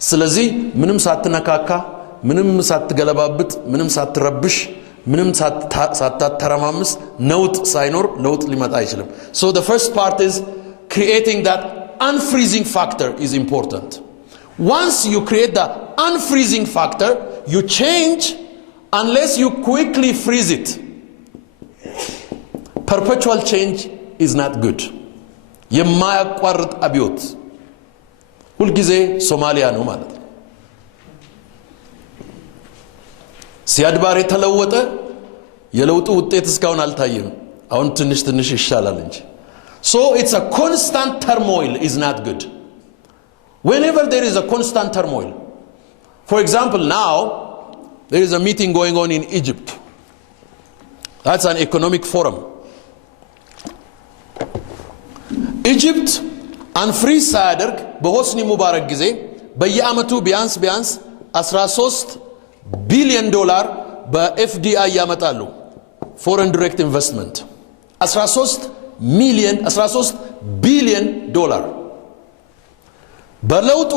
ስለዚህ ምንም ሳትነካካ ምንም ሳትገለባብጥ ምንም ሳትረብሽ ምንም ሳታተረማምስ ነውጥ ሳይኖር ለውጥ ሊመጣ አይችልም። So the first part is creating that unfreezing factor is important. Once you create the unfreezing factor, you change unless you quickly freeze it. Perpetual change is not good. የማያቋርጥ አብዮት ሁልጊዜ ሶማሊያ ነው ማለት ነው። ሲያድ ባሬ ተለወጠ፣ የለውጡ ውጤት እስካሁን አልታየም። አሁን ትንሽ ትንሽ ይሻላል እንጂ። So it's a constant turmoil is not good. Whenever there is a constant turmoil, for example, now there is a meeting going on in Egypt. That's an economic forum. Egypt unfreeze ሳያደርግ በሆስኒ ሙባረክ ጊዜ በየአመቱ ቢያንስ 13 ቢሊዮን ዶላር በኤፍዲአይ ያመጣሉ። ፎሬን ዳይሬክት ኢንቨስትመንት 13 ቢሊዮን ዶላር። በለውጡ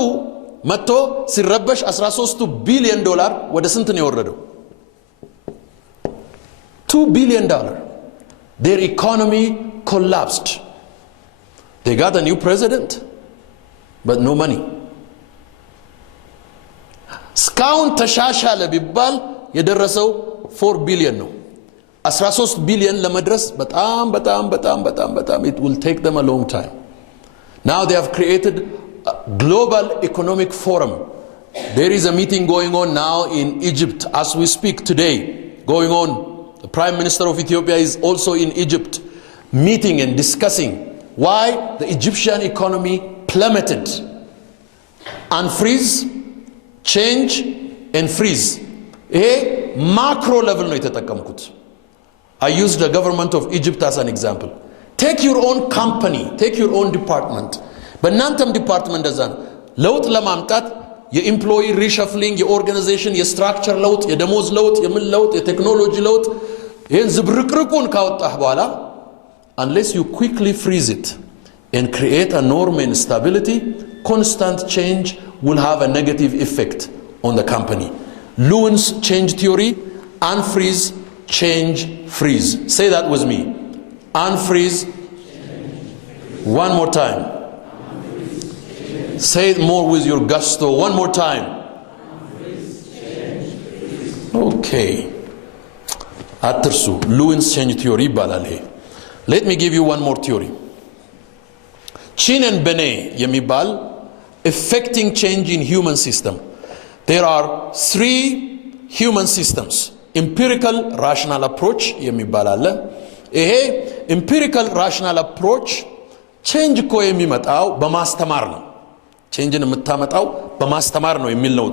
መጥቶ ሲረበሽ 13 ቢሊዮን ዶላር ወደ ስንት ነው የወረደው? 2 ቢሊዮን ዶላር። Their economy collapsed. They got a new president, but no money. እስካሁን ተሻሻለ ቢባል የደረሰው 4 ቢሊዮን ነው። 13 ቢሊዮን ለመድረስ በጣም it will take them a long time. Now they have created a global economic forum. There is a meeting going on now in Egypt as we speak today. Going on. The Prime Minister of Ethiopia is also in Egypt meeting and discussing why the Egyptian economy plummeted. Unfreeze, change and freeze. ይሄ macro level ነው የተጠቀምኩት። I used the government of Egypt as an example. Take your own company, take your own department. በእናንተም ዲፓርትመንት እንደዛ ነው። ለውጥ ለማምጣት የኤምፕሎይ ሪሸፍሊንግ፣ የኦርጋናይዜሽን የስትራክቸር ለውጥ፣ የደሞዝ ለውጥ፣ የምን ለውጥ፣ የቴክኖሎጂ ለውጥ፣ ይህን ዝብርቅርቁን ካወጣህ በኋላ unless you quickly freeze it and create a norm and stability, constant change will have a negative effect on the company. Lewin's change theory, unfreeze, change, freeze. Say that with me. Unfreeze. One more time. Say it more with your gusto. One more time. Okay. Atersu. Lewin's change theory balale. Let me give you one more theory. Chin and Bene yemibal affecting change in human system. There are 3 human systems. Empirical rational approach yemibal aለ ይሄ empirical rational approach change እኮ የሚመጣው በማስተማር ነው። changeን የምታመጣው በማስተማር ነው የሚል ነው።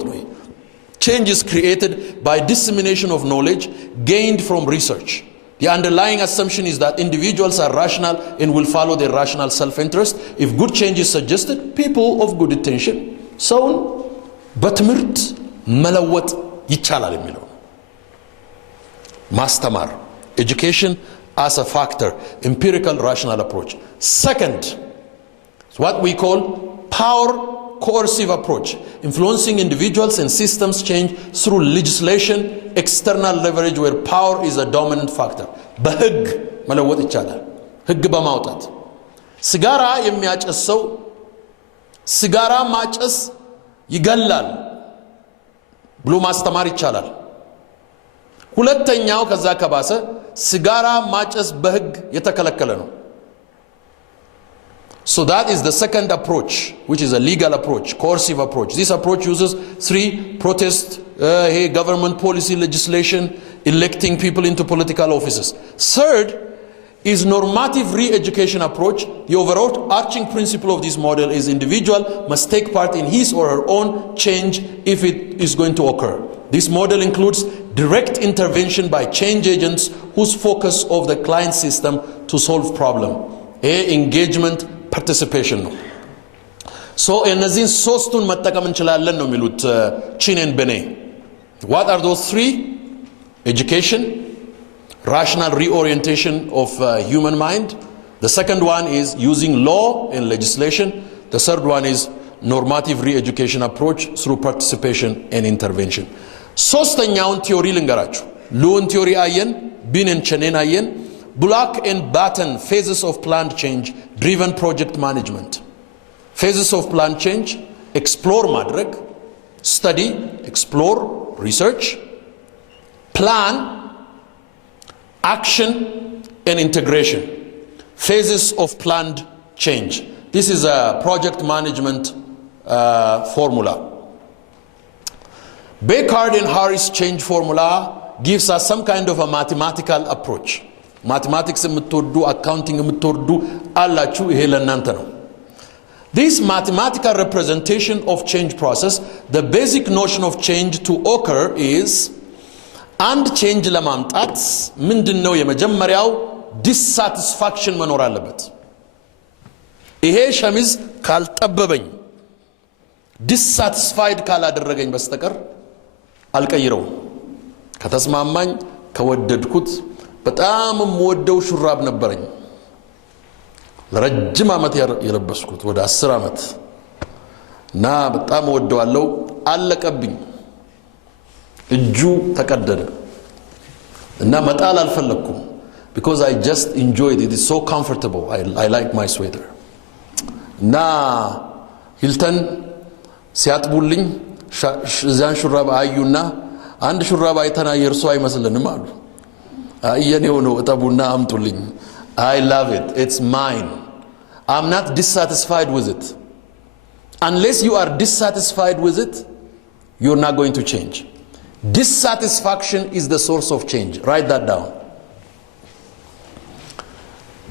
Change is created by dissemination of knowledge gained from research. The underlying assumption is that individuals are rational and will follow their rational self-interest. If good change is suggested, people of good intention ሰውን በትምህርት መለወጥ ይቻላል የሚለው ማስተማር education as a factor, empirical rational approach. Second, what we call power coercive approach, influencing individuals and systems change through legislation, external leverage where power is a dominant factor. በህግ መለወጥ ይቻላል። ህግ በማውጣት ሲጋራ የሚያጨስ ሰው ሲጋራ ማጨስ ይገላል ብሎ ማስተማር ይቻላል። ሁለተኛው ከዛ ከባሰ ሲጋራ ማጨስ በህግ የተከለከለ ነው። So that is the second approach, which is a legal approach, coercive approach. This approach uses 3: protest, government policy, legislation, electing people into political offices. Third is normative re-education approach. The overarching principle of this model is individual must take part in his or her own change if it is going to occur. This model includes direct intervention by change agents whose focus of the client system to solve problem. Engagement, participation. So እነዚህን ሶስቱን መጠቀም እንችላለን ነው የሚሉት Chin and Benet. What are those three? Education, rational reorientation of human mind. The second one is using law and legislation. The third one is normative re-education approach through participation and intervention. ሶስተኛውን ቲዮሪ ልንገራችሁ። ሉን ቲዮሪ አየን፣ ቢንን ቸኔን አየን። Block and baton phases of planned change driven project management. Phases of planned change: explore ማድረግ, study, explore, research, plan, action and integration. Phases of planned change. This is a project management formula. Baykard and Harris change formula gives us some kind of a mathematical approach. Mathematics የምትወዱ accounting የምትወዱ አላችሁ፣ ይሄ ለእናንተ ነው። This mathematical representation of change process, the basic notion of change to occur is and change ለማምጣት ምንድነው የመጀመሪያው? dissatisfaction መኖር አለበት። ይሄ ሸሚዝ ካልጠበበኝ dissatisfied ካላደረገኝ በስተቀር አልቀይረውም። ከተስማማኝ ከወደድኩት በጣም የምወደው ሹራብ ነበረኝ ለረጅም ዓመት የለበስኩት ወደ 10 ዓመት እና በጣም ወደዋለው፣ አለቀብኝ፣ እጁ ተቀደደ እና መጣል አልፈለኩም because I just enjoyed it. It's so comfortable. I like my sweater. እና ሂልተን ሲያጥቡልኝ እዛን ሹራብ አዩና አንድ ሹራብ አይተና የርሱ አይመስልንም አሉ። የኔው ነው እጠቡና አምጡልኝ። I love it. It's mine. I'm not dissatisfied with it. Unless you are dissatisfied with it, you're not going to change. Dissatisfaction is the source of change. Write that down.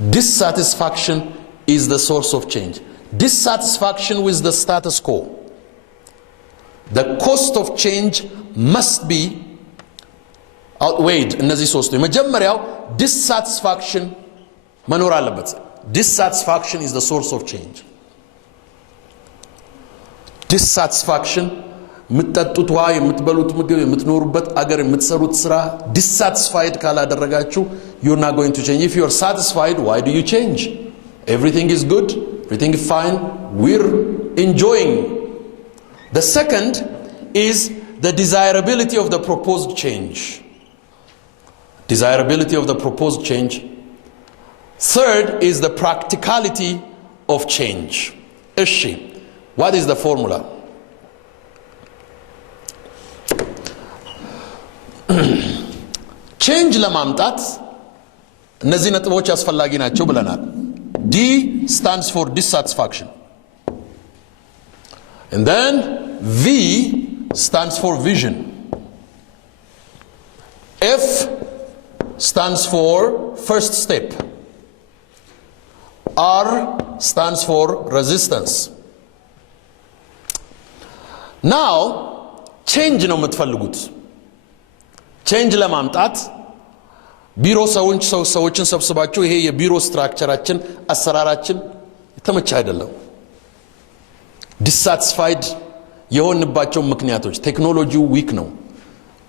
Dissatisfaction is the source of change. Dissatisfaction with the status quo. The cost of change must be outweighed. እነዚህ ሶስቱ የመጀመሪያው dissatisfaction መኖር አለበት። Dissatisfaction is the source of change. Dissatisfaction የምትጠጡት ውሃ፣ የምትበሉት ምግብ፣ የምትኖሩበት አገር፣ የምትሰሩት ስራ dissatisfied ካላደረጋችሁ you're not going to change. If you're satisfied, why do you change? Everything is good, everything is fine, we're enjoying. The second is the desirability of the proposed change. Desirability of the proposed change. Third is the practicality of change. Ishi. What is the formula? Change ለማምጣት እነዚህ ነጥቦች አስፈላጊ ናቸው ብለናል። D stands for dissatisfaction. And then V stands for vision. F stands for first step. R stands for resistance. Now change ነው የምትፈልጉት። change ለማምጣት ቢሮ ሰዎችን ሰብስባችሁ ይሄ የቢሮ ስትራክቸራችን አሰራራችን የተመቸ አይደለም፣ dissatisfied የሆንባቸው ምክንያቶች ቴክኖሎጂው ዊክ ነው፣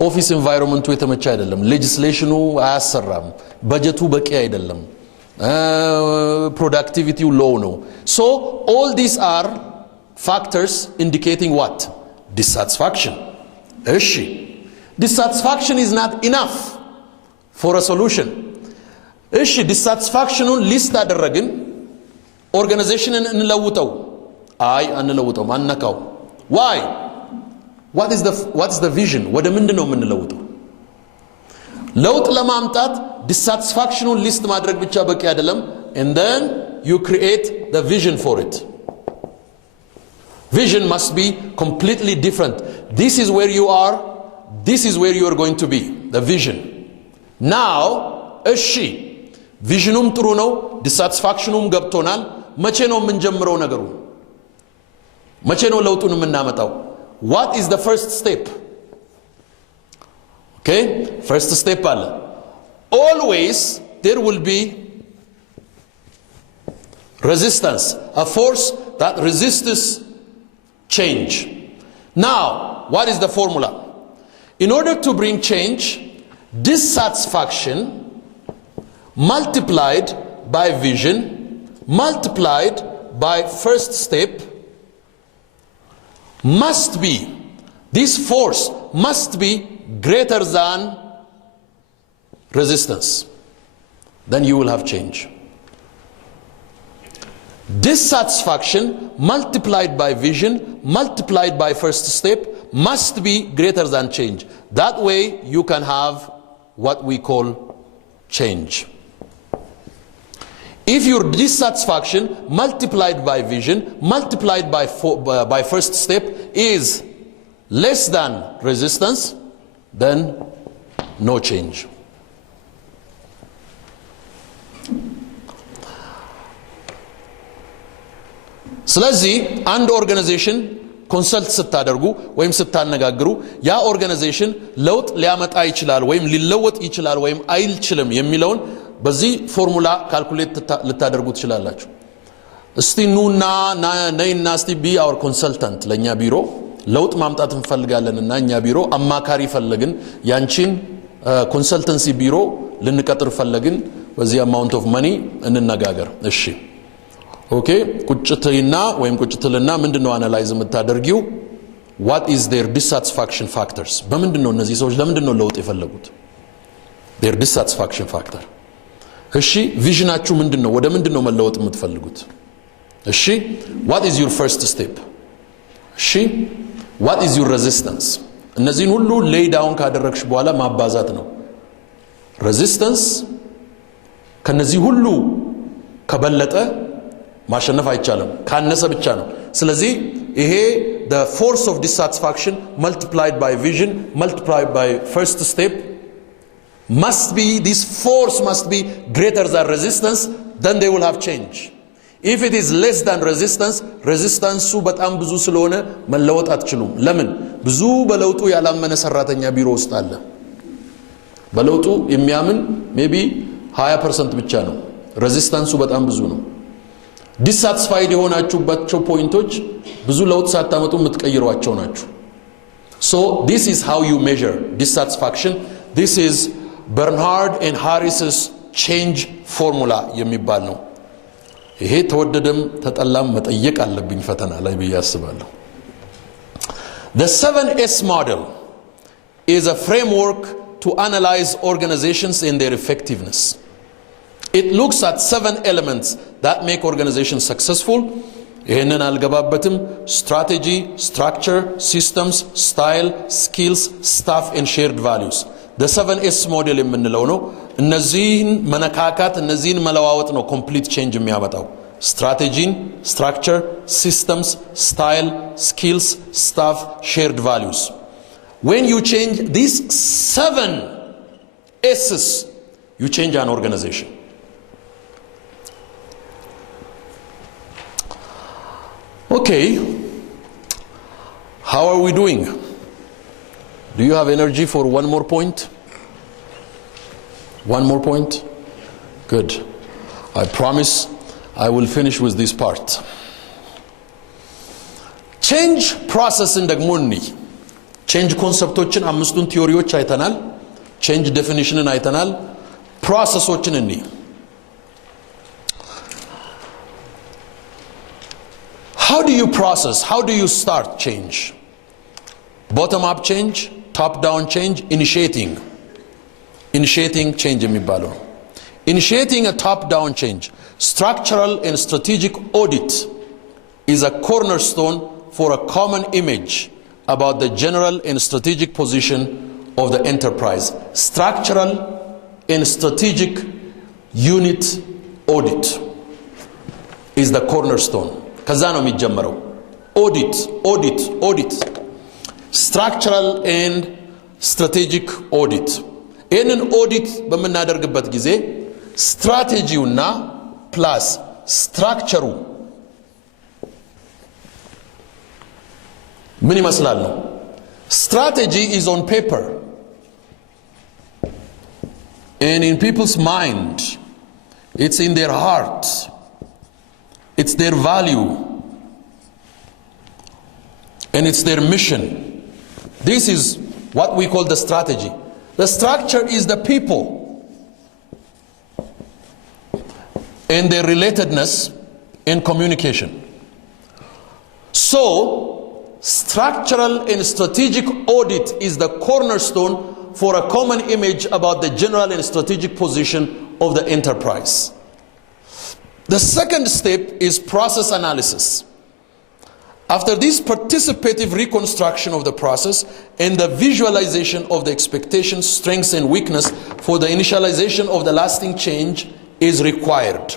ኦፊስ ኤንቫይሮንመንቱ የተመቸ አይደለም፣ ሌጂስሌሽኑ አያሰራም፣ በጀቱ በቂ አይደለም፣ productivity low ነው. So all these are factors indicating what? Dissatisfaction. እሺ dissatisfaction is not enough for a solution. እሺ dissatisfactionን ሊስት አደረግን፣ ኦርጋናይዜሽንን እንለውጠው። አይ አንለውጠው፣ አንነካው። Why? What is the vision? ወደ ምንድን ነው የምንለውጠው? ለውጥ ለማምጣት dissatisfactionን ሊስት ማድረግ ብቻ በቂ አይደለም. And then you create the vision for it. Vision must be completely different. This is where you are, this is where you are going to be. The vision. Now እሺ ቪዥኑም ጥሩ ነው፣ dissatisfactionum ገብቶናል። መቼ ነው የምንጀምረው ነገሩ? መቼ ነው ለውጡን የምናመጣው? What is the first step? Okay, first step አለ። Always there will be resistance, a force that resists change. Now, what is the formula? In order to bring change, dissatisfaction multiplied by vision multiplied by first step must be, this force must be greater than resistance. Then you will have change. Dissatisfaction multiplied by vision multiplied by first step must be greater than change. That way you can have what we call change. If your dissatisfaction multiplied by vision multiplied by first step is less than resistance, then no change. ስለዚህ አንድ ኦርጋናይዜሽን ኮንሰልት ስታደርጉ ወይም ስታነጋግሩ ያ ኦርጋናይዜሽን ለውጥ ሊያመጣ ይችላል ወይም ሊለወጥ ይችላል ወይም አይልችልም የሚለውን በዚህ ፎርሙላ ካልኩሌት ልታደርጉ ትችላላችሁ። እስቲ ኑና ነይና እስቲ ቢ አወር ኮንሰልታንት ለኛ ቢሮ ለውጥ ማምጣት እንፈልጋለንና እኛ ቢሮ አማካሪ ፈለግን ያንቺን ኮንሰልተንሲ ቢሮ ልንቀጥር ፈለግን በዚህ አማውንት ኦፍ ማኒ እንነጋገር። እሺ ኦኬ ቁጭትና ወይም ቁጭትልና ምንድነው አናላይዝ የምታደርጊው? what is their dissatisfaction factors? በምንድነው እነዚህ ሰዎች ለምንድነው ለውጥ የፈለጉት? their dissatisfaction factor። እሺ ቪዥናችሁ ምንድነው? ወደ ምንድነው መለወጥ የምትፈልጉት? እሺ what is your first step? እሺ what is your resistance? እነዚህን ሁሉ ሌይ ዳውን ካደረግሽ በኋላ ማባዛት ነው። resistance ከነዚህ ሁሉ ከበለጠ ማሸነፍ አይቻልም፣ ካነሰ ብቻ ነው። ስለዚህ ይሄ the force of dissatisfaction multiplied by vision multiplied by first step must be, this force must be greater than resistance, then they will have change. if it is less than resistance, resistance በጣም ብዙ ስለሆነ መለወጥ አትችሉም። ለምን? ብዙ በለውጡ ያላመነ ሰራተኛ ቢሮ ውስጥ አለ። በለውጡ የሚያምን maybe 20% ብቻ ነው። resistance በጣም ብዙ ነው። dissatisfied የሆናችሁባቸው ፖይንቶች ብዙ ለውጥ ሳታመጡ የምትቀይሯቸው ናቸው። so this is how you measure dissatisfaction. this is Bernard and Harris's change formula የሚባል ነው። ይሄ ተወደደም ተጠላም መጠየቅ አለብኝ ፈተና ላይ ብዬ አስባለሁ። the 7S model is a framework to analyze organizations and their effectiveness. It looks at 7 elements that make organizations successful. ይሄንን አልገባበትም። strategy, structure, systems, style, skills, staff and shared values. the 7S model የምንለው ነው። እነዚህን መነካካት እነዚህን መለዋወጥ ነው complete change የሚያመጣው። strategy, structure, systems, style, skills, staff, shared values. when you change these 7 S's, you change an organization. Okay, how are we doing? Do you have energy for one more point? One more point? Good. I promise I will finish with this part. Change process in the Gmunni. Change conceptoችን አምስቱን ቲዮሪዎች አይተናል። Change definition አይተናል። ፕሮሰሶችን እንይ። How do you process? How do you start change? Bottom up change, top down change, initiating change የሚባለው ነው። Initiating a top down change, structural and strategic audit is a cornerstone for a common image about the general and strategic position of the enterprise. Structural and strategic unit audit is the cornerstone. ከዛ ነው የሚጀምረው። audit structural and strategic audit። ይህንን ኦዲት በምናደርግበት ጊዜ ስትራቴጂውና ፕላስ ስትራክቸሩ ምን ይመስላል ነው። strategy is on paper and in people's mind, it's in their heart, it's their value. and it's their mission. This is what we call the strategy. The structure is the people and their relatedness and communication. So, structural and strategic audit is the cornerstone for a common image about the general and strategic position of the enterprise. The second step is process analysis. After this participative reconstruction of the process and the visualization of the expectations, strengths and weakness for the initialization of the lasting change is required.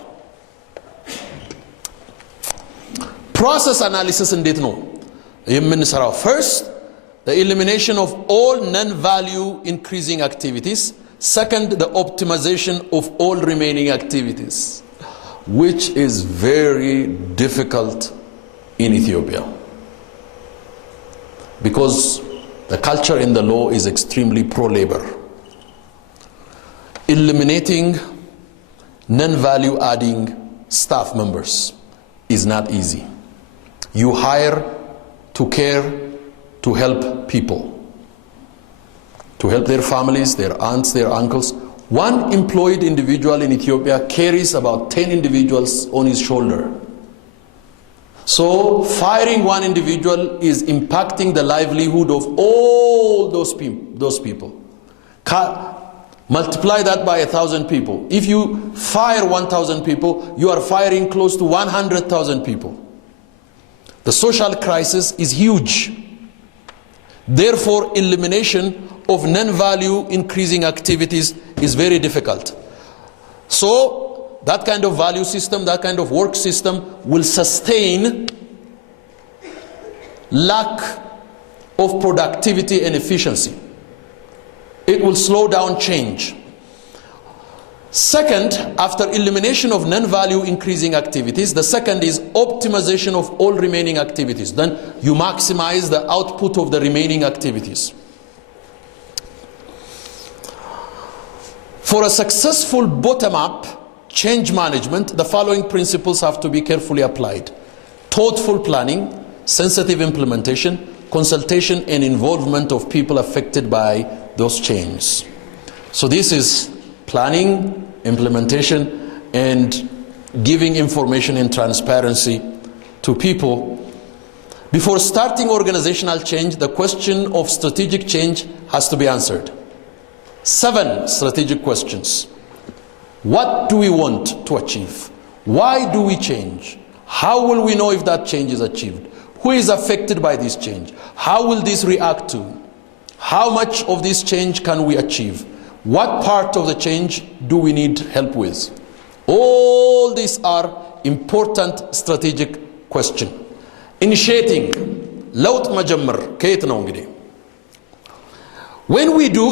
Process analysis in Ditno. First, the elimination of all non-value increasing activities. Second, the optimization of all remaining activities, which is very difficult in Ethiopia, because the culture in the law is extremely pro-labor. Eliminating non-value adding staff members is not easy. You hire to care, to help people, to help their families, their aunts, their uncles. One employed individual in Ethiopia carries about 10 individuals on his shoulder. So firing one individual is impacting the livelihood of all those people. Multiply that by 1,000 people. If you fire 1,000 people, you are firing close to 100,000 people. The social crisis is huge. Therefore, elimination of non-value increasing activities is very difficult. So, that kind of value system, that kind of work system will sustain lack of productivity and efficiency. It will slow down change. Second, after elimination of non-value increasing activities, the second is optimization of all remaining activities. Then you maximize the output of the remaining activities. For a successful bottom-up change management, the following principles have to be carefully applied: thoughtful planning, sensitive implementation, consultation and involvement of people affected by those changes. So this is planning, implementation, and giving information and transparency to people. Before starting organizational change, the question of strategic change has to be answered. 7 strategic questions. What do we want to achieve? Why do we change? How will we know if that change is achieved? Who is affected by this change? How will this react to? How much of this change can we achieve? What part of the change do we need help with? All these are important strategic questions. Initiating. لوط مجمر كيت نونجدي. When we do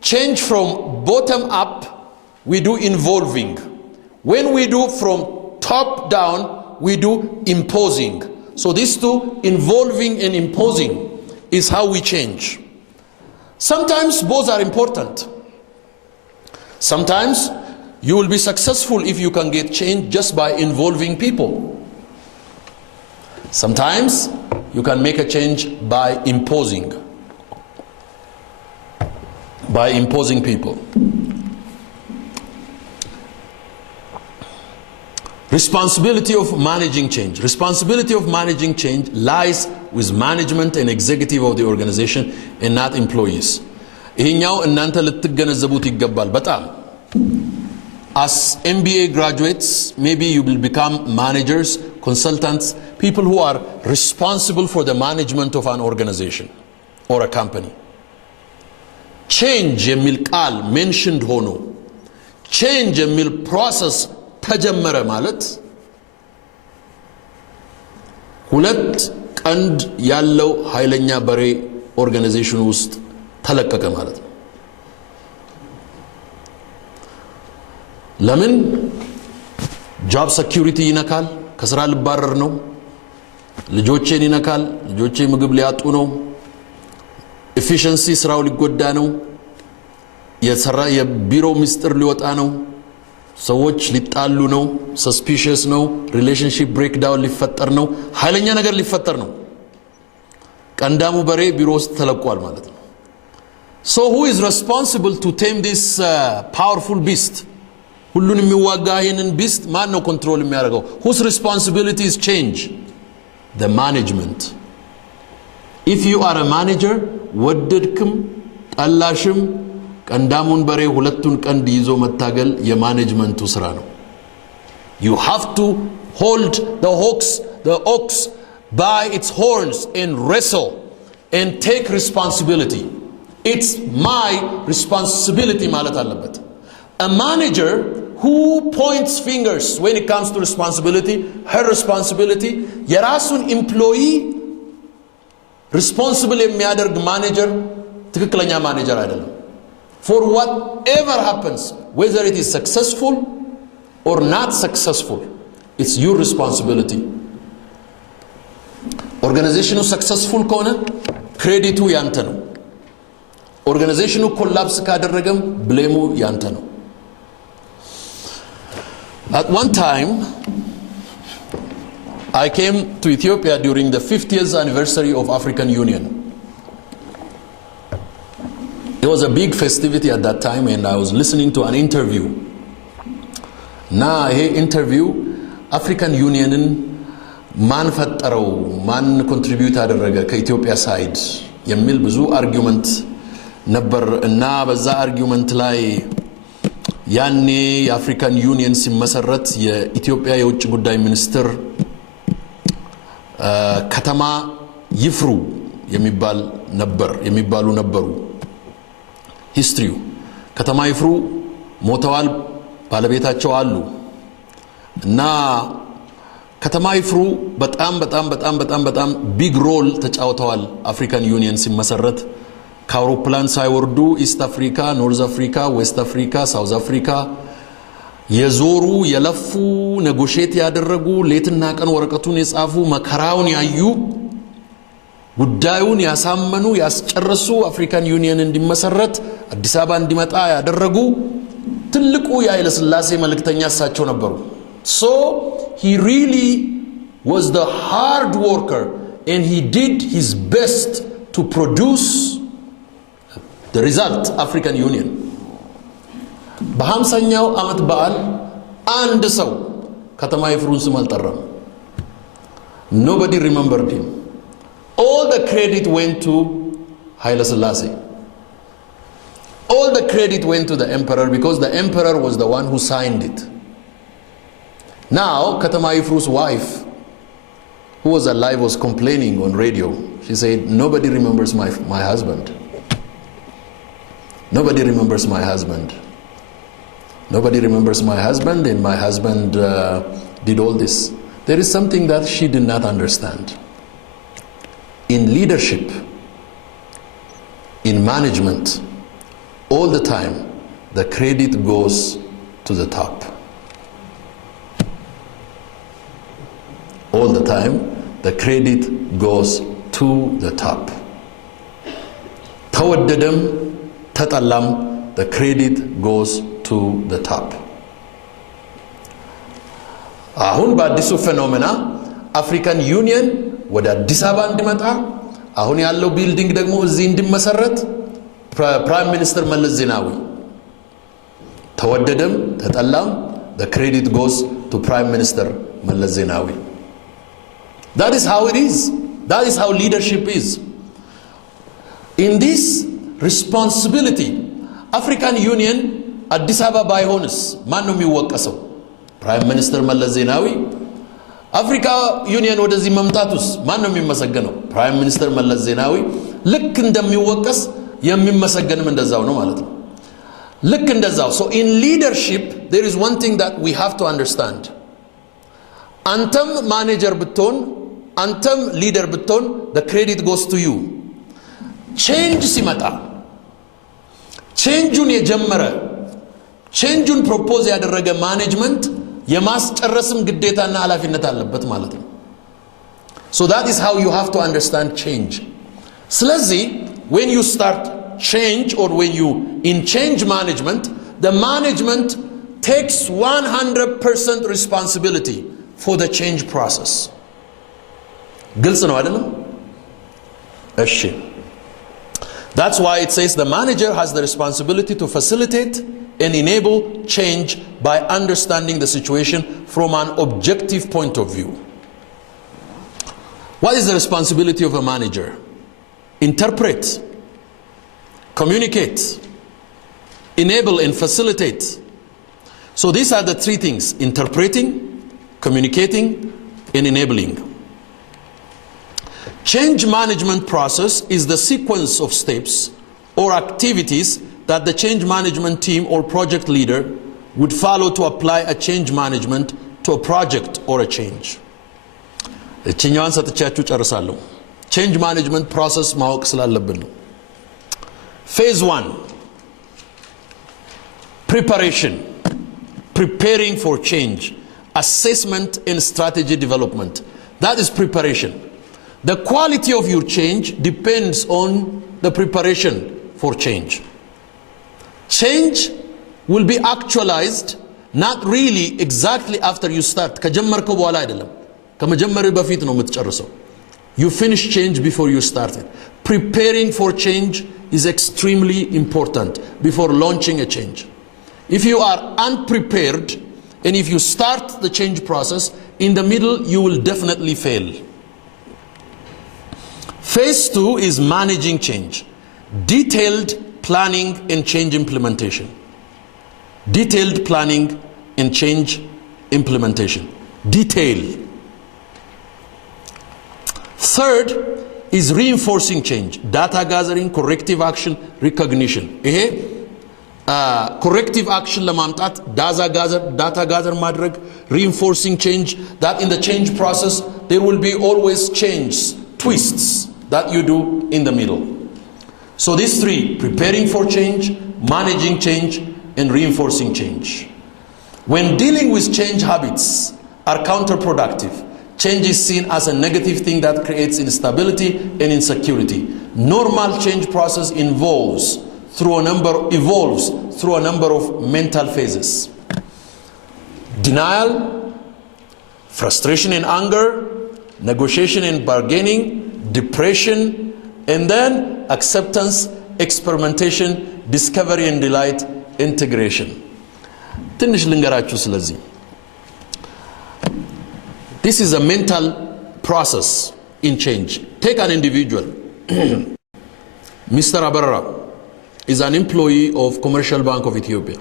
change from bottom up, we do involving. When we do from top down, we do imposing. So these two, involving and imposing, is how we change. Sometimes both are important. Sometimes you will be successful if you can get change just by involving people. Sometimes you can make a change by imposing. By imposing people. Responsibility of managing change. Responsibility of managing change lies with management and executive of the organization and not employees. ይሄኛው እናንተ ልትገነዘቡት ይገባል በጣም. As MBA graduates, maybe you will become managers, consultants, people who are responsible for the management of an organization or a company. Change የሚል ቃል mentioned ሆኖ change የሚል process ተጀመረ ማለት ሁለት ቀንድ ያለው ኃይለኛ በሬ ኦርጋናይዜሽን ውስጥ ተለቀቀ ማለት ነው። ለምን? ጆብ ሴኩሪቲ ይነካል፣ ከስራ ልባረር ነው፣ ልጆቼን ይነካል፣ ልጆቼ ምግብ ሊያጡ ነው፣ ኤፊሺየንሲ ስራው ሊጎዳ ነው፣ የሰራ የቢሮ ሚስጥር ሊወጣ ነው፣ ሰዎች ሊጣሉ ነው፣ ሰስፒሺየስ ነው፣ ሪሌሽንሺፕ ብሬክዳውን ሊፈጠር ነው፣ ኃይለኛ ነገር ሊፈጠር ነው። ቀንዳሙ በሬ ቢሮ ውስጥ ተለቋል ማለት ነው። So who is responsible to tame this powerful beast? ሁሉን የሚዋጋ ይሄንን beast ማን ነው ኮንትሮል የሚያደርገው? Whose responsibility is change? The management. If you are a manager, ወደድክም ጠላሽም ቀንዳሙን በሬ ሁለቱን ቀንድ ይዞ መታገል የማኔጅመንቱ ስራ ነው። You have to hold the ox by its horns and wrestle and take responsibility. It's my responsibility ማለት አለበት። A manager who points fingers when it comes to responsibility, her responsibility, የራሱን employee responsible የሚያደርግ manager ትክክለኛ manager አይደለም። For whatever happens, whether it is successful or not successful, it's your responsibility. Organizational successful ከሆነ ክሬዲቱ ያንተ ነው። ኦርጋናይዜሽኑ ኮላፕስ ካደረገም ብሌሙ ያንተ ነው። At one time I came to Ethiopia during the 50th anniversary of African Union. It was a big festivity at that time and I was listening to an interview. Now ይሄ ኢንተርቪው አፍሪካን ዩኒየንን ማን ፈጠረው ማን ኮንትሪቢዩት አደረገ ከኢትዮጵያ ሳይድ የሚል ብዙ አርጊውመንት ነበር እና በዛ አርጊውመንት ላይ ያኔ የአፍሪካን ዩኒየን ሲመሰረት የኢትዮጵያ የውጭ ጉዳይ ሚኒስትር ከተማ ይፍሩ የሚባሉ ነበሩ። ሂስትሪው ከተማ ይፍሩ ሞተዋል፣ ባለቤታቸው አሉ እና ከተማ ይፍሩ በጣም ቢግ ሮል ተጫውተዋል። አፍሪካን ዩኒየን ሲመሰረት ከአውሮፕላን ሳይወርዱ ኢስት አፍሪካ፣ ኖርዝ አፍሪካ፣ ዌስት አፍሪካ፣ ሳውዝ አፍሪካ የዞሩ የለፉ ኔጎሼት ያደረጉ ሌትና ቀን ወረቀቱን የጻፉ መከራውን ያዩ ጉዳዩን ያሳመኑ ያስጨረሱ አፍሪካን ዩኒየን እንዲመሰረት አዲስ አበባ እንዲመጣ ያደረጉ ትልቁ የኃይለ ሥላሴ መልእክተኛ እሳቸው ነበሩ። So he really was the hard worker and he did his best to produce the result African Union. በ50ኛው ዓመት በዓል አንድ ሰው ከተማ ይፍሩን ስም አልጠራም። Nobody remembered him. All the credit went to Haile Selassie. All the credit went to the emperor because the emperor was the one who signed it. Now, Katama Ifru's wife, who was alive, was complaining on radio. She said, nobody remembers my husband. Nobody remembers my husband. Nobody remembers my husband, and my husband did all this. There is something that she did not understand. In leadership, in management, all the time, the credit goes to the top. All the time, the credit goes to the top. ተወደደም ተጠላም, the credit goes to the top. አሁን በአዲሱ ፌኖሜና አፍሪካን ዩኒየን ወደ አዲስ አበባ እንዲመጣ አሁን ያለው ቢልዲንግ ደግሞ እዚህ እንዲመሰረት ፕራይም ሚኒስተር መለስ ዜናዊ ተወደደም ተጠላም, the credit goes to Prime Minister መለስ ዜናዊ. That is how it is. That is how leadership is. In this responsibility, African Union አዲስ አበባ ባይሆንስ ማን ነው የሚወቀሰው? ፕራይም ሚኒስተር መለስ ዜናዊ። አፍሪካ ዩኒየን ወደዚህ መምጣቱስ ማን ነው የሚመሰገነው? ፕራይም ሚኒስተር መለስ ዜናዊ። ልክ እንደሚወቀስ የሚመሰገንም እንደዛው ነው ማለት ነው። ልክ እንደዛው. So in leadership there is one thing that we have to understand. አንተም ማኔጀር ብትሆን አንተም ሊደር ብትሆን the credit goes to you. change ሲመጣ changeን የጀመረ changeን ፕሮፖዝ ያደረገ ማኔጅመንት የማስጨረስም ግዴታና ኃላፊነት አለበት ማለት ነው። So that is how you have to understand change. ስለዚህ when you start change or when you in change management, the management takes 100% responsibility for the change process. ግልጽ ነው አይደለም? That's why it says the manager has the responsibility to facilitate and enable change by understanding the situation from an objective point of view. What is the responsibility of a manager? Interpret, communicate, enable and facilitate. So these are the three things: interpreting, communicating, and enabling. Change management process is the sequence of steps or activities that the change management team or project leader would follow to apply a change management to a project or a change. Change management process ማወቅ ስላለብን ነው. Phase 1, preparation, preparing for change, assessment and strategy development. That is preparation. The quality of your change depends on the preparation for change. Change will be actualized not really exactly after you start. ከጀመርከው በኋላ አይደለም። ከመጀመርህ በፊት ነው የምትጨርሰው. You finish change before you start it. Preparing for change is extremely important before launching a change. If you are unprepared and if you start the change process, in the middle you will definitely fail. Phase 2 is managing change. Detailed planning and change implementation. Detailed planning and change implementation. Detail. Third is reinforcing change. Data gathering, corrective action, recognition. Corrective action ለማምጣት data gather ማድረግ, reinforcing change, that in the change process there will be always change, twists that you do in the middle. So these three: preparing for change, managing change, and reinforcing change. When dealing with change, habits are counterproductive. Change is seen as a negative thing that creates instability and insecurity. Normal change process evolves through a number of mental phases: denial, frustration and anger, negotiation and bargaining, depression, and then acceptance, experimentation, discovery and delight, integration. ትንሽ ልንገራችሁ ስለዚህ. This is a mental process in change. Take an individual. Mr. Abarra is an employee of Commercial Bank of Ethiopia.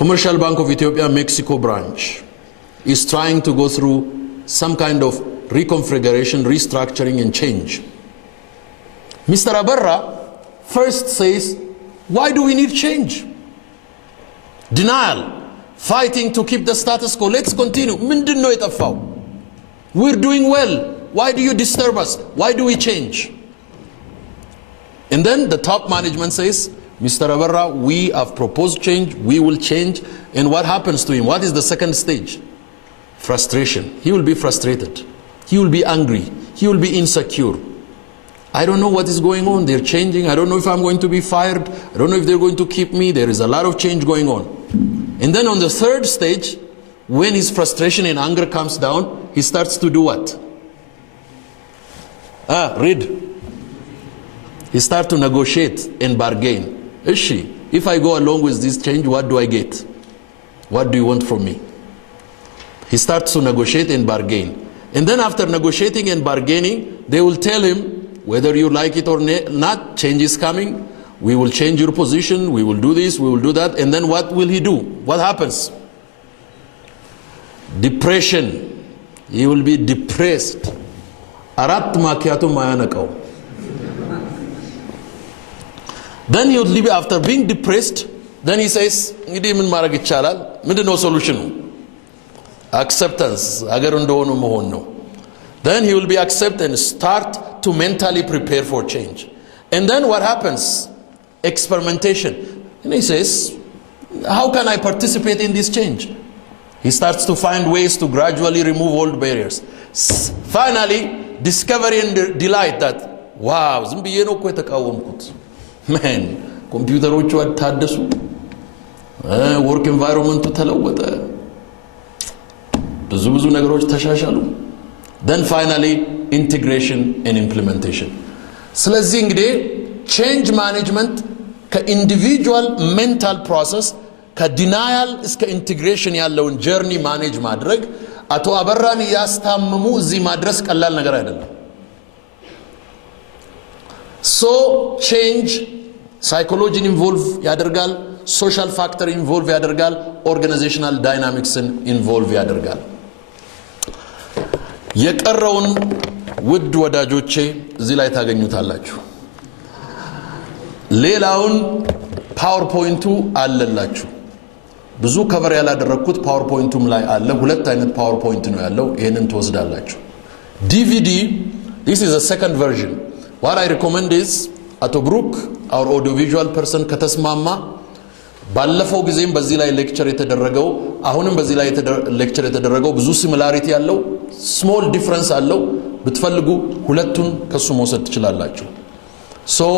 Commercial Bank of Ethiopia Mexico branch is trying to go through some kind of reconfiguration, restructuring and change. Mr. Abarra first says, why do we need change? Denial, fighting to keep the status quo. Let's continue. We're doing well. Why do you disturb us? Why do we change? And then the top management says, Mr. Abarra, we have proposed change. We will change. And what happens to him? What is the second stage? Frustration. He will be frustrated. He will be angry. He will be insecure. I don't know what is going on. They're changing. I don't know if I'm going to be fired. I don't know if they're going to keep me. There is a lot of change going on. And then on the third stage, when his frustration and anger comes down, he starts to do what? Read. He starts to negotiate and bargain. If I go along with this change, what do I get? What do you want from me? He starts to negotiate and bargain. And then after negotiating and bargaining, they will tell him, whether you like it or not, change is coming. We will change your position. We will do this. We will do that. And then what will he do? What happens? Depression. He will be depressed. Arat macchiato mayanakaw. Then he will leave after being depressed. Then he says, no solution. Acceptance. Then he will be accepted and start to mentally prepare for change. And then what happens? Experimentation. And he says, how can I participate in this change? He starts to find ways to gradually remove old barriers. Finally, discovery and delight that, wow, man, computer work environment then finally integration and implementation. ስለዚህ እንግዲህ change management ከኢንዲቪጁዋል ሜንታል ፕሮሰስ ከዲናያል እስከ ኢንቲግሬሽን ያለውን ጀርኒ ማኔጅ ማድረግ አቶ አበራን ያስታመሙ እዚህ ማድረስ ቀላል ነገር አይደለም። ሶ ቼንጅ ሳይኮሎጂን ኢንቮልቭ ያደርጋል፣ ሶሻል ፋክተር ኢንቮልቭ ያደርጋል፣ ኦርጋናይዜሽናል ዳይናሚክስን ኢንቮልቭ ያደርጋል። የቀረውን ውድ ወዳጆቼ እዚህ ላይ ታገኙታላችሁ። ሌላውን ፓወርፖይንቱ አለላችሁ። ብዙ ከቨር ያላደረኩት ፓወርፖይንቱም ላይ አለ። ሁለት አይነት ፓወርፖይንት ነው ያለው። ይሄንን ትወስዳላችሁ። DVD, this is a second version. What I recommend is አቶ ብሩክ our audiovisual person ከተስማማ ባለፈው ጊዜም በዚህ ላይ ሌክቸር የተደረገው አሁንም በዚህ ላይ ሌክቸር የተደረገው ብዙ ሲሚላሪቲ ያለው small difference አለው። ብትፈልጉ ሁለቱን ከሱ መውሰድ ትችላላችሁ።